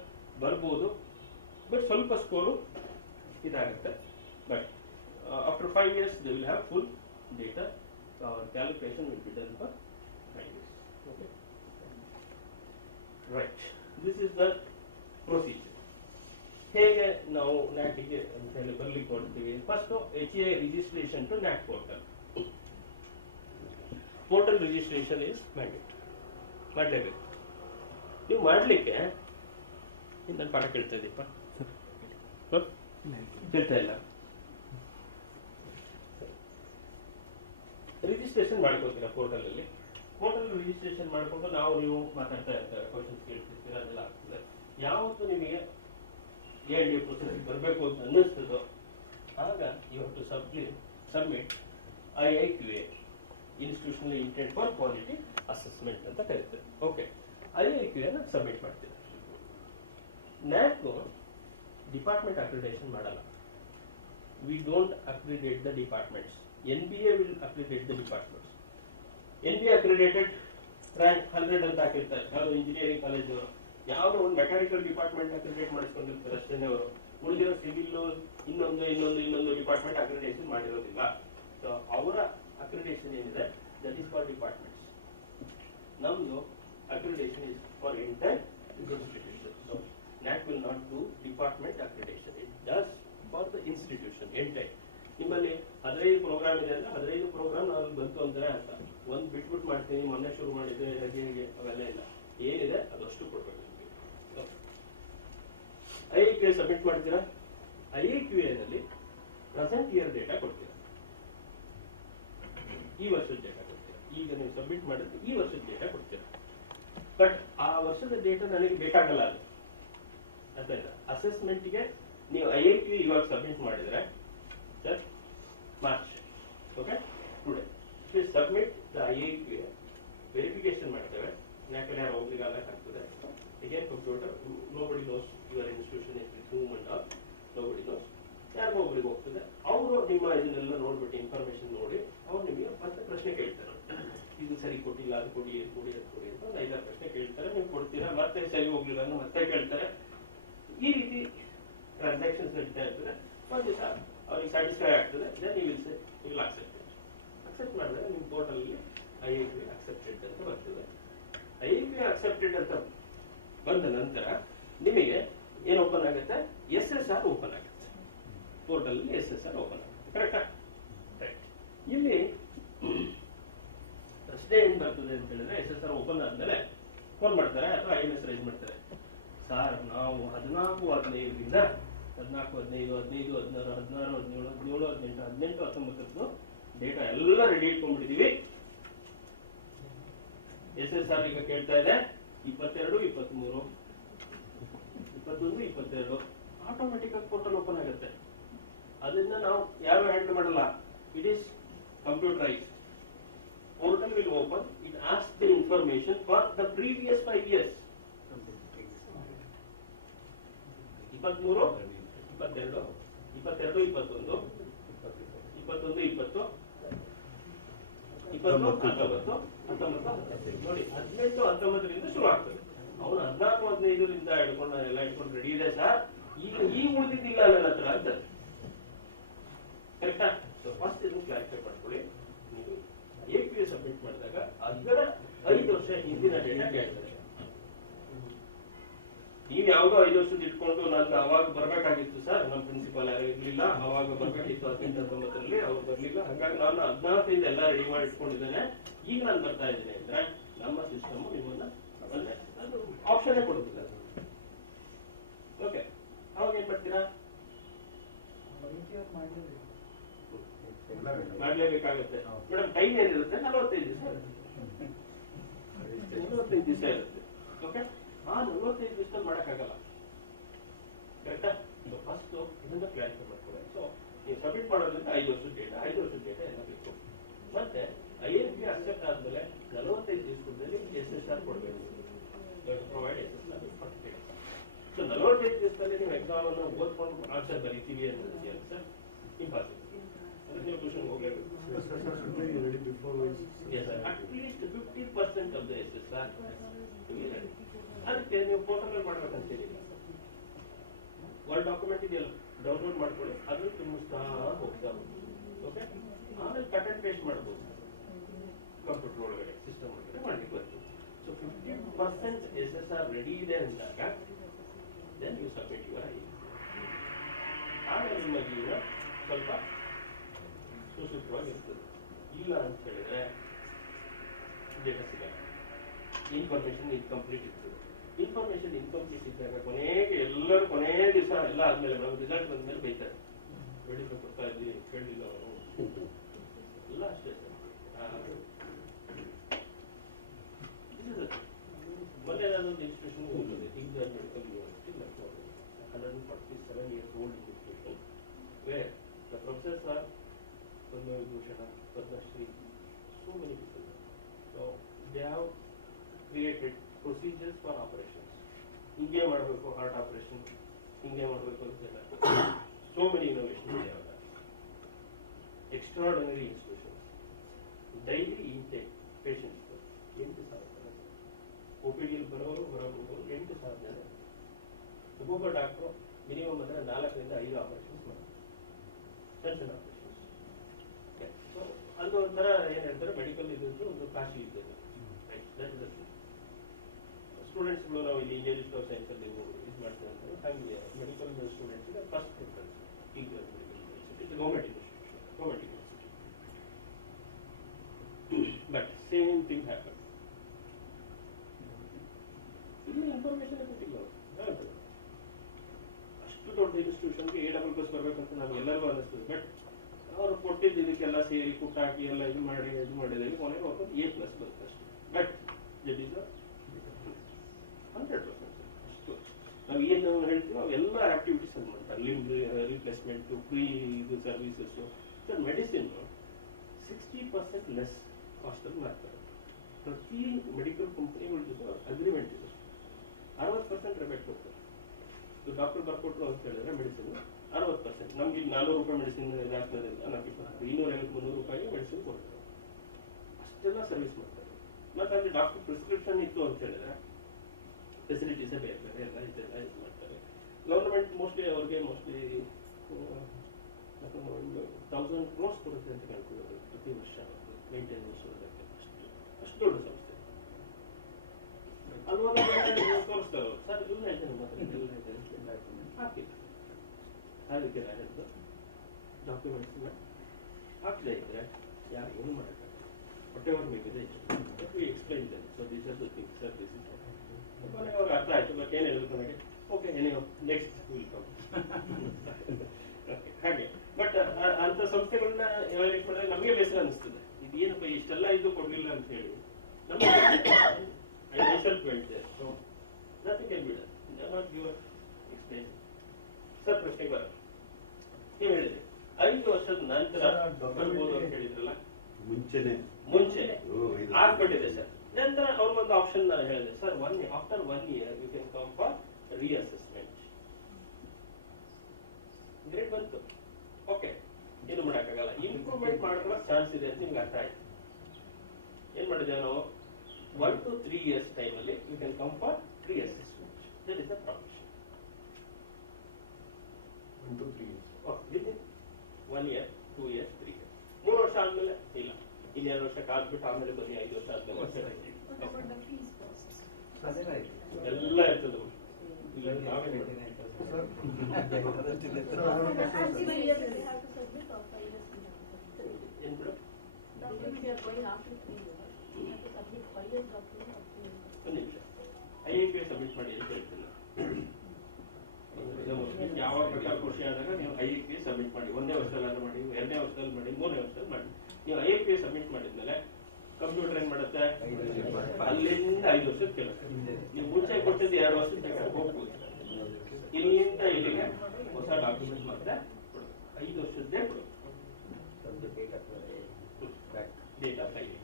ಬರ್ಬೋದು, ಬಟ್ ಸ್ವಲ್ಪ ಸ್ಕೋರು ಇದಾಗುತ್ತೆ. But after 5 years they will have full data. Our calculation will be done for 5 years. Okay, right. This is the procedure. ಹೇಗೆ ನಾವು NAACಗೆ ಅಂತ ಹೇಳಿ ಬರ್ಲಿಕ್ಕೆ ಕೊಡ್ತೀವಿ. First HA registration to NAAC portal. Portal registration is mandate, ಮಾಡಲೇಬೇಕು. ನೀವು ಮಾಡಲಿಕ್ಕೆ ನನ್ನ ಪಾಠ ಕೇಳ್ತಾ ಇದ್ದೀಪ್ಪ, ಕೇಳ್ತಾ ಇಲ್ಲ. ರಿಜಿಸ್ಟ್ರೇಷನ್ ಮಾಡ್ಕೋತೀರಾ ಪೋರ್ಟಲ್ ಅಲ್ಲಿ. ಪೋರ್ಟಲ್ ರಿಜಿಸ್ಟ್ರೇಷನ್ ಮಾಡಿಕೊಂಡು ನೀವು ಮಾತಾಡ್ತಾ ಇರ್ತಾರೆ, ಕ್ವಶನ್ಸ್ ಕೇಳ್ತಿರ್ತೀರ, ಅದೆಲ್ಲ ಆಗ್ತದೆ. ಯಾವತ್ತು ನಿಮಗೆ ಪ್ರೊಸೆಸ್ ಬರಬೇಕು ಅಂತ ಅನ್ನಿಸ್ತದೋ ಆಗ you have to submit IIQA, institutional intent for quality assessment ಅಂತ ಕರೀತಾರೆ. ಓಕೆ, IIQA ನ ಸಬ್ಮಿಟ್ ಮಾಡ್ತೀವಿ. NAAC ಡಿಪಾರ್ಟ್ಮೆಂಟ್ ಅಕ್ರಿಡೇಷನ್ ಮಾಡಲ್ಲ. We don't accredit the departments. NBA will accredit the departments. NBA accredited rank 100 ಅಂತ ಹಾಕಿರ್ತಾರೆ. ಯಾವುದು ಇಂಜಿನಿಯರಿಂಗ್ ಕಾಲೇಜ್ ಅವರು, ಯಾವುದೋ ಒಂದು ಮೆಕ್ಯಾನಿಕಲ್ ಡಿಪಾರ್ಟ್ಮೆಂಟ್ ಅಕ್ರಿಡೇಟ್ ಮಾಡಿಸ್ಕೊಂಡಿರ್ತಾರೆ ಅಷ್ಟೇ ಅವರು. ಉಳಿದಿರೋ ಸಿವಿಲ್ ಇನ್ನೊಂದು ಡಿಪಾರ್ಟ್ಮೆಂಟ್ ಅಕ್ರಿಡೇಷನ್ ಮಾಡಿರೋದಿಲ್ಲ. ಸೊ ಅವರ ಅಕ್ರಿಡೇಷನ್ ಏನಿದೆ ದಟ್ ಈಸ್ ಫಾರ್ ಡಿಪಾರ್ಟ್ಮೆಂಟ್ಸ್. ನಮ್ದು accreditation is for entire institution. So NAAC will not do department accreditation. It does for the institution entire. ನಿಮ್ಮಲ್ಲಿ 15 ಪ್ರೋಗ್ರಾಮ್ ಇದೆ ಅಂದ್ರೆ 15 ಪ್ರೋಗ್ರಾಮ್ ನಾನು ಬಂತು ಅಂದ್ರೆ ಅಂತ ಒಂದು ಬಿಟ್ಬಿಟ್ಟು ಮಾಡ್ತೀನಿ, ಮೊನ್ನೆ ಶುರು ಮಾಡಿದ್ದೆ ಹೇಗೆ ಅವೆಲ್ಲ ಇಲ್ಲ. ಏನಿದೆ ಅದಷ್ಟು ಕೊಡ್ಬೇಕು. IIQA ಸಬ್ಮಿಟ್ ಮಾಡ್ತೀರಾ. IIQA ನಲ್ಲಿ ಪ್ರೆಸೆಂಟ್ ಇಯರ್ ಡೇಟಾ ಕೊಡ್ತೀರಾ, ಈ ವರ್ಷದ ಡೇಟಾ ಕೊಡ್ತೀರಾ. ಈಗ ನೀವು ಸಬ್ಮಿಟ್ ಮಾಡಿದ್ರೆ ಈ ವರ್ಷದ ಡೇಟಾ ಕೊಡ್ತೀರಾ. ಬಟ್ ಆ ವರ್ಷದ ಡೇಟಾ ನನಗೆ ಬೇಕಾಗಲ್ಲ. ಅದು ಅರ್ಥಾಯ್ತಾ? ಅಸೆಸ್ಮೆಂಟ್ಗೆ ನೀವು IIQA ಇವಾಗ ಸಬ್ಮಿಟ್ ಮಾಡಿದ್ರೆ sir March, okay, today submit the IIQA verification ಮಾಡ್ತೇವೆ. NAAC ಯಾರು ಒಬ್ರಿಗೆಲ್ಲ ಆಗ್ತದೆ. Again computer nobody nose your institution is with whom and all, nobody nose. ಯಾರಿಗೋ ಒಬ್ರಿಗೆ ಹೋಗ್ತದೆ, ಅವರು ನಿಮ್ಮ ಇದನ್ನೆಲ್ಲ ನೋಡ್ಬಿಟ್ಟು ಇನ್ಫಾರ್ಮೇಶನ್ ನೋಡಿ ಅವ್ರು ನಿಮಗೆ ಮತ್ತೆ ಪ್ರಶ್ನೆ ಕೇಳ್ತಾರೆ. ಇದು ಸರಿ ಕೊಟ್ಟಿಲ್ಲ, ಅದು ಕೊಡಿ, ಇದು ಕೊಡಿ, ಅದು ಕೊಡಿ ಅಂತ ಒಂದು 5-6 ಪ್ರಶ್ನೆ ಕೇಳ್ತಾರೆ. ನೀವು ಕೊಡ್ತೀರಾ, ಮತ್ತೆ ಸರಿ ಹೋಗ್ಲಿಲ್ಲ ಅಂದ್ರೆ ಮತ್ತೆ ಕೇಳ್ತಾರೆ. ಈ ರೀತಿ ಟ್ರಾನ್ಸಾಕ್ಷನ್ಸ್ ನಡೀತಾ ಇರ್ತದೆ. ಒಂದು ದಿವಸ ಅವ್ರಿಗೆ ಸ್ಯಾಟಿಸ್ಫೈ ಆಗ್ತದೆ, then you will say you will accept ಮಾಡಿದ್ರೆ ನಿಮ್ಮ ಪೋರ್ಟಲ್ ಅಲ್ಲಿ IIQA ಅಕ್ಸೆಪ್ಟೆಡ್ ಅಂತ ಬರ್ತದೆ. IIQA ಅಕ್ಸೆಪ್ಟೆಡ್ ಅಂತ ಬಂದ ನಂತರ ನಿಮಗೆ ಏನು ಓಪನ್ ಆಗುತ್ತೆ? SSR ಓಪನ್ ಆಗುತ್ತೆ. ಪೋರ್ಟಲ್ ಅಲ್ಲಿ SSR ಓಪನ್ ಆಗುತ್ತೆ. ಕರೆಕ್ಟಾ? ರೈಟ್. ಇಲ್ಲಿ ಪ್ರಶ್ನೆ ಏನ್ ಬರ್ತದೆ ಅಂತ ಹೇಳಿದ್ರೆ, SSR ಓಪನ್ ಆದ್ಮೇಲೆ ಫೋನ್ ಮಾಡ್ತಾರೆ ಅಥವಾ IMS ರೈಸ್ ಮಾಡ್ತಾರೆ. ಸರ್, ನಾವು 14-15ರಿಂದ 14-15-16-17-18-17-18-19 ಡೇಟಾ ಎಲ್ಲ ರೆಡಿ ಇಟ್ಕೊಂಡ್ಬಿಟ್ಟಿದೀವಿ. SSR ಈಗ ಕೇಳ್ತಾ ಇದೆ 22, 23, 21, 22 ಆಟೋಮೆಟಿಕ್ ಆಗಿ ಪೋರ್ಟಲ್ ಓಪನ್ ಆಗುತ್ತೆ. ಅದನ್ನ ನಾವು ಯಾರು ಹ್ಯಾಂಡಲ್ ಮಾಡಲ್ಲ. It is computerise. Portal will open. It asks the information for the previous 5 years. 23, 22, 22, 21, 21, 20, 20, 19, 19 ನೋಡಿ 18, 19ರಿಂದ ಶುರು ಆಗ್ತದೆ. ಅವನು 14, 15ರಿಂದ ಹಿಡ್ಕೊಂಡು ಎಲ್ಲ ಹಿಡ್ಕೊಂಡು ರೆಡಿ ಇದೆ ಸರ್, ಈಗ ಉಳಿದಿದ್ದಿಲ್ಲ ನನ್ನ ಹತ್ರ ಅಂತ. ಕರೆಕ್ಟಾ? ಸೊ ಫಸ್ಟ್ ಇದನ್ನು ಕ್ಲಾರಿಫೈ ಮಾಡ್ಕೊಳ್ಳಿ. ನೀವು IIQA ಸಬ್ಮಿಟ್ ಮಾಡಿದಾಗ ಅದರ 5 ವರ್ಷ ಹಿಂದಿನ ಡೇಟಾ ಕೇಳ್ತಾರೆ. ನೀವು ಯಾವ್ದೋ 5 ವರ್ಷದ ಇಟ್ಕೊಂಡು ನಾನು ಅವಾಗ ಬರ್ಬೇಕಾಗಿತ್ತು ಸರ್, ನಮ್ಮ ಪ್ರಿನ್ಸಿಪಾಲ್ ಯಾರು ಇರ್ಲಿಲ್ಲ, ಅವಾಗ ಬರ್ಬೇಕಿತ್ತು 18-19ರಲ್ಲಿ, ಅವ್ರು ಬರ್ಲಿಲ್ಲ, ಹಾಗಾಗಿ ನಾನು 14ರಿಂದ ಎಲ್ಲ ರೆಡಿ ಮಾಡಿ ಇಟ್ಕೊಂಡಿದ್ದೇನೆ, ಈಗ ನಾನು ಬರ್ತಾ ಇದ್ದೇನೆ ಅಂದ್ರೆ ನಮ್ಮ ಸಿಸ್ಟಮ್ ನಿಮ್ಮನ್ನ ಅದು ಆಪ್ಷನ್ ಕೊಡುತ್ತಿಲ್ಲ. ಓಕೆ, ಅವಾಗ ಏನ್ ಮಾಡ್ತೀರಾ? ಮಾಡ್ಲೇಬೇಕಾಗುತ್ತೆ. ಮೇಡಮ್ ಟೈಮ್ ಏನಿರುತ್ತೆ? 45 ದಿವಸ ಇರುತ್ತೆ. 45 ದಿವಸ ಇರುತ್ತೆ. ಓಕೆ, ಆ 45 ದಿವಸದಲ್ಲಿ ಮಾಡಕ್ಕಾಗಲ್ಲ. ಕರೆಕ್ಟಾ? ಫಸ್ಟ್ ಇದನ್ನ ಕ್ಲಾರಿಫೈ ಮಾಡ್ಕೊಳ್ಳಿ. ಸೊ ನೀವು ಸಬ್ಮಿಟ್ ಮಾಡೋದ್ರಿಂದ 5 ವರ್ಷದ ಡೇಟಾ ಎಲ್ಲ ಬೇಕು. ಮತ್ತೆ IIQA ಅಕ್ಸೆಪ್ಟ್ ಆದ್ಮೇಲೆ 45 ದಿವಸದಲ್ಲಿ SSR ಕೊಡಬೇಕು. Provide SSR certificate. ಸೊ 45 ದಿವಸದಲ್ಲಿ ನೀವು ಎಕ್ಸಾಮ್ ಅನ್ನು ಓದ್ಕೊಂಡು ಆನ್ಸರ್ ಬರೀತೀವಿ ಅನ್ನೋದು ಸರ್ ಇಂಪಾಸಿಬಲ್. ನೀವು ಟ್ಯೂಷನ್ ಹೋಗಲೇಬೇಕು. At least 50% of the SSR to be ready. ಅದಕ್ಕೆ ನೀವು ಪೋರ್ಟಲ್ ಮಾಡ್ಬೇಕಂತೀರಿ. ವರ್ಡ್ ಡಾಕ್ಯುಮೆಂಟ್ ಇದೆಯಲ್ಲ, ಡೌನ್ಲೋಡ್ ಮಾಡ್ಕೊಳ್ಳಿ, ಅದು ತುಂಬಿಸ್ತಾ ಹೋಗ್ತಾ. ಓಕೆ, ಆಮೇಲೆ ಕಟ್ ಅಂಡ್ ಪೇಸ್ಟ್ ಮಾಡ್ಬೋದು ಕಂಪ್ಯೂಟರ್ ಒಳಗಡೆ, ಸಿಸ್ಟಮ್ ಒಳಗಡೆ ಮಾಡ್ಲಿಕ್ಕೆ ಬರ್ತದೆ. ಸೊ 50% SSR ರೆಡಿ ಇದೆ ಅಂದಾಗ then you submit your IIQA. ಆಮೇಲೆ ನಿಮ್ಮ ಜೀವನ ಸ್ವಲ್ಪ ಸುಸೂತ್ರವಾಗಿರ್ತದೆ. ಇಲ್ಲ ಅಂತ ಹೇಳಿದ್ರೆ ಡೇಟಾ ಸಿಗಲ್ಲ, ಇನ್ಫಾರ್ಮೇಶನ್ ಇನ್ಕಂಪ್ಲೀಟ್ ಇರ್ತದೆ. ಇನ್ಫಾರ್ಮೇಶನ್ ಇನ್ಕಂಪ್ಲೀಟ್ ಇದ್ದಾಗ ಕೊನೆಗೆ ಎಲ್ಲರೂ ಕೊನೆ ದಿವಸ ಎಲ್ಲ ಆದ್ಮೇಲೆ ರಿಸಲ್ಟ್ ಬಂದ್ಮೇಲೆ ಬೈತಾರೆ, ಬೆಳಿಗ್ಗೆ ಕೊಡ್ತಾ ಇದ್ವಿ ಕೇಳಲಿಲ್ಲ ಅವರು ಎಲ್ಲ ಅಷ್ಟೇ. ಮೊನ್ನೆ ನಾನೊಂದು ಇನ್ಸ್ಟಿಟ್ಯೂಷನ್ ಹೋಗ್ತದೆ, Indian medical university, 147 years old institution, where the professors are Padma Shri, so many people. So they have created procedures for operations. India ಮಾಡಬೇಕು heart operation, India ಮಾಡಬೇಕು ಅಂತೆಲ್ಲ. So many innovations they have done. Extraordinary institutions. Daily intake patients. 8,000. OPD ಬರೋರು 8,000 ಜನ. ಒಬ್ಬೊಬ್ಬ doctor minimum ಅಂದ್ರೆ 4 ರಿಂದ 5 operations ಮಾಡ್ತಾರೆ. ಸಣ್ಣ ಆಪರೇಷನ್ಸ್. ಸೊ ಅದು ಒಂಥರ ಏನ್ ಹೇಳ್ತಾರೆ ಮೆಡಿಕಲ್ ಇದ್ದು ಒಂದು ಕಾಶಿ ಇದ್ದೇವೆ. ಸ್ಟೂಡೆಂಟ್ಸ್ಗಳು ನಾವು ಇಲ್ಲಿ ಇಂಜಿನಿಯರಿಂಗ್ ಆಫ್ ಸೈನ್ಸ್ ಅಲ್ಲಿ ಇದು ಮಾಡ್ತೇವೆ ಅಂತ ಹಾಗೆ ಮೆಡಿಕಲ್ ಸ್ಟೂಡೆಂಟ್ಸ್ ಫಸ್ಟ್ ಪ್ರಿಫರೆನ್ಸ್ ಈಗ medical government university but same thing happen. ಇಲ್ಲಿ ಇನ್ಫಾರ್ಮೇಶನ್ ಕೊಟ್ಟಿಲ್ಲ ಅವರು. ಅಷ್ಟು ದೊಡ್ಡ ಇನ್ಸ್ಟಿಟ್ಯೂಷನ್ಗೆ A++ ಬರ್ಬೇಕಂತ ನಾವು ಎಲ್ಲರಿಗೂ ಅನ್ನಿಸ್ತದೆ. ಬಟ್ ಅವರು ಕೊಟ್ಟಿದ್ದು ಇದಕ್ಕೆಲ್ಲ ಸೇರಿ ಕುಟ್ಟಾಕಿ ಎಲ್ಲ ಇದು ಮಾಡಿದ್ರೆ ಕೊನೆಗೆ ಅವ್ರಿಗೆ A+ ಬರುತ್ತೆ ಅಷ್ಟೇ. ಬಟ್ ದಟ್ ಈಸ್ 100% ಅಷ್ಟು ನಾವು ಏನು ಹೇಳ್ತೀವೋ ಅವೆಲ್ಲ ಆಕ್ಟಿವಿಟೀಸ್ ಅಲ್ಲಿ ಮಾಡ್ತಾರೆ. ಲಿಂಬ್ ರಿಪ್ಲೇಸ್ಮೆಂಟ್, ಫ್ರೀ ಇದು services. Sir medicine 60% less cost ಅಲ್ಲಿ ಮಾಡ್ತಾರೆ. ಪ್ರತಿ ಮೆಡಿಕಲ್ ಕಂಪನಿಗಳ ಜೊತೆ ಅಗ್ರಿಮೆಂಟ್ ಇದೆ. 60% ರಿಬೇಟ್ ಕೊಡ್ತಾರೆ. ಡಾಕ್ಟರ್ ಬರ್ಕೊಟ್ರು ಅಂತ ಹೇಳಿದ್ರೆ ಮೆಡಿಸಿನ್ 60%. ನಮ್ಗೆ 400 ರೂಪಾಯಿ ಮೆಡಿಸಿನ್ ಇದಾಗ್ತದೆ, ನಮಗೆ 250-300 ರೂಪಾಯಿಗೆ ಮೆಡಿಸಿನ್ ಕೊಡ್ತಾರೆ. ಅಷ್ಟೆಲ್ಲ ಸರ್ವಿಸ್ ಮಾಡ್ತಾರೆ. ಮತ್ತೆ ಅಲ್ಲಿ ಡಾಕ್ಟರ್ ಪ್ರಿಸ್ಕ್ರಿಪ್ಷನ್ ಇತ್ತು ಅಂತ ಹೇಳಿದ್ರೆ ಫೆಸಿಲಿಟೀಸ್ ಬೇರೆ ಬೇರೆ ಎಲ್ಲ ಇದೆಲ್ಲ ಇದು ಮಾಡ್ತಾರೆ. ಗವರ್ಮೆಂಟ್ ಮೋಸ್ಟ್ಲಿ ಅವ್ರಿಗೆ 1,000 crores ಕೊಡುತ್ತೆ ಅಂತ ಕೇಳ್ಕೊಳ್ಳೋದು ಪ್ರತಿ ವರ್ಷ ಮೇಂಟೆನೆನ್ಸ್ ಅಷ್ಟು ದೊಡ್ಡ ಸಂಸ್ಥೆ. ಅಲ್ವಾಗ ತೋರಿಸ್ತಾರೆ ಸರ್ ಇಲ್ಲ ಇದೆ ನಮ್ಮ ಹತ್ರ ಹಾಕಿಲ್ಲ ಅದಕ್ಕೆ ಹೇಳಿದ್ದು ಡಾಕ್ಯುಮೆಂಟ್ಸ್ ಹಾಕದೇ ಇದ್ರೆ ಯಾರು ಏನು ಮಾಡಕ್ಕೆ ಹೊಟ್ಟೆ ಬೇಕಿದೆ ಎಕ್ಸ್ಪ್ಲೈನ್ ಇದೆ. So these are the things sir this is ಅವ್ರಿಗೆ ಅರ್ಥ ಆಯ್ತು. ಬಟ್ ಏನು ಹೇಳಿದ್ರು ನನಗೆ ಓಕೆ ನೀವು ನೆಕ್ಸ್ಟ್ ವಿಲ್ ಕಮ್ ಹಾಗೆ. ಬಟ್ ಅಂತ ಸಂಸ್ಥೆಗಳನ್ನ ಎವಾಲ್ಯೂಯೇಟ್ ಮಾಡಿದ್ರೆ ನಮಗೆ ಬೇಸರ ಅನಿಸ್ತದೆ. ಇದು ಏನಪ್ಪ ಇಷ್ಟೆಲ್ಲ ಇದು ಕೊಡ್ಲಿಲ್ಲ ಅಂತ ಹೇಳಿ ನಮಗೆ myself went there, so nothing can be done. They are not given explanation. Sir ಪ್ರಶ್ನೆ ಬರ ನೀವು ಹೇಳಿದ್ರಿ 5 ವರ್ಷದ ನಂತರ ಬರ್ಬೋದು ಅಂತ ಹೇಳಿದ್ರಲ್ಲ, ಮುಂಚೆ ಆಗ್ಬಿಟ್ಟಿದೆ ಸರ್. ನಂತರ ಅವ್ರಿಗೊಂದು ಆಪ್ಷನ್ ನಾನು ಹೇಳಿದೆ sir, after 1 year you can come for reassessment. Grade ಬಂತು, ಓಕೆ ಏನು ಮಾಡೋಕ್ಕಾಗಲ್ಲ, ಇಂಪ್ರೂವ್ಮೆಂಟ್ ಮಾಡ್ಕೊಳ್ಳೋ ಚಾನ್ಸ್ ಇದೆ ಅಂತ ನಿಮ್ಗೆ ಅರ್ಥ ಆಯ್ತು. ಏನ್ ಮಾಡಿದ್ದೇವೆ ನಾವು 1 to 3 years time ಅಲ್ಲಿ you can come for reassessment. That is the provision. 1 to 3 years. Within 1 year, 2 years, 3 years. 3 ವರ್ಷ ಆದ್ಮೇಲೆ ಇಲ್ಲ, 2 ವರ್ಷ ಕಾದ್ಬಿಟ್ಟು ಆಮೇಲೆ ಬನ್ನಿ 5 ವರ್ಷ ಆದ್ಮೇಲೆ ಎಲ್ಲ ಇರ್ತದೆ. ಏನ್ ಬಿಡು ಒಂದು ನಿಮಿಷ IAPS ಸಬ್ಮಿಟ್ ಮಾಡಿ ಅಂತ ಹೇಳ್ತೀನಿ. ಯಾವ ಪ್ರಕಾರ ಖುಷಿ ಆದಾಗ ನೀವು IAPS ಸಬ್ಮಿಟ್ ಮಾಡಿ. 1ನೇ ವರ್ಷದಲ್ಲಿ ಮಾಡಿ, 2ನೇ ವರ್ಷದಲ್ಲಿ ಮಾಡಿ, 3ನೇ ವರ್ಷದಲ್ಲಿ ಮಾಡಿ. ನೀವು IAPS ಸಬ್ಮಿಟ್ ಮಾಡಿದ್ಮೇಲೆ ಕಂಪ್ಯೂಟರ್ ಏನ್ ಮಾಡುತ್ತೆ, ಅಲ್ಲಿಂದ 5 ವರ್ಷದ ಕೆಲಸ. ನೀವು ಮುಂಚೆ ಕೊಟ್ಟಿದ್ದು 2 ವರ್ಷದ ಬೇಕಾದ್ರೆ ಹೋಗ್ಬೋದು. ಇಲ್ಲಿಂದ ಇಲ್ಲಿಗೆ ಹೊಸ ಡಾಕ್ಯುಮೆಂಟ್ ಮತ್ತೆ 5 ವರ್ಷದ್ದೇ ಕೊಡುತ್ತೆ. ಡೇಟಾ ಫೈಲಿಂಗ್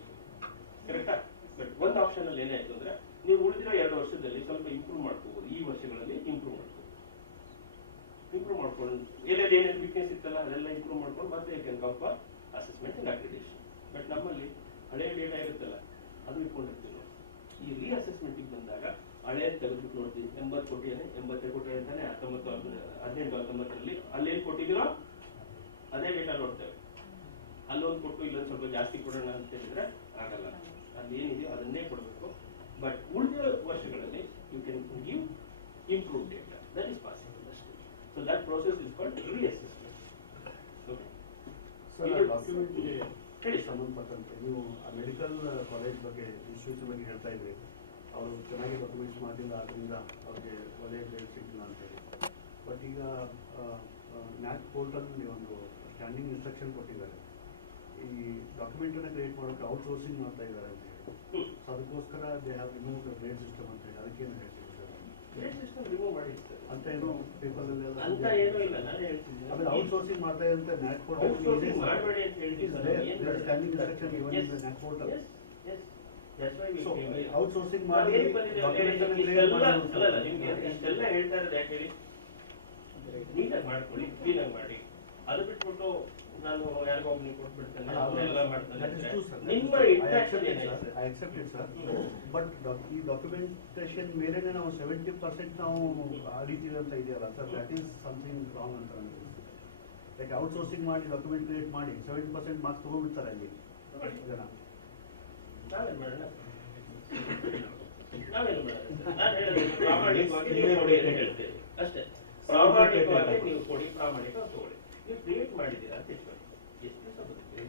ಕರೆಕ್ಟಾ? ಬಟ್ ಒಂದು ಆಪ್ಷನ್ ಅಲ್ಲಿ ಏನಾಯ್ತು ಅಂದ್ರೆ ನೀವು ಉಳಿದಿರೋ 2 ವರ್ಷದಲ್ಲಿ ಸ್ವಲ್ಪ ಇಂಪ್ರೂವ್ ಮಾಡ್ಕೋಬಹುದು. ಈ ವರ್ಷಗಳಲ್ಲಿ ಇಂಪ್ರೂವ್ ಮಾಡ್ಕೊಂಡು ಎಲ್ಲೆಲ್ಲಿ ಏನೇನು ವೀಕ್ನೆಸ್ ಇತ್ತಲ್ಲ ಅದೆಲ್ಲ ಇಂಪ್ರೂವ್ ಮಾಡ್ಕೊಂಡು ಮತ್ತೆ can come for assessment and accreditation. But ನಮ್ಮಲ್ಲಿ ಹಳೆಯ ಡೇಟಾ ಇರುತ್ತಲ್ಲ ಅದು ಇಟ್ಕೊಂಡಿರ್ತೀವಿ ನಾವು. ಈ ರಿಅಸೆಸ್ಮೆಂಟ್ಗೆ ಬಂದಾಗ ಹಳೆಯ ತೆಗೆದ್ಬಿಟ್ಟು ನೋಡ್ತೀವಿ. 80 ಕೊಟ್ಟಿದ್ದೇನೆ, 80 ಕೊಟ್ಟಿದೆ ಅಂತಾನೆ 18-19ರಲ್ಲಿ ಅಲ್ಲೇನು ಕೊಟ್ಟಿದ್ದೀರೋ ಅದೇ ಡೇಟಾ ನೋಡ್ತೇವೆ. ಅಲ್ಲೊಂದು ಕೊಟ್ಟು ಇಲ್ಲೊಂದು ಸ್ವಲ್ಪ ಜಾಸ್ತಿ ಕೊಡೋಣ ಅಂತ ಹೇಳಿದ್ರೆ ಆಗಲ್ಲ. ಅದೇನಿದೆಯೋ ಅದನ್ನೇ ಕೊಡಬೇಕು. ಬಟ್ ಉಳಿದ ವರ್ಷಗಳಲ್ಲಿ you can give improve data. That is possible. So that process is called reassessment. Okay sir, ಡಾಕ್ಯುಮೆಂಟ್ಗೆ ಹೇಳಿ ಸಂಬಂಧಪಟ್ಟಂತೆ ನೀವು ಮೆಡಿಕಲ್ ಕಾಲೇಜ್ ಬಗ್ಗೆ ಇನ್ಸ್ಟಿಟ್ಯೂಟ್ ಬಗ್ಗೆ ಹೇಳ್ತಾ ಇದ್ರಿ. ಅವರು ಚೆನ್ನಾಗಿ ಡಾಕ್ಯುಮೆಂಟ್ಸ್ ಮಾಡಿಲ್ಲ, ಅದರಿಂದ ಅವ್ರಿಗೆ ಒಳ್ಳೆಯ ಗ್ರೇಡ್ ಸಿಗಲಿಲ್ಲ ಅಂತ ಹೇಳಿ. ಬಟ್ ಈಗ NAAC ಪೋರ್ಟಲ್ ಒಂದು ಸ್ಟ್ಯಾಂಡಿಂಗ್ ಇನ್ಸ್ಟ್ರಕ್ಷನ್ ಕೊಟ್ಟಿದ್ದಾರೆ. ಈ ಡಾಕ್ಯುಮೆಂಟ್ ಅನ್ನ ಕ್ರಿಯೇಟ್ ಮಾಡೋಕೆ ಔಟ್ಸೋರ್ಸಿಂಗ್ ಮಾಡ್ತಾ ಇದ್ದಾರೆ ಅಂತ ಹೇಳಿ. ಸೊ ಅದಕ್ಕೋಸ್ಕರ they have remove the grade system ಅಂತ ಹೇಳಿ. ಅದಕ್ಕೇನು ಹೇಳ್ತೀವಿ ಸರ್? ಗ್ರೇಡ್ ಸಿಸ್ಟಮ್ ರಿಮೂವ್ ಮಾಡಿ ಸರ್. ಅಂತ ಏನು ಪೇಪರ್ ಅಂತ ಏನೂ ಇಲ್ಲ, ನಾನು ಹೇಳ್ತಿದ್ದೀನಿ. ಆಮೇಲೆ ಔಟ್ಸೋರ್ಸಿಂಗ್ ಮಾಡ್ತಾ ಇದ್ದಂತೆ ನ್ಯಾಕ್ ಪೋರ್ಟಲ್ ಔಟ್ಸೋರ್ಸಿಂಗ್ ಮಾಡಬೇಡಿ ಅಂತ ಹೇಳ್ತೀವಿ sir. Standing instruction given in the NAAC portal. That's why we came here. Outsourcing ಮಾಡಿ ಅಲ್ಲ ನಿಮ್ಗೆ ಇಷ್ಟೆಲ್ಲ ಹೇಳ್ತಾ ಇರೋದು ಯಾಕೆ ಹೇಳಿ, ನೀಟಾಗಿ ಮಾಡ್ಕೊಳ್ಳಿ, ಕ್ಲೀನಾಗಿ ಮಾಡಿ. ಅದು ಬಿಟ್ಬಿಟ್ಟು ನಾನು ಯಾರಿಗೋ ಒಬ್ಬನಿಗೆ ಕೊಟ್ಬಿಡ್ತೇನೆ ಅವರೆಲ್ಲ ಮಾಡ್ತಾರೆ. ನಿಮ್ಮ ಇಂಟ್ರಾಕ್ಷನ್ ಏನಿದೆ I accept it sir, but ಈ ಡಾಕ್ಯುಮೆಂಟೇಶನ್ ಮೇಲೆನೆ ನಾವು 70% ನಾವು ಅಡಿತೀವಿ ಅಂತ ಇದೆಯಲ್ಲ sir, that is something wrong ಅಂತ ನನಗೆ. ಲೈಕ್ ಔಟ್ಸೋರ್ಸಿಂಗ್ ಮಾಡಿ ಡಾಕ್ಯುಮೆಂಟ್ ಕ್ರಿಯೇಟ್ ಮಾಡಿ 70% ಮಾರ್ಕ್ಸ್ ತಗೊಂಡ್ಬಿಡ್ತಾರೆ ಅಲ್ಲಿ ಜನ. ನಾವೇನು ಮಾಡೋಣ, ನಾವೇನು ಮಾಡೋಣ, ನಾನು ಹೇಳೋದು ಪ್ರಾಮಾಣಿಕವಾಗಿ ನೀವು ಕೊಡಿ ಅಂತ ಹೇಳ್ತೇವೆ ಅಷ್ಟೇ. ಪ್ರಾಮಾಣಿಕವಾಗಿ ನೀವು ಕೊಡಿ, ಪ್ರಾಮಾಣಿಕವಾಗಿ ತಗೊಳ್ಳಿ. ನೀವು ಕ್ರಿಯೇಟ್ ಮಾಡಿದ್ದೀರಾ ಅಂತ ಇಟ್ಕೊಳ್ಳಿ. ಎಷ್ಟು ದಿವಸ ಬದುಕ್ತೀರಿ?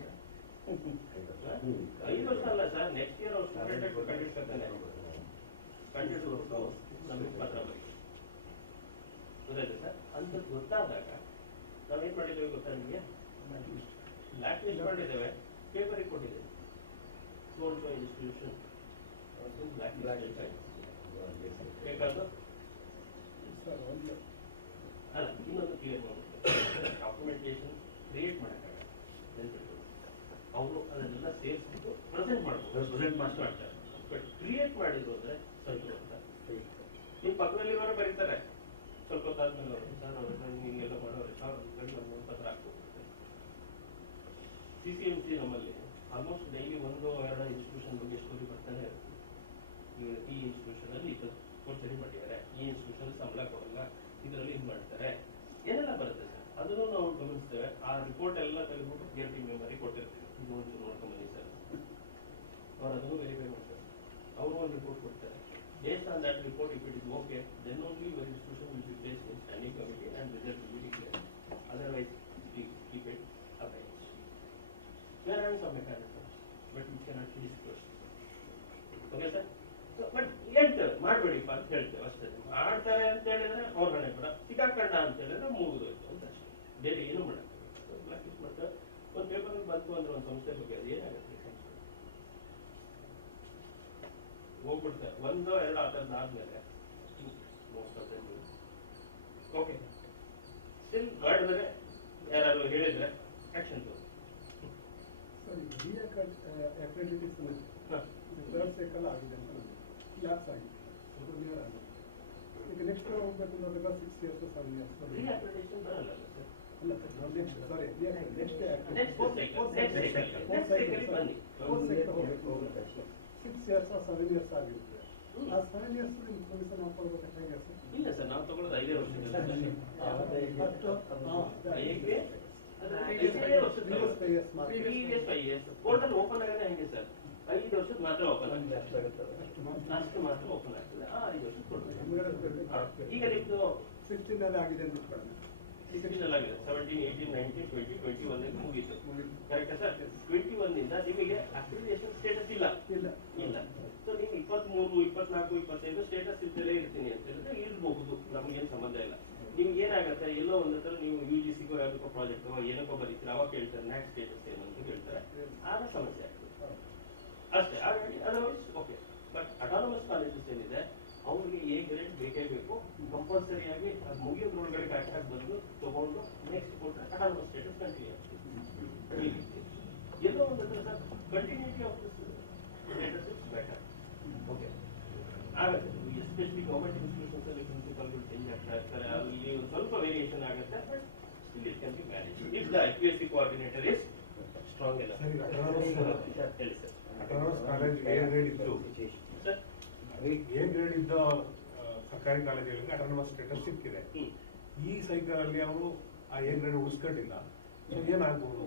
5 ವರ್ಷ ಅಲ್ಲ ಸರ್, ನೆಕ್ಸ್ಟ್ ಇಯರ್ ಅವ್ರು ಸ್ಟೂಡೆಂಟ್ ಕಂಡಿಡ್ಕೊತಾನೆ, ಕಂಡಿಡ್ಬಿಟ್ಟು ನಮಗೆ ಪತ್ರ ಬರೀ ಗೊತ್ತಾಯ್ತು ಸರ್. ಅಂತ ಗೊತ್ತಾದಾಗ ನಾವೇನ್ ಮಾಡಿದ್ದೇವೆ ಗೊತ್ತಾ ನಿಮಗೆ? ಬ್ಲಾಕ್ ಲಿಸ್ಟ್ ಮಾಡಿದ್ದೇವೆ, ಪೇಪರಿಗೆ ಕೊಟ್ಟಿದ್ದೇವೆ. ಸೋಲ್ಡ್ ಇನ್ಸ್ಟಿಟ್ಯೂಷನ್ ಬ್ಲಾಕ್ ಲಿಸ್ಟ್ ಬೇಕಾದ ಅಲ್ಲ, ಇನ್ನೊಂದು ಕ್ಲಿಯರ್ ಮಾಡ್ಬಿಟ್ಟು ಡಾಕ್ಯುಮೆಂಟೇಶನ್ ಕ್ರಿಯೇಟ್ ಮಾಡೋಕ್ಕಾಗಲ್ಲ. ಅವರು ಅದನ್ನೆಲ್ಲ ಸೇರಿಸ್ಬಿಟ್ಟು ಪ್ರೆಸೆಂಟ್ ಮಾಡ್ತಾರೆ. ಬಟ್ ಕ್ರಿಯೇಟ್ ಮಾಡಿದ್ರು ಅಂದ್ರೆ ಸ್ವಲ್ಪ ಅಂತ ನಿಮ್ಮ ಪಕ್ಕದಲ್ಲಿರೋರು ಬರೀತಾರೆ. ಸ್ವಲ್ಪ ಹೊತ್ತಾದ್ಮೇಲೆ ಅವರು ಸರ್ ಅವರೆಲ್ಲ ಹಿಂಗೆಲ್ಲ ಮಾಡೋರು ಸರ್ ಒಂದು ಪತ್ರ ಹಾಕ್ಕೊಡ್ತಾರೆ. CCMC ನಮ್ಮಲ್ಲಿ ಆಲ್ಮೋಸ್ಟ್ ಡೈಲಿ 1-2 ಇನ್ಸ್ಟಿಟ್ಯೂಷನ್ ಬಗ್ಗೆ ಸ್ಟೋರಿ ಬರ್ತಾನೆ ಇರುತ್ತೆ. ಈ ಇನ್ಸ್ಟಿಟ್ಯೂಷನ್ ಅಲ್ಲಿ ಕೋರ್ಸ್ ರೆಡಿ ಮಾಡಿದ್ದಾರೆ, ಈ ಇನ್ಸ್ಟಿಟ್ಯೂಷನ್ ಸಂಬಳ ಕೊಡಲ್ಲ, ಇದರಲ್ಲಿ ಇದು ಮಾಡ್ತಾರೆ, ಏನೆಲ್ಲ ಬರುತ್ತೆ ಸರ್. ಅದನ್ನು ನಾವು ಗಮನಿಸ್ತೇವೆ. ಆ ರಿಪೋರ್ಟ್ ಎಲ್ಲ ತೆಗೆದ್ಬಿಟ್ಟು PRT ಮೆಂಬರಿಗೆ ಕೊಟ್ಟಿರ್ತೀವಿ, ಇದು ಒಂದು ನೋಡ್ಕೊಂಬನ್ನಿ ಸರ್. ಅವ್ರು ಅದನ್ನು ವೆರಿಫೈ ಮಾಡ್ತಾರೆ, ಅವರು ಒಂದು ರಿಪೋರ್ಟ್ ಕೊಡ್ತಾರೆ. Based on that report, if it is okay, then only your institution will be placed in standing committee and result will be declared. Otherwise, we keep it abeyance. There are some mechanisms, but we cannot be disclosed. Okay, sir? So, but ಹೇಳ್ತೇವೆ ಮಾಡಬೇಡಿಪ್ಪ ಅಂತ ಹೇಳ್ತೇವೆ ಅಷ್ಟೇ. ಮಾಡ್ತಾರೆ ಅಂತ ಹೇಳಿದ್ರೆ ಅವ್ರ ಹಣೆ ಬರ, ಸಿಕ್ಕಾಕಂಡ ಅಂತ ಹೇಳಿದ್ರೆ ಮುಗಿದೋಯ್ತು ಅಂತ ಅಷ್ಟೇ, ಬೇರೆ ಏನು ಮಾಡಕ್ಕೆ. ಪ್ರಾಕ್ಟೀಸ್ ಮಾಡ್ತಾರೆ. ಒಂದು ಪೇಪರ್ ಬಂತು ಅಂದ್ರೆ ಒಂದು ಸಂಸ್ಥೆ ಬಗ್ಗೆ ಅದು ಏನಾಗುತ್ತೆ ಹೋಗ್ಬಿಡ್ತಾರೆ. 1-2 ಆದ್ಮೇಲೆ ಓಕೆ ಸ್ಟಿಲ್ ಮಾಡಿದ್ರೆ ಯಾರು ಹೇಳಿದ್ರೆ ಆಕ್ಷನ್ ತಗೋ. ಅಕ್ರೆಡಿಟೇಷನ್ ಥರ್ಡ್ ಸೈಕಲ್ ಆಗಿದೆ ಅಂತ ನನಗೆ ಲ್ಯಾಪ್ಸ್ ಆಗಿದೆ, ಈಗ ನೆಕ್ಸ್ಟ್ ಹೋಗ್ಬೇಕು ಅಂದಾಗ 6 years 7 years ರೀಅಕ್ರೆಡಿಟೇಷನ್ ಬರಲ್ಲ ಅಲ್ಲ ನೆಕ್ಸ್ಟ್ ಸಾರಿ ನೆಕ್ಸ್ಟ್ ಫೋರ್ತ್ ಸೈಕಲ್ ಬನ್ನಿ. 6 years 7 years ಆಗಿರುತ್ತೆ. ಆ 7 years ಇನ್ಫಾರ್ಮೇಶನ್ ನಾವು ಕೊಡ್ಬೇಕು ಹೇಗೆ ಸರ್? ಇಲ್ಲ ಸರ್, ನಾವು ತಗೊಳ್ಳೋದು 5 ವರ್ಷದ ಪೋರ್ಟಲ್ ಓಪನ್ ಆಗೋದೇ ಹೆಂಗೆ ಸರ್? 5 ವರ್ಷದ ಮಾತ್ರ ಓಪನ್ ಆಗ್ತದೆ, ಅಷ್ಟು ಮಾತ್ರ ಓಪನ್ ಆಗ್ತದೆ. 5 ವರ್ಷದ ಕೊಡ್ಬೇಕು. ಈಗ ನಿಮ್ದು 16 ಆಗಿದೆ ಅಂತ ಇಟ್ಕೊಳ್ಳೋಣ. 16 ಆಗಿದೆ, 17, 18, 19, 20, 21 ಮುಗೀತು. ಕರೆಕ್ಟಾ ಸರ್? 21 ಇಂದ ನಿಮಗೆ ಅಕ್ರಿಡಿಟೇಷನ್ ಸ್ಟೇಟಸ್ ಇಲ್ಲ. ಸೊ ನೀವು 23, 24, 25 ಸ್ಟೇಟಸ್ ಇದ್ದಲೇ ಇರ್ತೀನಿ ಅಂತ ಹೇಳಿದ್ರೆ ಇರ್ಬಹುದು, ನಮಗೇನು ಸಂಬಂಧ ಇಲ್ಲ. ನಿಮ್ಗೆ ಏನಾಗುತ್ತೆ, ಎಲ್ಲೋ ಒಂದು ಹತ್ರ ನೀವು UGCಗೋ ಯಾವುದಕ್ಕೋ ಪ್ರಾಜೆಕ್ಟ್ ಏನಕ್ಕೋ ಬರೀತೀರ, ಅವಾಗ ಕೇಳ್ತಾರೆ ನ್ಯಾಕ್ ಸ್ಟೇಟಸ್ ಏನು ಅಂತ ಕೇಳ್ತಾರೆ, ಆಗ ಸಮಸ್ಯೆ ಆಗ್ತದೆ ಅಷ್ಟೇ. ಹಾಗಾಗಿ otherwise okay. But autonomous colleges ಏನಿದೆ ಅವ್ರಿಗೆ A ಗ್ರೇಡ್ ಬೇಕೇ ಬೇಕು, ಕಂಪಲ್ಸರಿ ಆಗಿ ಅದು ಮುಗಿಯೋದ್ರೊಳಗಡೆ ಕರೆಕ್ಟಾಗಿ ಬಂದು ತಗೊಂಡು ನೆಕ್ಸ್ಟ್ ಕೊಟ್ಟರೆ ಅಟಾನಮಸ್ ಸ್ಟೇಟಸ್ ಕಂಟಿನ್ಯೂ ಆಗ್ತದೆ. ಎಲ್ಲೋ ಒಂದು ಹತ್ರ sir continuity of this status is better. Okay ಆಗುತ್ತೆ, ಎಸ್ಪೆಷಲಿ ಗವರ್ಮೆಂಟ್ ಇನ್ಸ್ಟಿಟ್ಯೂಷನ್ಸ್ ಅಲ್ಲಿ ಪ್ರಿನ್ಸಿಪಲ್ಗಳು ಚೇಂಜ್ ಆಗ್ತಾ ಇರ್ತಾರೆ, ಅಲ್ಲಿ ಒಂದು ಸ್ವಲ್ಪ ವೇರಿಯೇಷನ್ ಆಗುತ್ತೆ. But still it can B manage if the IQAC coordinator is strong ಎಲ್ಲ. ಹೇಳಿ sir. Autonomous college A grade ಇತ್ತು, A ಗ್ರೇಡ್ ಇದ್ದ ಸರ್ಕಾರಿ ಕಾಲೇಜುಗಳಿಗೆ ಅಟಾನಮಸ್ ಸ್ಟೇಟಸ್ ಸಿಕ್ಕಿದೆ. ಈ ಸೈಕಲ್ ಅಲ್ಲಿ ಅವರು ಆ A ಗ್ರೇಡ್ ಉಳಿಸ್ಕೊಂಡಿಲ್ಲ, ಏನಾಗಬಹುದು?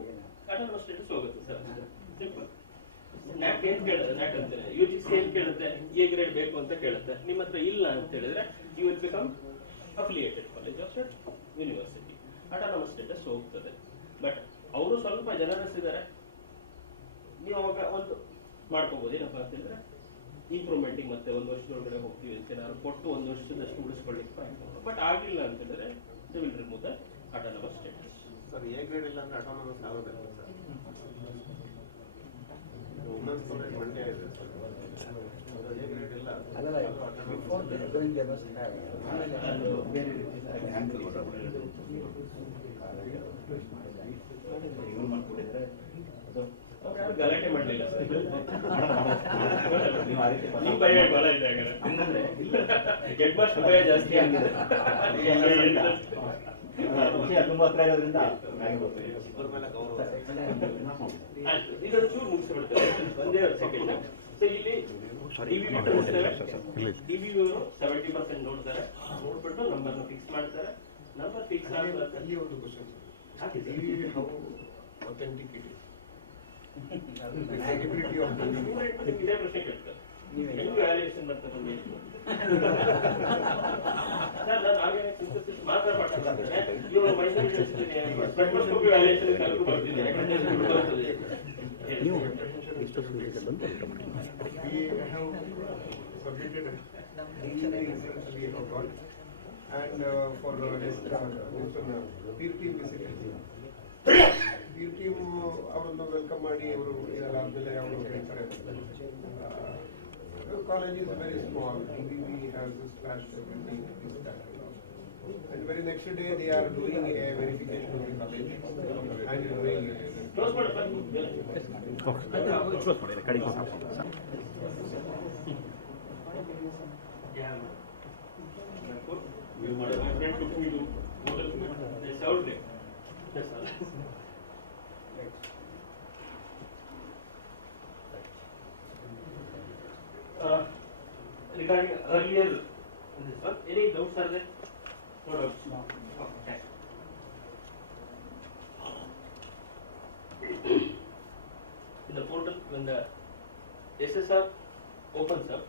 ಅಟಾನಮಸ್ ಸ್ಟೇಟಸ್ ಹೋಗುತ್ತೆ ಸರ್, ಸಿಂಪಲ್. NAAC ಏನ್ ಕೇಳುತ್ತೆ, NAAC ಅಂತಾರೆ, UGC ಏನ್ ಕೇಳುತ್ತೆ, A ಗ್ರೇಡ್ ಬೇಕು ಅಂತ ಕೇಳುತ್ತೆ. ನಿಮ್ಮ ಹತ್ರ ಇಲ್ಲ ಅಂತ ಹೇಳಿದ್ರೆ you will become affiliated college of university, autonomous status ಹೋಗ್ತದೆ. ಬಟ್ ಅವರು ಸ್ವಲ್ಪ ಜನರಸ್ ಇದ್ದಾರೆ, ನೀವು ಅವಾಗ ಒಂದು ಮಾಡ್ಕೋಬಹುದು. ಏನಪ್ಪ ಅಂತ ಹೇಳಿದ್ರೆ ಇಂಪ್ರೂವ್ಮೆಂಟಿಗೆ ಮತ್ತೆ 1 ವರ್ಷದೊಳಗಡೆ ಹೋಗ್ತೀವಿ ಅಂತ ಏನಾದ್ರು ಕೊಟ್ಟು 1 ವರ್ಷದಷ್ಟು ಉಳಿಸ್ಕೊಳ್ಳಿಕ್ಕೆ. ಬಟ್ ಆಗಿಲ್ಲ ಅಂತ ಹೇಳಿದ್ರೆ they will remove the autonomous status. Sir A grade ಇಲ್ಲ ಅಂದ್ರೆ ಅಟಾನಮಸ್ ಆಗೋದಿಲ್ಲ ಸರ್. ವುಮೆನ್ಸ್ ಕಾಲೇಜ್ ಮಂಡ್ಯ ಇದೆ ಸರ್. A grade ಎಲ್ಲ ಅಲ್ಲ before going they must have ಆಮೇಲೆ ಬೇರೆ ರೀತಿ ಹ್ಯಾಂಡಲ್ ಇವ್ರು ಮಾಡ್ಕೊಂಡಿದ್ರೆ ಅದು ಗಲಾಟೆ ಮಾಡಲಿಲ್ಲ ಸರ್. ನೀವು ಆ ರೀತಿ ನಿಮ್ಮ ಭಯ ಬಹಳ ಇದೆ ಹಂಗಂದ್ರೆ ಹೆಡ್ ಮಾಸ್ಟರ್ ಭಯ ಜಾಸ್ತಿ ಆಗಿದೆ. ವಿಷಯ ತುಂಬಾ ಹತ್ರ ಇರೋದ್ರಿಂದ ಆಗಿರ್ಬೋದು. ಇದೊಂದು ಚೂರು ಮುಗಿಸ್ಬಿಡ್ತಾರೆ ಒಂದೇ ಸೆಕೆಂಡ್. ಸೊ ಇಲ್ಲಿ DBV 70% ನೋಡ್ತಾರೆ, ನೋಡ್ಬಿಟ್ಟು ನಂಬರ್ನ ಫಿಕ್ಸ್ ಮಾಡ್ತಾರೆ. ನಂಬರ್ ಫಿಕ್ಸ್ ಆದ್ಮೇಲೆ ಅಲ್ಲಿ ಒಂದು question how authentic it is eligibility of ಇದೇ ಪ್ರಶ್ನೆ ಕೇಳ್ತಾರೆ. ಹೆಂಗ್ ವ್ಯಾಲ್ಯೂಯೇಷನ್ ಮಾಡ್ತಾರೆ ನಾನು ಹಾಗೇನೆ ಸಿಂಥಸಿಸ್ ಮಾತ್ರ ಮಾಡ್ತಾರೆ. ಇವರು ಸ್ಪೆಕ್ಟ್ರೋಸ್ಕೋಪಿ ವ್ಯಾಲ್ಯೂಯೇಷನ್ ಕಲ್ತು ಬರ್ತಿದ್ದಾರೆ. we have submitted essentially got and for peer team visit peer team ಅವರನ್ನು ವೆಲ್ಕಮ್ ಮಾಡಿ ಅವರು ಇದರಾದ್ಮೇಲೆ ಅವರು ಹೇಳ್ತಾರೆ college is very small, DBV has this flash everything is that and very next day they are doing a verification of the college and doing regarding earlier in this one, any doubts are there? No doubts. No. Okay. In the portal, when the SSR opens up,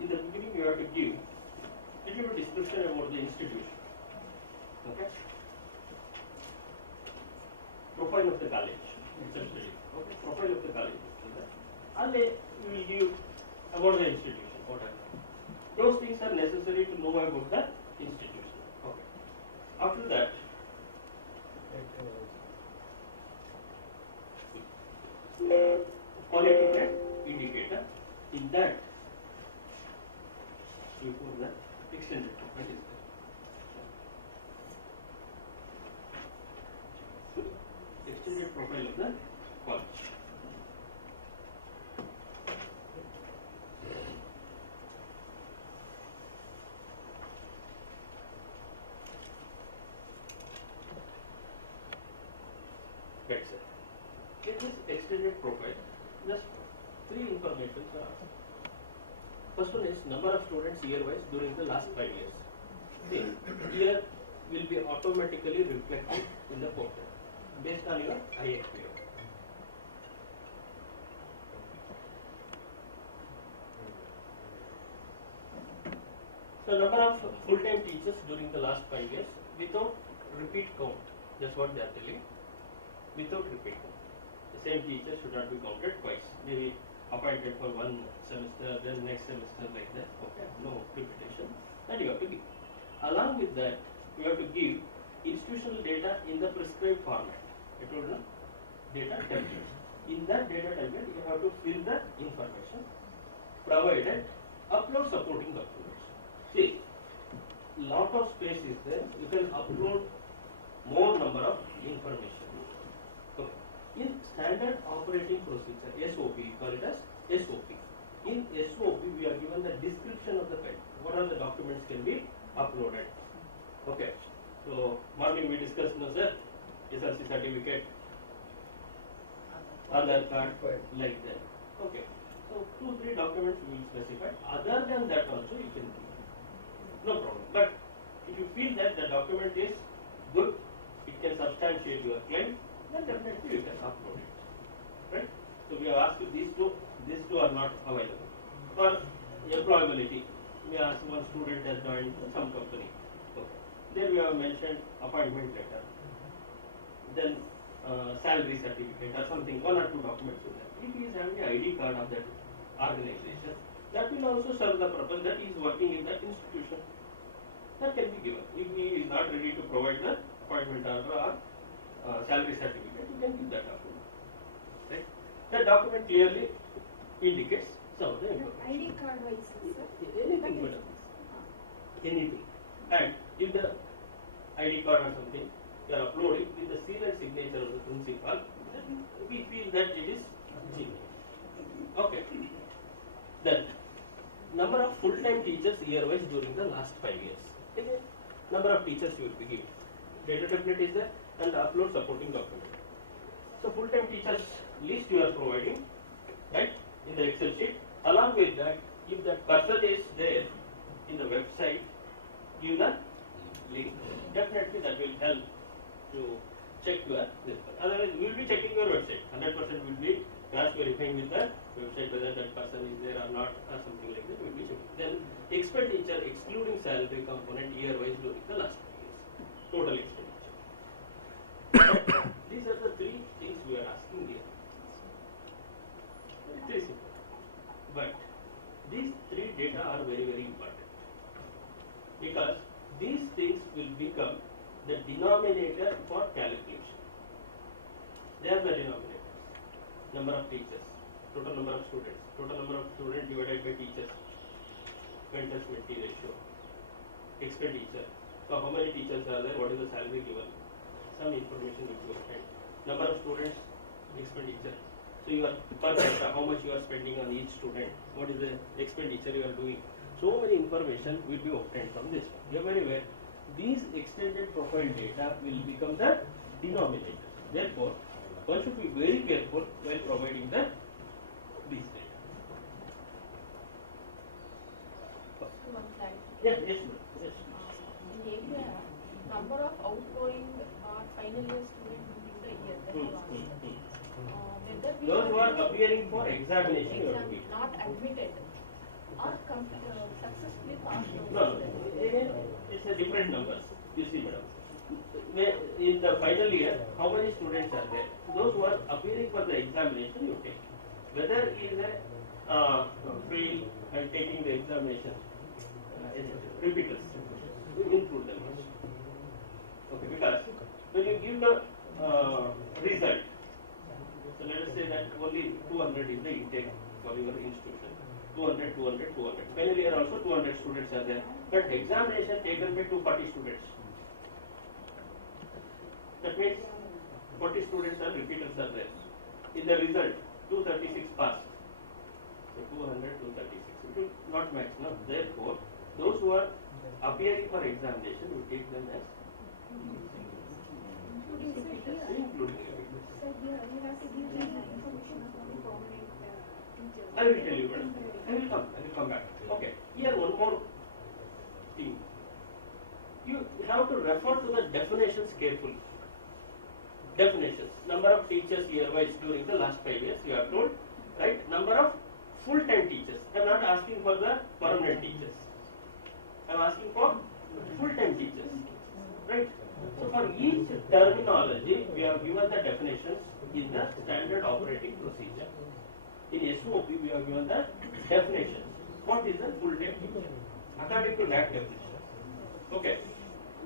in the beginning you have to give a little bit description about the institution. Okay? Profile of the college, essentially. Okay? Profile of the college. And we will give about the institution. Whatever. Those things are necessary to know about the institution. Okay. After that, quality indicator. In that, before that, extended profile is there. Extended profile of the college. That's it. In this extended profile, just three informations are asked. First one is number of students year-wise during the last 5 years. This year will be automatically reflected in the portal based on your IFPO. So number of full-time teachers during the last 5 years without repeat count. That's what they are telling. Without repeat count. The same teacher should not be counted twice. They appointed for one semester, then next semester like that. Okay, no repetition. And you have to give. Along with that, you have to give institutional data in the prescribed format. I told you, data template. In that data template, you have to fill the information provided, upload supporting documents. See, lot of space is there. You can upload more number of information. Okay. In standard operating procedure, SOP, call it as SOP. In SOP, we are given the description of the file. What are the documents can be uploaded? Okay. So, morning we discussed, no sir, SRC certificate, Aadhaar card, like that. Okay. So, 2-3 documents we will specify. Other than that also you can do. No problem. But if you feel that the document is good, it can substantiate your claim, then definitely you can upload it. Right? So we have asked you these two are not available. For employability, we asked one student has joined some company. Okay. There we have mentioned appointment letter. Then salary certificate or something, 1 or 2 documents with that. If he is having an ID card of that organization, that will also serve the purpose that he is working in that institution. That can be given. If he is not ready to provide the appointment order or salary certificate, you can give that document. Right? That document clearly indicates some of the information. ID card wise, sir? Anything, madam. Anything. And if the ID card or something you are uploading with the seal and signature of the principal, then we feel that it is genuine. Okay. Then, number of full-time teachers year-wise during the last 5 years. Again, number of teachers you will be given. Data template is there and upload supporting document. So, full-time teachers list you are providing, right, in the Excel sheet. Along with that, if that person is there in the website, give the link. Definitely that will help to check your this. Otherwise, we will be checking your website. 100% will be cross verifying with the website whether that person is there or not or something like that. We will be checking. Then expenditure excluding salary component year wise during the last 5 years. Total expenditure. These are the 3 things we are asking here. Very simple. But these 3 data are very, very important. Because these things will become the denominator for calculation. They are the denominators. Number of teachers, total number of students divided by teachers, mentors-mentee ratio, expenditure. So how many teachers are there? What is the salary given? Some information will be obtained. Number of students, expenditure. So you are per capita, how much you are spending on each student? What is the expenditure you are doing? So many information will be obtained from this one. You are very aware. These extended profile data will become the denominator. Therefore, one should be very careful while providing these data. One slide. Yes, yes, ma'am. Yes. In area, number of outgoing or final year students during the year that you asked. Whether we Those who are appearing for examination, you have to be. not admitted or successfully passed over. No, again, it's a different numbers. You see, madam. In the final year, how many students are there? Those who are appearing for the examination, you take. Whether is a fail and taking the examination, repeaters, you include them also. Okay, because when you give the result, so let us say that only 200 is the intake for your institution. 200. Final year also 200 students are there. But examination taken by 240 students. That means 40 students are repeaters are there. In the result, 236 passed. So 200, 236. It will not match. No? Therefore, those who are appearing for examination, we take them as Including repeaters. here. Including repeaters. Sir, here you have to give the information about the permanent teachers. I will tell you, madam. I will come back. Okay. Here one more thing. You have to refer to the definitions carefully. Definitions. Number of teachers year-wise during the last 5 years, you have told, right? Number of full-time teachers. I am not asking for the permanent teachers. I am asking for full-time teachers, right? So for each terminology, we have given the definitions in the standard operating procedure. In SOP, we have given the definitions. What is a full-time teacher? According to NAAC definition. Okay.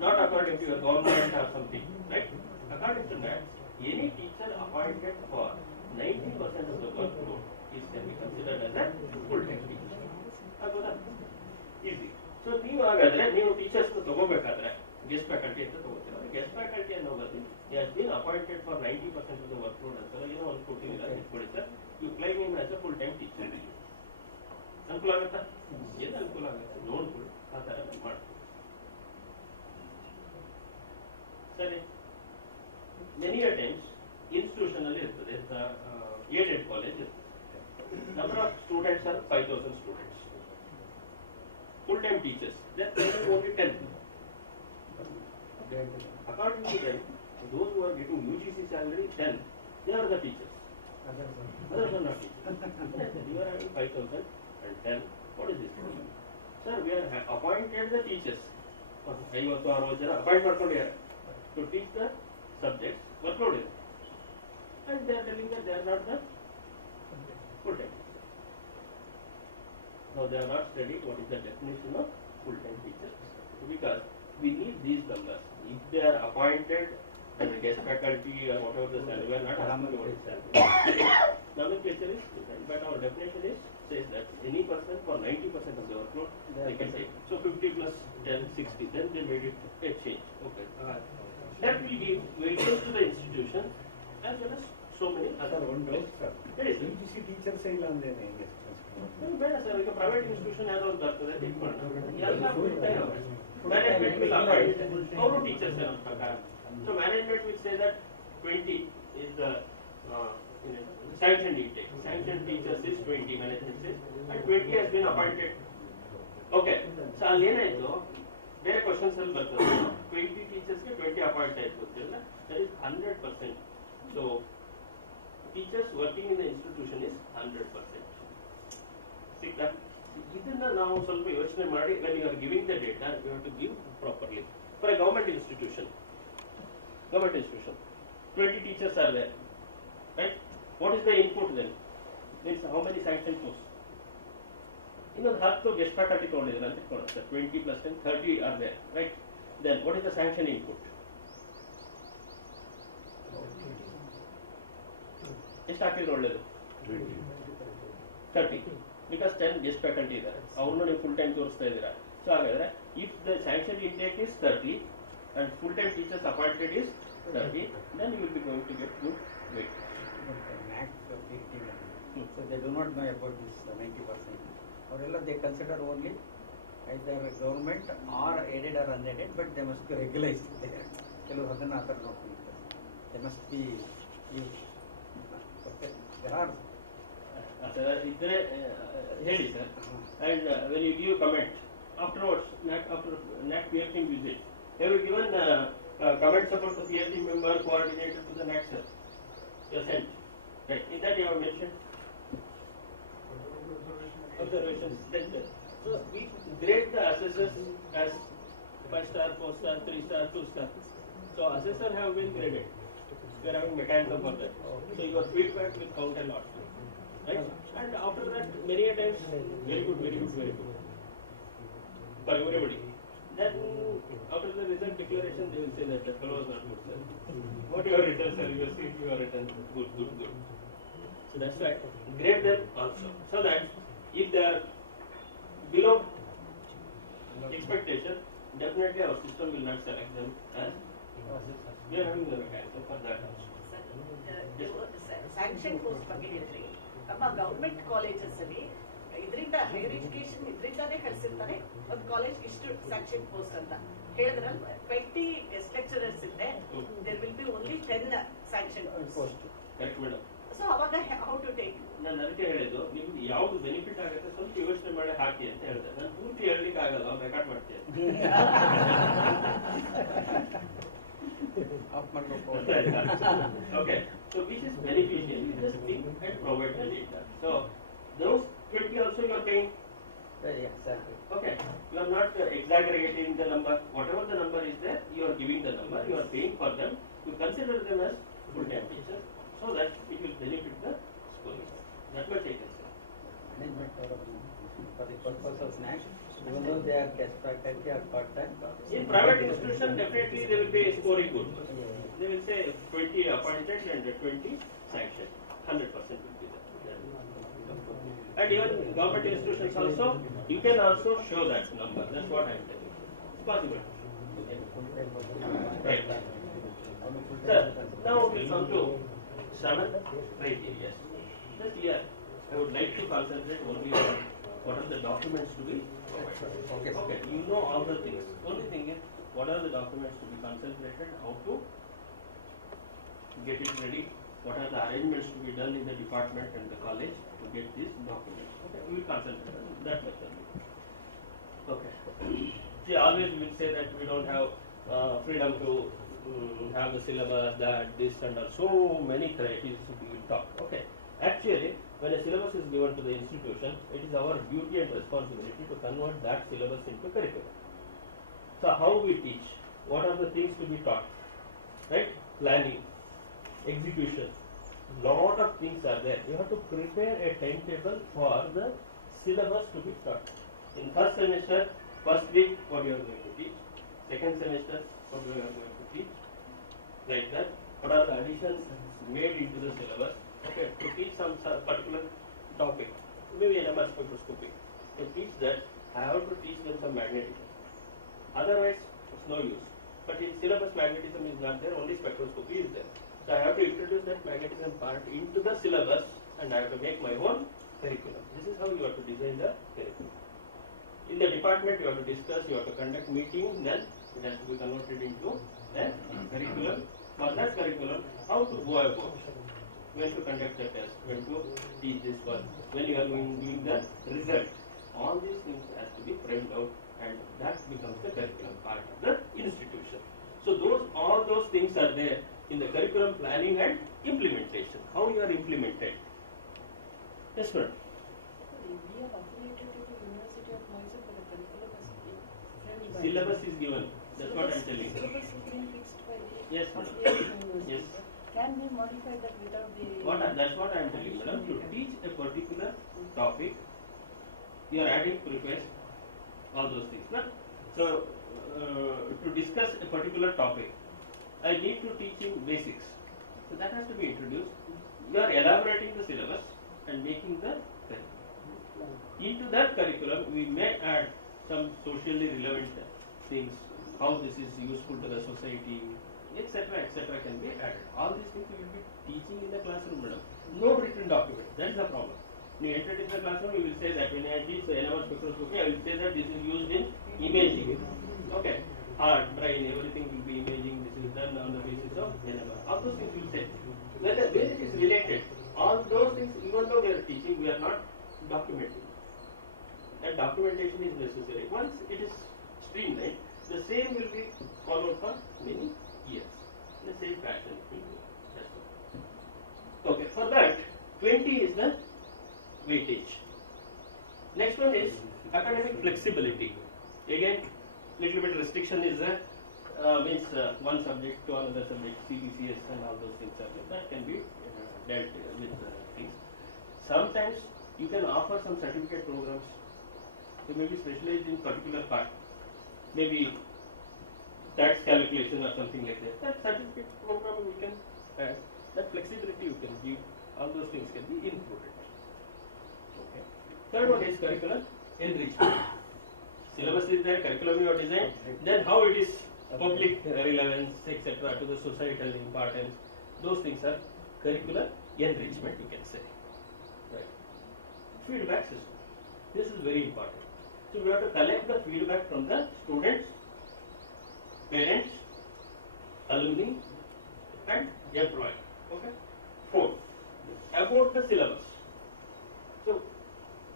Not according to your government or something, right? According to NAAC, any teacher appointed for 90% of the workload can be considered as a full-time teacher. Easy. So ನೀವು teachers ತಗೋಬೇಕಾದ್ರೆ guest faculty ಅಂತ ತಗೋತೀರ. Guest faculty ಅನ್ನೋದು has been appointed for 90% of the workload ಅಂತಾರೆ. ಏನೋ ಒಂದು ಕೊಟ್ಟಿಲ್ಲ ಇಟ್ಕೊಳ್ಳಿ sir. You claim him as a full-time teacher. ಅನುಕೂಲ ಆಗುತ್ತಾ? ಏನು ಅನುಕೂಲ ಆಗುತ್ತೆ ನೋಡ್ಕೊಳ್ಳಿ. ಆ ಥರ ಮಾಡ್ತೀವಿ. ಸರಿ. Many a times institution ಅಲ್ಲಿ ಇರ್ತದೆ. Aided college ಇರ್ತದೆ. Number of students are 5,000 students. Full-time teachers, they are only 10. According to them, those who are getting UGC salary, 10, they are the teachers. Others are not teachers. You are having 5,000 and 10. What is this? Sir, we are appointed the teachers. 50-60 ಜನ appoint ಮಾಡ್ಕೊಂಡಿದ್ದಾರೆ to teach the subjects. Workload is. are not the full-time. Now they are not studying what is the definition of full-time teachers, because we need these numbers. If they are appointed as a guest faculty or whatever the salary, we are not asking about the salary. Nomenclature is different, but our definition says that any person for 90% of the workload they can take. So 50 plus 10, 60, then they made it a change. Okay. That will give weightage to the institution as well as so many other ಒಂದು sir Yes, sir. UGC teachers ಇಲ್ಲ ಅಂದ್ರೆ ಹೆಂಗೆ ಬೇಡ sir, ಈಗ private institution ಯಾವ್ದಾದ್ರು ಬರ್ತದೆ ತಿಳ್ಕೊಂಡು ಎಲ್ಲ full time management will appoint ಅವರು ಟೀಚರ್ಸ್ ನಮ್ಮ ಪ್ರಕಾರ. So management will say that 20 is the sanctioned intake. Sanctioned teachers is 20, management says, and 20 has been appointed. Okay, so ಅಲ್ಲಿ ಏನಾಯ್ತು, ಬೇರೆ ಕ್ವಶನ್ಸ್ ಅಲ್ಲಿ ಬರ್ತದೆ, 20 ಟೀಚರ್ಸ್ಗೆ 20 ಅಪಾಯಿಂಟ್ ಆಯ್ತು ಗೊತ್ತಿಲ್ಲ, that is 100%. So teachers working in the institution is 100%. ಸಿಕ್ತಾ? ಇದನ್ನ ನಾವು ಸ್ವಲ್ಪ ಯೋಚನೆ ಮಾಡಿ, when you are giving the data, you have to give properly. For a government institution, 20 teachers are there, right? What is the input then? Means how many sanctioned posts? ಇನ್ನೊಂದು 10 guest faculty ತಗೊಂಡಿದ್ದಾರೆ ಅಂತ ಇಟ್ಕೊಳ್ಳೋಣ sir, 20 plus 10, 30 are there, right? Then what is the sanction input? ಎಷ್ಟು ಹಾಕಿದ್ರೆ ಒಳ್ಳೇದು? 30, because 10 guest faculty ಇದ್ದಾರೆ, ಅವ್ರನ್ನ ನೀವು ಫುಲ್ ಟೈಮ್ ತೋರಿಸ್ತಾ ಇದ್ದೀರಾ. ಸೊ ಹಾಗಾದ್ರೆ if the sanction intake is 30 and full time teachers appointed is 30, then you will be going to get good weight. NAAC so they do not know about this 90%. Or they consider only either government or aided or unaided, but they must be regularized there. They must be used. Okay. There are ಹೇಳಿ sir. And when you give comment afterwards, after NAAC PFT visit, have you given comments about the PFT member coordinator to the NAAC sir? You have sent, right? In that you have mentioned observations. So we grade the assessors as 5-star, 4-star, 3-star, 2-star. So assessor have been graded. We are having mechanism for that. So your feedback will count a lot, right? And after that, many a times, very good, very good, very good for everybody. Then after the result declaration, they will say that the fellow was not good, sir. What you have written, sir? You have seen you have written good, good, good. So that's right. Grade them also, so that if they are below expectation, definitely our system will not select them as assessors. We are having the mechanism for that also. Sanction course ಬಗ್ಗೆ ಹೇಳಿದ್ರಿ, ನಮ್ಮ government colleges ಅಲ್ಲಿ ಇದರಿಂದ higher education ಇದರಿಂದಾನೇ ಕಳಿಸಿರ್ತಾರೆ. ಒಂದು college ಇಷ್ಟು sanction post ಅಂತ ಹೇಳಿದ್ರಲ್ಲ, 20 guest lecturers ಇದ್ರೆ there will be only 10 sanction post. Correct madam. So ಅವಾಗ ಹೌ ಟು ಟೇಕ್? ನಾನು ಅದಕ್ಕೆ ಹೇಳಿದ್ದು, ನಿಮ್ಗೆ ಯಾವ್ದು ಬೆನಿಫಿಟ್ ಆಗುತ್ತೆ ಸ್ವಲ್ಪ ಯೋಚನೆ ಮಾಡಿ ಹಾಕಿ ಅಂತ ಹೇಳಿದೆ. ನಾನು ಪೂರ್ತಿ ಹೇಳಲಿಕ್ಕೆ ಆಗಲ್ಲ, ರೆಕಾರ್ಡ್ ಮಾಡ್ತೀನಿ. Okay, so which is beneficial, you just think and provide the data. So those 20 also you are paying. Exactly. Okay, you are not exaggerating the number. Whatever the number is there, you are giving the number, you are paying for them. You consider them as full-time teachers, so that it will benefit the school. That much I can say. Management for the purpose of NAAC, even though they are guest faculty or part-time. In private institution, definitely they will be scoring good. They will say 20 appointed and 20 sanctioned. 100% will be there. And even government institutions also, you can also show that number. That's what I am telling you. It's possible. Right. Sir, now we come to 7 criteria. This year, I would like to concentrate only on what are the documents to be provided. Okay, you know all the things. Only thing is, what are the documents to be concentrated, how to get it ready, what are the arrangements to be done in the department and the college to get these documents. Okay, we will concentrate on that method. Okay. See, always we will say that we don't have freedom to have the syllabus, that, this and that. So many criteria we will talk. Okay. Actually, when a syllabus is given to the institution, it is our duty and responsibility to convert that syllabus into curriculum. So how we teach, what are the things to be taught, right? Planning, execution, lot of things are there. You have to prepare a timetable for the syllabus to be taught. In first semester, first week, what you are going to teach. Second semester, what you are going to teach. Like that. What are the additions made into the syllabus? Okay, to teach some particular topic, maybe NMR spectroscopy. To teach that, I have to teach them some magnetism. Otherwise, it's no use. But in syllabus, magnetism is not there, only spectroscopy is there. So I have to introduce that magnetism part into the syllabus and I have to make my own curriculum. This is how you have to design the curriculum. In the department, you have to discuss, you have to conduct meetings, then it has to be converted into a curriculum. For that curriculum, how to go about, when to conduct the test, when to teach this one, when you are doing the result. All these things has to be framed out and that becomes the curriculum part of the institution. So all those things are there in the curriculum planning and implementation. How you are implemented. Yes, ma'am. We are affiliated to the University of Mysore for the curriculum as well. Syllabus is given. That's what I am telling you. Syllabus is being fixed by the Yes, affiliated madam. university. Yes. Can we modify that without the... That's what I am telling you, madam. To teach a particular topic, you are adding preface, all those things. No? So, to discuss a particular topic, I need to teach him basics. So that has to be introduced. You are elaborating the syllabus and making the curriculum. Into that curriculum, we may add some socially relevant things, how this is useful to the society, etc. can be added. All these things we will be teaching in the classroom, madam. No written document. That is the problem. When you enter in the classroom, you will say that when I teach NMR spectroscopy, I will say that this is used in imaging. Okay. Heart, brain, everything will be imaging. This is done on the basis of NMR. All those things we will say. Whether it is related, all those things, even though we are teaching, we are not documenting. That documentation is necessary. Once it is streamlined, the same will be followed for many years. In the same fashion. That's all. Okay, for that, 20 is the weightage. Next one is academic flexibility. Again, little bit restriction is there. Means one subject to another subject, CBCS and all those things are there. That can be dealt with things. Sometimes you can offer some certificate programs. You may be specialized in particular part. Maybe tax calculation or something like that. That certificate program we can add. That flexibility you can give. All those things can be included. Okay. Third one is curriculum enrichment. Syllabus is there, curriculum you are designed. Then how it is public relevance, etc. to the societal importance. Those things are curricular enrichment, you can say. Right. Feedback system. This is very important. So we have to collect the feedback from the students, parents, alumni, and employer. Okay. 4. About the syllabus. So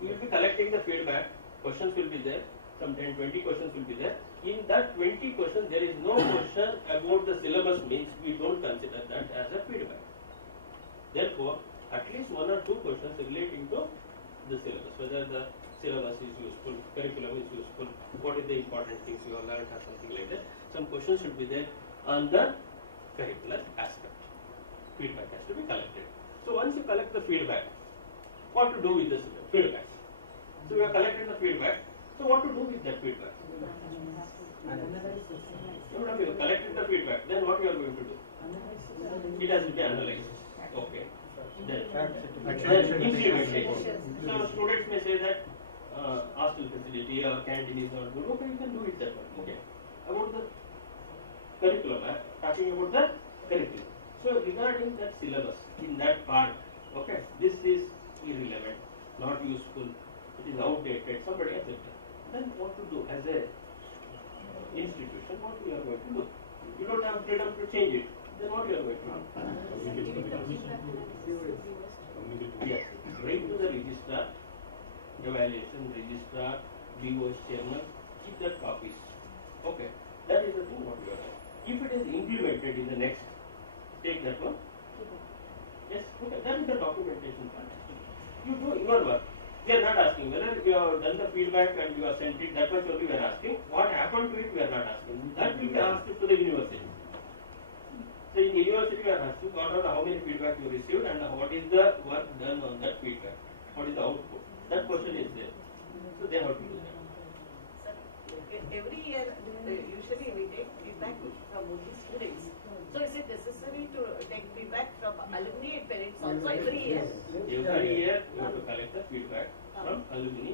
we will be collecting the feedback. Questions will be there. Some 10-20 questions will be there. In that 20 questions, there is no question about the syllabus, means we don't consider that as a feedback. Therefore, at least 1 or 2 questions relating to the syllabus, whether the syllabus is useful, curriculum is useful, what is the important things you have learned or something like that. Some questions should be there on the curricular aspect. Feedback has to be collected. So once you collect the feedback, what to do with the feedback? So we have collected the feedback. So what to do with that feedback? You have collected the feedback. Then what you are going to do? It has to be analyzed. Okay. Then implementation. So students may say that hostel facility or canteen is not good. Okay, you can do it that way. Okay. About the curriculum, talking about the curriculum. So regarding that syllabus, in that part, okay, this is irrelevant, not useful, it is outdated, somebody has it. Then what to do as a institution, what we are going to do? You don't have freedom to change it. Then what you are going to do? Yes, bring to the registrar, evaluation registrar, BO's chairman, keep that copies. Okay, that is the thing what you are doing. If it is implemented in the next, take that one. Yes, okay, that is the documentation part. You do your work. We are not asking whether you have done the feedback and you have sent it, that much only we are asking. What happened to it, we are not asking. That will be asked to the university. So in university we are asking, what are how many feedback feedback you received and what is the work done on that feedback? What is the output? That question is there. So they have to do that. Every year, usually we take feedback from only students. So is it necessary to take feedback from alumni and parents also every year? Every year you have to collect the feedback from alumni,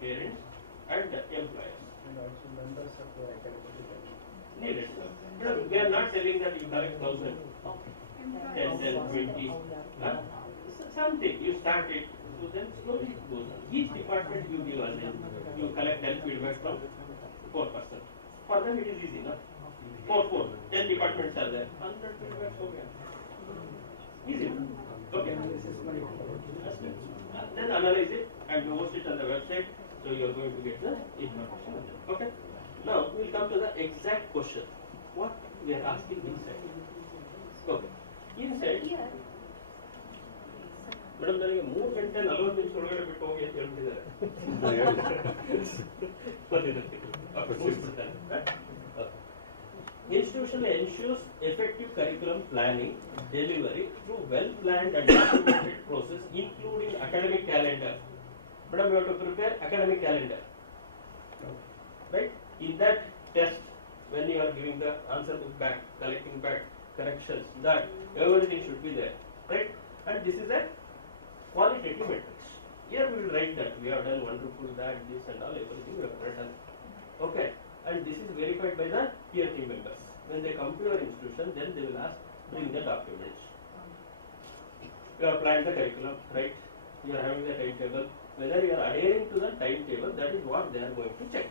parents and employers. And also members of the Accreditation. Needed. But we are not telling that you collect 1,000, 10, 20. Something, you start it, so then slowly it goes on. Each department you give us, you collect 10 feedback from 4%. For them it is easy, no? 4, 10 departments are there. 100 feedbacks, okay. Easy, okay. Then analyze it and post it on the website, so you are going to get the information. Okay. Now we will come to the exact question. What we are asking inside. Okay. Inside. Madam, ನನಗೆ 3 ಗಂಟೆ 40 ನಿಮಿಷ ಒಳಗಡೆ ಬಿಟ್ಟು ಹೋಗಿ ಅಂತ ಹೇಳ್ತಿದ್ದಾರೆ. Institution ensures effective curriculum planning, delivery through well-planned and documented process, including academic calendar. Madam, you have to prepare academic calendar. Right? In that test, when you are giving the answer book back, collecting back corrections, that everything should be there. Right? And this is a qualitative metrics. Here we will write that we have done wonderful, that, this and all, everything we have written. Okay. And this is verified by the peer team members. When they come to your institution, then they will ask, bring the documents. You have planned the curriculum, right? You are having the timetable. Whether you are adhering to the timetable, that is what they are going to check.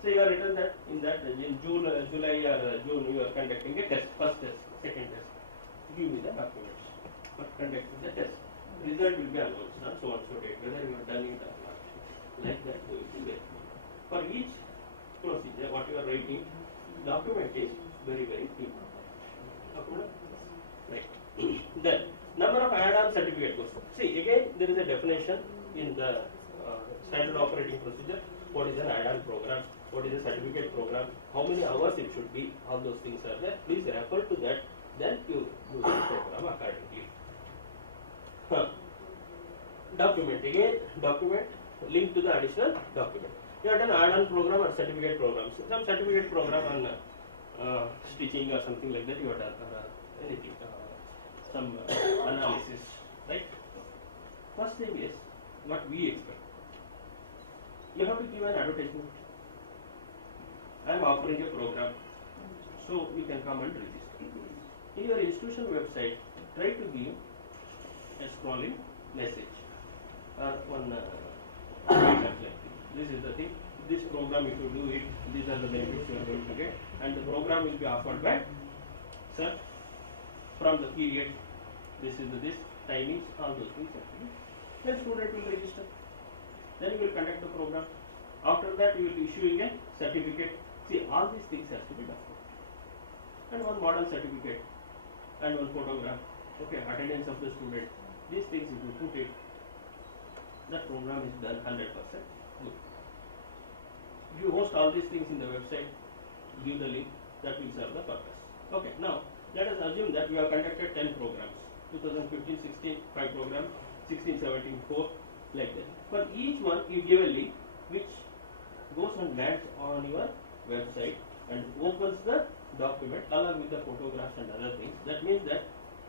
So you have written that in June, July or June, you are conducting a test, first test, second test. Give me the documents for conducting the test. Result will be announced, not so and so date, whether you are done it or not. Like that, they will be there. For each procedure, what you are writing, document is very, very important. Right. Then, number of add-on certificate courses. See, again, there is a definition in the standard operating procedure. What is an add-on program? What is a certificate program? How many hours it should be? All those things are there. Please refer to that. Then you do the program accordingly. Document. Again, document linked to the additional document. You have done add-on program or certificate programs. Some certificate program on stitching or something like that you have done, or anything, some analysis, right? First thing is what we expect. You have to give an advertisement. I am offering a program, so you can come and register. In your institution website, try to give a scrolling message or one this is the thing. This program, if you do it, these are the benefits you are going to get, and the program will be offered by sir from the period. This is this timings, all those things. Then student will register. Then you will conduct the program. After that, you will be issuing a certificate. See, all these things has to be done. And one model certificate and one photograph. Okay, attendance of the student. These things if you put it, the program is done 100%. Good. If you host all these things in the website, give the link, that will serve the purpose. Okay, now let us assume that we have conducted 10 programs. 2015-16, 5 programs, 16-17, 4, like that. For each one, you give a link which goes and lands on your website and opens the document along with the photographs and other things. That means that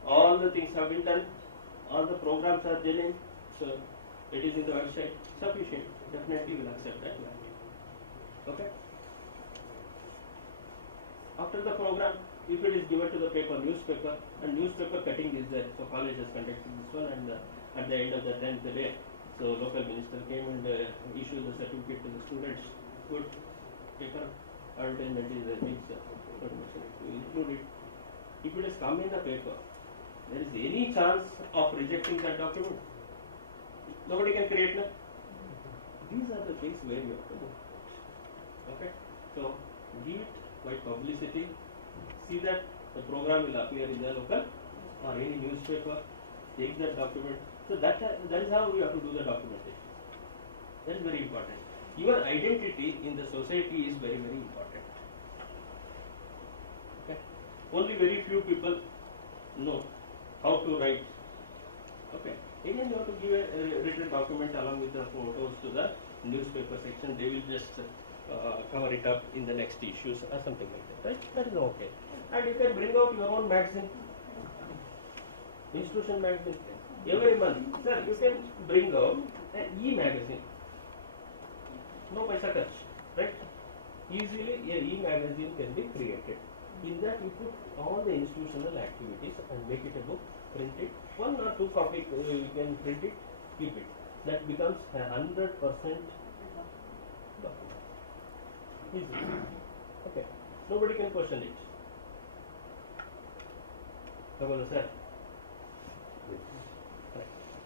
all the things have been done, all the programs are genuine, so it is in the website, sufficient. Definitely will accept that value. Okay? After the program, if it is given to the paper, newspaper, and newspaper cutting is there, so college has conducted this one, and at the end of the 10th day, so local minister came and issued the certificate to the students. Good paper advertisement is a big information. We include it. If it has come in the paper, there is any chance of rejecting that document? Nobody can create now. These are the things where you have to do. Okay? So, give it by publicity. See that the program will appear in the local or any newspaper. Take that document. So, that is how we have to do the documentation. That is very important. Your identity in the society is very, very important. Okay? Only very few people know document along with the photos to the newspaper section. They will just cover it up in the next issues or something like that, right? That is okay. And you can bring out your own magazine, institution magazine, every month. Sir, you can bring out an e-magazine. No paisa kharch, right? Easily a e-magazine can be created. In that you put all the institutional activities and make it a book, print it. 1 or 2 copies you can print it, keep it. That becomes 100% document. Easy. Okay. Nobody can question it. How about the sir?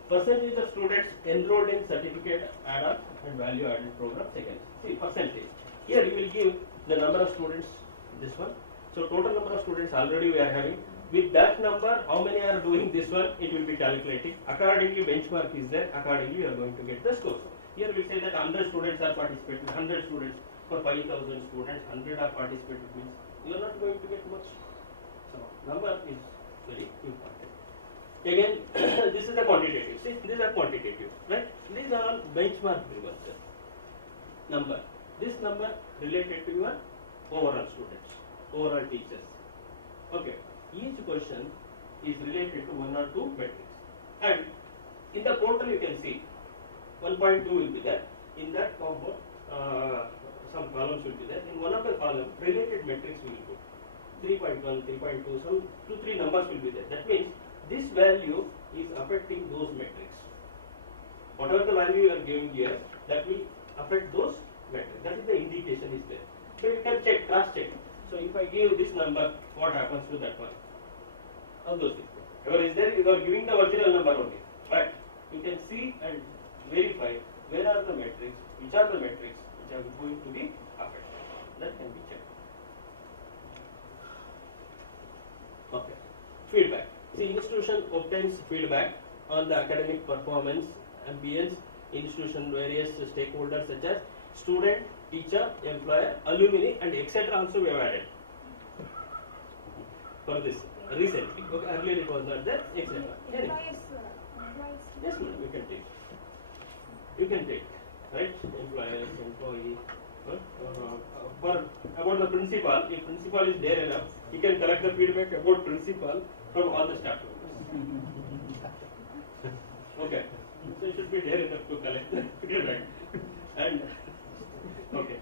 Percentage of students enrolled in certificate add-on and value added program second. See, percentage. Here you will give the number of students, this one. So total number of students already we are having. With that number, how many are doing this one, it will be calculating. Accordingly, benchmark is there. Accordingly, you are going to get the scores. Here we say that 100 students are participating. 100 students for 5,000 students. 100 are participating means you are not going to get much. So number is very important. Again, this is the quantitative. See, these are quantitative, right? These are all benchmark driven. Number. This number related to your overall students, overall teachers. Okay. Each question is related to 1 or 2 metrics. And in the portal you can see 1.2 will be there. In that combo, some columns will be there. In one of the columns, related metrics will go. 3.1, 3.2, some 2-3 numbers will be there. That means this value is affecting those metrics. Whatever the value you are giving here, that will affect those metrics. That is the indication is there. So you can check, cross-check. So if I give this number, what happens to that one? All those things. Whatever is there, you are giving the original number only. But you can see and verify where are the metrics, which are the metrics which are going to be affected. That can be checked. Okay. Feedback. See, institution obtains feedback on the academic performance, ambience, institution various stakeholders such as student, teacher, employer, alumni, and etc. also we have added for this recently. Okay, earlier it was not there, etc. Employees, Yes, ma'am, you can take. You can take, right? Employers, employee. For about the principal, if principal is there enough, he can collect the feedback about principal from all the staff members. Okay, so it should be there enough to collect the feedback. And okay,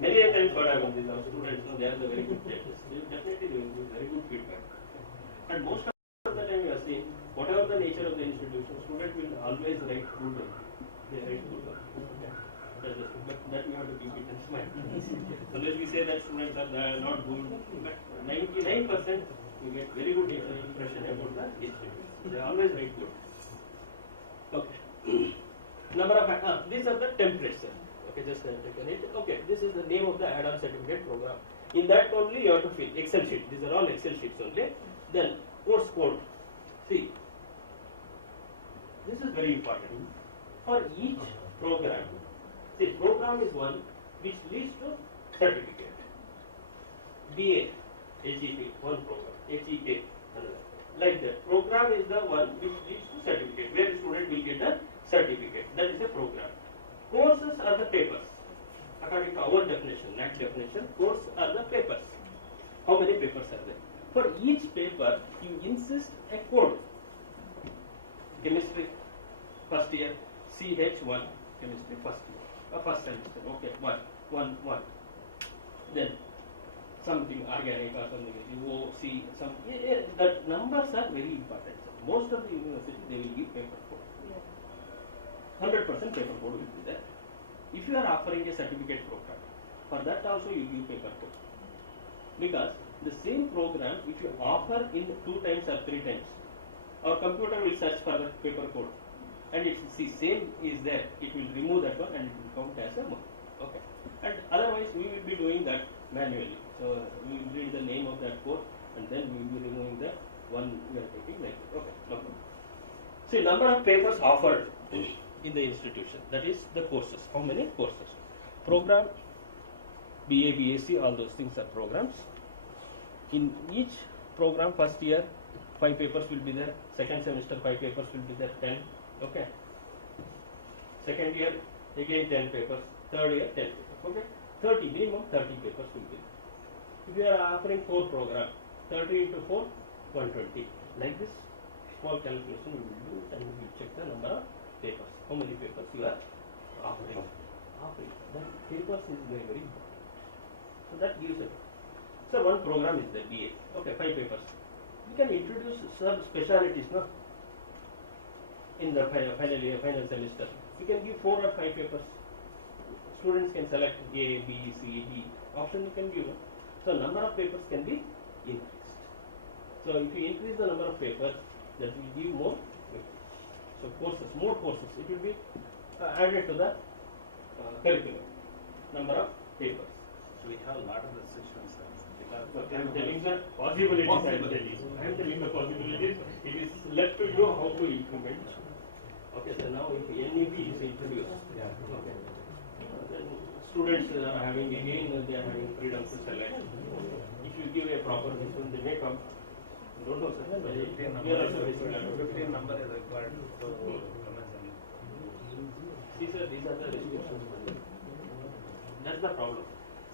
many a times what happens is our students, they are the very good teachers. They definitely will give very good feedback. And most of the time we are seeing, whatever the nature of the institution, student will always write good work. They write good work. Okay. But that we have to keep it in mind. Unless we say that students are not good, but 99% you get very good impression about the institution. They always write good. Okay. Number of these are the templates. Okay, just taken it. Okay, this is the name of the add-on certificate program. In that only you have to fill Excel sheet. These are all Excel sheets only. Then course code. See, this is very important. For each program, see, program is one which leads to certificate. BA, HEP, one program. HEK, another. Like that. Program is the one which leads to certificate, where the student will get a certificate. That is a program. Courses are the papers. According to our definition, NAAC definition, courses are the papers. How many papers are there? For each paper, you insist a code. Chemistry, first year, CH1, chemistry, first year, first semester, okay, one. Then something organic or something, UOC, some, that numbers are very important. Most of the universities, they will give paper code. 100% paper code will be there. If you are offering a certificate program, for that also you give paper code. Because the same program which you offer in 2 times or 3 times, our computer will search for the paper code. And if the same is there, it will remove that one and it will count as a mark. Okay. And otherwise we will be doing that manually. So we will read the name of that code and then we will be removing the one we are taking like that. Okay. No problem. See, number of papers offered in the institution, that is the courses. How many courses? Program, BA, BAC, all those things are programs. In each program, first year, 5 papers will be there. Second semester, 5 papers will be there, 10. Okay. Second year, again 10 papers. Third year, 10 papers. Okay? 30, minimum 30 papers will be there. If you are offering 4 programs, 30 into 4, 120. Like this, small calculation we will do and we will check the number of papers. How many papers you are offering. That papers is very, very important. So that gives it. So one program is the BA. Okay, 5 papers. We can introduce some specialities, no? In the final year, final semester. We can give 4 or 5 papers. Students can select A, B, C, D. Option you can give. So number of papers can be increased. So if you increase the number of papers, that will give more papers. So courses, more courses. It will be added to the curriculum. Number of papers. So we have a lot of restrictions. I am telling the possibilities. I am telling the possibilities. It is left to you how to implement. Okay, so now if NAB is introduced, okay, then students are having again they are having freedom to select. If you give a proper reason, they may come. Don't know, sir. But we are also facing that. 15 number is required to commence. See, sir, these are the restrictions. That's the problem.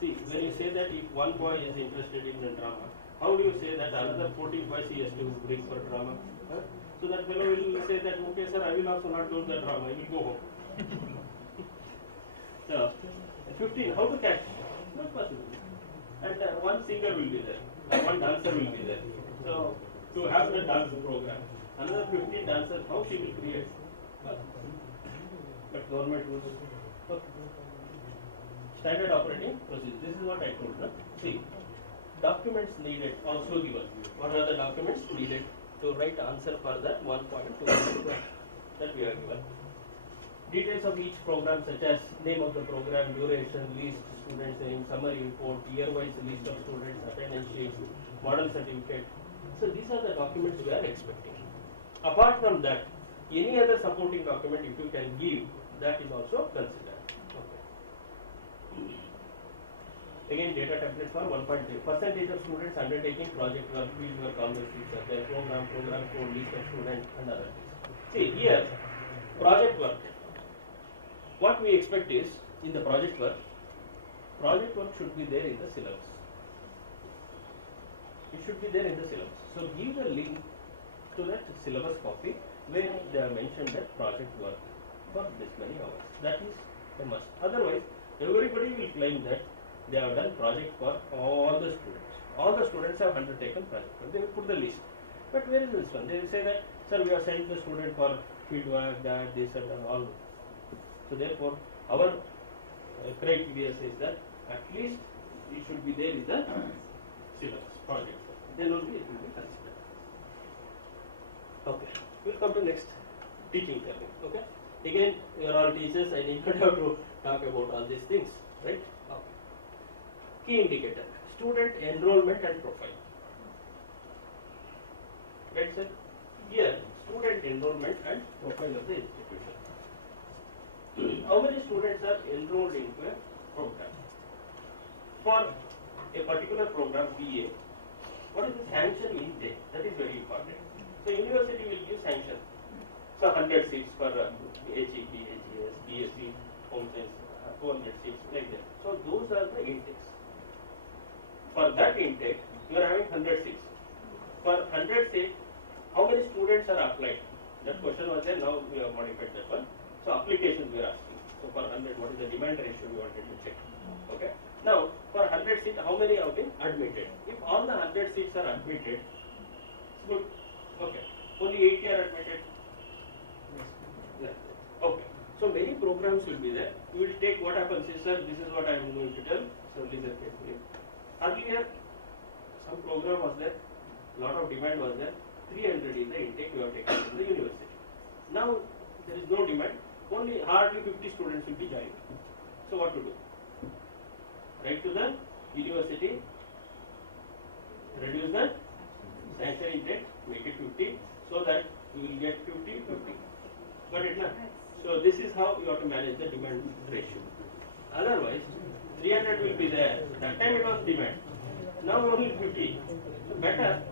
See, when you say that if one boy is interested in the drama, how do you say that another 14 boys he has to bring for drama? Huh? So that fellow will say that, okay, sir, I will also not do the drama, I will go home. So, 15, how to catch? Not possible. And one singer will be there, one dancer will be there. So, to have the dance program, another 15 dancers, how she will create? But government rules. Okay. Standard operating procedure. This is what I told you. See, documents needed also given. What are the documents needed to write answer for that 1.2 that we are given? Details of each program such as name of the program, duration, list, students name, summary report, year-wise list of students, attendance sheets, model certificate. So these are the documents we are expecting. Apart from that, any other supporting document if you can give, that is also considered. Again, data template for 1.3. Percentage of students undertaking project work, field work, all those things are there. Program code, list of students, and other things. See, here, project work. What we expect is, in the project work should be there in the syllabus. It should be there in the syllabus. So, give the link to that syllabus copy where they are mentioned that project work for this many hours. That is a must. Otherwise, everybody will claim that they have done project for all the students. All the students have undertaken project work. They will put the list. But where is this one? They will say that, sir, we have sent the student for feedback, that, this, and all. So therefore, our criteria says that at least it should be there in the syllabus project. Then only it will be considered. Okay, we'll come to next teaching technique. Okay, again, you are all teachers. I need not have to talk about all these things, right? Okay. Key indicator: student enrollment and profile. Right, sir? Here, student enrollment and profile of the institution. How many students are enrolled into a program? For a particular program, BA, what is the sanction intake? That is very important. So, university will give sanction. So, 100 seats for HET, HES, BSc, Home Science, 200 seats, like that. So, those are the intakes. For that intake, you are having 100 seats. For 100 seats, how many students are applied? That question was there, now we have modified that one. So, applications we are asking. So, for 100, what is the demand ratio we wanted to check? Okay. Now, for 100 seats, how many have been admitted? If all the 100 seats are admitted, it's good. Okay. Only 80 are admitted. Yeah. Okay. So, many programs will be there. You will take what happens is, sir, this is what I am going to tell. So, listen carefully. Earlier, some program was there, lot of demand was there. 300 is the intake you have taken from the university. Now, there is no demand. Only hardly 50 students will be joining. So, what to do? Write to the university, reduce the sanction intake, make it 50, so that you will get 50, 50. Got it, na? So, this is how you have to manage the demand ratio. Otherwise, 300 will be there. That time it was demand. Now only 50. So, better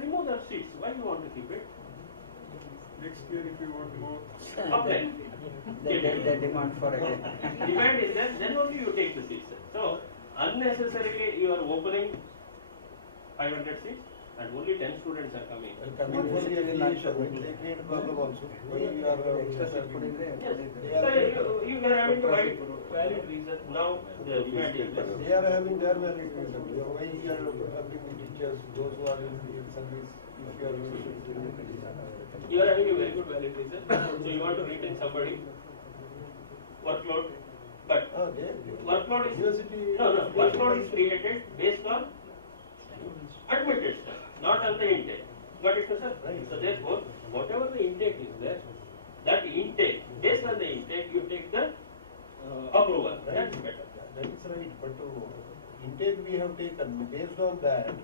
remove the seats. Why you want to keep it? Next year, if you want more, apply. The demand for it. Demand is there, then only you take the seats. So unnecessarily you are opening 500 seats and only 10 students are coming. Yes. So you are having a valid reason. Now the demand is less. They are having their valid reason. Why you are having the teachers, those who are in service, if you are You are having a very good valid reason. So you want to retain somebody. Workload. But workload is workload is created based on admitted staff, not on the intake. Got it, sir? So therefore, whatever the intake is there, that intake, based on the intake, you take the approval. That's better. That is right, but intake we have taken, based on that,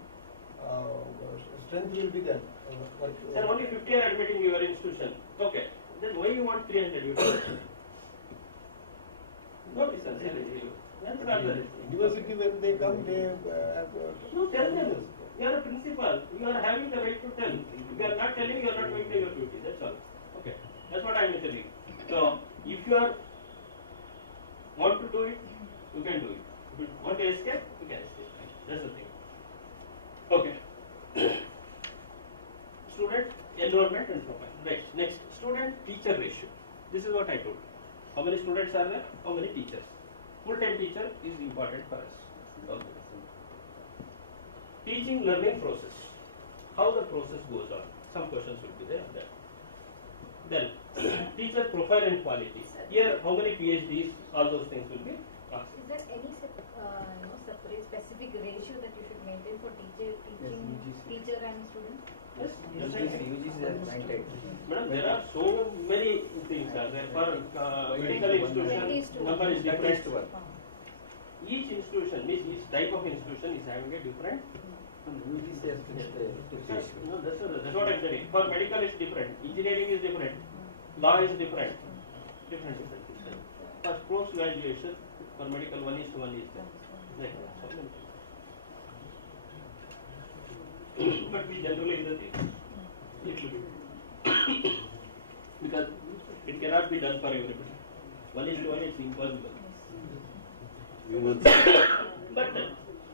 strength will be there. Sir, only 50 are admitting your institution. Okay. Then why you want 300? No, sir. That's not the University, when they come, they no, tell them. You are a principal. You are having the right to tell. If you are not telling, you are not going to your duty. That's all. Okay. That's what I am telling. So, if you are want to do it, you can do it. If you want to escape, you can escape. That's the thing. Okay. Student enrollment and profile. Next, student-teacher ratio. This is what I told. How many students are there? How many teachers? Full-time teacher is important for us. Okay. Teaching learning process. How the process goes on. Some questions will be there on that. Then, teacher profile and quality. Here, how many PhDs, all those things will be asked. Is there any separate specific ratio that you should maintain for teacher and student? Yes. UGC has maintained. Madam, there are so many things are there. For medical institution, number is different. Each institution, means each type of institution is having a different. UGC has finished. No, that's what I'm saying. For medical is different. Engineering is different. Law is different. Different. For post graduation, for medical 1:1 is there. But we generally do the thing little bit because it cannot be done for everybody. 1:1 is impossible. But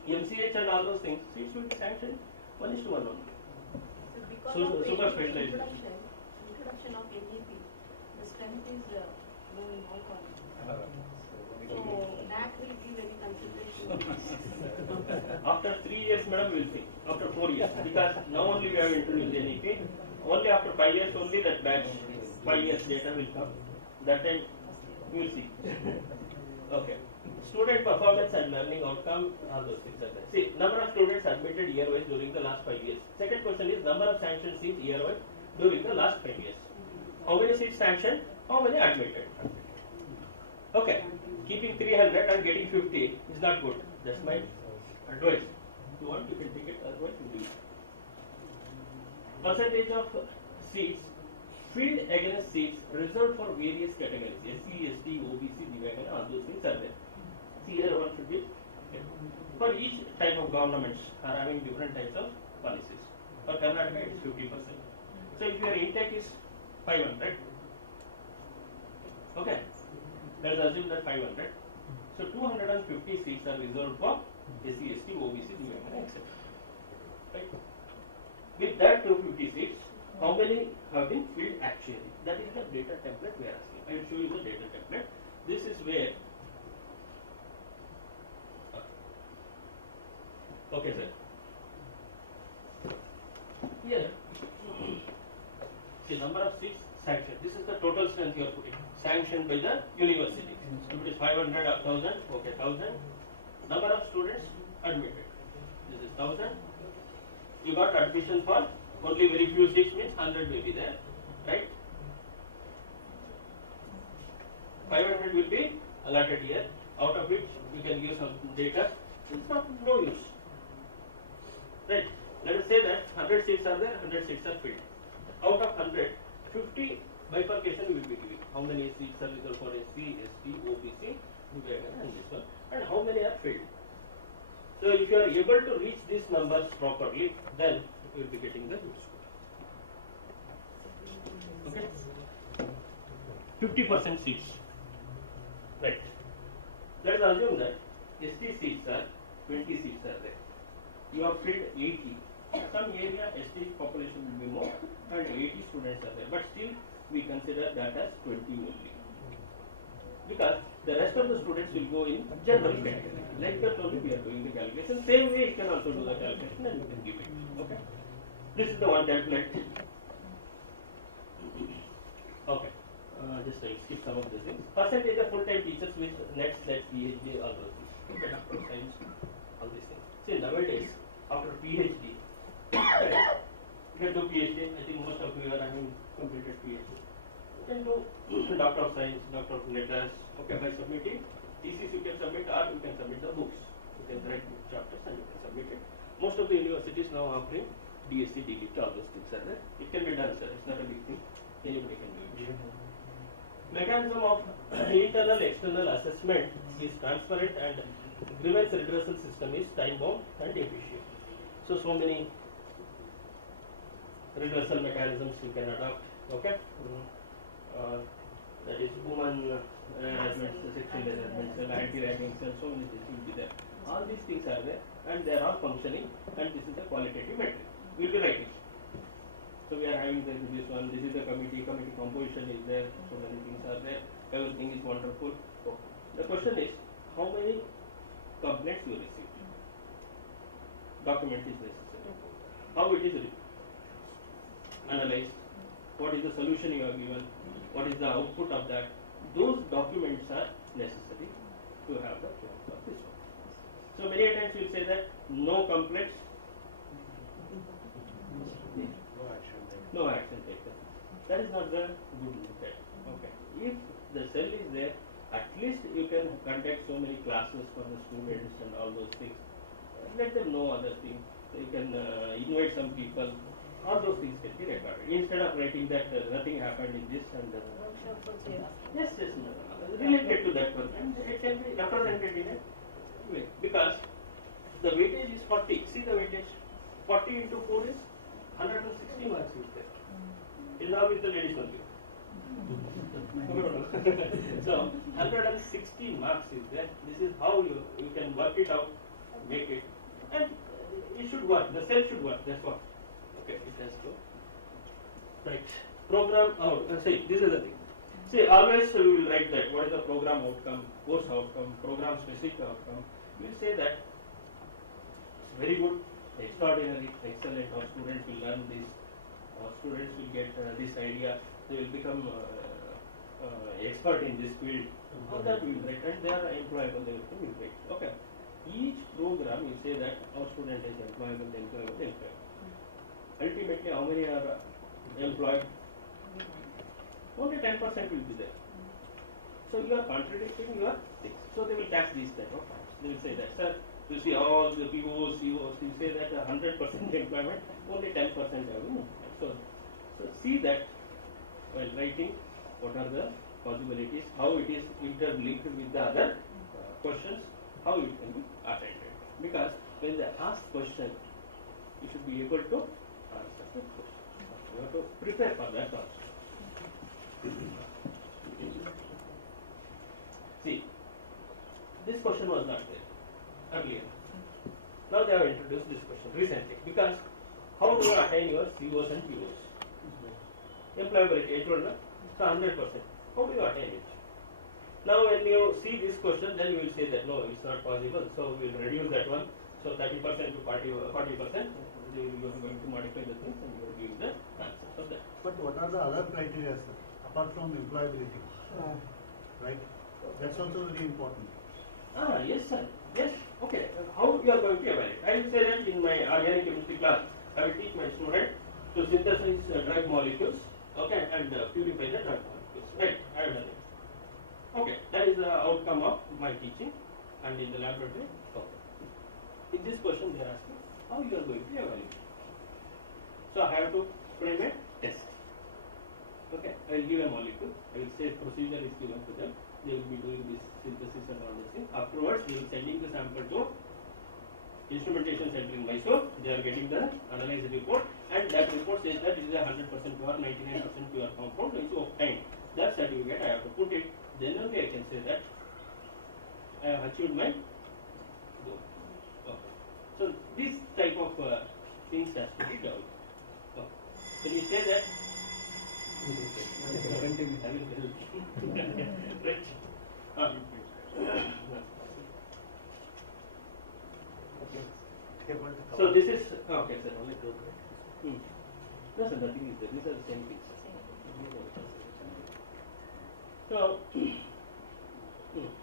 MCH and all those things, seats will be sanctioned 1:1 only. So super specialized. Introduction of NAP, the strength is low in all colleges. So NAAC will be very consideration. After 3 years, madam, we will see. After 4 years, because now only we have introduced NAP. Only after 5 years only that batch 5 years data will come. That time we will see. Okay. Student performance and learning outcome, all those things are there. See, number of students admitted year-wise during the last 5 years. Second question is number of sanctioned seats year-wise during the last 5 years. How many seats sanctioned? How many admitted? Okay. Keeping 300 and getting 50 is not good. That's my advice. If you want, you can take it. Otherwise, you do it. Percentage of seats filled against seats reserved for various categories. SC, ST, OBC, Divakana, all those things are there. See here one should be. Okay. For each type of governments are having different types of policies. For Karnataka, it is 50%. So if your intake is 500, okay, let's assume that 500. So 250 seats are reserved for SC, ST, OBC, Divakana, etc. Right? With that 250 seats, how many have been filled actually? That is the data template we are asking. I will show you the data template. This is where. Okay, sir. Here, see number of seats sanctioned. This is the total strength you are putting. Sanctioned by the university. If it is 500 or 1000, okay, 1000. Number of students admitted. This is 1000. You got admission for only very few seats, means 100 will be there, right? 500 will be allotted here, out of which you can give some data. It's not no use, right? Let us say that 100 seats are there, 100 seats are filled. Out of 100, 50 bifurcation we will be giving. How many seats are reserved for SC, ST, OBC, and this one, and how many are filled. So if you are able to reach these numbers properly, then you will be getting the good score. Okay. 50% seats. Right. Let us assume that ST seats are 20 seats are there. You have filled 80. Some area ST population will be more and 80 students are there. But still we consider that as 20 only. Because the rest of the students will go in general category. Like that only we are doing the calculation. Same way you can also do the calculation and you can give it. Okay. This is the one template. Okay. Just I skip some of the things. Percentage of full-time teachers with NET, SLET, PhD, all those things. Okay, doctor of science, all these things. See, nowadays, after PhD, you can do PhD. I think most of you are having completed PhD. You can do doctor of science, doctor of letters. Okay, by submitting thesis you can submit, or you can submit the books. You can write chapters and you can submit it. Most of the universities now are offering DSc, DLit, all those things are there. It can be done, sir. It's not a big thing. Anybody can do it. Mechanism of internal external assessment is transparent and grievance redressal system is time bound and efficient. So many redressal mechanisms you can adopt. Okay. That is women harassment, sexual harassment, anti-ragging, and so many things will be there. All these things are there and they are all functioning, and this is the qualitative metric. We will be writing. So we are having this one. This is the committee composition is there. So many things are there. Everything is wonderful. So the question is, how many complaints you receive? Document is necessary. How it is analyzed? What is the solution you have given? What is the output of that? Those documents are necessary to have the forms of this one. So many times we will say that no complaints. No action taken. That is not the good method. Okay. If the cell is there, at least you can conduct so many classes for the students and all those things. Let them know other things. You can invite some people. All those things can be recorded. Instead of writing that nothing happened in this and yes, related to that one. And it can be represented in a way. Because the weightage is 40. See the weightage. 40 into 4 is 160 marks is there. Is now with the ladies only. So 160 marks is there. This is how you can work it out, make it, and it should work. The cell should work. That's what. Okay, it has to. Right. Program out. See, this is the thing. See, always we will write that. What is the program outcome, course outcome, program specific outcome. We will say that it's very good, extraordinary, excellent. Our students will learn this. Our students will get this idea. They will become expert in this field. All that we will write, and they are employable. Everything we will write. Okay. Each program will say that our student is employable. Ultimately, how many are employed? Only 10% will be there. So you are contradicting your things. So they will tax these type of points. They will say that, sir, you see all the POs, COs, you say that 100% employment, only 10% have. So see that while writing, what are the possibilities, how it is interlinked with the other questions, how it can be attended. Because when they ask question, you should be able to answer the question. You have to prepare for that also. See, this question was not there earlier. Now they have introduced this question recently. Because how do you attain your COs and POs? Employability, I told you, so 100%. How do you attain it? Now when you see this question, then you will say that no, it's not possible. So we will reduce that one. So 30% to 40%. You are going to modify the things and you will give the answer of that. But what are the other criteria, sir, apart from employability? Right? That's also very important. Yes, sir. Yes. Okay. How you are going to evaluate? I will say that in my organic chemistry class, I will teach my student to synthesize drug molecules, okay, and purify the drug molecules. Right. I have done it. Okay. That is the outcome of my teaching, and in the laboratory. Okay. In this question, they are asking how you are going to evaluate. So I have to frame a test. Okay. I will give a molecule. I will say procedure is given to them. They will be doing this synthesis and all those things. Afterwards, they will sending the sample to instrumentation center in Mysore. They are getting the analyzed report, and that report says that it is a 100% pure, 99% pure compound is obtained. that certificate I have to put it, then only I can say that I have achieved my goal. Okay. So this type of things has to be done. Okay. Can you say that? Right. So this is okay, sir. Only two. No, sir. Nothing is there. These are the same things. So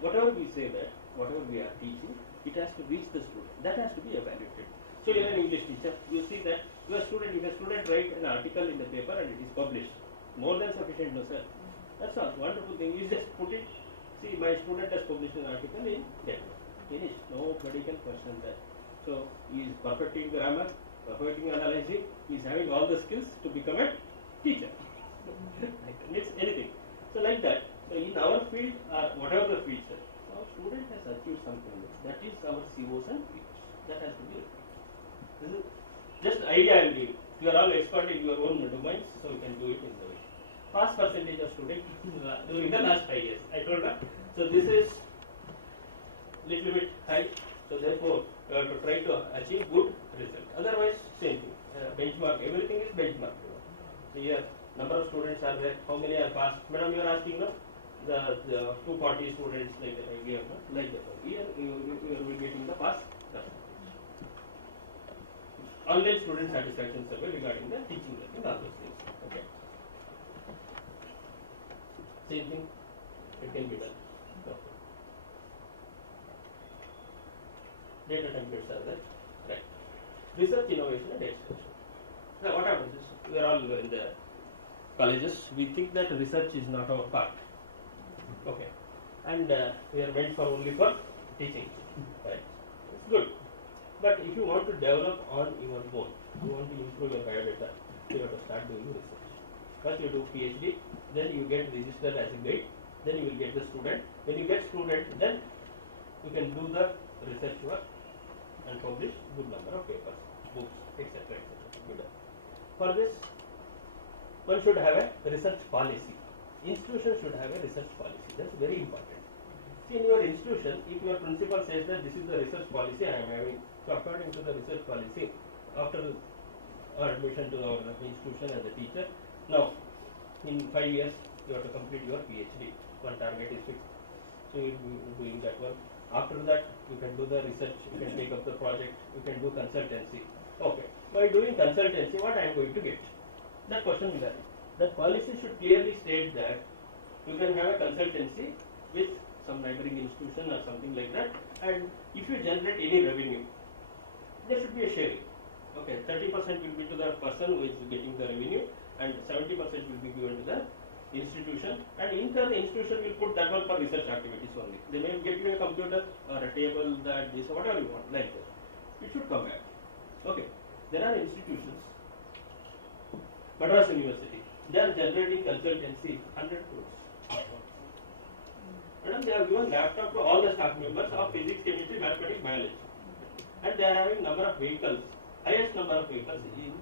whatever we say that, whatever we are teaching, it has to reach the student. That has to be evaluated. So you are an English teacher. You see that your student, if a student write an article in the paper and it is published, more than sufficient, no sir. That's all. Wonderful thing. You just put it. See, my student has published an article in that. Finished. Nobody can question that. So he is perfecting grammar, perfecting analyzing. He is having all the skills to become a teacher. It's anything. So like that. So in our field, whatever the field, sir, our student has achieved something. That is our COs and POs. That has to be repeated. This is just idea I will give. You are all expert in your own domains, so you can do it in the way. Pass percentage of students during the last 5 years. I told her. So this is little bit high. So therefore, you have to try to achieve good result. Otherwise, same thing. Benchmark. Everything is benchmark. So here, number of students are there. How many are passed? Madam, you are asking now. The 240 students like I gave, no? Like that. Here you will be getting the pass. Online student satisfaction survey regarding the teaching learning, all those things. Okay. Same thing, it can be done. Okay. Data templates are there. Right. Research, innovation, and extension. Now, what happens is, we are all in the colleges, we think that research is not our part. Okay. And we are meant for only for teaching. Right. It's good. But if you want to develop on your own, you want to improve your biodata, you have to start doing research. First you do PhD, then you get registered as a guide, then you will get the student. When you get student, then you can do the research work and publish good number of papers, books, etc. etc. For this, one should have a research policy. Institution should have a research policy. That's very important. See, in your institution, if your principal says that this is the research policy I am having, so according to the research policy, after our admission to our institution as a teacher, now in 5 years you have to complete your PhD. One target is fixed. So you will be doing that one. After that, you can do the research, you can take up the project, you can do consultancy. Okay. By doing consultancy, what I am going to get? That question will arise. That policy should clearly state that you can have a consultancy with some neighboring institution or something like that, and if you generate any revenue, there should be a sharing. Okay, 30% will be to the person who is getting the revenue, and 70% will be given to the institution, and in turn the institution will put that one for research activities only. They may get you a computer or a table, that this, whatever you want, like that. It should come back. Okay, there are institutions, Madras University, they are generating consultancy 100 crores. Madam, they have given laptop to all the staff members of physics, chemistry, mathematics, biology. And they are having number of vehicles, highest number of vehicles in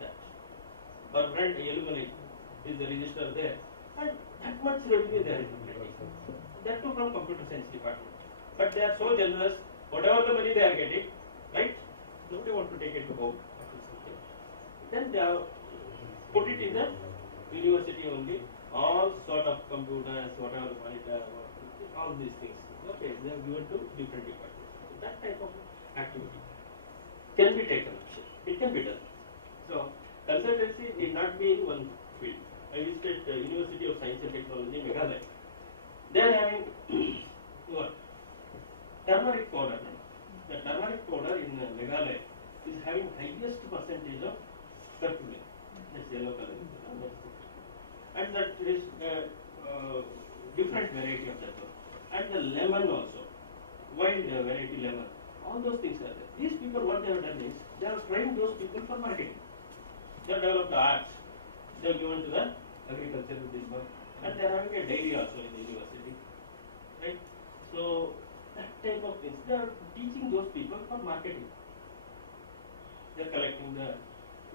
that. Our friend Yelumani is the register there. And that much revenue they are generating. That too from computer science department. But they are so generous, whatever the money they are getting, right? Nobody want to take it to home. Then they have put it in the university only, all sort of computers, whatever monitor, all these things. Okay, they are given to different departments. That type of activity can be taken. It can be done. So consultancy need not be in one field. I visited the University of Science and Technology, Meghalaya. They are having what? Turmeric powder. The turmeric powder in Meghalaya is having highest percentage of curcumin. That's yellow color. And that is different variety of that one. And the lemon also, wild variety lemon. All those things are there. These people, what they have done is, they have trained those people for marketing. They have developed the arts. They have given to the agriculture with this one. And they are having a dairy also in the university. Right? So, that type of things. They are teaching those people for marketing. They are collecting the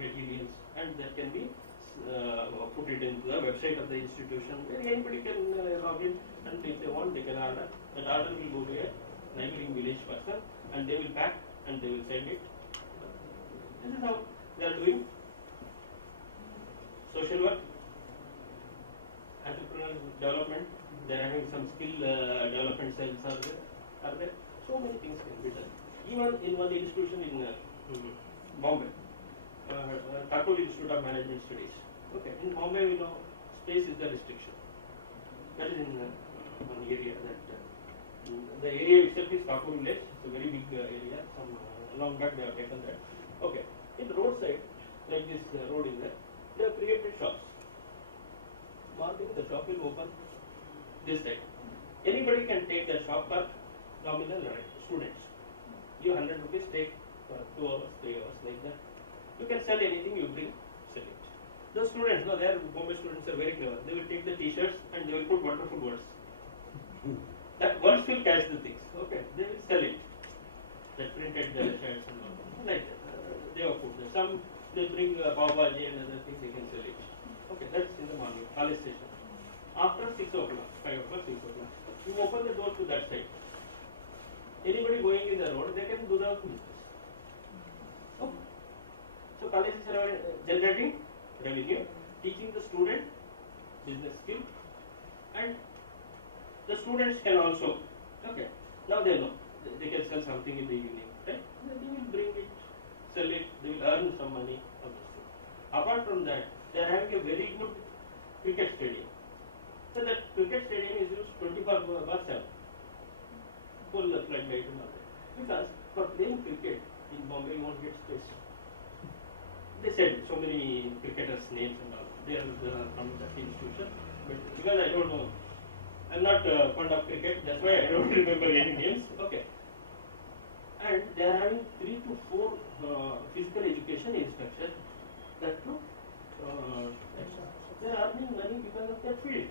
materials, and that can be put it into the website of the institution where anybody can log in, and if they want they can order. That order will go to a neighboring village person and they will pack and they will send it. This is how they are doing social work, entrepreneurial development. They are having some skill development cells are there. So many things can be done. Even in one institution in Bombay, Thakur Institute of Management Studies. Okay, in Bombay, you know, space is the restriction. That is in one area that the area itself is Thakur village. It's a very big area. Some long back they have taken that. Okay, in the roadside, like this road is there, they have created shops. Morning the shop will open this side. Anybody can take the shop for nominal rent. Students, you 100 rupees, take 2 hours, 3 hours, like that. You can sell anything you bring, sell it. The students, no, their Bombay students are very clever. They will take the t-shirts and they will put wonderful words. That words will catch the things. Okay, they will sell it. They printed the shirts and all. Like that. They have put there. Some they bring pav bhaji and other things, they can sell it. Okay, that's in the morning, college station. After 6 o'clock, 5 o'clock, 6 o'clock, you open the door to that side. Anybody going in the road, they can do the business. Okay. So college is generating revenue, teaching the student business skill, and the students can also, okay, now they know, they can sell something in the evening, right? They will bring it, sell it, they will earn some money on this thing. Apart from that, they are having a very good cricket stadium. So that cricket stadium is used 24/7. Full floodlight and all that. Because for playing cricket in Bombay, you won't get space. They said so many cricketers' names and all. They are from that institution. But because I don't know, I'm not fond of cricket, that's why I don't remember any names. Okay. And they are having 3 to 4 physical education instructors. That too, they are earning money because of that field.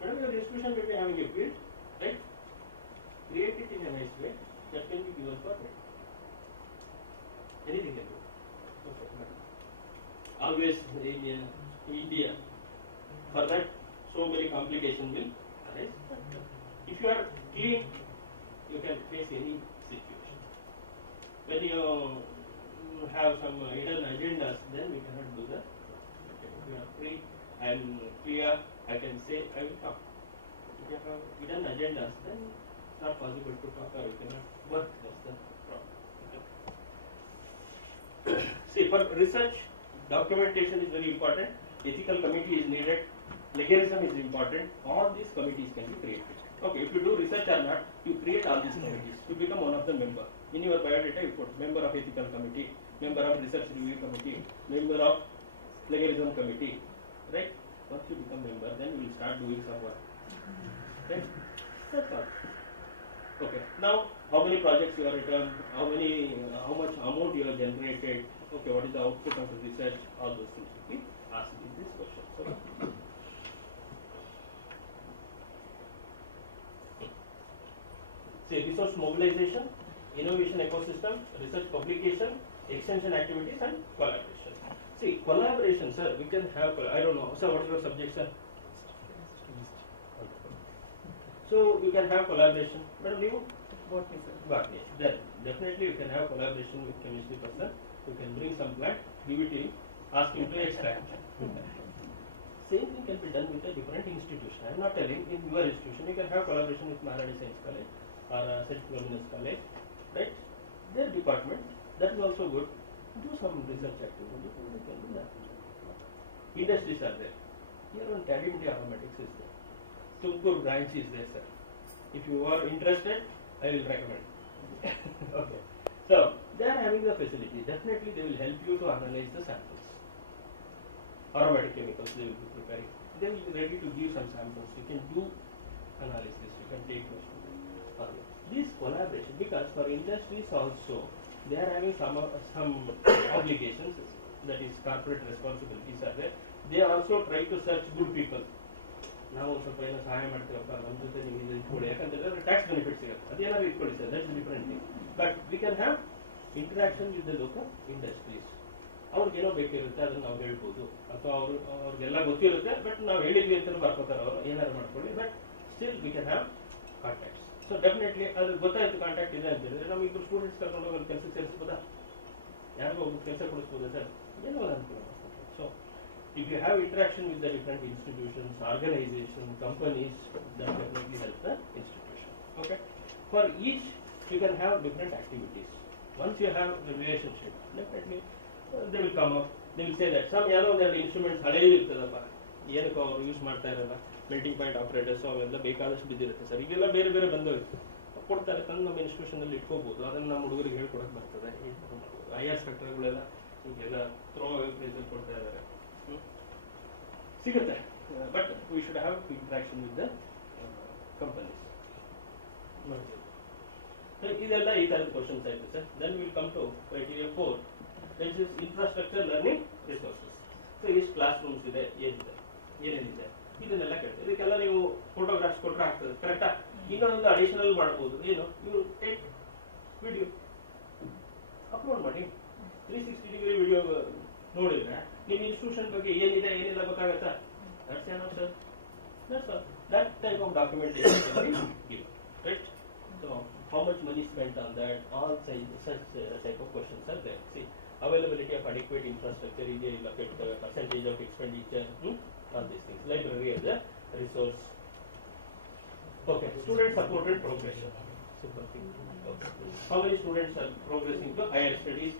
Whenever your institution will be having a field, right? Create it in a nice way that can be given for rent. Anything can do. Okay. Always in India, for that so many complications will arise. If you are clean, you can face any situation. When you have some hidden agendas, then we cannot do that. Okay. If you are free and clear, I can say I will talk. If you have hidden agendas, then it's not possible to talk or you cannot work. That's the problem. Okay. See, for research, documentation is very important. Ethical committee is needed. Plagiarism is important. All these committees can be created. Okay, if you do research or not, you create all these committees. You become one of the members. In your biodata, you put member of ethical committee, member of research review committee, member of plagiarism committee. Right? Once you become member, then you will start doing some work. Right? That's all. Okay. Now, how many projects you have written? How much amount you have generated? Okay, what is the output of the research? All those things will be asked in this question. Okay. See, resource mobilization, innovation ecosystem, research publication, extension activities, and collaboration. See, collaboration, sir, we can have, I don't know, sir, what is your subject, sir? So, you can have collaboration. Madam, you? Botany, sir. Botany. Then, definitely you can have collaboration with chemistry person. You can bring some plant, give it to him, ask him to extract. Same thing can be done with a different institution. I am not telling in your institution, you can have collaboration with Maharani Science College or St. Philomena's College, right? Their department, that is also good. Do some research activity, you can do that. Industries are there. Here on Cadentry Aromatics is there. Tumkur branch is there, sir. If you are interested, I will recommend. Okay. So, they are having the facility. Definitely they will help you to analyze the samples. Aromatic chemicals they will be preparing. They will be ready to give some samples. You can do analysis. You can take those. Okay. This collaboration, because for industries also, they are having some obligations, that is corporate responsibilities are there. They also try to search good people. Now also ಸಹಾಯ ಮಾಡ್ತೀವಪ್ಪ ನಮ್ಮ ಜೊತೆ ನಿಮಗೆ ಇಟ್ಕೊಳ್ಳಿ ಯಾಕಂದ್ರೆ tax benefits ಸಿಗುತ್ತೆ ಅದೇನಾದ್ರು ಇಟ್ಕೊಳ್ಳಿ sir that's different thing but we can have interaction with the local industries. ಅವ್ರಿಗೇನೋ ಬೇಕಿರುತ್ತೆ ಅದನ್ನ ನಾವು ಹೇಳ್ಬೋದು, ಅಥವಾ ಅವ್ರಿಗೆಲ್ಲ ಗೊತ್ತಿರುತ್ತೆ ಬಟ್ ನಾವು ಹೇಳಿದ್ವಿ ಅಂತ ಬರ್ಕೋತಾರೆ ಅವರು, ಏನಾದ್ರು ಮಾಡ್ಕೊಳ್ಳಿ, but still we can have contacts. So definitely ಅದು ಗೊತ್ತಾಯ್ತು ಕಾಂಟ್ಯಾಕ್ಟ್ ಇದೆ ಅಂತ ಹೇಳಿದ್ರೆ ನಾವು ಇಬ್ಬರು ಸ್ಟೂಡೆಂಟ್ಸ್ ಕರ್ಕೊಂಡು ಹೋಗಿ ಕೆಲಸ ಸೇರಿಸ್ಬೋದಾ, ಯಾರಿಗೂ ಒಬ್ಬರು ಕೆಲಸ ಕೊಡಿಸ್ಬೋದಾ ಸರ್, ಏನೋ ಅನುಕೂಲ. So if you have interaction with the different institutions, organizations, companies, that definitely helps the institution. Okay. For each, you can have different activities. Once you have the relationship, definitely they will come up. They will say that some instruments ಹಳೆಯ ಇರ್ತದಪ್ಪ, ಏನಕ್ಕೆ ಅವರು use ಮಾಡ್ತಾ ಇರಲ್ಲ, melting point operators ಅವೆಲ್ಲ ಬೇಕಾದಷ್ಟು ಬಿದ್ದಿರುತ್ತೆ sir, ಈಗೆಲ್ಲ ಬೇರೆ ಬೇರೆ ಬಂದೋಯ್ತು, ಕೊಡ್ತಾರೆ ತಂದು ನಮ್ಮ ಇನ್ಸ್ಟಿಟ್ಯೂಷನ್ ಅಲ್ಲಿ ಇಟ್ಕೋಬಹುದು, ಅದನ್ನ ನಮ್ಮ ಹುಡುಗರಿಗೆ ಹೇಳ್ಕೊಡಕ್ ಬರ್ತದೆ. IR ಸ್ಪೆಕ್ಟರ್ಗಳೆಲ್ಲ ಈಗೆಲ್ಲ ಥ್ರೋ ಪ್ರೈಸ್ ಕೊಡ್ತಾ ಇದ್ದಾರೆ, ಸಿಗುತ್ತೆ. But we should have interaction with the companies. ಇದೆಲ್ಲ ಈ ತರದ ಕ್ವಶನ್ಸ್ ಆಯ್ತು sir. Then will come to criteria 4, which is infrastructure learning resources. So ಎಷ್ಟು ಕ್ಲಾಸ್ ರೂಮ್ಸ್ ಇದೆ, ಏನೇನಿದೆ ಇದನ್ನೆಲ್ಲ ಕೇಳ್ತೀವಿ. ಇದಕ್ಕೆಲ್ಲ ನೀವು ಫೋಟೋಗ್ರಾಫ್ಸ್ ಕೊಟ್ಟರೆ ಆಗ್ತದೆ, ಕರೆಕ್ಟಾ? ಇನ್ನೊಂದು ಅಡಿಷನಲ್ ಮಾಡ್ಬೋದು, ಏನು, ನೀವು ಟೇಕ್ ವಿಡಿಯೋ ಅಪ್ಲೋಡ್ ಮಾಡಿ, 360 ಡಿಗ್ರಿ ವಿಡಿಯೋ ನೋಡಿದ್ರೆ ನಿಮ್ಮ ಇನ್ಸ್ಟಿಟ್ಯೂಷನ್ ಬಗ್ಗೆ ಏನಿದೆ ಏನಿಲ್ಲ ಗೊತ್ತಾಗತ್ತಾ? That's enough, sir. That's all. That type of documentation can be given, right? So, how much money spent on that? All such type of questions are there. See, availability of adequate infrastructure is a look at the percentage of expenditure, all these things. Library as a resource. Okay, student supported progression. Super thing. Okay. How many students are progressing to higher studies,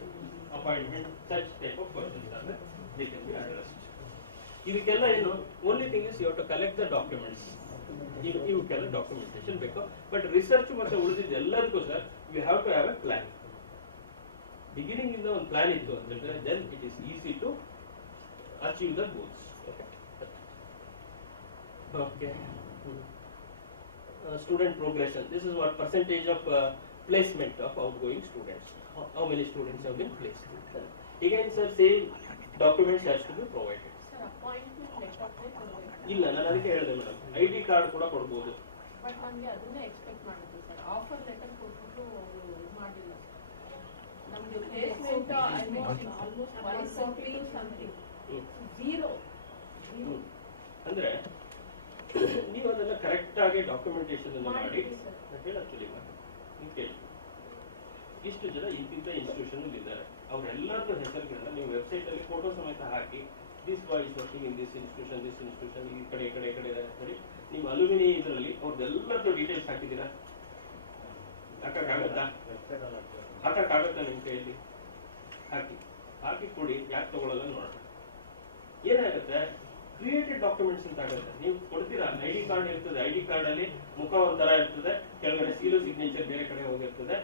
appointment, such type of questions are there. They can be addressed. ಇದಕ್ಕೆಲ್ಲ ಏನು, only thing is you have to collect the documents. ಇವಕ್ಕೆಲ್ಲ documentation ಬೇಕು. But research ಮತ್ತೆ ಉಳಿದಿದ್ದು ಎಲ್ಲರಿಗೂ sir you have to have a plan. Beginning ಇಂದ ಒಂದು plan ಇತ್ತು ಅಂದ್ರೆ then it is easy to achieve the goals. Okay, student progression, this is what percentage of placement of outgoing students. How many students have been placed. Again, sir, same documents has to be provided. ಇಲ್ಲ, ನಾನು ಅದಕ್ಕೆ ಹೇಳಿದೆ madam, ID card ಕೂಡ ಕೊಡ್ಬೋದು. But ನಮಗೆ ಅದನ್ನೇ expect ಮಾಡಿದ್ವಿ sir. Offer letter ಕೊಟ್ಬಿಟ್ಟು ಇದು ಮಾಡಿಲ್ಲ ನಮಗೆ. Placement almost 140 something, zero. ಅಂದ್ರೆ ನೀವು ಅದನ್ನ ಕರೆಕ್ಟ್ ಆಗಿ ಡಾಕ್ಯುಮೆಂಟೇಶನ್ ಮಾಡಿ ಹೇಳಕ್ಕಿಲ್ಲ. ಇಷ್ಟು ಜನ ಇಂತಿಂತ ಇನ್ಸ್ಟಿಟ್ಯೂಷನ್ ಇದ್ದಾರೆ, ಅವರೆಲ್ಲರದ್ದು ಹೆಸರುಗಳನ್ನ ನೀವು ವೆಬ್ಸೈಟ್ ಅಲ್ಲಿ ಫೋಟೋ ಸಮೇತ ಹಾಕಿ, this boy is working in this institution, ಈ ಕಡೆ ಸರಿ, ನಿಮ್ಮ ಅಲ್ಯೂಮಿನಿ ಇದರಲ್ಲಿ ಅವ್ರದ್ದೆಲ್ಲರದ್ದು ಡೀಟೇಲ್ಸ್ ಹಾಕಿದ್ದೀರಾ? ಹಾಕಕ್ಕಾಗತ್ತಾ ನಿಮ್ಮ ಕೈಯಲ್ಲಿ? ಹಾಕಿ ಕೊಡಿ, ಯಾಕೆ ತಗೊಳ್ಳಲ್ಲ ನೋಡೋಣ. ಏನಾಗುತ್ತೆ, ಕ್ರಿಯೇಟೆಡ್ ಡಾಕ್ಯುಮೆಂಟ್ಸ್ ಅಂತ ಆಗುತ್ತೆ. ನೀವು ಕೊಡ್ತೀರಾ, ID ಕಾರ್ಡ್ ಇರ್ತದೆ, ID ಕಾರ್ಡ್ ಅಲ್ಲಿ ಮುಖ ಒಂಥರ ಇರ್ತದೆ, ಕೆಳಗಡೆ ಸೀಲು ಸಿಗ್ನೇಚರ್ ಬೇರೆ ಕಡೆ ಹೋಗಿರ್ತದೆ.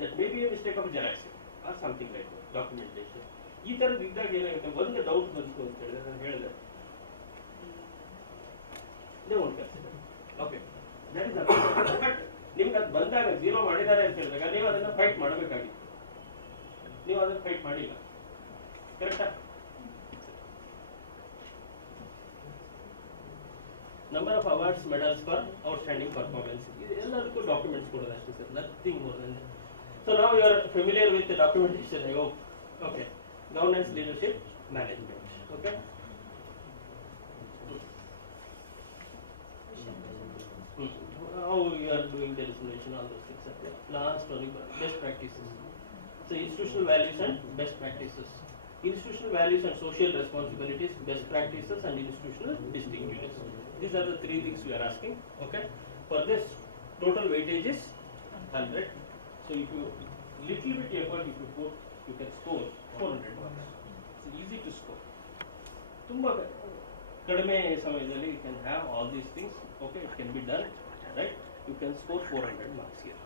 That may be a mistake of xerox or something like documentation. ಈ ತರದ್ದು ಇದ್ದಾಗ ಏನಾಗುತ್ತೆ, ಒಂದು ಡೌಟ್ ಬಂತು ಅಂತ ಹೇಳಿದ್ರೆ ನಾನು ಹೇಳಿದೆ, ಓಕೆ ದಟ್ ಇಸ್ ಬಟ್ ನಿಮ್ಗೆ ಅದು ಬಂದಾಗ ಜೀರೋ ಮಾಡಿದ್ದಾರೆ ಅಂತ ಹೇಳಿದಾಗ ನೀವು ಅದನ್ನ ಫೈಟ್ ಮಾಡಬೇಕಾಗಿತ್ತು. ನೀವು ಅದನ್ನ ಫೈಟ್ ಮಾಡಿಲ್ಲ, ಕರೆಕ್ಟಾ? Number of awards, medals for outstanding performance, ಎಲ್ಲದಕ್ಕೂ ಡಾಕ್ಯುಮೆಂಟ್ಸ್ ಕೊಡೋದು ಅಷ್ಟೇ sir, nothing more than. So now you are familiar with the documentation, I hope. Okay, governance, leadership, management. Okay. How you are doing the resolution, all those things. Okay. Last one, best practices. So institutional values and best practices. Institutional values and social responsibilities, best practices and institutional distinctiveness. These are the three things we are asking. Okay. For this, total weightage is 100. So if you little bit effort if you put, you can score 400 marks. It's easy to score. Tumba kadame samayadalli you can have all these things. Okay, it can be done, right? You can score 400 marks here.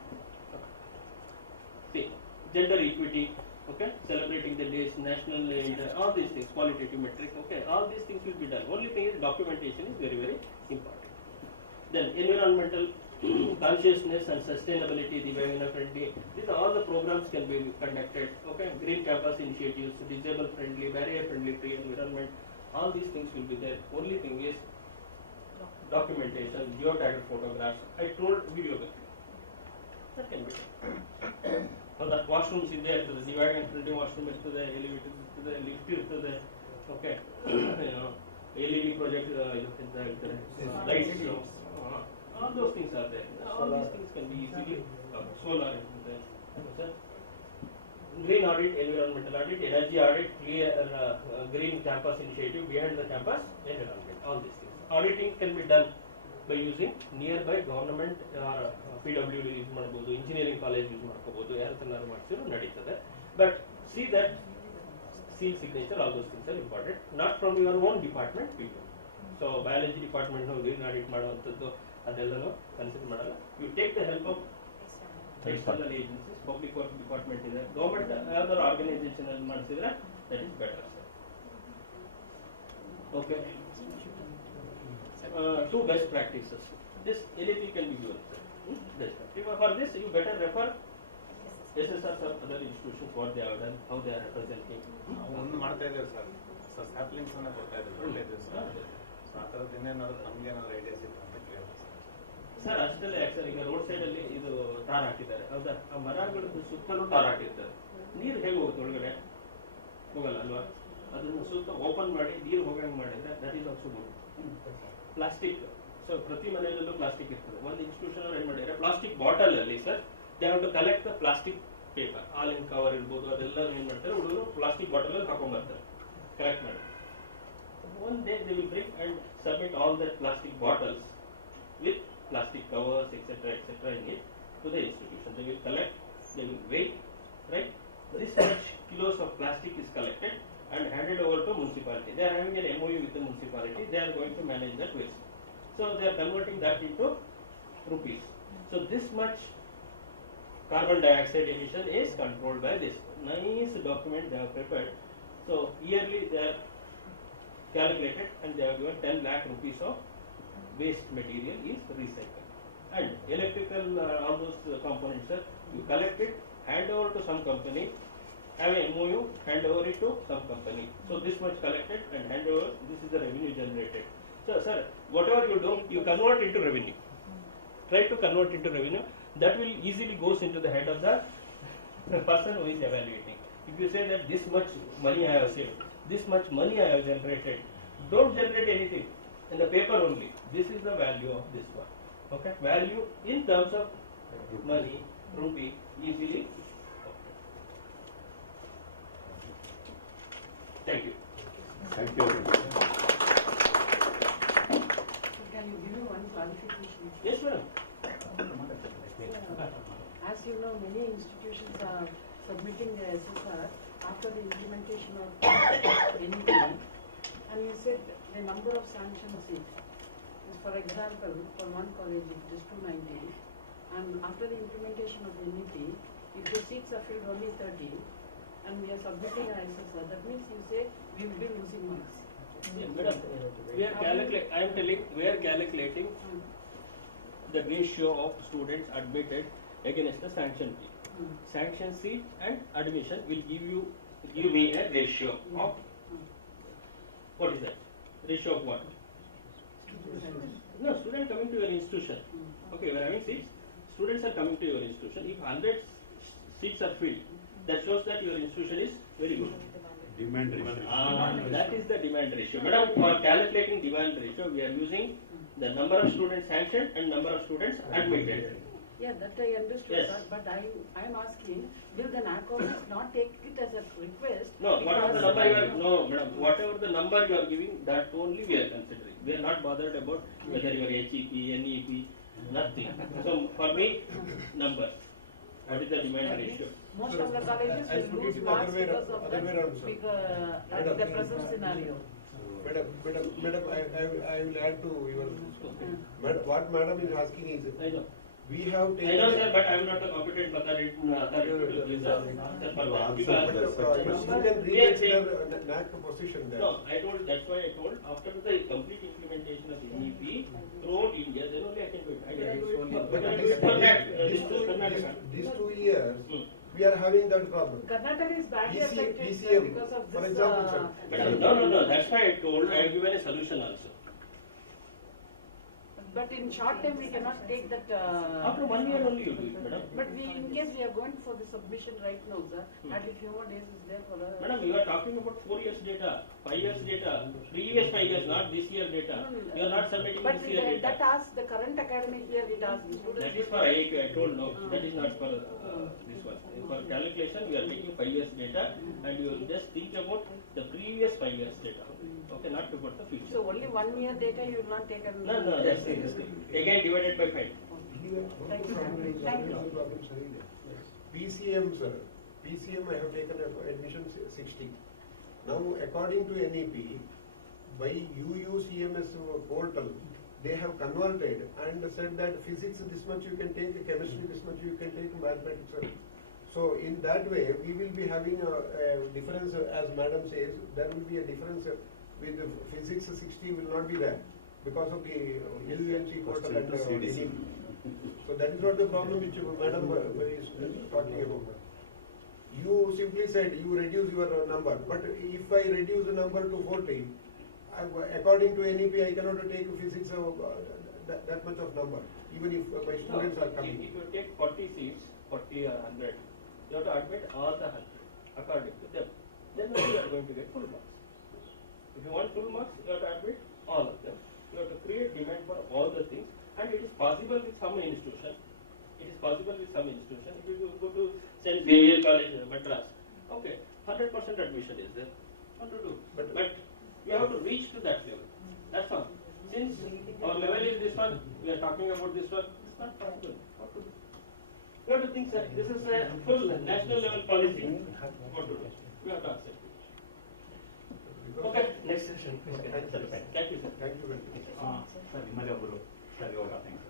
See, gender equity, okay, celebrating the days, national, all these things, qualitative metric, okay, all these things will be done. Only thing is documentation is very, very important. Then environmental consciousness and sustainability, the Vayana friendly, these all the programs can be conducted. Okay, green campus initiatives, disabled friendly, barrier friendly free environment, all these things will be there. Only thing is documentation, geotagged photographs. I told video that can be done. ಹೌದಾ, washrooms ಇದ್ದೇ ಇರ್ತದೆ, divide and printing washroom ಇರ್ತದೆ, elevator ಇರ್ತದೆ, lift ಇರ್ತದೆ, okay, LED project ಅಂತ ಹೇಳ್ತಾರೆ, lights, all those things are there. All these things can be easily solar ಇರ್ತದೆ, green audit, environmental audit, energy audit, clear green campus initiative behind the campus environment, all these things. Auditing can be done by using nearby government or PWD use ಮಾಡಬಹುದು, engineering college use ಮಾಡ್ಕೋಬಹುದು, ಯಾರನ್ನಾರು ಮಾಡಿಸಿದ್ರು ನಡೀತದೆ. But see that seal signature, all those things are important, not from your own department people. So biology department ನಾವು green audit ಮಾಡುವಂತದ್ದು ಅದೆಲ್ಲನೂ consider ಮಾಡಲ್ಲ. You take the help of external agencies, public work department ಇದೆ, government ಯಾವ್ದಾದ್ರು organisation ಅಲ್ಲಿ ಮಾಡಿಸಿದ್ರೆ that is better. Okay. Two best practices. This anything can be given. Best practice. For this, you better refer SSRs or other institutions, what they have done, how they are representing. ಒಂದು ಮಾಡ್ತಾ ಇದ್ದೇವೆ sir, saplings ಅನ್ನ ಕೊಡ್ತಾ ಇದ್ದೇವೆ, ಒಳ್ಳೆಯದು sir. So ಆ ಥರದ್ದು ಇನ್ನೇನಾದ್ರು ನಮ್ಗೆ ಏನಾದ್ರು ಐಡಿಯಾಸ್ ಇತ್ತು ಅಂತ ಕೇಳಿದ್ರೆ ಸರ್, ಅಷ್ಟೇ ಆಕ್ಚುಲಿ ಈಗ ರೋಡ್ ಸೈಡ್ ಅಲ್ಲಿ ಇದು ಟಾರ್ ಹಾಕಿದ್ದಾರೆ, ಹೌದಾ, ಆ ಮರಗಳದ್ದು ಸುತ್ತಲೂ ಟಾರ್ ಹಾಕಿರ್ತಾರೆ, ನೀರು ಹೇಗೆ ಹೋಗುತ್ತೆ ಒಳಗಡೆ? ಹೋಗಲ್ಲ ಅಲ್ವಾ? ಅದನ್ನು ಸುತ್ತ ಓಪನ್ ಮಾಡಿ ನೀರು ಹೋಗಂಗೆ ಮಾಡಿದ್ರೆ that is also good. Plastic, so ಪ್ರತಿ ಮನೆಯಲ್ಲೂ ಪ್ಲಾಸ್ಟಿಕ್ ಇರ್ತದೆ. ಒಂದು ಇನ್ಸ್ಟಿಟ್ಯೂಷನ್ ಅವ್ರು ಏನ್ ಮಾಡಿದ್ರೆ ಪ್ಲಾಸ್ಟಿಕ್ ಬಾಟಲ್ ಅಲ್ಲಿ sir they have to collect the plastic paper, ಹಾಲಿನ ಕವರ್ ಇರ್ಬೋದು, ಅದೆಲ್ಲ ಏನ್ ಮಾಡ್ತಾರೆ ಹುಡುಗರು ಪ್ಲಾಸ್ಟಿಕ್ ಬಾಟಲ್ ಅಲ್ಲಿ ಹಾಕೊಂಡ್ ಬರ್ತಾರೆ ಕಲೆಕ್ಟ್ ಮಾಡಿ. One day they will bring and submit all that plastic bottles with plastic covers, etc. in it to the institution. They will collect, they will weigh, right? This much kilos of plastic is collected and handed over to municipality. They are having an MOU with the municipality. They are going to manage that waste. So they are converting that into rupees. So this much carbon dioxide emission is controlled by this. Nice document they have prepared. So yearly they are calculated and they have given 10 lakh rupees of waste material is recycled. And electrical all those components, sir, you collect it, hand over to some company, have a MOU, hand over it to some company. So this much collected and hand over, this is the revenue generated. So sir, whatever you do, you convert into revenue. Try to convert into revenue. That will easily goes into the head of the person who is evaluating. If you say that this much money I have saved, this much money I have generated, don't generate anything in the paper only. This is the value of this one. Okay, value in terms of money, rupee, easily. Thank you. Thank you. Can you give me one clarification? Yes, madam. As you know, many institutions are submitting their SSR after the implementation of NAAC, and you said the number of sanctioned seats. For example, for one college it is 290, and after the implementation of NAAC, if the seats are filled only 30, and we are submitting our SSR, that means you say we will be losing marks. Yes, madam. We are calculating. I am telling we are calculating the ratio of students admitted against the sanction fee. Sanction seat and admission will give me a ratio of what is that? Ratio of what? No, student coming to your institution. Okay, we are having seats. Students are coming to your institution. If 100 seats are filled, that shows that your institution is very good. Demand ratio. That is the demand ratio. Madam, for calculating demand ratio, we are using the number of students sanctioned and number of students admitted. Yeah, that I understood, Yes. sir, but I am asking, will the NAAC office not take it as a request? No, whatever the number you are, no, madam, whatever the number you are giving, that only we are considering. We are not bothered about whether you are HEP, NEP, nothing. So for me, numbers. What is the demand ratio? Most of the colleges will lose marks because of the present scenario. Madam, I will add to your. What madam is asking is. I know. We have taken. I know, sir, but I am not a competent authority to please answer for that. Because you can reconsider NAAC position there. no, I told, that's why I told, after the complete implementation of NEP throughout India, then only I can do it. I cannot do it for These 2 years, we are having that problem. Karnataka is badly affected PCM, because of this. for example, sir. No, that's why I told, I have given a solution also. But in short time, we cannot take that. After 1 year only you do it, madam. But we, in case we are going for the submission right now, sir, hardly few more days is there for us. Madam, you are talking about 4 years data, 5 years data, previous 5 years, not this year data. You are not submitting But this year data. that asks the current academic year, it asks the students. That is for IIT, I told no. That is not for this one. For calculation, we are taking 5 years data and you will just think about the previous 5 years data. Okay, not about the future. So only 1 year data you will not take. No, that's it. Again divided by 5. Thank you. Thank you. PCM, sir. PCM I have taken admission 60. Now, according to NEP, by UUCMS portal, they have converted and said that physics this much you can take, chemistry this much you can take, mathematics. So in that way, we will be having a difference, as madam says, there will be a difference with physics 60 will not be there because of the UUNC portal and NEP. So that is not the problem which madam is talking about. You simply said you reduce your number, but if I reduce the number to 40, according to NEP, I cannot take physics that much of number, even if my students are coming. If you take 40 seats, 40 or 100, you have to admit all the 100 according to them. Then you are going to get full marks. If you want full marks, you have to admit all of them. You have to create demand for all the things, and it is possible with some institution. It is possible with some institution. If you go to St. Xavier College, Madras, okay, 100% admission is there. What to do? But you have to reach to that level. That's all. Since our level is this one, we are talking about this one, it's not possible. What to do? You have to think, sir, this is a full national level policy. What to do? We have to accept it. Okay, next session. Okay. Thank you, sir. Thank you very much. Sir, ನಿಮ್ಮದೇ ಒಬ್ಬರು sir ಯೋಗ thank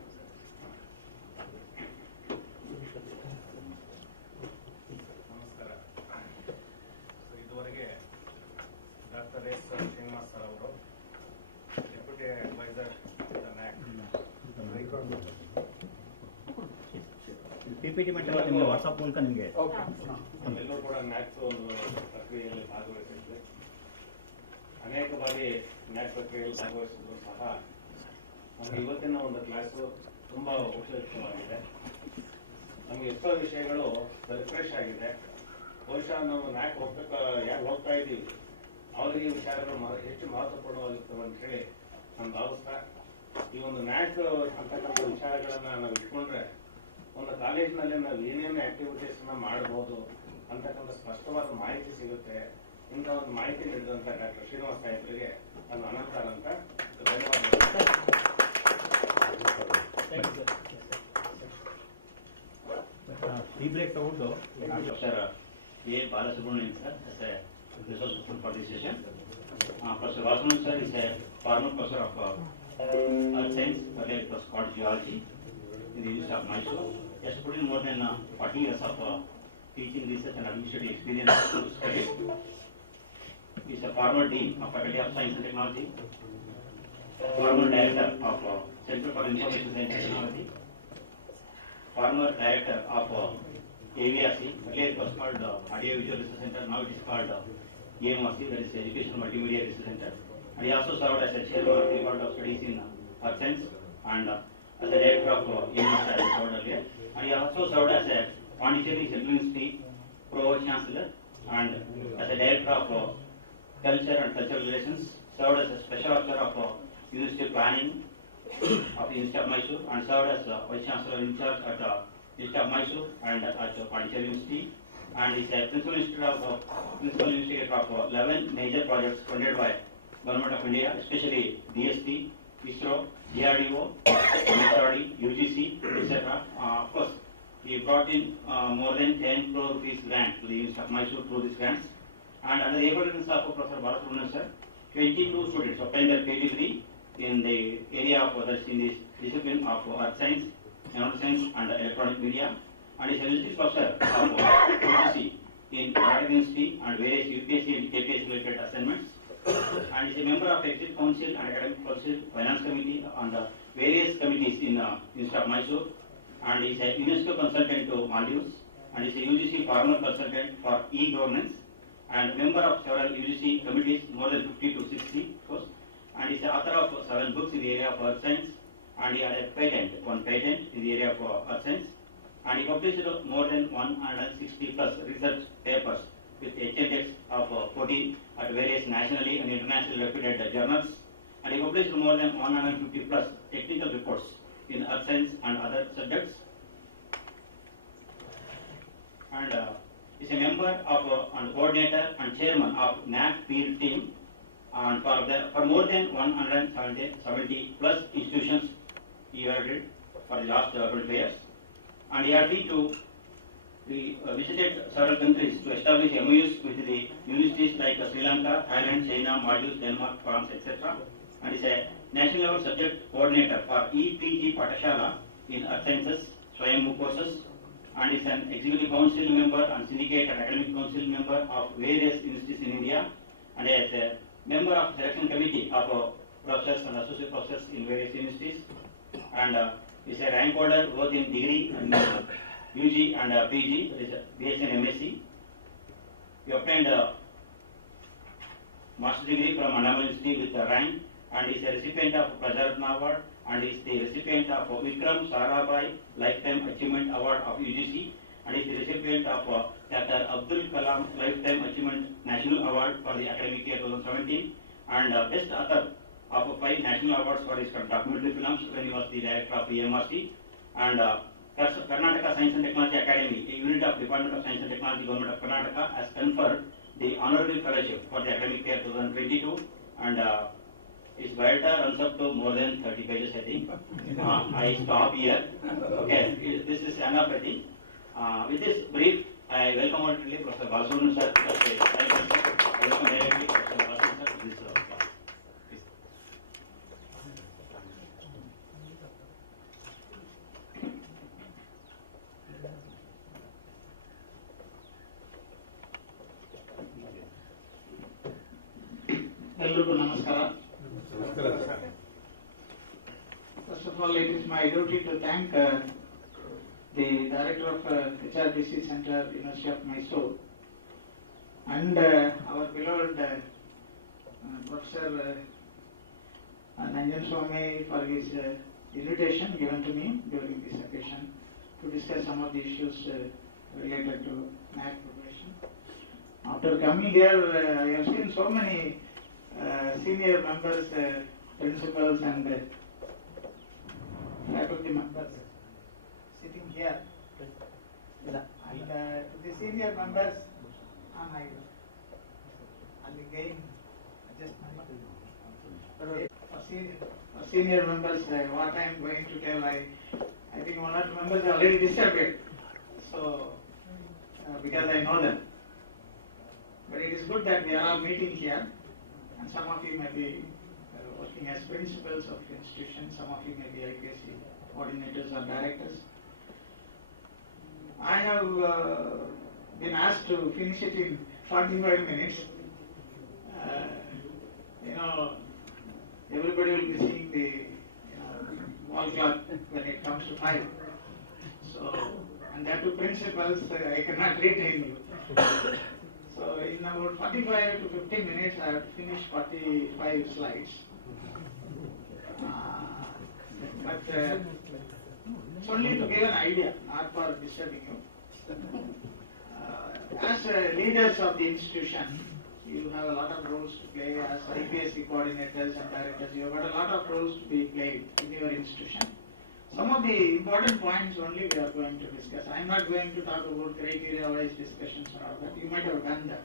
ನಮಸ್ಕಾರ. ಇದುವರೆಗೆ doctor S Srinivas sir ಅವರು deputy adviser NAAC. PPT ಮಾಡಿದ್ರೆ ನಿಮಗೆ WhatsApp ಮೂಲಕ ನಿಮಗೆ ಎಲ್ಲರೂ ಕೂಡ NAAC ಒಂದು ಪ್ರಕ್ರಿಯೆಯಲ್ಲಿ ಭಾಗವಹಿಸಿದ್ವಿ. ಅನೇಕ ಬಾರಿ NAAC ಪ್ರಕ್ರಿಯೆಯಲ್ಲಿ ಭಾಗವಹಿಸಿದ್ರು ಸಹ ನಮಗೆ ಇವತ್ತಿನ ಒಂದು ಕ್ಲಾಸು ತುಂಬಾ ಉಪಯುಕ್ತವಾಗಿದೆ. ನಮಗೆ ಎಷ್ಟೋ ವಿಷಯಗಳು ರಿಫ್ರೆಶ್ ಆಗಿದೆ. ಬಹುಶಃ ನಾವು NAAC ಯಾರು ಹೋಗ್ತಾ ಇದ್ದೀವಿ ಅವರಿಗೆ ಈ ವಿಚಾರಗಳು ಹೆಚ್ಚು ಮಹತ್ವಪೂರ್ಣವಾಗಿರ್ತವೆ ಅಂತ ಹೇಳಿ ನಾನು ಭಾವಿಸ್ತಾ ಈ ಒಂದು NAAC ಅಂತಕ್ಕಂಥ ವಿಚಾರಗಳನ್ನ ನಾವು ಇಟ್ಕೊಂಡ್ರೆ ಒಂದು ಕಾಲೇಜಿನಲ್ಲಿ ನಾವು ಏನೇನು ಆಕ್ಟಿವಿಟೀಸ್ ಮಾಡಬಹುದು ಅಂತಕ್ಕಂಥ ಸ್ಪಷ್ಟವಾದ ಮಾಹಿತಿ ಸಿಗುತ್ತೆ. ಇಂಥ ಒಂದು ಮಾಹಿತಿ ನೀಡಿದಂತ ಡಾಕ್ಟರ್ ಶ್ರೀನಿವಾಸ್ ಸಾಹೇಬರಿಗೆ ನಾನು ಅನಂತ ಧನ್ಯವಾದಗಳು. ಟೀ ಬ್ರೇಕ್ ತಗೊಂಡು doctor A Balasubramanian sir as a resource person for this session. Professor Vasanand sir is a former professor of earth science, earlier it was called geology in the University of Mysore. He has put in more than 40 years of teaching, research and administrative experience to study. He is a former dean of Faculty of Science and Technology, former director of Center for Information Science and Technology, former director of AVRC, earlier it was called Audio Visual Research Center, now it is called EMRC, that is Educational Multimedia Research Center. And he also served as a chairman of the Department of Studies in Earth Science and as a director of University as I served earlier. And he also served as a Pondicherry Central University Pro-Chancellor and as a director of Culture and Cultural Relations, served as a special officer of University Planning of the University of Mysore and served as Vice Chancellor in charge at University of Mysore and at Pondicherry University, and is a principal investigator of 11 major projects funded by Government of India, especially DSP, ISRO, DRDO, MSRD, UGC, etc. Of course, he brought in more than 10 crore rupees grant to the University of Mysore through these grants. And under the able of Professor Balasubramanian sir, 22 students obtained their PhD degree in the area of in this discipline of earth science, neuroscience and electronic media, and is a visiting professor of UGC in Prague University and various UPSC and KPSC related assignments, and is a member of Executive Council and Academic Council, Finance Committee on the various committees in University of Mysore, and is a UNESCO consultant to Maldives, and is a UGC former consultant for e-governance, and member of several UGC committees, more than 50 to 60 of course, and is the author of 7 books in the area of earth science and he had a one patent in the area of earth science, and he published more than 160 plus research papers with HNDs of 14 at various nationally and internationally reputed journals, and he published more than 150 plus technical reports in earth science and other subjects, and is a member of and coordinator and chairman of NAAC field team, and for more than 170 plus institutions he did for the last 25 years, and he had been to visited several countries to establish MOUs with the universities like Sri Lanka, Thailand, China, Maldives, Denmark, France, etc. And is a national level subject coordinator for EPG Patashala in Earth Sciences, Swayambhu courses, and is an executive council member and syndicate and academic council member of various universities in India, and is a member of selection committee of professors and associate professors in various universities, and is a rank holder both in degree and UG and PG, that is BSc and MSc. He obtained a master's degree from Andaman University with the rank, and is a recipient of Prajaratna Award, and is the recipient of Vikram Sarabhai Lifetime Achievement Award of UGC, and is the recipient of Dr. Abdul Kalam Lifetime Achievement National Award for the academic year 2017, and best author of 5 national awards for his documentary films when he was the director of the MRC, and Karnataka Science and Technology Academy, a unit of Department of Science and Technology, Government of Karnataka, has conferred the honorary fellowship for the academic year 2022, and his biodata runs up to more than 30 pages, I think. I stop here. Okay, this is enough, I think. With this brief, I welcome heartily Professor Balasubramanian sir. I welcome directly Professor Balasubramanian sir to this class. ಎಲ್ರಿಗೂ ನಮಸ್ಕಾರ. First of all, it is my duty to thank the director of HRDC Center, University of Mysore, and our beloved Professor Nanjan Swami for his invitation given to me during this occasion to discuss some of the issues related to NAAC preparation. After coming here, I have seen so many senior members, principals and faculty members sitting here, and the senior members and again for senior members what I am going to tell, I think one or two members are already disappeared, so because I know them, but it is good that they are all meeting here. And some of you may be working as principals of institutions, some of you may be IPSC coordinators or directors. I have been asked to finish it in 45 minutes. Everybody will be seeing the wall clock when it comes to 5. So, and that to principals, I cannot retain you. So in about 45 to 50 minutes, I have to finish 45 slides. But it's only to give an idea, not for disturbing you. As leaders of the institution, you have a lot of roles to play. As IPSC coordinators and directors, you have got a lot of roles to be played in your institution. Some of the important points only we are going to discuss. I am not going to talk about criteria-wise discussions or all that. You might have done that.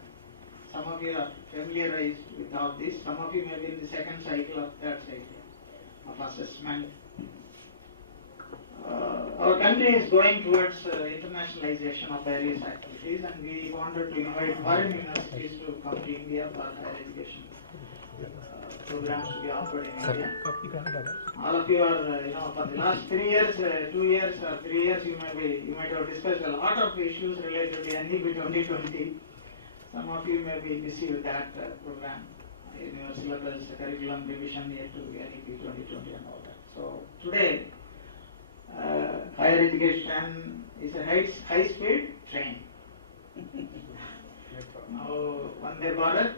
Some of you are familiarized with all this. Some of you may be in the second cycle or third cycle of assessment. Our country is going towards internationalization of various activities, and we wanted to invite foreign universities to come to India for higher education programs to be offered in India. All of you are, for the last 3 years, 2 years or 3 years, you might have discussed a lot of issues related to NEP 2020. Some of you may be busy with that program in your syllabus, curriculum revision yet to NEP 2020 and all that. So today, higher education is a high-speed train. Now, Vande Bharat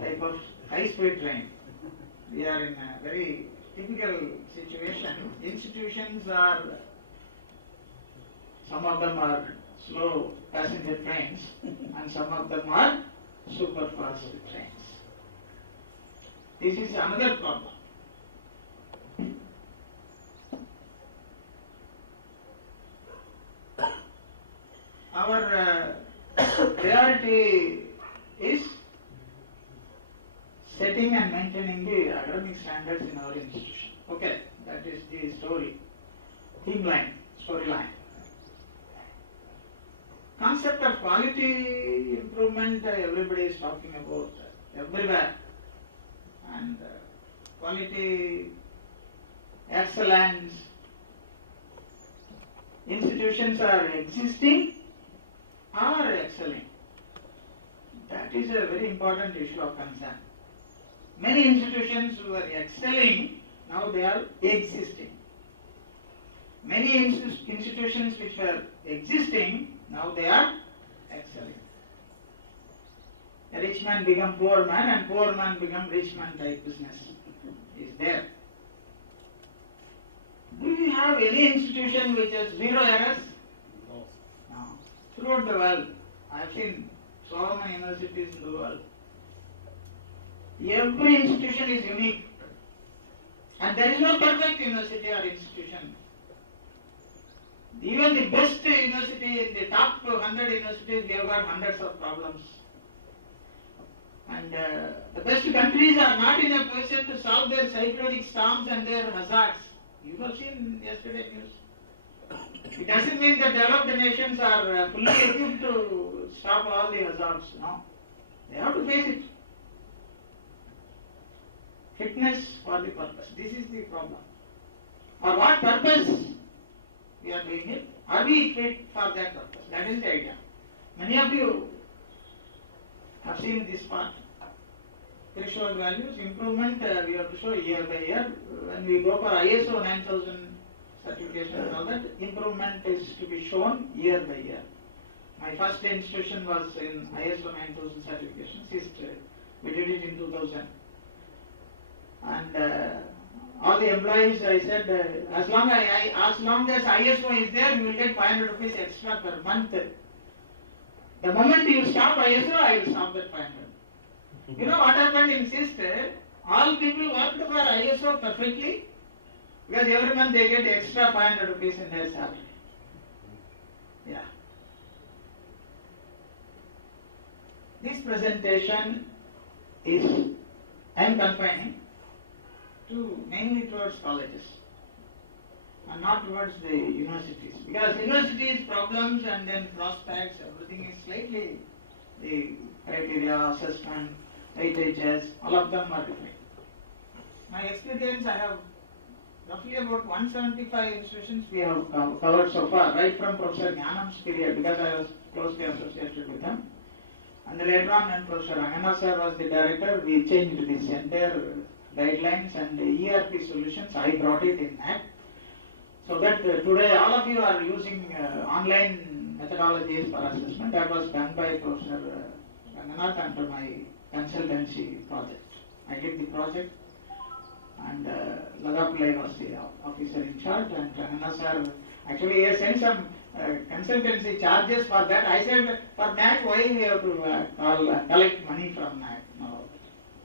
type of high-speed train. We are in a very typical situation. Institutions are, some of them are slow passenger trains and some of them are super fast trains. This is another problem. Our priority is setting and maintaining the academic standards in our institution. Okay, that is the story, theme line, storyline. Concept of quality improvement, everybody is talking about everywhere, and quality excellence. Institutions are existing or excelling. That is a very important issue of concern. Many institutions were excelling, now they are existing. Many institutions which were existing, now they are excelling. A rich man become poor man and poor man become rich man type business is there. Do you have any institution which has zero errors? No. No. Throughout the world, I have seen so many universities in the world. Every institution is unique. And there is no perfect university or institution. Even the best university, in the top 100 universities, we have got hundreds of problems. And the best countries are not in a position to solve their cyclonic storms and their hazards. You have seen yesterday's news. It doesn't mean that developed nations are fully equipped to stop all the hazards. No. They have to face it. Fitness for the purpose. This is the problem. For what purpose we are doing it? Are we fit for that purpose? That is the idea. Many of you have seen this part. Threshold values, improvement, we have to show year by year. When we go for ISO 9000 certification and all that, improvement is to be shown year by year. My first institution was in ISO 9000 certification. We did it in 2000. And all the employees, I said, as long as ISO is there, you will get 500 rupees extra per month. The moment you stop ISO, I will stop that 500. You know what happened in SIST? All people worked for ISO perfectly, because every month they get extra 500 rupees in their salary. Yeah. This presentation is, I am confining mainly towards colleges and not towards the universities, because universities problems and then prospects, everything is slightly, the criteria, assessment, weightages, all of them are different. My experience, I have roughly about 175 institutions we have covered so far, right from Professor Jnanam's period, because I was closely associated with him. And later on, when Professor Rangana sir was the director, we changed this entire guidelines and ERP solutions. I brought it in NAAC. So that today all of you are using online methodologies for assessment. That was done by Professor Ranganath under my consultancy project. I did the project, and Lagaplay was the officer in charge, and Ranganath sir actually he sent some consultancy charges for that. I said, for NAAC, why we have to collect money from NAAC? No,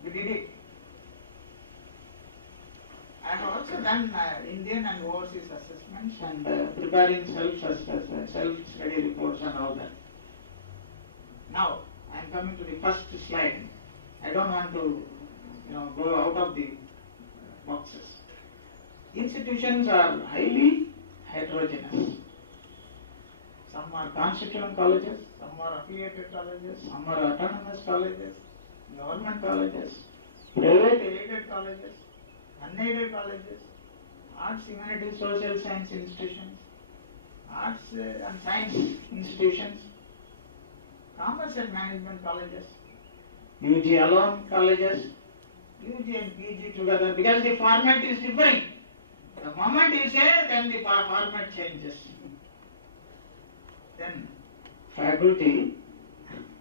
we did it. I have also done Indian and overseas assessments and preparing self-study reports and all that. Now, I am coming to the first slide. I don't want to, go out of the boxes. Institutions are highly heterogeneous. Some are constituent colleges, some are affiliated colleges, some are autonomous colleges, government colleges, private aided colleges, unaided colleges, arts, humanities, social science institutions, arts and science institutions, commerce and management colleges, UG alone colleges, UG and PG together, because the format is different. The moment you say, then the format changes. Then faculty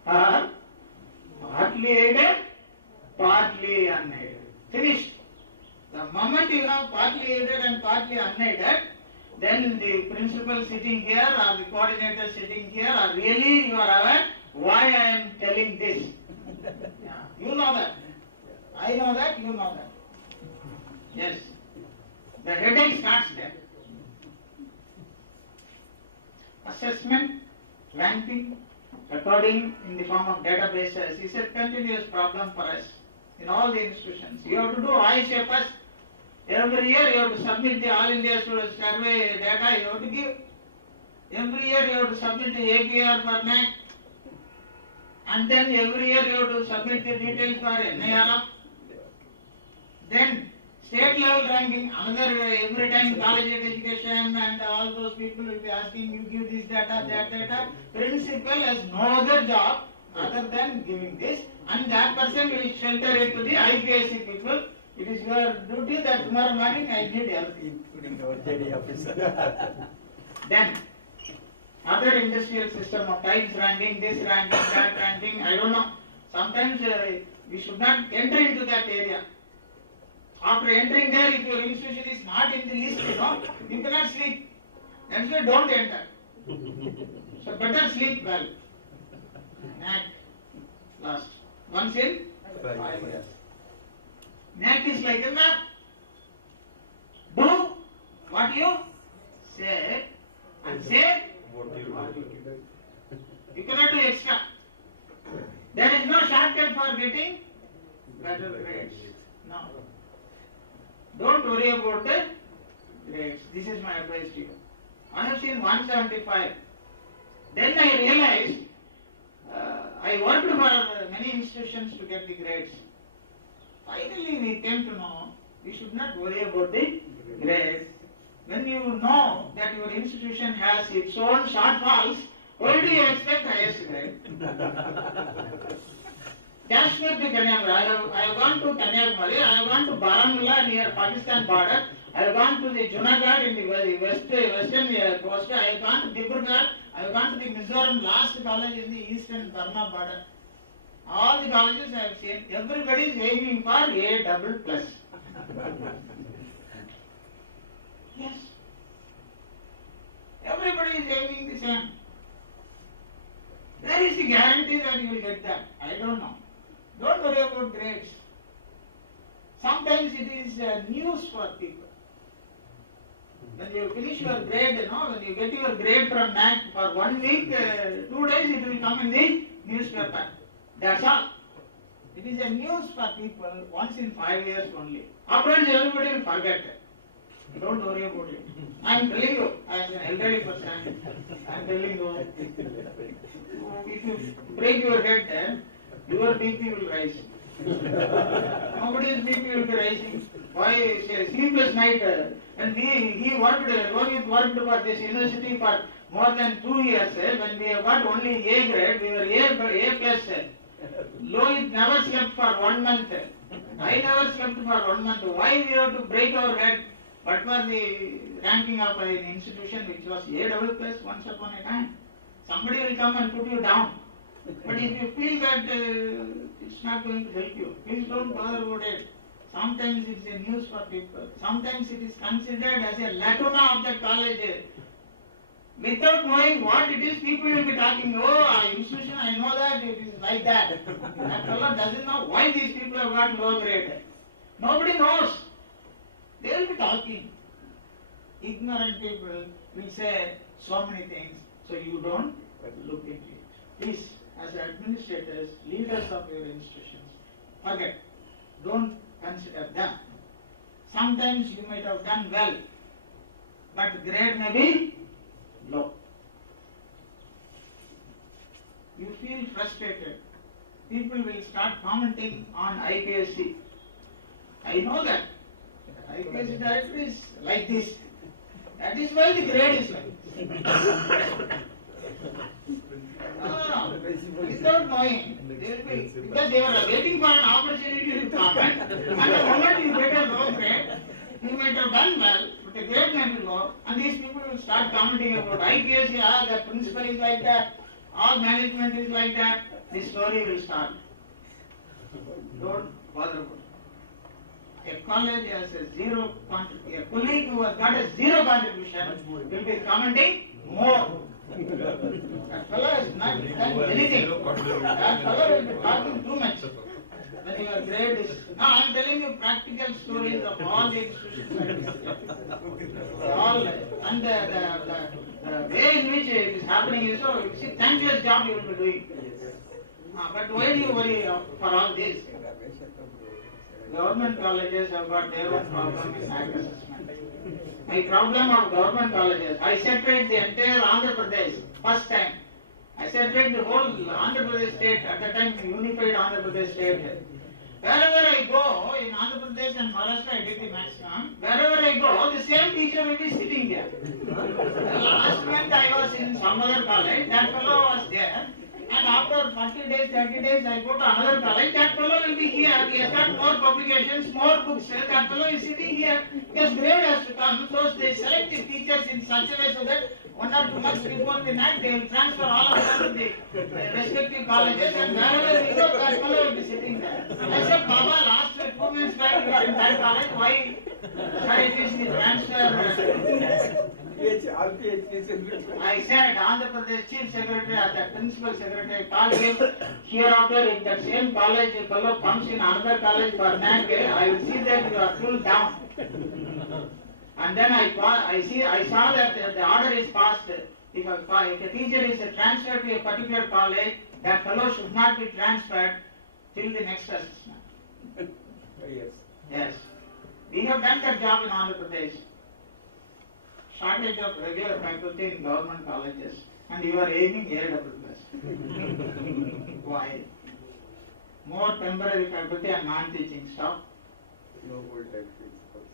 are partly aided, partly unaided. Finished. The moment cannot you have partly aided and partly unaided, then the principal sitting here or the coordinator sitting here are really you are aware why I am telling this. Yeah, you know that. I know that, you know that. Yes. The headache starts there. Assessment, ranking, recording in the form of databases is a continuous problem for us in all the institutions. You have to do ISA first. Every year you have to submit the All India Student Survey data, you have to give. Every year you have to submit the APR for NAAC. And then every year you have to submit the details for NAAC. Then state level ranking, another every time college of education and all those people will be asking you give this data, that data. Principal has no other job other than giving this, and that person will shelter it to the IPSC people. It is your duty that tomorrow morning I need help, including our JD officer. Then other industrial system of times ranking, this ranking, that ranking, I don't know. Sometimes we should not enter into that area. After entering there, if your institution is not in the list, you cannot sleep. That's why don't enter. So better sleep well. NAAC, last. Once in 5 years. NAAC is like a map. Do what you say and say what you do. You cannot do extra. There is no shortcut for getting better grades. No. Don't worry about the grades. This is my advice to you. I have seen 175. Then I realized I worked for many institutions to get the grades. Finally we came to know we should not worry about the grades. When you know that your institution has its own shortfalls, why do you expect highest grade? Kashmir to Kanyakumari. I have gone to Kanyakumari. I have gone to Baramulla near Pakistan border. I have gone to the Junagadh in the western coast. I have gone to Dibrugarh. I have gone to the Mizoram last college in the eastern Burma border. All the colleges I have seen, everybody is aiming for A double plus. Yes. Everybody is aiming the same. There is the guarantee that you will get that. I don't know. Don't worry about grades. Sometimes it is news for people. When you finish your grade, when you get your grade from NAAC for 1 week, 2 days it will come in the newspaper. That's all. It is a news for people once in 5 years only. Afterwards everybody will forget it. Don't worry about it. I am telling you, as an elderly person, I am telling you, if you break your head, your BP will rise. Nobody's BP will be rising. Why? It's a sleepless night. And Rohit worked for this university for more than 2 years. When we have got only A grade, we were A plus. Rohit never slept for 1 month. I never slept for 1 month. Why we have to break our head? What was the ranking of an institution which was A double plus once upon a time? Somebody will come and put you down. But if you feel that it's not going to help you, please don't bother about it. Sometimes it's a news for people. Sometimes it is considered as a lacuna of the college. Without knowing what it is, people will be talking, oh, our institution, I know that it is like that. That fellow doesn't know why these people have got low grade. Nobody knows. They will be talking. Ignorant people will say so many things, so you don't look into it. Please, as administrators, leaders of your institutions, forget. Don't consider them. Sometimes you might have done well, but the grade may be low. You feel frustrated. People will start commenting on IPSC. I know that. IPSC director is like this. That is why the grade is like this. No. Without knowing, they will be, because they are waiting for an opportunity to comment. And the moment you get a low grade, you might have done well, but the grade may be low, and these people will start commenting about IPSC, the principal is like that, all management is like that. This story will start. Don't bother about it. a college has a zero contribution, a colleague who has got a zero contribution will be commenting more. That fellow has not done anything. That fellow will be talking too much. When your grade is... Now I am telling you practical stories of all the institutions. All, and the way in which it is happening is so, you see, thankless job you will be doing. But why do you worry for all this? Government colleges have got their own problem in NAAC assessment. My problem of government colleges, I separate the entire Andhra Pradesh, first time. I separate the whole Andhra Pradesh state, at the time unified Andhra Pradesh state. Wherever I go, in Andhra Pradesh and Maharashtra, I did the maximum. Wherever I go, the same teacher will be sitting there. Last month I was in some other college, that fellow was there. And after 40 days, 30 days, I go to another college, that fellow will be here. He has got more publications, more books. That fellow is sitting here. His grade has to come. So they select the teachers in such a way so that 1 or 2 months before the NAAC, they will transfer all of them to the respective colleges, and wherever we go, that fellow will be sitting there. I said, Baba, last 2 months back you were in that college, why? Sir, it is the transfer. I said, Andhra Pradesh Chief Secretary or the Principal Secretary called him. Hereafter, if that same college fellow comes in another college for NAAC, I will see that you are pulled down. And then I saw that the order is passed. If a teacher is transferred to a particular college, that fellow should not be transferred till the next assessment. Yes. Yes. We have done that job in Andhra Pradesh. Shortage of regular faculty in government colleges, and you are aiming A++. Why? More temporary faculty and non-teaching staff. No full-time principals.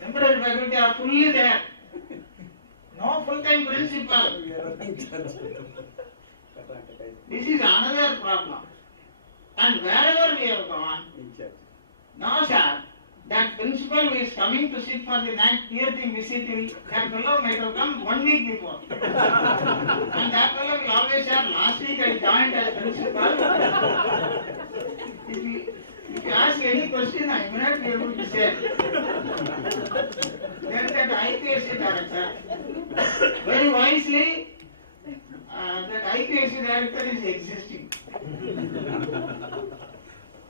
Temporary faculty are fully there. No full-time principal. This is another problem. And wherever we have gone, no sir, that principal who is coming to sit for the NAAC peer-thing visit, that fellow might have come 1 week before. And that fellow will always say, last week I joined as principal. If you ask any question, I may not be able to say. Then that IPSC director, very wisely, that IPSC director is existing.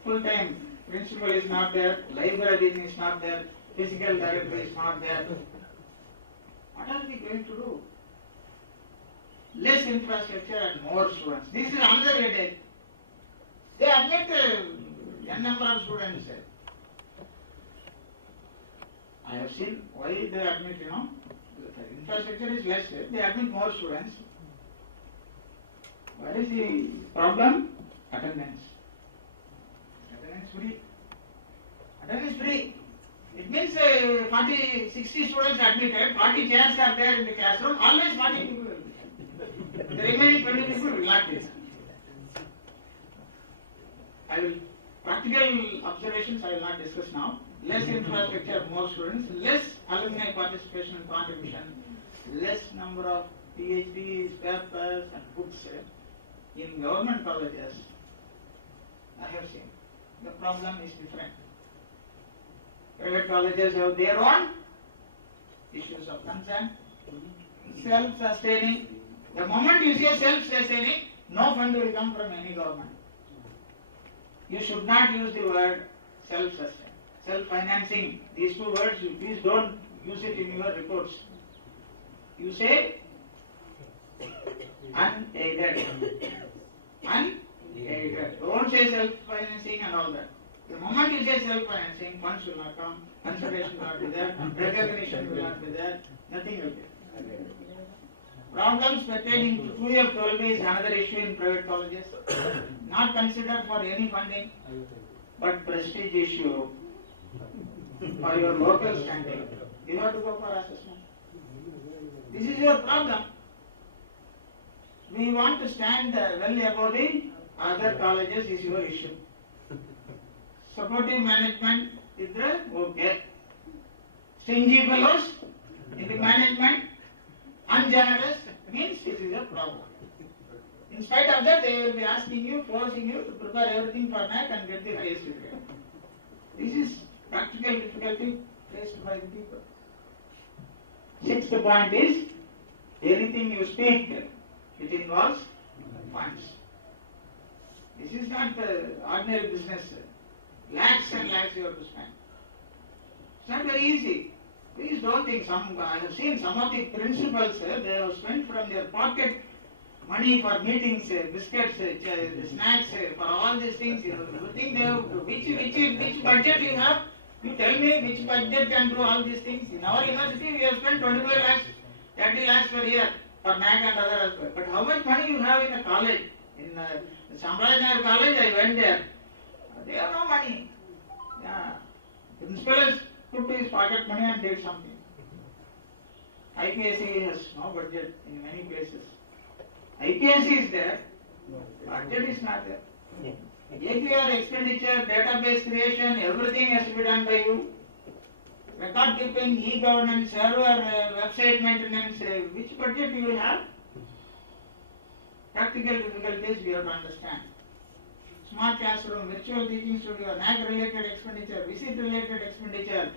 Full-time principal is not there, librarian is not there, physical director is not there. What are we going to do? Less infrastructure and more students. This is another headache. They admit n number of students. I have seen why they admit, the infrastructure is less, they admit more students. What is the problem? Attendance. Attendance free. Attendance free. It means 40, 60 students admitted, 40 chairs are there in the classroom, always 40 people will be there. The remaining 20 people will not be there. I will, practical observations I will not discuss now. Less infrastructure, more students, less alumni participation and contribution, less number of PhDs, papers and books in government colleges. I have seen. The problem is different. Private colleges have their own issues of concern. Self-sustaining. The moment you say self-sustaining, no fund will come from any government. You should not use the word self-sustain. Self-financing. These 2 words, you please don't use it in your reports. You say unaided. Unaided. Don't say self-financing and all that. The moment you say self-financing, funds will not come, consideration will not be there, recognition will not be there, nothing will be there. Problems pertaining to 2F12B is another issue in private colleges, not considered for any funding, but prestige issue for your local standing. You have to go for assessment. This is your problem. We want to stand well above the other colleges is your issue. Supportive management is okay. Stingy fellows in the management, ungenerous, means this is a problem. In spite of that, they will be asking you, forcing you to prepare everything for NAAC and get the highest grade. This is practical difficulty faced by the people. Sixth point is, anything you speak, it involves funds. This is not ordinary business. Lakhs and lakhs you have to spend. It's not very easy. Please don't think I have seen some of the principals, they have spent from their pocket money for meetings, biscuits, snacks, for all these things. You think they have, which budget you have? You tell me which budget can do all these things. In our university, we have spent 25 lakhs, 30 lakhs per year for NAAC and other aspects. But how much money you have in a college? In Samrajnagar College, I went there. They have no money. Yeah. Principal has put his pocket money and did something. IPSC has no budget in many places. IPSC is there, budget is not there. AQR expenditure, database creation, everything has to be done by you. Record keeping, e-governance, server, website maintenance, which budget you will have? Practical difficulties we have to understand. Smart classroom, virtual teaching studio, NAAC related expenditure, visit related expenditure.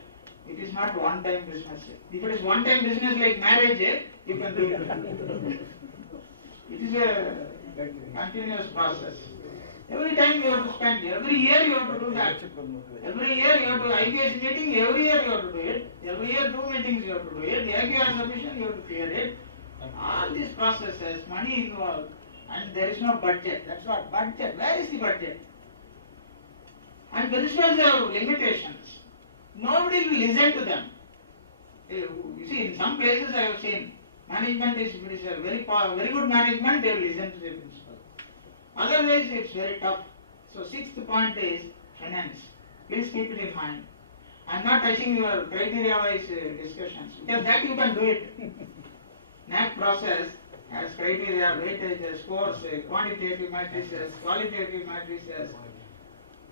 It is not one-time business. If it is one-time business like marriage, you can do it. It is a continuous process. Every time you have to spend, every year you have to do that. Every year you have to IPS meeting, every year you have to do it. Every year 2 meetings you have to do it. The AQR submission you have to clear it. All these processes, money involved, and there is no budget. That's what budget. Where is the budget? And principals have limitations. Nobody will listen to them. You see, in some places I have seen, management is a very good management, they will listen to the principal. Otherwise, it's very tough. So, sixth point is finance. Please keep it in mind. I am not touching your criteria-wise discussions, because that you can do it. NAAC process has criteria, weightages, scores, quantitative matrices, qualitative matrices.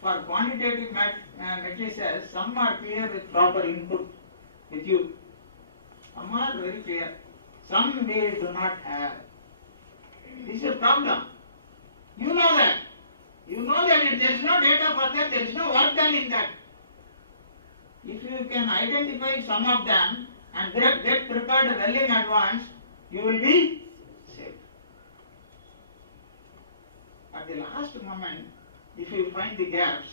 For quantitative matrices, some are clear with proper input with you. Some are very clear. Some we do not have. This is a problem. You know that. You know that if there is no data for that, there is no work done in that. If you can identify some of them and get prepared well in advance, you will be safe. At the last moment, if you find the gaps,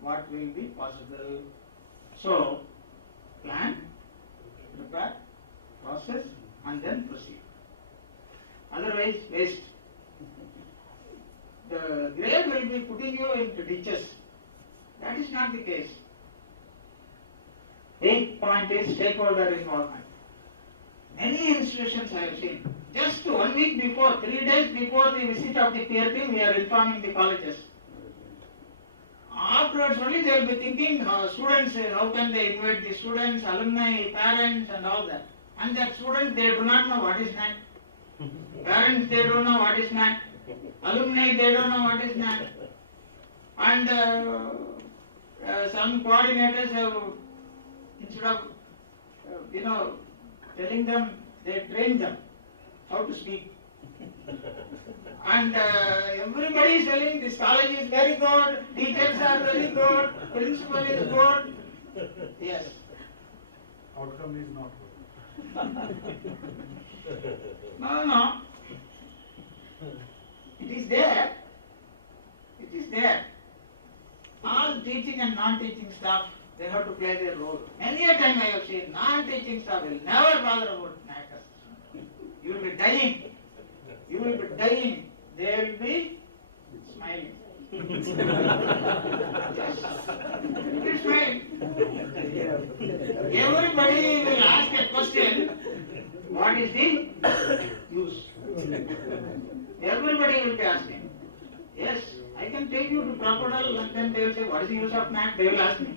what will be possible? So, plan, prepare, process, and then proceed. Otherwise, waste. The grade will be putting you into ditches. That is not the case. 8th point is stakeholder involvement. Many institutions I have seen, just 1 week before, 3 days before the visit of the peer team, we are informing the colleges. Afterwards only they will be thinking, students, how can they invite the students, alumni, parents and all that. And that students, they do not know what is NAAC. Parents, they don't know what is NAAC. Alumni, they don't know what is NAAC. And some coordinators have, instead of, telling them, they train them how to speak. And everybody is telling this college is very good, teachers are very good, principal is good. Yes. Outcome is not good. No. It is there. It is there. All teaching and non-teaching staff, they have to play their role. Many a time I have seen non-teaching staff will never bother about NAAC. You will be dying. You will be dying. They will be smiling. Yes. They will smile. Everybody will ask a question, what is the use? Everybody will be asking. Yes, I can take you to Crocodile and then they will say, what is the use of NAAC? They will ask me.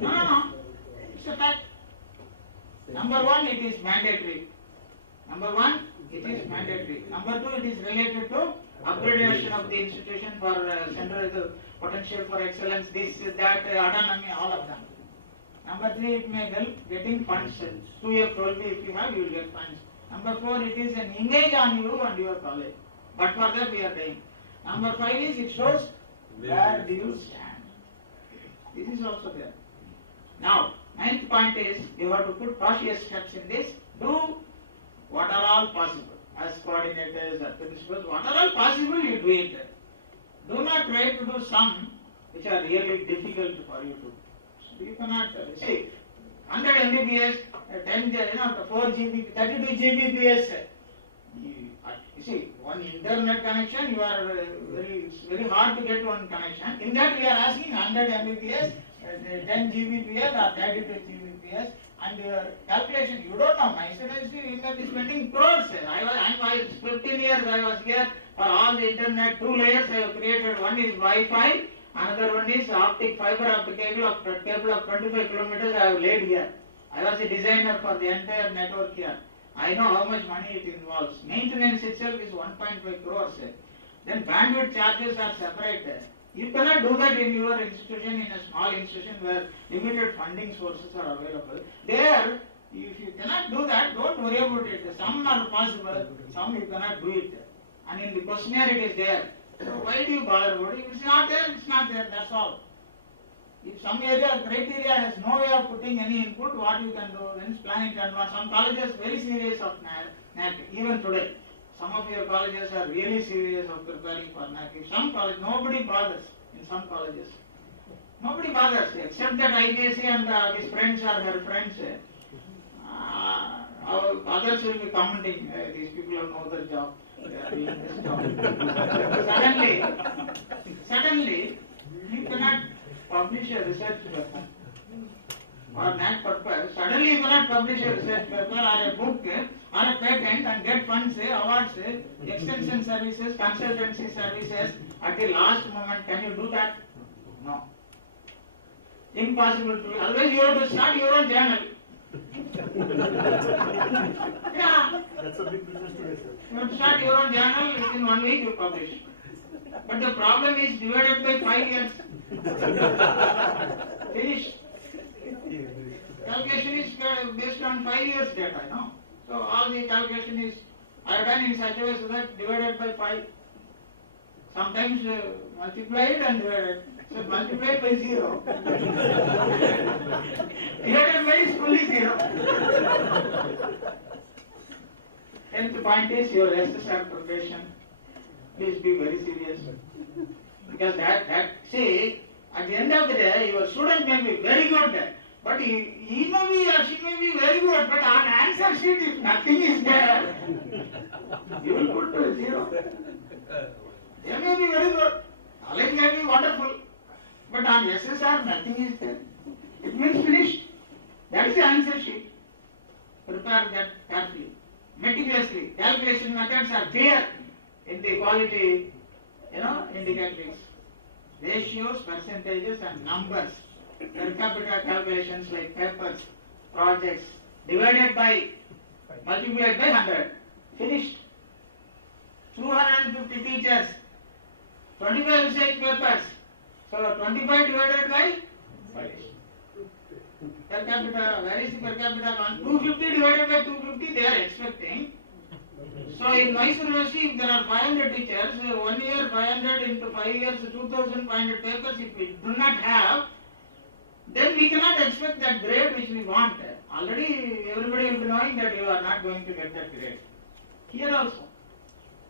No. It's a fact. Number one, it is mandatory. Number one, it is mandatory. Number two, it is related to upgradation of the institution for central potential for excellence, this, that, autonomy, all of them. Number three, it may help getting funds. 2-year probably if you have, you will get funds. Number four, it is an image on you and your college. But for that we are dying. Number 5 is it shows where do you stand. This is also there. Now, ninth point is you have to put cautious steps in this. Do what are all possible. As coordinators or principals, what are all possible, you do it. Do not try to do some which are really difficult for you to. So you cannot see 100 Mbps, 4 GB, 32 Gbps. You see, one internet connection, you are it's very hard to get one connection. In that, we are asking 100 Mbps, 10 Gbps or 32 Gbps, and your calculation, you don't know. My students, you may be spending crores. I was 15 years I was here for all the internet. 2 layers I have created. One is Wi-Fi, another one is fiber optic cable of 25 kilometers I have laid here. I was a designer for the entire network here. I know how much money it involves. Maintenance itself is 1.5 crores. Then bandwidth charges are separate. You cannot do that in your institution, in a small institution where limited funding sources are available. There, if you cannot do that, don't worry about it. Some are possible, some you cannot do it. And in the questionnaire it is there. So why do you bother about it? If it's not there, it's not there, that's all. If some criteria has no way of putting any input, what you can do, then planning to advance. Some colleges very serious of NAAC, even today. Some of your colleges are really serious of preparing for NAAC. Some college, nobody bothers in some colleges. Nobody bothers except that IPSC and his friends or her friends. Others will be commenting, these people have no other job. They are doing this job. Suddenly, you cannot publish a research paper for NAAC purpose. Suddenly you cannot publish a research paper or a book or a patent and get funds, awards, extension services, consultancy services at the last moment. Can you do that? No. Impossible to do. Otherwise you have to start your own journal. Yeah. That's a big business today, sir. You have to start your own journal, within 1 week you publish. But the problem is divided by 5 years. Finished. Calculation is based on 5 years data, So all the calculation is, I have done in such a way so that divided by 5. Sometimes multiplied and divided. So multiplied by 0. Divided by is fully 0. 10th point is your SSR preparation. Please be very serious. Because see, at the end of the day, your student may be very good, but he may be or she may be very good, but on answer sheet, if nothing is there, you will put 0. They may be very good, knowledge may be wonderful, but on SSR, nothing is there. It means finished. That is the answer sheet. Prepare that carefully, meticulously. Calculation methods are clear in the quality, indicators. Ratios, percentages and numbers. Per capita calculations like papers, projects, divided by, multiplied by 100. Finished. 250 teachers, 25 research papers. So 25 divided by 5. Per capita, where is the per capita one? 250 divided by 250 they are expecting. So in Mysore University, if there are 500 teachers, 1 year 500 into 5 years, 2,500 papers, if we do not have, then we cannot expect that grade which we want. Already everybody will be knowing that you are not going to get that grade. Here also,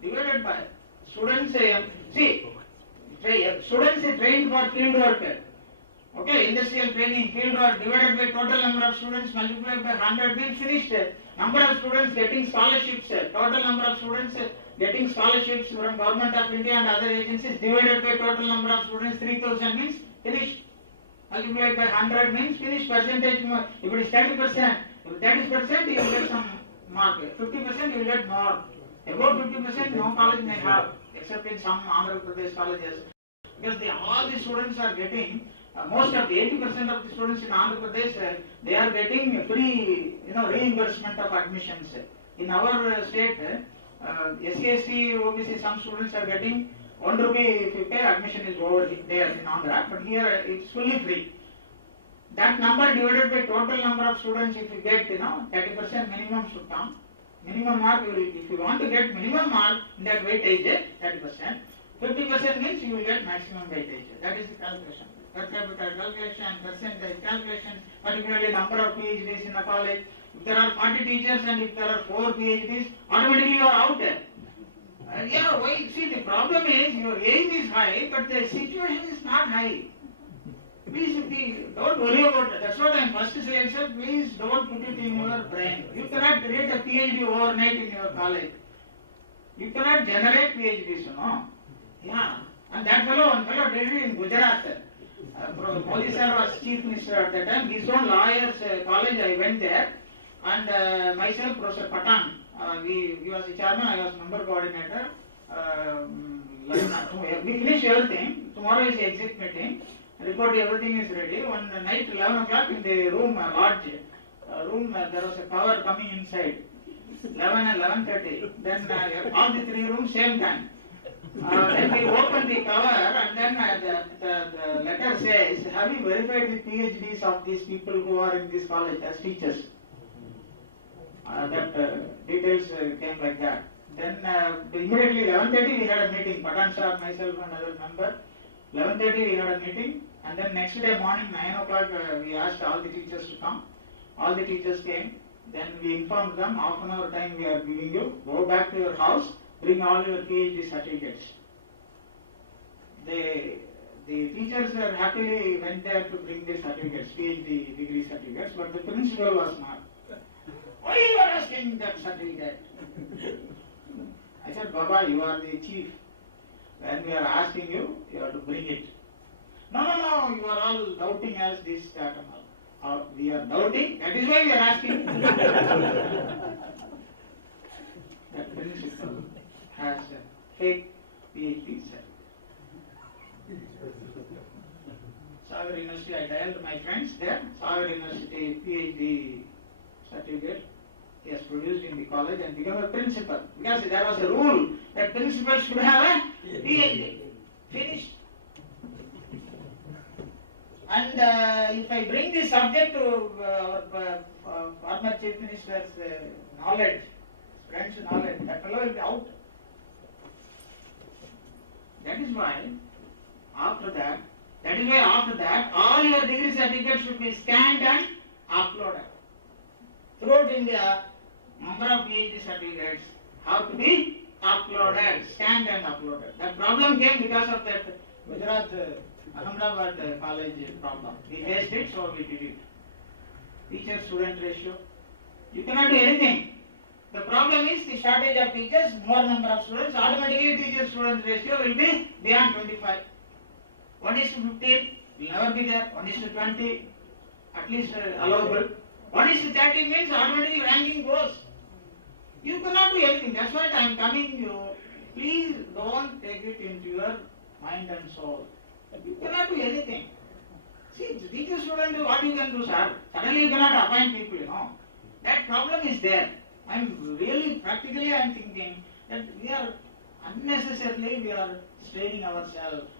divided by students, students are trained for field work. Okay, industrial training, field work, divided by total number of students multiplied by 100 means finished. Number of students getting scholarships, total number of students getting scholarships from Government of India and other agencies divided by total number of students 3,000 means finished. Multiplied by 100 means finished. Percentage, if it is 30%, if that is percent, you will get some mark. 50% you will get more. About 50% no college may have, except in some Andhra Pradesh colleges. Because all the students are getting, most of the 80% of the students in Andhra Pradesh, they are getting free, reimbursement of admissions. In our state, SC, OBC, some students are getting 1 rupee if you pay, admission is over there in Andhra, but here it's fully free. That number divided by total number of students, if you get, 30% minimum should come. Minimum mark, if you want to get minimum mark in that weightage, 30%. 50% means you will get maximum weightage. That is the calculation. per capita calculation, percentage calculation, particularly number of PhDs in a college. If there are 40 teachers and if there are 4 PhDs, automatically you are out there. Yeah, why? See, the problem is your aim is high, but the situation is not high. Please don't worry about it. That's what I'm first saying, sir. Please don't put it in your brain. You cannot create a PhD overnight in your college. You cannot generate PhDs, you know. Yeah. And that one fellow did it in Gujarat, sir. Modi sir was chief minister at that time. His own lawyer's college, I went there. And myself, Professor Patan, he was the chairman, I was member coordinator. We finished everything. Tomorrow is the exit meeting. Report, everything is ready. One night, 11 o'clock in the room, lodge room, there was a cover coming inside. 11 and 11:30. Then all the 3 rooms same time. Then we open the cover and then the letter says, have you verified the PhDs of these people who are in this college as teachers? Details came like that. Then immediately 11:30 we had a meeting. Patan sir, myself and other member. 11:30 we had a meeting, and then next day morning 9 o'clock we asked all the teachers to come. All the teachers came. Then we informed them, half an hour time we are giving you. Go back to your house, bring all your PhD certificates. The teachers happily went there to bring the certificates, PhD degree certificates, but the principal was not. Why you are asking that certificate? I said, Baba, you are the chief. When we are asking you, you have to bring it. No, you are all doubting us this, that and all. We are doubting, that is why we are asking. That principal has a fake PhD certificate. Sagar University, I dialed my friends there. Sagar University PhD certificate. He has produced in the college and become a principal. Because there was a rule that principals should have a PhD. Finished. And if I bring this subject to our former chief minister's knowledge, friend's knowledge, that fellow will be out. That is why after that, all your degree certificates should be scanned and uploaded. Throughout India, number of PhD certificates have to be uploaded, scanned and uploaded. That problem came because of that Gujarat Ahmedabad college problem. We faced it, so we did it. Teacher-student ratio. You cannot do anything. The problem is the shortage of teachers, more number of students, automatically teacher-student ratio will be beyond 25. 1:15 will never be there. 1:20 at least allowable. 1:30 means automatically ranking goes. You cannot do anything. That's what I am telling you. Please don't take it into your mind and soul. You cannot do anything. See, teacher student, what you can do, sir? Suddenly you cannot appoint people, you know. That problem is there. Practically I am thinking that we are unnecessarily straining ourselves.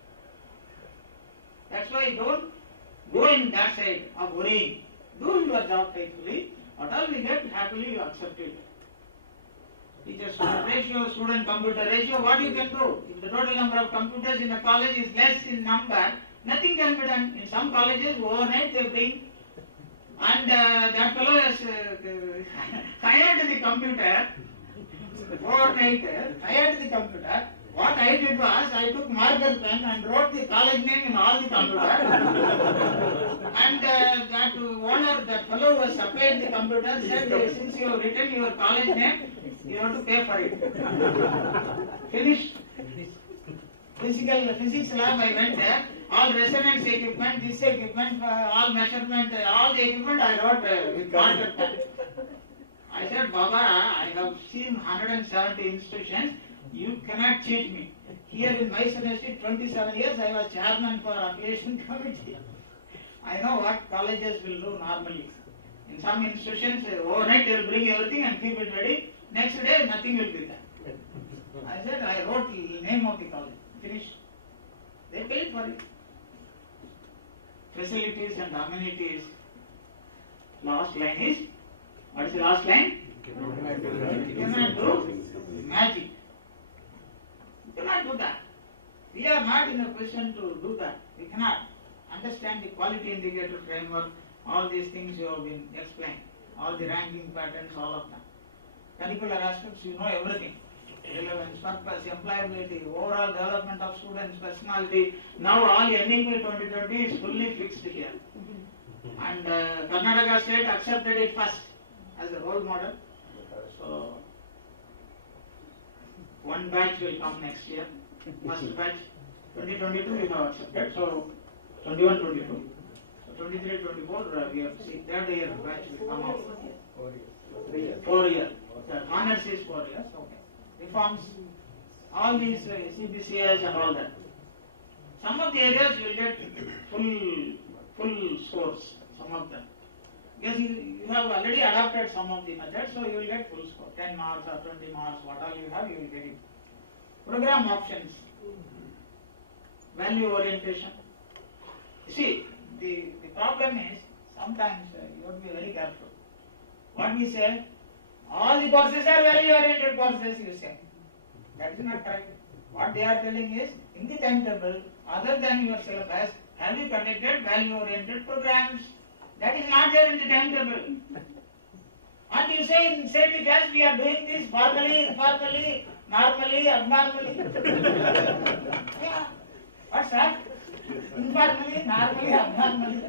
That's why don't go in that side of worrying. Do your job faithfully. What all we get, happily you accept it. Teacher-student ratio, student-computer ratio, what you can do? If the total number of computers in a college is less in number, nothing can be done. In some colleges, overnight they bring, and that fellow has hired the computer, overnight, hired the computer. What I did was, I took marker pen and wrote the college name in all the computers. And that owner, that fellow who has supplied the computer said, since you have written your college name, you have to pay for it. Finished. Physics lab, I went there. All resonance equipment, this equipment, all measurement, all the equipment I wrote with marker pen. I said, Baba, I have seen 170 institutions. You cannot cheat me. Here in my university, 27 years, I was chairman for affiliation committee. I know what colleges will do normally. In some institutions, overnight they will bring everything and keep it ready. Next day, nothing will be there. I said, I wrote the name of the college. Finished. They paid for it. Facilities and amenities. Last line is, what is the last line? You cannot do magic. You cannot do that. We are not in a position to do that. We cannot. understand the quality indicator framework, all these things you have been explained, all the ranking patterns, all of them. Curricular aspects, you know everything. Relevance, purpose, employability, overall development of students' personality. Now all NAAC 2020 is fully fixed here. And Karnataka state accepted it first as a role model. So one batch will come next year. First batch 2022 we have accepted. So 21-22. So 23-24 we have seen third year batch will come out. 4 years. The honors is 4 years. Okay. Reforms, all these CBCS and all that. Some of the areas will get full scores. Some of them. Because you have already adopted some of the methods, so you will get full score. 10 marks or 20 marks, what all you have, you will get it. Program options. Value orientation. You see, the problem is, sometimes you have to be very careful. What we say, all the courses are value oriented courses, you say. That is not correct. What they are telling is, in the timetable, other than your syllabus, have you conducted value oriented programs? That is not there in the timetable. And you say in same class we are doing this formally, informally, normally, abnormally. Yeah. What's that? Informally, normally, abnormally.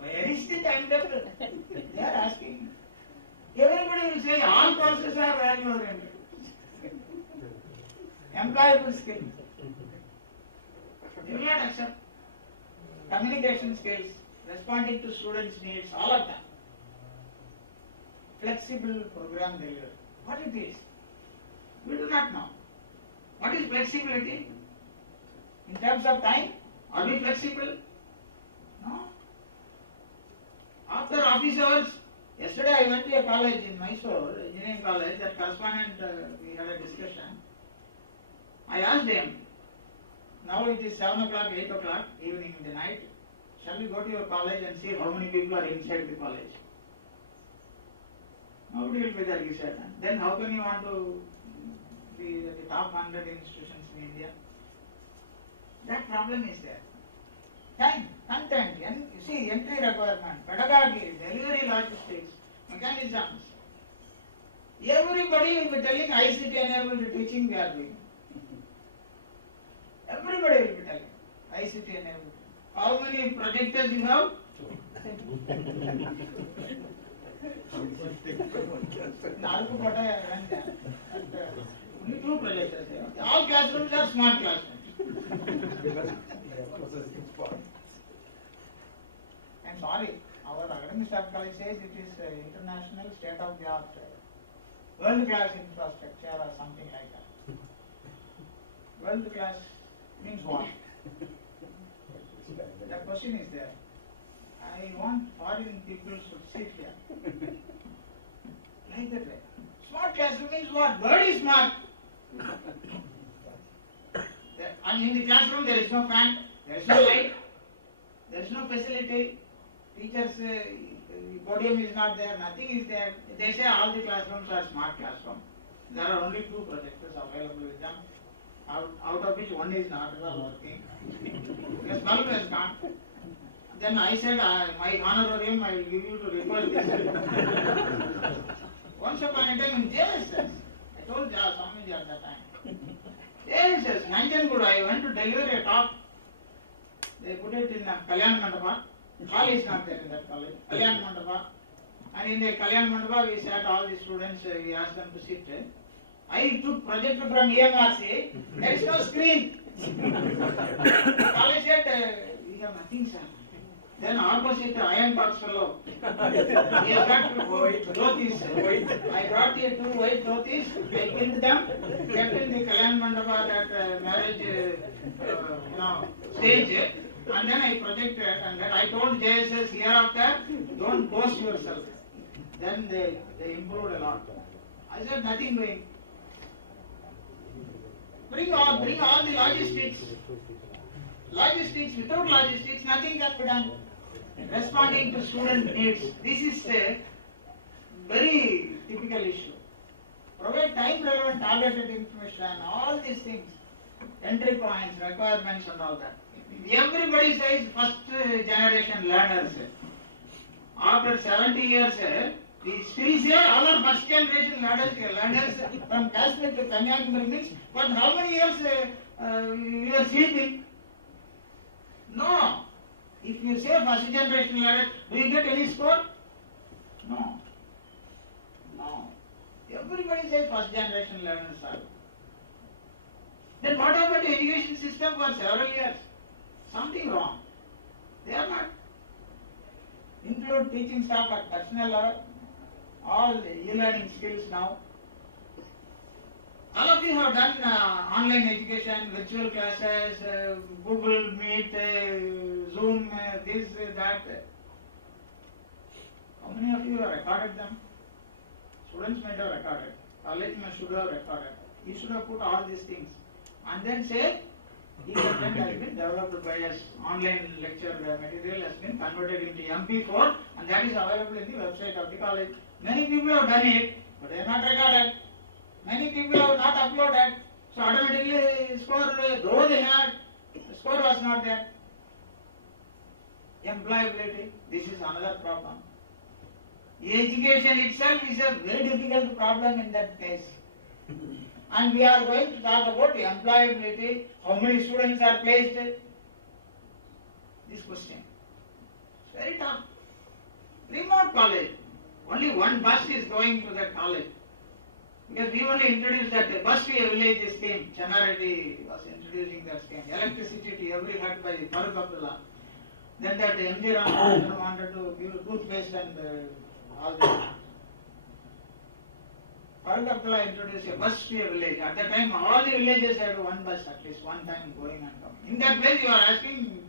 Where is the timetable? They are asking. Everybody will say all courses are value oriented. Employable skills. They will not accept. Communication skills, responding to students' needs, all of them. Flexible program delivery. What it is? We do not know. What is flexibility? In terms of time, are we flexible? No. After office hours, yesterday I went to a college in Mysore, engineering college, that correspondent, we had a discussion. I asked them, now it is 7 o'clock, 8 o'clock, evening in the night. Shall we go to your college and see how many people are inside the college? Nobody will be there, he said. Then how can you want to be the top 100 institutions in India? That problem is there. Time, content, you see, entry requirement, pedagogy, delivery logistics, mechanisms. Everybody will be telling ICT enabled teaching we are doing. Everybody will be telling ICT enabled. How many projectors you have? Only 2 projectors. All classrooms are smart classrooms. I'm sorry, our academic staff college says it is international state-of-the-art, world-class infrastructure or something like that. World-class means what? The question is there. I want foreign people should sit here. Like that way. Smart classroom means what? Bird is smart. And in the classroom there is no fan, there is no light, there is no facility. Teachers, podium is not there, nothing is there. They say all the classrooms are smart classrooms. There are only 2 projectors available with them, out of which one is not working. Because bulb has gone. Then I said, my honorarium I will give you to request this. Once upon a time in JSS, I told Swamiji at that time. JSS, Nanjangud, I went to deliver a talk. They put it in a Kalyan Mandapa. Hall is not there in that college. Kalyan Mandapa. And in the Kalyan Mandapa, we sat all the students, we asked them to sit. I took projector from EMRC. There is no screen. College said, we have nothing, sir. Then opposite iron box fellow, he has got to dhotis. I brought the 2 white dhotis, I pinned them, kept in the Kalyan Mandapa, that marriage stage, and then I projected, and then I told JSS hereafter, don't boast yourself. Then they improved a lot. I said nothing doing. Bring all the logistics. Logistics, without logistics, nothing can be done. Responding to student needs. This is a very typical issue. Provide time relevant targeted information, all these things, entry points, requirements and all that. Everybody says first generation learners. After 70 years, we still say all are first generation learners from Kashmir to Kanyakumari means, but how many years we are sleeping? No. If you say first generation learners, do you get any score? No. No. Everybody says first generation learners are. Then what about the education system for several years? Something wrong. They are not. Include teaching staff at personnel level, all the e-learning skills now. All of you have done online education, virtual classes, Google Meet, Zoom, this, that. How many of you have recorded them? Students might have recorded. College should have recorded. You should have put all these things. And then say, e-content has been developed by us. Online lecture material has been converted into MP4 and that is available in the website of the college. Many people have done it, but they are not recorded. Many people have not uploaded. So automatically score, though they had, the score was not there. Employability, this is another problem. Education itself is a very difficult problem in that case. And we are going to talk about employability, how many students are placed. This question. It's very tough. Remote college, only one bus is going to that college. Because we only introduced that bus to a village scheme. Channareddy was introducing that scheme. Electricity to every hut by Farooq Abdullah. Then that MG Ram wanted to give toothpaste and all that. Farooq Abdullah introduced a bus to a village. At that time, all the villages had one bus at least one time going and coming. In that place, you are asking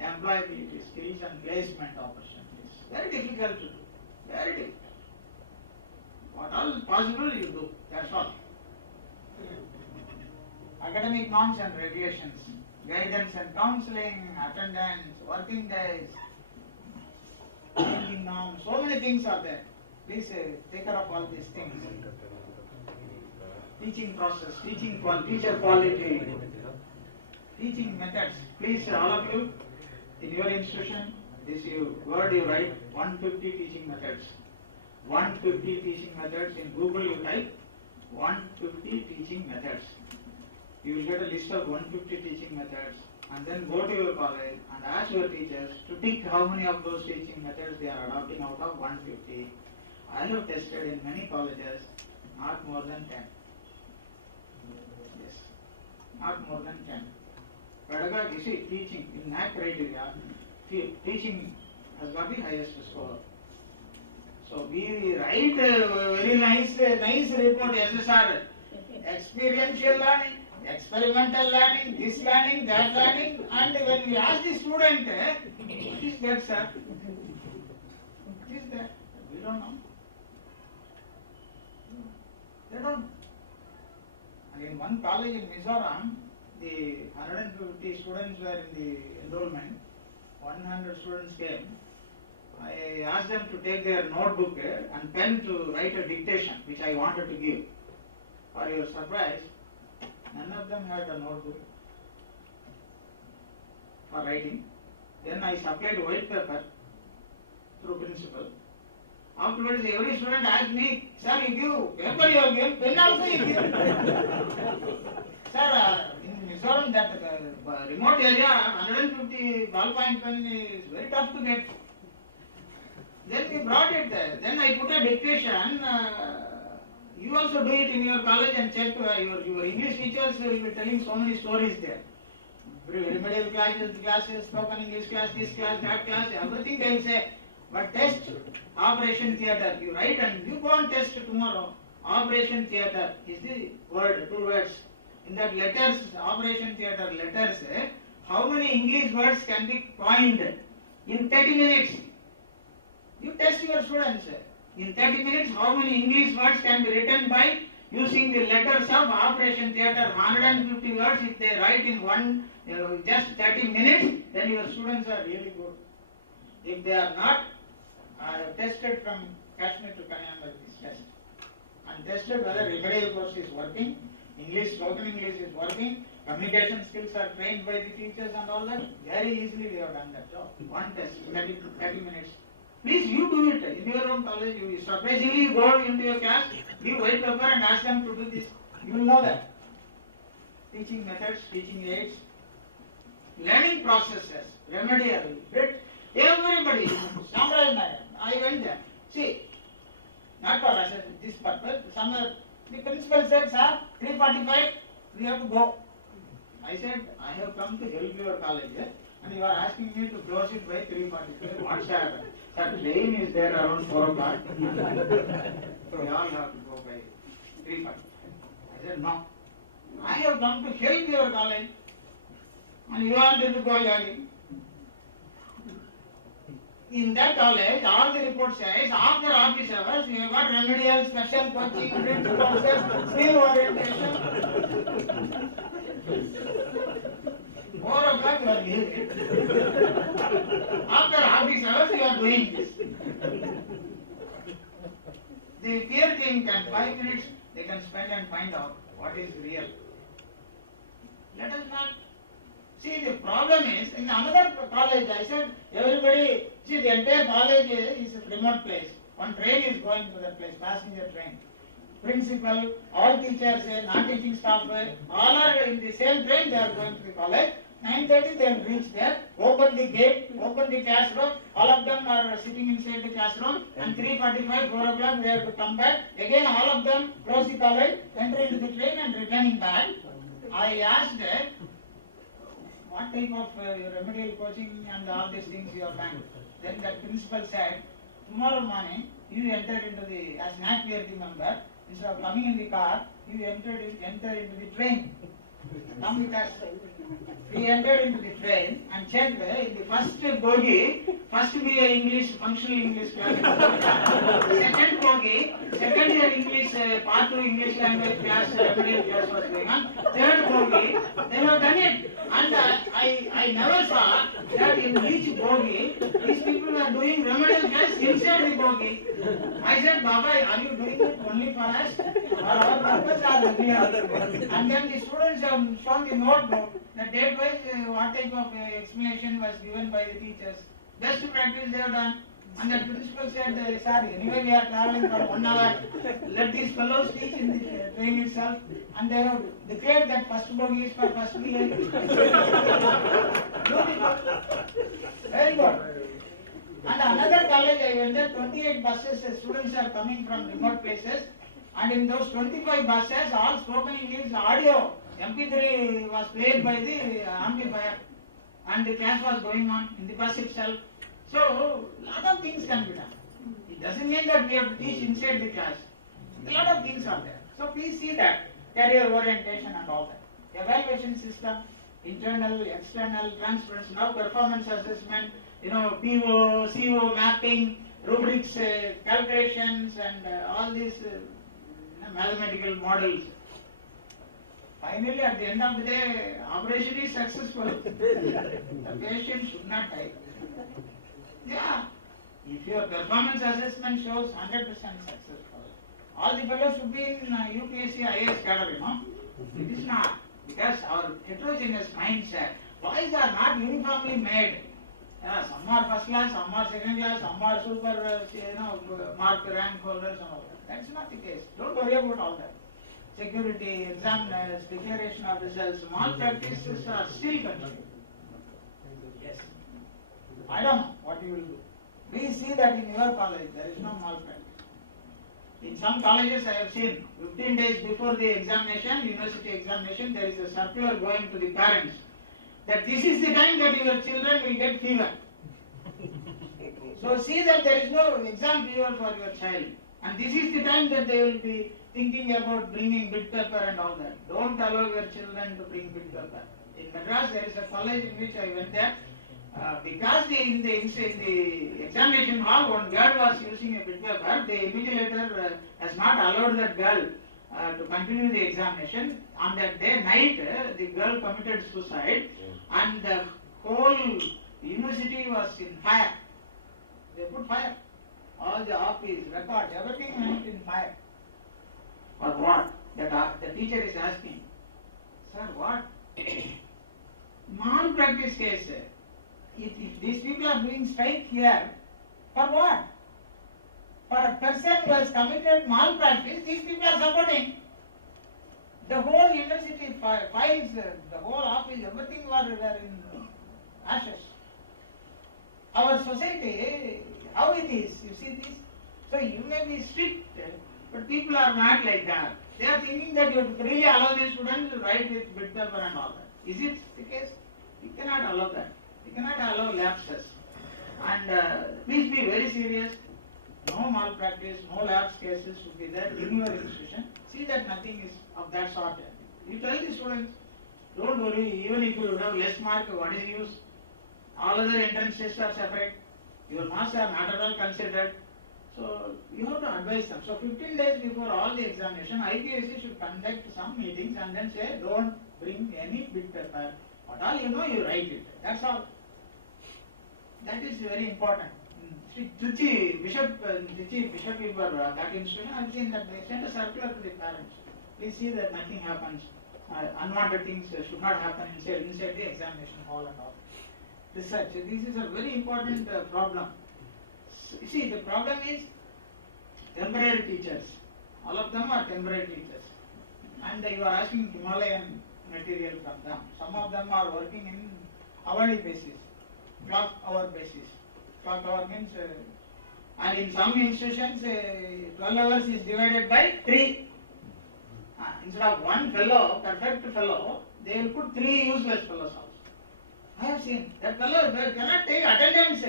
employability, skills and placement opportunities. Very difficult to do. Very difficult. What all possible you do. That's all. Academic norms and regulations, guidance and counseling, attendance, working days, teaching norms, so many things are there. Please take care of all these things. Teaching process, teaching teacher quality, teaching methods. Please, all of you, in your institution, this word you write 150 teaching methods. 150 teaching methods. In Google you type 150 teaching methods. You will get a list of 150 teaching methods and then go to your college and ask your teachers to pick how many of those teaching methods they are adopting out of 150. I have tested in many colleges, not more than 10. Yes, not more than 10. Pedagogy, you see, teaching in NAAC criteria, teaching has got the highest score. So we write very nice report, SSR, experiential learning, experimental learning, this learning, that learning, and when we ask the student, what is that, sir? What is that? We don't know. They don't. And in one college in Mizoram, the 150 students were in the enrollment, 100 students came. I asked them to take their notebook and pen to write a dictation, which I wanted to give. For your surprise, none of them had a notebook for writing. Then I supplied white paper through principal. Afterwards, every student asked me, sir, you give paper, you give, pen also you give. Sir, in Mizoram, that remote area, 150 ballpoint pen is very tough to get. Then we brought it there. Then I put a dictation. You also do it in your college and check your English teachers will be telling so many stories there. Remedial classes, spoken English class, this class, that class, everything they will say. But test, Operation Theatre, you write and you go and test tomorrow. Operation Theatre is the word, 2 words. In that letters, Operation Theatre letters, how many English words can be coined in 30 minutes? You test your students. In 30 minutes, how many English words can be written by using the letters of Operation Theatre? 150 words if they write in just 30 minutes, then your students are really good. If they are not, I have tested from Kashmir to Kanyakumari this test and tested whether remedial course is working English, spoken English is working, communication skills are trained by the teachers and all that. Very easily we have done that job. One test, 30 minutes. Please, you do it in your own college. You surprisingly go into your class, give white paper and ask them to do this. You will know that. Teaching methods, teaching aids, learning processes, remedial, bit. Everybody, I went there. See, not for us, this purpose. Somewhere the principal said, sir, 3:45, we have to go. I said, I have come to help your college, and you are asking me to close it by 3:45. What's happened? Sir, train is there around 4 o'clock. We all have to go by 3:45. I said, no. I have come to help your college, and you wanted to go early. In that college, all the report says, after office hours, you have got remedial, special coaching, bridge courses, skill orientation. 4 o'clock you are leaving. After office hours, you are doing this. The peer team can 5 minutes, they can spend and find out what is real. Let us not. See, the problem is, in another college, I said, everybody, see, the entire college is a remote place. One train is going to that place, passenger train. Principal, all teachers, non-teaching staff, all are in the same train, they are going to the college. 9:30 they will reach there, open the gate, open the classroom, all of them are sitting inside the classroom, and 3:45, 4 o'clock they have to come back. Again all of them close the college, enter into the train and returning back. I asked, what type of remedial coaching and all these things you have done? Then the principal said, tomorrow morning you enter into the, as NAAC PRT member, instead of coming in the car, you enter into the train. Come with us. We entered into the train and checked in the first bogie, first BA English, functional English class. Second bogie, second year English, part 2 English language class, remedial class was going on. Third bogie, they have done it. And I never saw that in each bogie, these people were doing remedial class inside the bogie. I said, Baba, are you doing it only for us? For our purpose or every other purpose? And then the students have shown the notebook, the date-wise, what type of explanation was given by the teachers. Best practice they have done. And the principal said, sorry, anyway we are traveling for 1 hour. Let these fellows teach in the train itself. And they have declared that first bogie is for first BA. Very good. And another college I went there, 28 buses, students are coming from remote places. And in those 25 buses, all spoken English audio, MP3 was played by the amplifier. And the class was going on in the bus itself. So, lot of things can be done. It doesn't mean that we have to teach inside the class. A lot of things are there. So please see that. Career orientation and all that. Evaluation system, internal, external, transference, now performance assessment, PO, CO mapping, rubrics, calculations and all these mathematical models. Finally, at the end of the day, operation is successful. The patient should not die. Yeah. If your performance assessment shows 100% successful, all the fellows should be in UPSC, IAS cadre, It is not. Because our heterogeneous mindset, boys are not uniformly made. Some are first class, some are second class, some are super, mark rank holders and all that. That's not the case. Don't worry about all that. Security, examiners, declaration of results, malpractices are still continuing. Yes. I don't know what you will do. Please see that in your college there is no malpractice. In some colleges I have seen 15 days before the examination, university examination, there is a circular going to the parents that this is the time that your children will get fever. So see that there is no exam fever for your child. And this is the time that they will be thinking about bringing bit paper and all that. Don't allow your children to bring bit paper. In Madras there is a college in which I went there. Because in the examination hall one girl was using a bit paper, the invigilator has not allowed that girl to continue the examination. On that day night, the girl committed suicide and the whole university was in fire. They put fire. All the office, records, everything went in fire. For what? that the teacher is asking, sir, what? Malpractice case. If these people are doing strike here, for what? For a person who has committed malpractice, these people are supporting. The whole university files, the whole office, everything was there in ashes. Our society, how it is, you see this? So you may be strict, but people are not like that. They are thinking that you really allow these students to write with bit paper and all that. Is it the case? You cannot allow that. You cannot allow lapses. And please be very serious. No malpractice, no lapse cases should be there in your institution. See that nothing is of that sort. You tell the students, don't worry, even if you have less mark, what is use? All other entrance tests are separate. Your marks are not at all considered. So you have to advise them. So 15 days before all the examination, IPSC should conduct some meetings and then say, don't bring any bit paper. What all you know, you write it. That's all. That is very important. Trichy, Bishop Weaver, that institution, I have seen that they send a circular to the parents. Please see that nothing happens. Unwanted things should not happen inside the examination hall and all. Research. This is a very important problem. See, the problem is temporary teachers. All of them are temporary teachers. And you are asking Himalayan material from them. Some of them are working in hourly basis, clock hour basis. Clock hour means, and in some institutions, 12 hours is divided by 3. Instead of one fellow, perfect fellow, they will put 3 useless fellows also. I have seen that fellow cannot take attendance.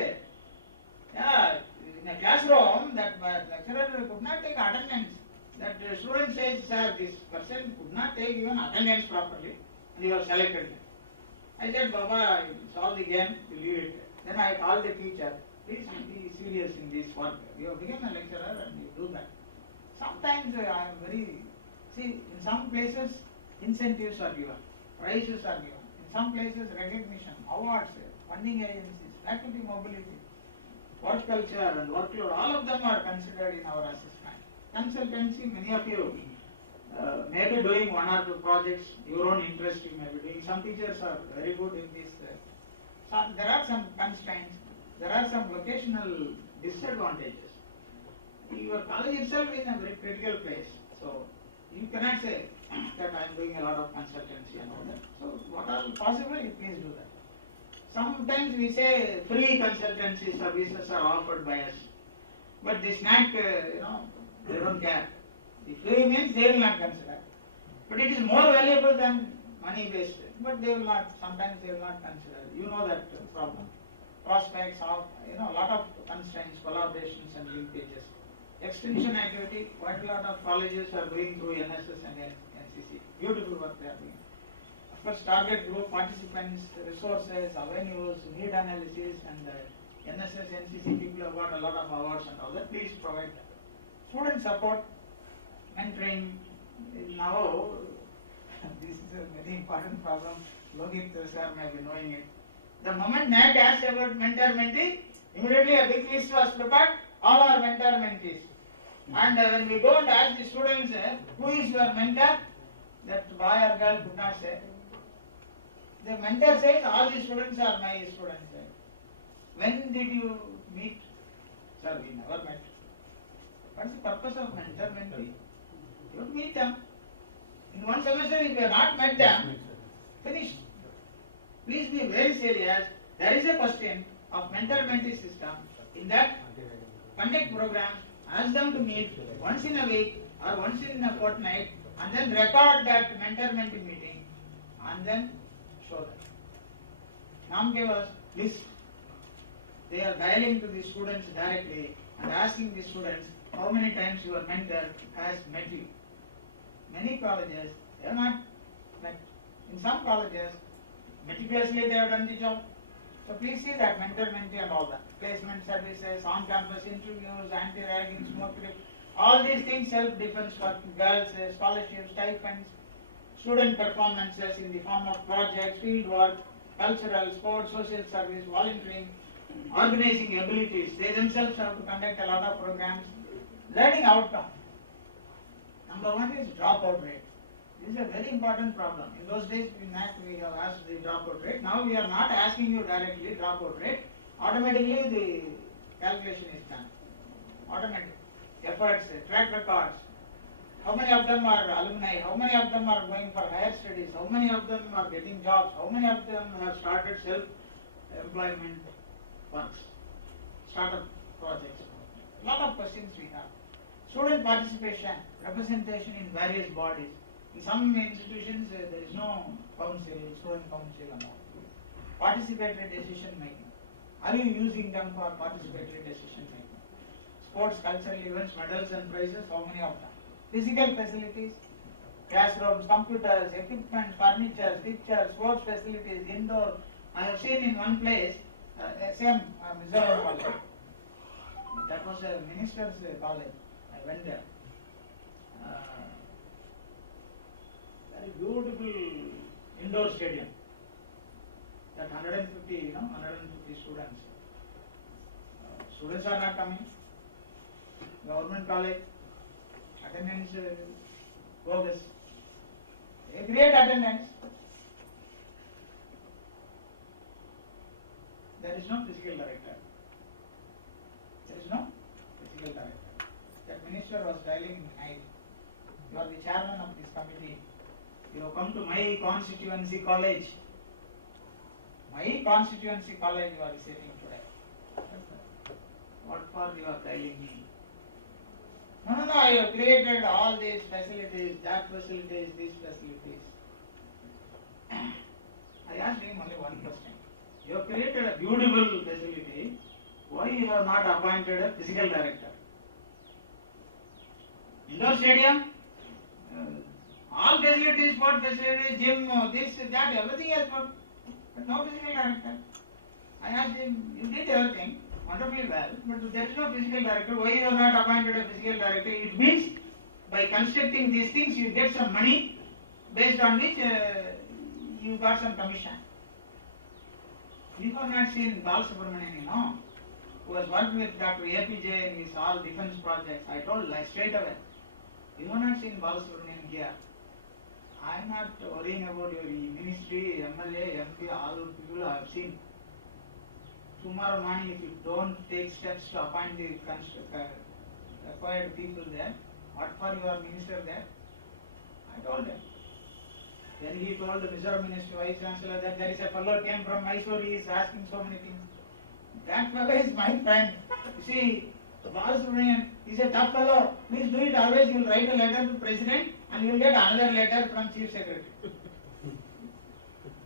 Yeah, in a classroom, that lecturer could not take attendance. That student says, sir, this person could not take even attendance properly, and he was selected. I said, Baba, solve the game, you leave it. Then I called the teacher, please be serious in this work. You have become a lecturer and you do that. Sometimes I am very, see, in some places incentives are given, prizes are given. In some places recognition, awards, funding agencies, faculty mobility, work culture and workload, all of them are considered in our assessment. Consultancy, many of you may be doing 1 or 2 projects, your own interest you may be doing. Some teachers are very good in this. There are some constraints, there are some locational disadvantages. Your college itself is in a very critical place. So you cannot say that I am doing a lot of consultancy and all that. So what are possible, you please do that. Sometimes we say free consultancy services are offered by us. But this NAAC, they don't care. The free means they will not consider. But it is more valuable than money based. But they will not, sometimes they will not consider. You know that problem. Prospects of, a lot of constraints, collaborations and linkages. Extension activity, quite a lot of colleges are doing through NSS and NCC. Beautiful work they are doing. Of course, target group, participants, resources, avenues, need analysis, and NSS, NCC people have got a lot of awards and all that. Please provide that. Student support, mentoring. Now, this is a very important problem. Logit sir may be knowing it. The moment NAAC asked about mentor-mentee, immediately a big list was prepared, all are mentor-mentees. And when we go and ask the students, who is your mentor? That boy or girl could not say. The mentor says, all the students are my students. When did you meet? Sir, we never met. What is the purpose of mentor-mentee? You have to meet them. In one semester, if you have not met them, finish. Please be very serious. There is a question of mentor-mentee system. In that, conduct programs, ask them to meet once in a week or once in a fortnight, and then record that mentor-mentee meeting, and then show them. Nam gave us list. They are dialing to the students directly and asking the students how many times your mentor has met you. Many colleges, they have not met. In some colleges, meticulously they have done the job. So please see that mentor-mentee and all that. Placement services, on-campus interviews, anti-ragging, smoke free. All these things, self-defense for girls, scholarships, stipends, student performances in the form of projects, field work, cultural, sports, social service, volunteering, organizing abilities. They themselves have to conduct a lot of programs. Learning outcome. Number one is dropout rate. This is a very important problem. In those days, in NAAC, we have asked the dropout rate. Now we are not asking you directly dropout rate. Automatically the calculation is done. Automatic. Efforts, track records. How many of them are alumni? How many of them are going for higher studies? How many of them are getting jobs? How many of them have started self-employment works? Startup projects. A lot of questions we have. Student participation, representation in various bodies. In some institutions, there is no council, student council and all. Participatory decision making. Are you using them for participatory decision making? Sports, cultural events, medals and prizes, how many of them? Physical facilities, classrooms, computers, equipment, furniture, pictures, sports facilities, indoor. I have seen in one place, same Mizoram college. That was a minister's college. I went there. Very beautiful indoor stadium. That 150, 150 students. Students are not coming. Government college, attendance bogus. They create attendance. There is no physical director. There is no physical director. That minister was telling me, you are the chairman of this committee. You have come to my constituency college. My constituency college you are sitting today. What for you are telling me? No, I have created all these facilities, that facilities, these facilities. I asked him only one question. You have created a beautiful facility. Why you have not appointed a physical director? Indoor stadium, all facilities, sport facilities, gym, this, that, everything else, but no physical director. I asked him, you did everything wonderfully well, but there is no physical director. Why you have not appointed a physical director? It means by constructing these things, you get some money based on which you got some commission. You have not seen Balasubramanian, who has worked with Dr. APJ in his all defense projects. I told straight away, you have not seen Balasubramanian here. I am not worrying about your ministry, MLA, MP, all those people I have seen. Tomorrow morning, if you don't take steps to appoint the required people there, what for your minister there? I told him. Then he told the Mizoram Minister, Vice Chancellor, that there is a fellow came from Mysore, he is asking so many things. That fellow is my friend. You see, Balasubramanian is a tough fellow. Please do it always. You will write a letter to President and you will get another letter from Chief Secretary.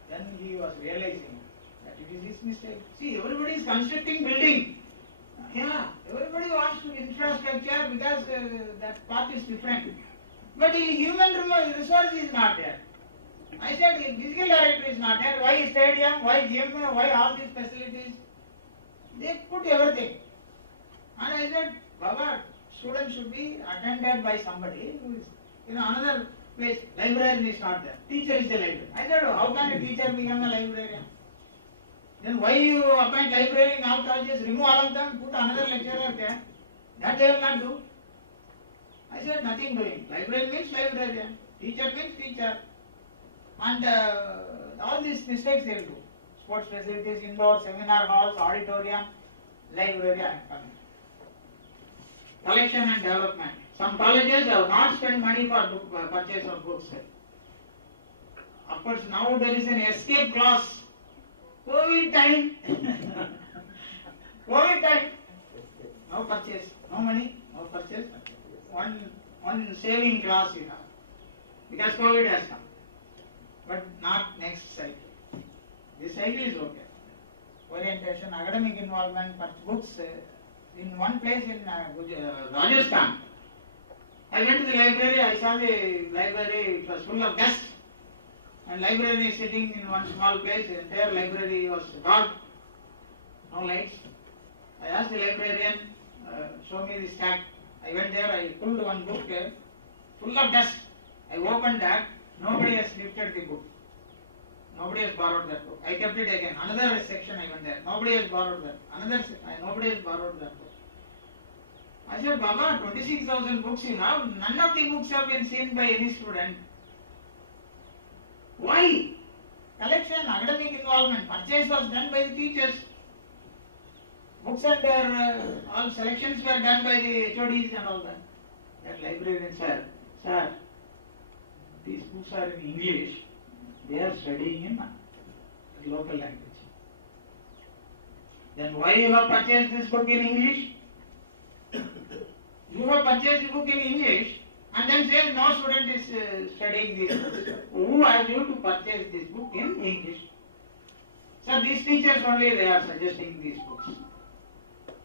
Then he was realizing that it is his mistake. See, everybody is constructing building. Yeah, everybody wants to infrastructure because that part is different. But the human resource is not there. I said, the physical director is not there. Why stadium? Why gym? Why all these facilities? They put everything. And I said, Baba, students should be attended by somebody who is in another place. Librarian is not there. Teacher is a librarian. I said, how can a teacher become a librarian? Then why you appoint librarian in all colleges? Remove all of them, put another lecturer there. That they will not do. I said, nothing doing. Librarian means librarian. Teacher means teacher. And all these mistakes they will do. Sports facilities, indoor, seminar halls, auditorium, library and coming. Collection and development. Some colleges have not spent money for purchase of books. Of course, now there is an escape clause. COVID time. COVID time. No purchase, no money, no purchase. One saving clause you have. Because COVID has come. But not next cycle. This cycle is okay. Orientation, academic involvement, books. In one place in Rajasthan, I went to the library, I saw the library, it was full of dust. And library is sitting in one small place, the entire library was dark, no lights. I asked the librarian, show me the stack. I went there, I pulled one book there, full of dust. I opened that, nobody has lifted the book. Nobody has borrowed that book. I kept it again. Another section I went there. Nobody has borrowed that. Another section. Nobody has borrowed that book. I said, Baba, 26,000 books you have, none of the books have been seen by any student. Why? Collection, academic involvement, purchase was done by the teachers. Books and all selections were done by the HODs and all that. That librarian said, sir, these books are in English. They are studying in local language. Then why you have purchased this book in English? You have purchased the book in English and then say no student is studying this book. Who asked you to purchase this book in English? So these teachers only they are suggesting these books.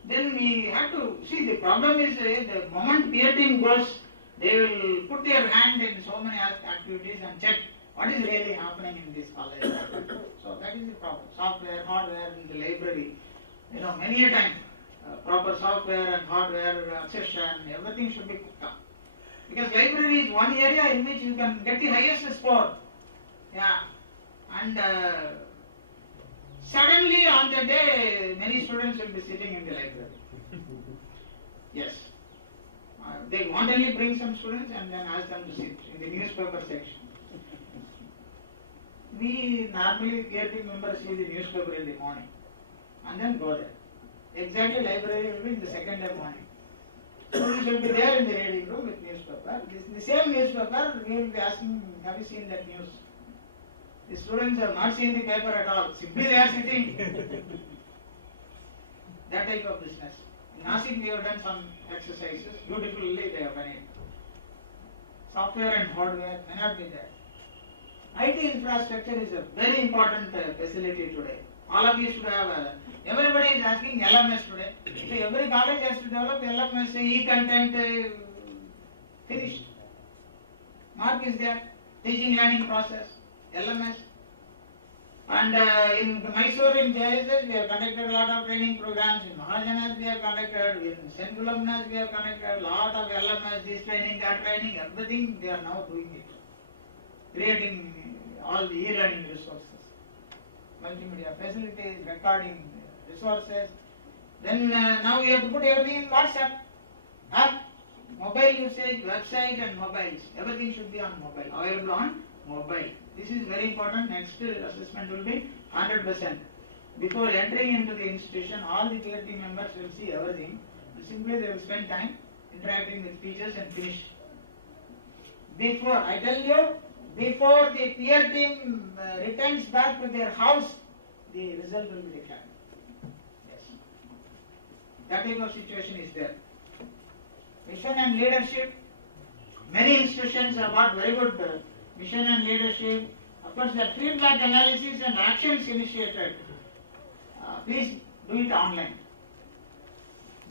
Then we have to see the problem is the moment peer team goes, they will put their hand in so many activities and check what is really happening in this college. So that is the problem. Software, hardware in the library. You know, many a time proper software and hardware accession, everything should be cooked up. Because library is one area in which you can get the highest score. Yeah. And suddenly on the day, many students will be sitting in the library. Yes. They wantonly bring some students and then ask them to sit in the newspaper section. We normally peer team members see the newspaper in the morning and then go there. Exactly library will be in the second day morning. Students will be there in the reading room with newspaper. The same newspaper, we will be asking, have you seen that news? The students have not seen the paper at all. Simply they are sitting. That type of business. In NAAC we have done some exercises. Beautifully they have done it. Software and hardware may not be there. IT infrastructure is a very important facility today. All of you should have everybody is asking LMS today. So every college has to develop LMS, e-content, finished. Mark is there. Teaching learning process, LMS. And in Mysore, in JSS, we have conducted a lot of training programs. In Mahajanas, we have conducted. In St. Gulabnas, we have conducted a lot of LMS, this training, that training, everything they are now doing it. Creating all the e-learning resources, multimedia facilities, recording resources. Then now we have to put everything in WhatsApp, app, mobile usage, website and mobiles. Everything should be on mobile, available on mobile. This is very important. Next assessment will be 100%. Before entering into the institution, all the peer team members will see everything. Simply they will spend time interacting with teachers and finish. Before, I tell you, before the peer team returns back to their house, the result will be declared. Yes. That type of situation is there. Mission and leadership. Many institutions have got very good mission and leadership. Of course, the feedback analysis and actions initiated. Please do it online.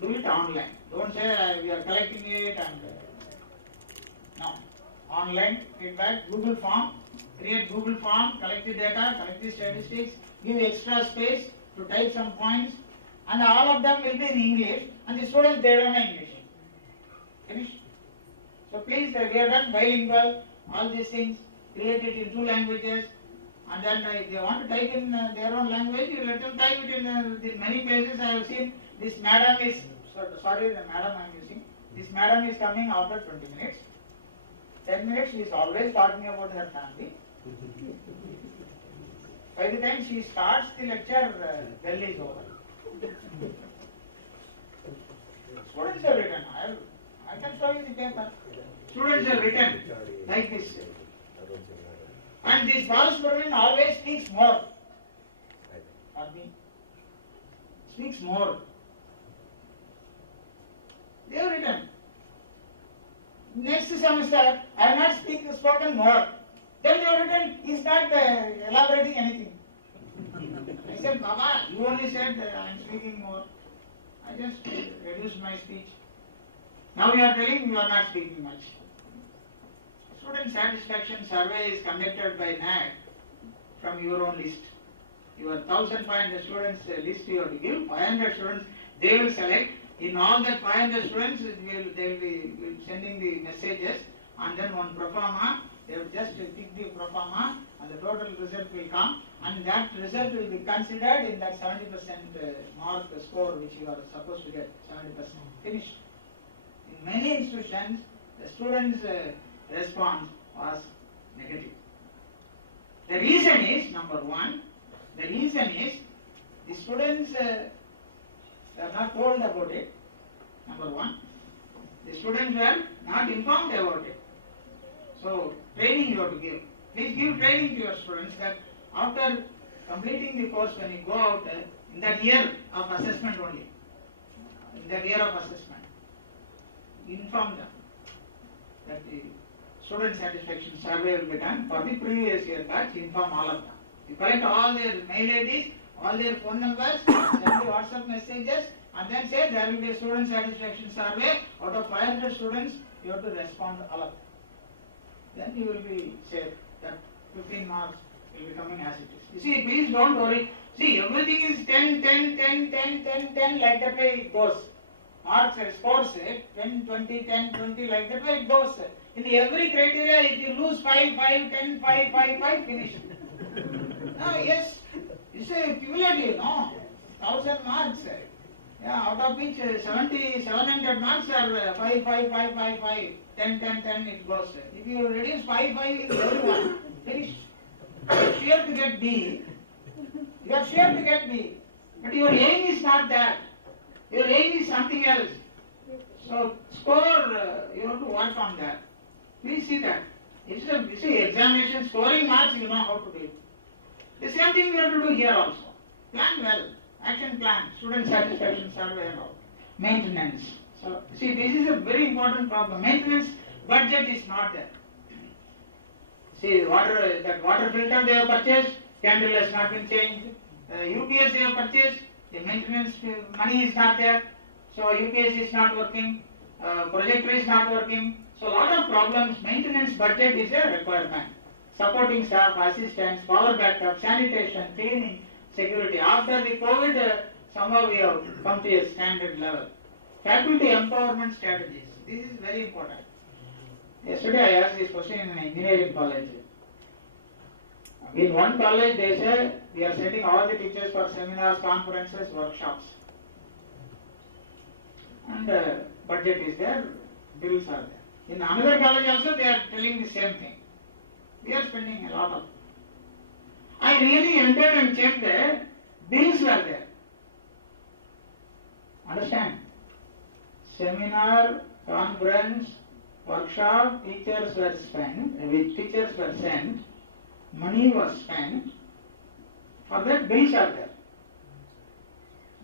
Do it online. Don't say we are collecting it and no. Online feedback, Google form, create Google form, collect the data, collect the statistics, give extra space to type some points, and all of them will be in English, and the students they don't know English. Finish. So please, we have done bilingual, all these things, create it in 2 languages, and then if they want to type in their own language, you let them type it in many places. I have seen this madam is, sorry, the madam I am using, this madam is coming after 20 minutes. 10 minutes she is always talking about her family. By the time she starts the lecture, bell is over. Students have written, I can show you the paper. Students have written like this. And this Balasubramanian always speaks more. Speaks more. They have written. Next semester, I have not spoken more. Then they have written, he is not elaborating anything. I said, Baba, you only said I am speaking more. I just reduced my speech. Now you are telling you are not speaking much. Student satisfaction survey is conducted by NAAC from your own list. Your 1,500 students list you have to give, 500 students they will select. In all that 500 students, they will be sending the messages and then one pro forma, they will just pick the pro forma and the total result will come and that result will be considered in that 70% mark score which you are supposed to get, 70%. Finished. In many institutions, the students' response was negative. The reason is, number one, the reason is the students were not told about it, number one. The students were not informed about it. So, training you have to give. Please give training to your students that after completing the course, when you go out in that year of assessment only, in that year of assessment, inform them that the student satisfaction survey will be done for the previous year batch, inform all of them. You collect all their mail IDs, all their phone numbers, send the WhatsApp messages, and then say there will be a student satisfaction survey. Out of 500 students, you have to respond all of them. Then you will be safe that 15 marks will be coming as it is. You see, please don't worry. See, everything is 10, 10, 10, 10, 10, 10, like that way it goes. Marks, scores, 10, 20, 10, 20, like that way it goes. In every criteria, if you lose 5, 5, 10, 5, 5, 5, finish. No, yes, it's a cumulative, no? 1000 marks. Yeah, out of which 700 marks are 5, 5, 5, 5, 5, 10, 10, 10, it goes. If you reduce 5, 5 in everyone, finished. You are sure to get B. You are sure to get B. But your aim is not that. Your aim is something else. So, score, you have to work on that. Please see that. You see, examination, scoring marks, you know how to do it. The same thing we have to do here also. Plan well. Action plan, student satisfaction survey and all. Maintenance. So, see, this is a very important problem. Maintenance budget is not there. See, that water filter they have purchased, candle has not been changed. UPS they have purchased, the maintenance money is not there. So, UPS is not working, projector is not working. So, a lot of problems. Maintenance budget is a requirement. Supporting staff, assistants, power backup, sanitation, cleaning, security. After the COVID, somehow we have come to a standard level. Faculty empowerment strategies. This is very important. Yesterday I asked this question in an engineering college. In one college they say we are sending all the teachers for seminars, conferences, workshops. And budget is there, bills are there. In another college also they are telling the same thing. We are spending a lot of. I really entered and checked the bills were there. Understand? Seminar, conference, workshop, teachers were spent, which teachers were sent, money was spent, for that bills are there.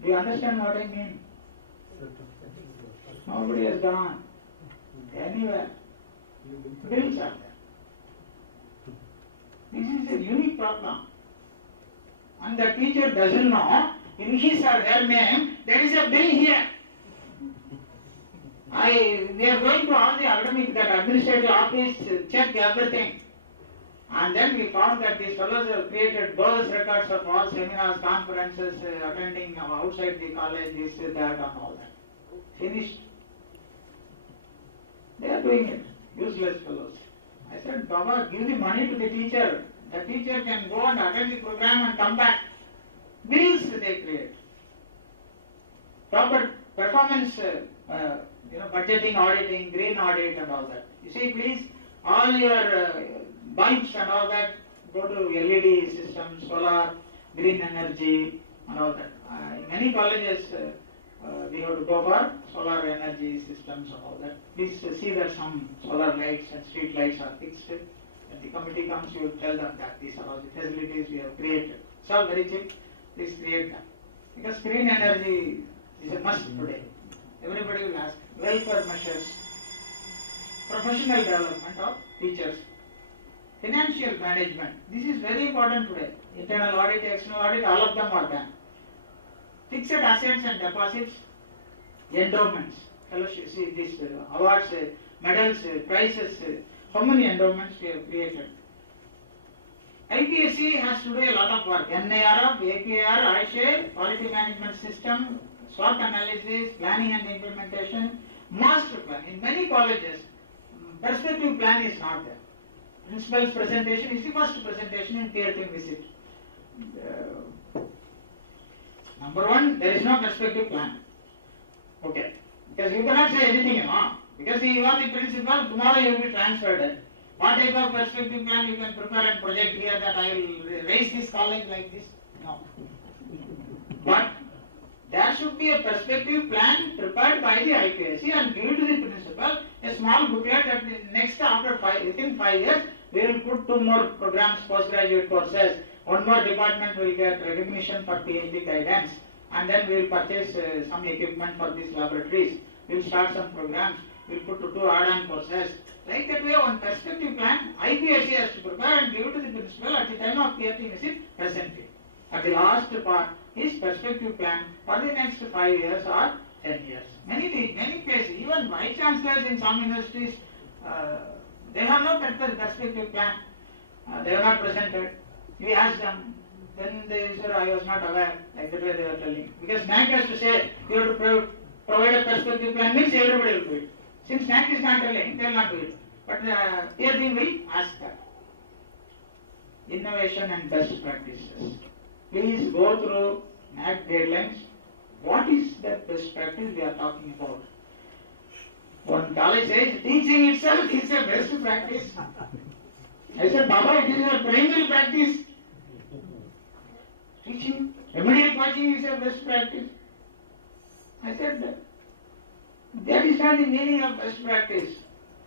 Do you understand what I mean? Nobody has gone anywhere. Bills are there. This is a unique problem. And the teacher doesn't know, in his or her name, there is a bill here. They are going to all the academic, that administrative office, check everything. And then we found that these fellows have created bogus records of all seminars, conferences, attending outside the college, this, that, and all that. Finished. They are doing it. Useless fellows. I said, Baba, give the money to the teacher. The teacher can go and attend the program and come back. Bills they create. Proper performance, budgeting, auditing, green audit and all that. You see, please, all your bulbs and all that, go to LED systems, solar, green energy and all that. In many colleges, we have to go for solar energy systems and all that. Please see that some solar lights and street lights are fixed. When the committee comes, you tell them that these are all the facilities we have created. It's all very cheap. Please create that. Because green energy is a must today. Everybody will ask. Welfare measures, professional development of teachers, financial management. This is very important today. Internal audit, external audit, all of them are done. Fixed assets and deposits, endowments, fellowship, see this awards, medals, prizes, how many endowments we have created. IPSC has to do a lot of work. NAAC, APR, iShare, quality management system, SWOT analysis, planning and implementation, master plan. In many colleges, perspective plan is not there. Principal's presentation is the first presentation in tier 2 visit. Number one, there is no perspective plan. Okay. Because you cannot say anything, because you are the principal, tomorrow you will be transferred. What type of perspective plan you can prepare and project here that I will raise this college like this? No. But there should be a perspective plan prepared by the IPSC and given to the principal, a small booklet that within 5 years, we will put 2 more programs, postgraduate courses, 1 more department will get recognition for PhD guidance, and then we will purchase some equipment for these laboratories. We will start some programs, we will put 2 add-on courses. Like that way, one perspective plan, IPSC has to prepare and give it to the principal at the time of PhD visit, present it. At the last part is perspective plan for the next 5 years or 10 years. Many places, even vice chancellors in some universities, they have no perspective plan. They are not presented. We asked them, then they said, I was not aware, like that way they were telling. Because NAAC has to say, you have to provide a perspective plan, means everybody will do it. Since NAAC is not telling, they will not do it. But PhD will ask that. Innovation and best practices. Please go through NAAC guidelines. What is the best practice we are talking about? One college says, teaching itself is a best practice. I said, Baba, it is your primary practice. Teaching, remedial coaching is a best practice. I said, that is not the meaning of best practice.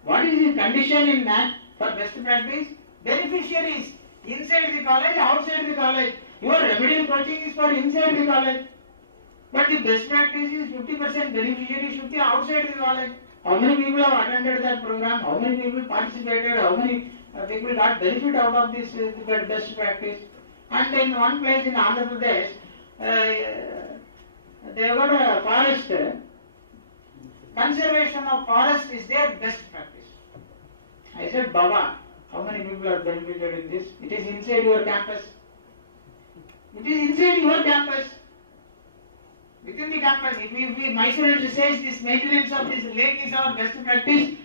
What is the condition in NAAC for best practice? Beneficiaries, inside the college, outside the college. Your remedial coaching is for inside the college. But the best practice is 50% beneficiaries should be outside the college. How many people have attended that program? How many people participated? How many people got benefit out of this best practice? And in one place in Andhra Pradesh, they have got a forest. Conservation of forest is their best practice. I said, Baba, how many people are benefited in this? It is inside your campus. It is inside your campus. Within the campus, if Mysore says this maintenance of this lake is our best practice,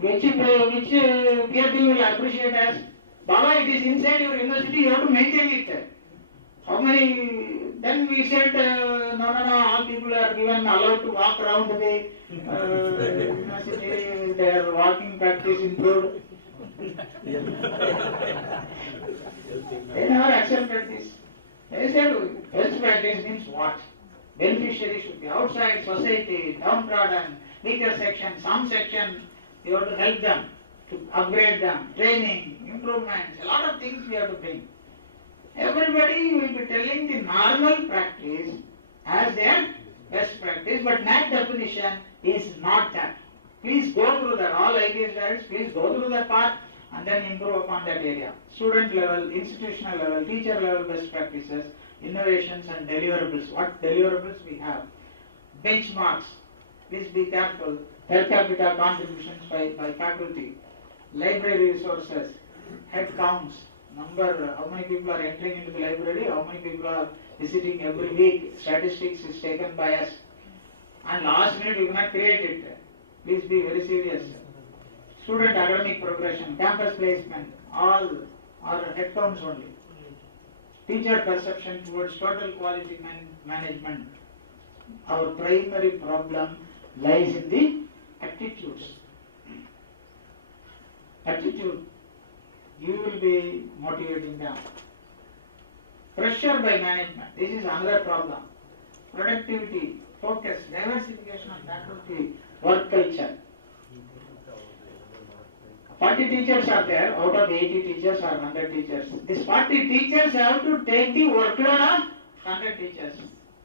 which PhD will appreciate as, Baba, it is inside your university, you have to maintain it. How many? Then we said, no, all people are allowed to walk around the university, their walking practice improved. They never accepted this. They said, best practice means what? Beneficiaries should be outside society, downtrodden, weaker section, some section, you have to help them, to upgrade them, training, improvements, a lot of things we have to bring. Everybody will be telling the normal practice as their best practice, but NAAC definition is not that. Please go through that. All IPS directors, please go through that part and then improve upon that area. Student level, institutional level, teacher level best practices, innovations and deliverables. What deliverables we have? Benchmarks. Please be careful. Per capita contributions by faculty. Library resources. Head counts. Number, how many people are entering into the library, how many people are visiting every week. Statistics is taken by us. And last minute you cannot create it. Please be very serious. Student academic progression, campus placement, all are head counts only. Teacher perception towards total quality management. Our primary problem lies in the attitudes. Attitude. You will be motivating them. Pressure by management. This is another problem. Productivity, focus, diversification of faculty, work culture. 40 teachers are there, out of 80 teachers or 100 teachers. These 40 teachers have to take the workload of 100 teachers.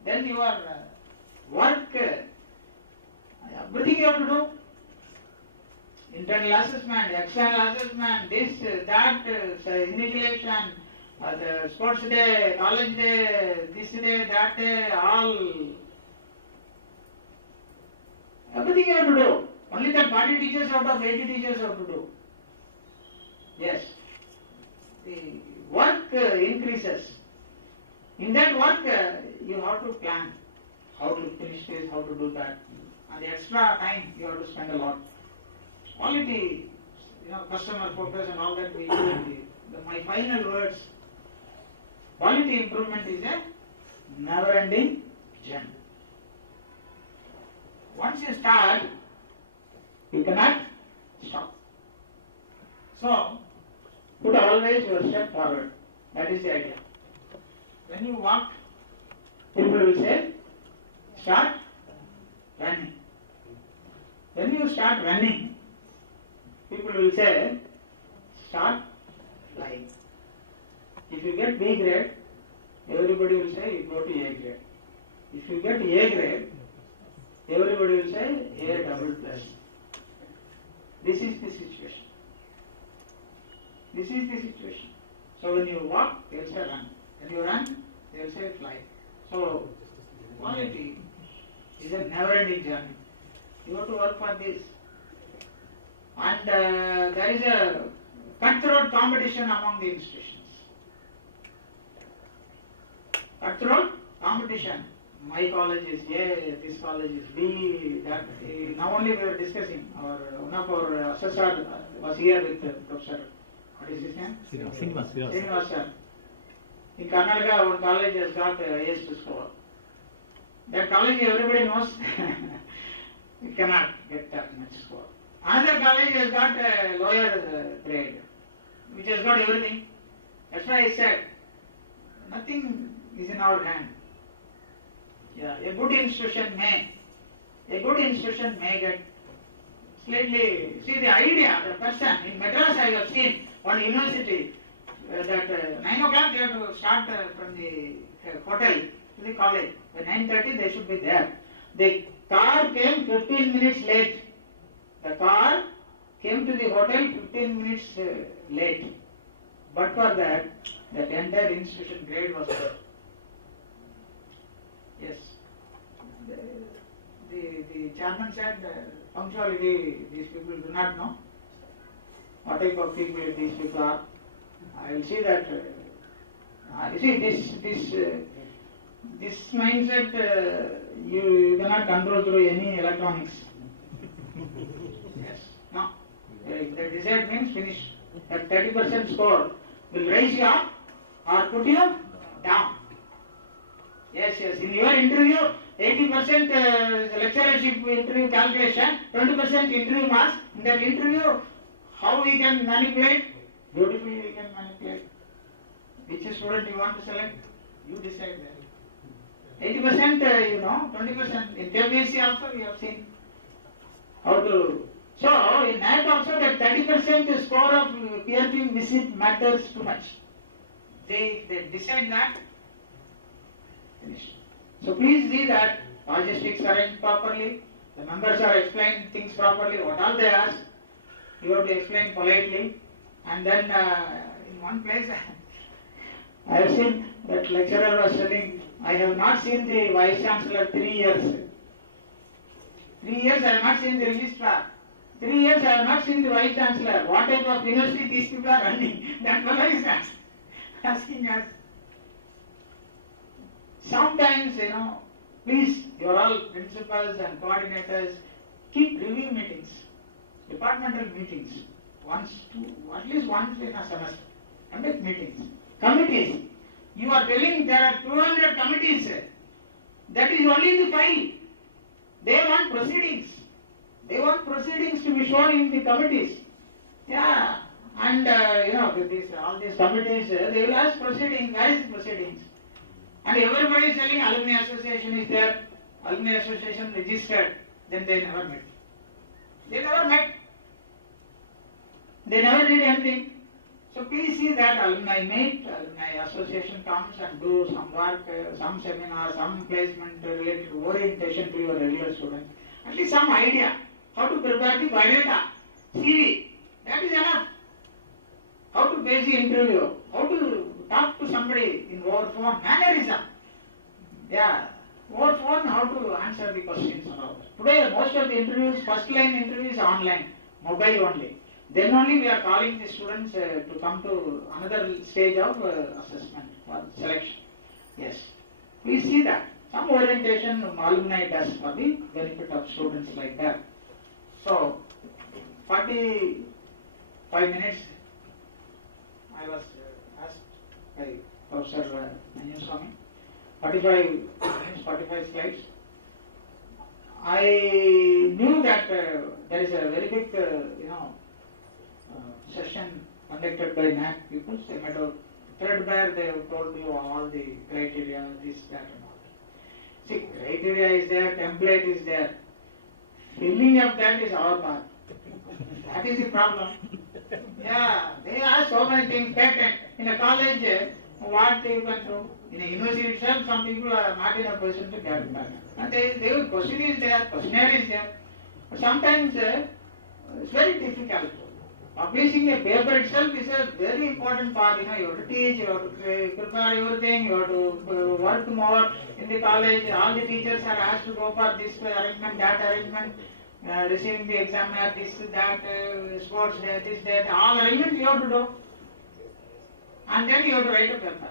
Then your work, everything you have to do. Internal assessment, external assessment, this, that, invigilation, the sports day, college day, this day, that day, all. Everything you have to do. Only that 40 teachers out of 80 teachers have to do. Yes. The work increases. In that work, you have to plan how to finish this, how to do that. And the extra time you have to spend a lot. Quality, customer focus and all that we do. My final words, quality improvement is a never-ending journey. Once you start start, you cannot stop. So, put always your step forward. That is the idea. When you walk, people will say, start running. When you start running, people will say, start flying. If you get B grade, everybody will say you go to A grade. If you get A grade, everybody will say A double plus. This is the situation. This is the situation. So when you walk, they will say run. When you run, they will say fly. So quality is a never-ending journey. You have to work for this. And there is a cutthroat competition among the institutions. Cutthroat competition. My college is A, this college is B, that. Now only we were discussing. One of our assessor was here with Professor, what is his name? Srinivas sir. In Karnataka, one college has got A's to score. That college everybody knows it cannot get that much score. Another college has got a lower grade, which has got everything. That's why I said, nothing is in our hand. Yeah, a good institution may get slightly, see the idea, the person, in Madras I have seen one university, that 9 o'clock they have to start from the hotel to the college. By 9:30 they should be there. The car came 15 minutes late. The car came to the hotel 15 minutes late. But for that entire institution grade was there. Yes. The chairman said punctuality these people do not know. What type of people these people are. I will see that. You see this mindset you cannot control through any electronics. Yes. No. The desired means finish. That 30% score will raise you up or put you down. Yes. In your interview, 80% lecturership interview calculation, 20% interview marks. In that interview, how we can manipulate? Beautifully we can manipulate. Which student you want to select? You decide that. 80% 20%. In KBSC also we have seen how to. So in NAAC also that 30% score of PRP visit matters too much. They decide that, finish. So please see that logistics are arranged properly, the members are explaining things properly, what all they ask, you have to explain politely, and then in one place I have seen that lecturer was telling, I have not seen the Vice Chancellor 3 years. 3 years I have not seen the registrar. 3 years I have not seen the Vice Chancellor. What type of university these people are running? That fellow is asking us. Sometimes, please, you are all principals and coordinators, keep review meetings, departmental meetings, at least once in a semester. Conduct meetings. Committees. You are telling there are 200 committees. That is only in the file. They want proceedings. They want proceedings to be shown in the committees. Yeah. And, all these committees, they will ask proceedings. Where is the proceedings? And everybody is telling alumni association is there, alumni association registered, then they never met. They never met. They never did anything. So please see that alumni meet, alumni association comes and do some work, some seminar, some placement related orientation to your regular students. At least some idea how to prepare the biodata, CV. That is enough. How to base the interview, how to talk to somebody in over phone, mannerism. Yeah, over phone, how to answer the questions and all that. Today, most of the interviews, first line interviews are online, mobile only. Then only we are calling the students to come to another stage of assessment or selection. Yes, we see that. Some orientation alumni does for the benefit of students like that. So, 45 minutes, I was asked by Professor Nanyaswamy, 45 minutes, 45 slides. I knew that there is a very big, session conducted by NAAC people. They made a threadbare. They have told you all the criteria, this, that, and all. See, criteria is there, template is there. Filling up that is our part. That is the problem. Yeah, they ask so many things. Patent in a college, what you can do. In a university itself, some people are not in a position to get patent. And the question is there, questionnaire is there. But sometimes it's very difficult. Publishing a paper itself is a very important part. You have to teach, you have to prepare everything, you have to work more in the college. All the teachers are asked to go for this arrangement, that arrangement, receiving the examiner, this, that, sports day, this, that, all arrangements you have to do. And then you have to write a paper.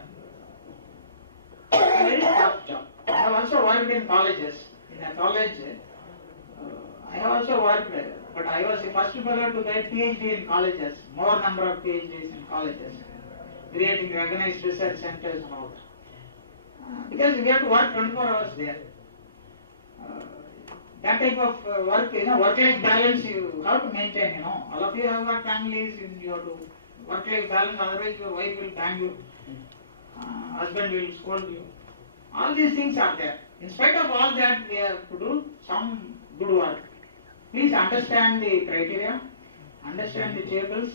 It's a very tough job. I have also worked in colleges. In a college, I have also worked, but I was the first fellow to get PhD in colleges, more number of PhDs in colleges, creating recognized research centers and all that. Because we have to work 24 hours there. That type of work, work-life balance you have to maintain, All of you have got families, you have to work-life balance, otherwise your wife will bang you, husband will scold you. All these things are there. In spite of all that, we have to do some good work. Please understand the criteria, understand the tables,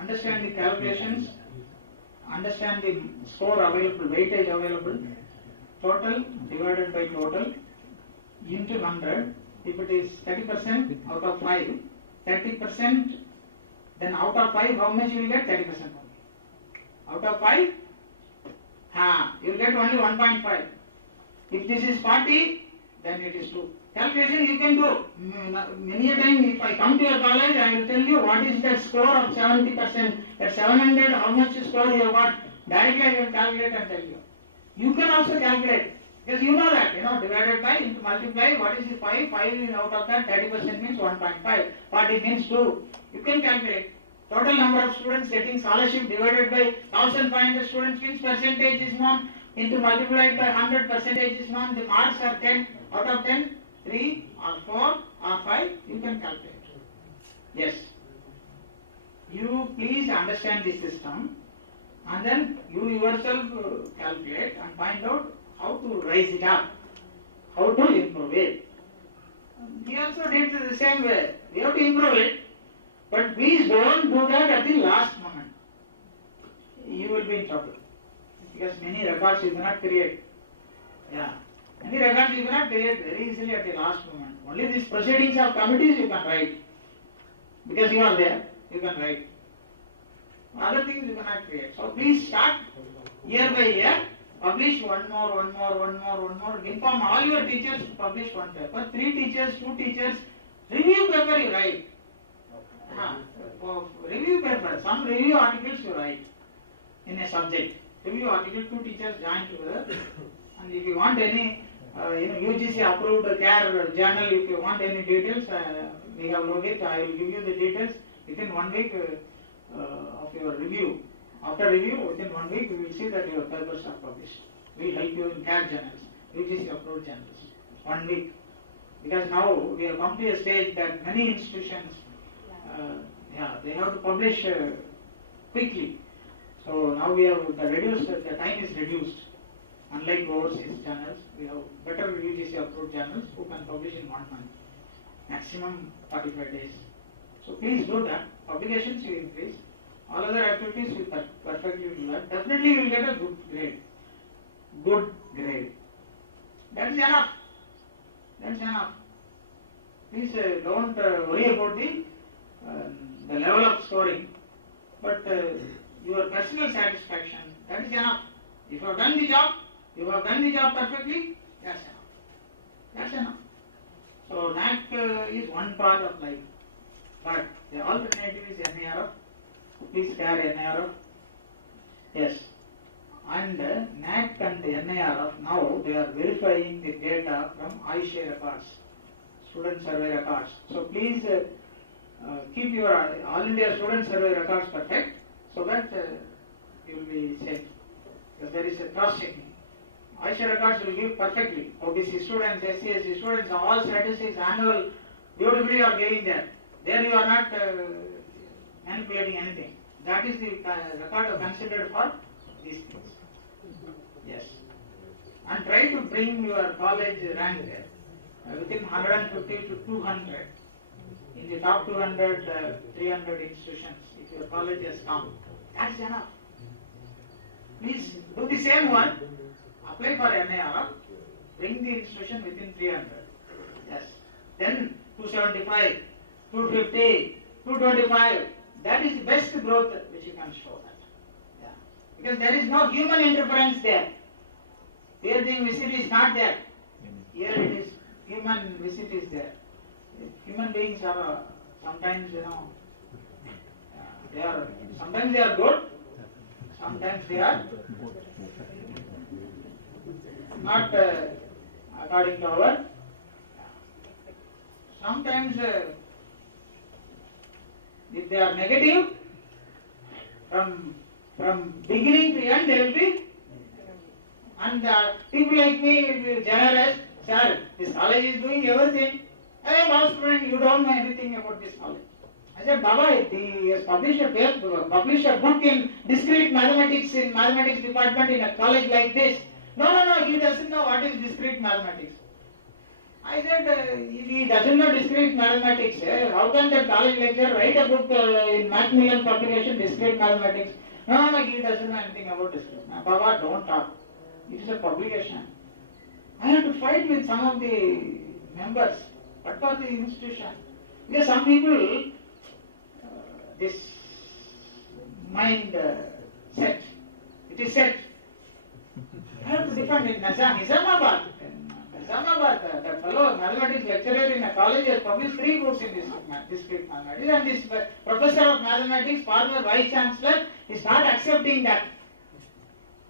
understand the calculations, understand the score available, weightage available, total divided by total into 100. If it is 30% out of 5, 30%, then out of 5, how much you will get? 30% only. Out of 5, you will get only 1.5. If this is 40, then it is 2. Calculation you can do. Many a time if I come to your college, I will tell you what is that score of 70%. At 700, how much score you have got. Directly I will calculate and tell you. You can also calculate. Because you know that, divided by, into multiply, what is the 5? 5 is out of that, 30% means 1.5. 40 means 2. You can calculate. Total number of students getting scholarship divided by 1500 students means percentage is known. Into multiplied by 100, percentage is known. The marks are 10. Out of 10, 3 or 4 or 5, you can calculate. Yes. You please understand the system and then you yourself calculate and find out how to raise it up, how to improve it. We also did it the same way. We have to improve it, but please don't do that at the last moment. You will be in trouble. Because many records you cannot create. Yeah. Many records you cannot create very easily at the last moment. Only these proceedings of committees you can write. Because you are there, you can write. Other things you cannot create. So please start year by year. Publish one more. Inform all your teachers to publish one paper. 3 teachers, 2 teachers. Review paper you write. Review paper. Some review articles you write in a subject. Review article, 2 teachers join together. And if you want any UGC approved CARE journal, if you want any details, we have logged. I will give you the details within 1 week of your review. After review, within 1 week, we will see that your papers are published. We will help you in CARE journals, UGC approved journals. 1 week. Because now we have come to a stage that many institutions, they have to publish quickly. So now we have the time is reduced. Unlike overseas journals, we have better UGC approved journals who can publish in 1 month, maximum 45 days. So please do that. Publications will increase. All other activities will perfectly do that. Definitely you will get a good grade. Good grade. That is enough. That's enough. Please don't worry about the level of scoring, but your personal satisfaction, that is enough. If you have done the job, perfectly, that's enough. That's enough. So NAAC is one part of life, but the alternative is NARF. Please carry NARF. Yes. And NAAC and NARF now they are verifying the data from iShare records, student survey records. So please keep your All India student survey records perfect, so that you will be safe. Because there is a cross-checking. iShare records will give perfectly. OBC students, SC, SC students, all statistics, annual Beautifully you are giving there. There you are not manipulating anything. That is the record considered for these things. Yes. And try to bring your college rank within 150 to 200. In the top 200, 300 institutions, if your college has come, that's enough. Please do the same one. Apply for NAAC. Bring the institution within 300. Yes. Then 275, 250, 225. That is the best growth which you can show that. Yeah. Because there is no human interference there. Here the visit is not there. Here it is human visit is there. Human beings are sometimes, sometimes they are good, sometimes they are not according to our. Sometimes if they are negative, from beginning to end they will be, and people like me will be generous. Sir, this college is doing everything. Hey, boss friend, you don't know anything about this college. I said, Baba, he has published a book in discrete mathematics in mathematics department in a college like this. No, he doesn't know what is discrete mathematics. I said, if he doesn't know discrete mathematics, how can that college lecturer write a book in Macmillan publication, discrete mathematics? No, he doesn't know anything about discrete. Baba, don't talk. It is a publication. I had to fight with some of the members. What for the institution? Because some people, this mind set, it is set. I have to defend in Nizamabad. That fellow mathematics lecturer in a college has published 3 books in discrete mathematics, and this professor of mathematics, former vice chancellor, is not accepting that.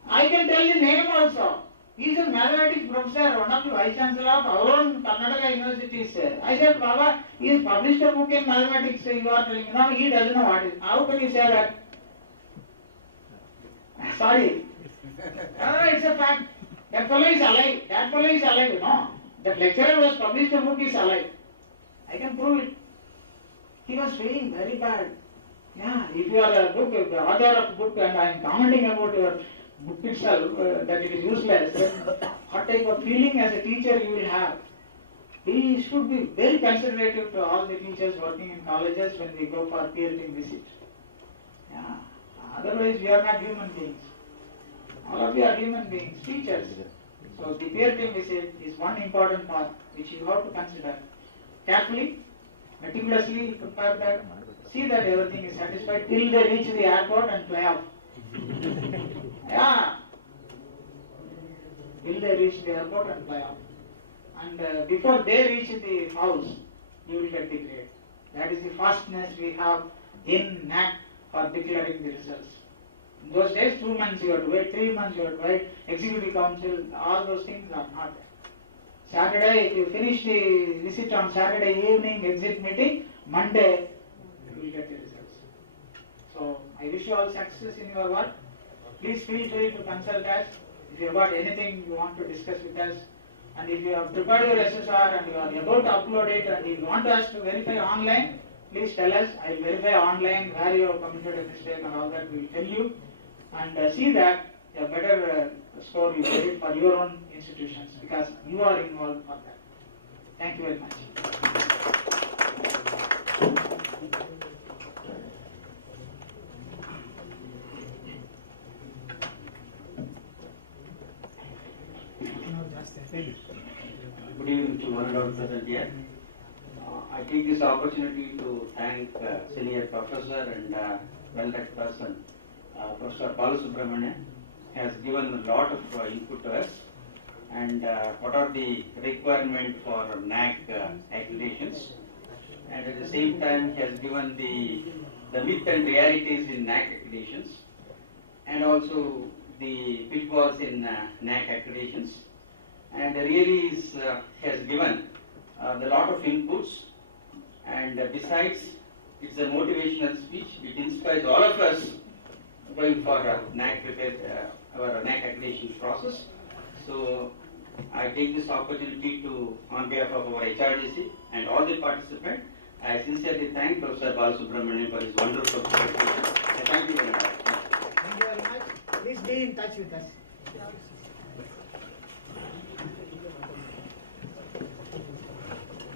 I can tell the name also. He is a mathematics professor, one of the vice chancellor of our own Karnataka universities. I said, Baba, he has published a book in mathematics. You are telling, no, he doesn't know what it is. How can you say that? Sorry. No, it's a fact. That fellow is alive. That fellow is alive. No. That lecturer who has published a book is alive. I can prove it. He was feeling very bad. Yeah, if you are a book, the author of book, and I am commenting about your book itself, that it is useless, then what type of feeling as a teacher you will have? We should be very considerative to all the teachers working in colleges when we go for peer team visit. Yeah. Otherwise, we are not human beings. All of you are human beings, teachers. So the peer team visit is one important part which you have to consider. Carefully, meticulously prepare that, see that everything is satisfied till they reach the airport and fly off. Yeah. Till they reach the airport and fly off. And before they reach the house, you will get the grade. That is the fastness we have in NAAC for declaring the results. In those days, 2 months you have to wait, 3 months you have to wait, executive council, all those things are not there. Saturday, if you finish the visit on Saturday evening, exit meeting, Monday, you will get the results. So, I wish you all success in your work. Please feel free to consult us if you have got anything you want to discuss with us. And if you have prepared your SSR and you are about to upload it and you want us to verify online, please tell us. I will verify online where you have committed a mistake and all that we will tell you. And see that a better score you get it for your own institutions because you are involved for that. Thank you very much. Good evening to one and all present here. I take this opportunity to thank senior professor and well-read person, Professor Balasubramanian, has given a lot of input to us. And what are the requirements for NAAC accreditations? And at the same time, he has given the myth and realities in NAAC accreditations, and also the pitfalls in NAAC accreditations. And really has given a lot of inputs, and besides, it's a motivational speech. It inspires all of us going for NAAC our NAAC accreditation process. So I take this opportunity to, on behalf of our HRDC and all the participants, I sincerely thank Professor Balasubramanian for his wonderful presentation. Thank you very much. Thank you very much. Please be in touch with us.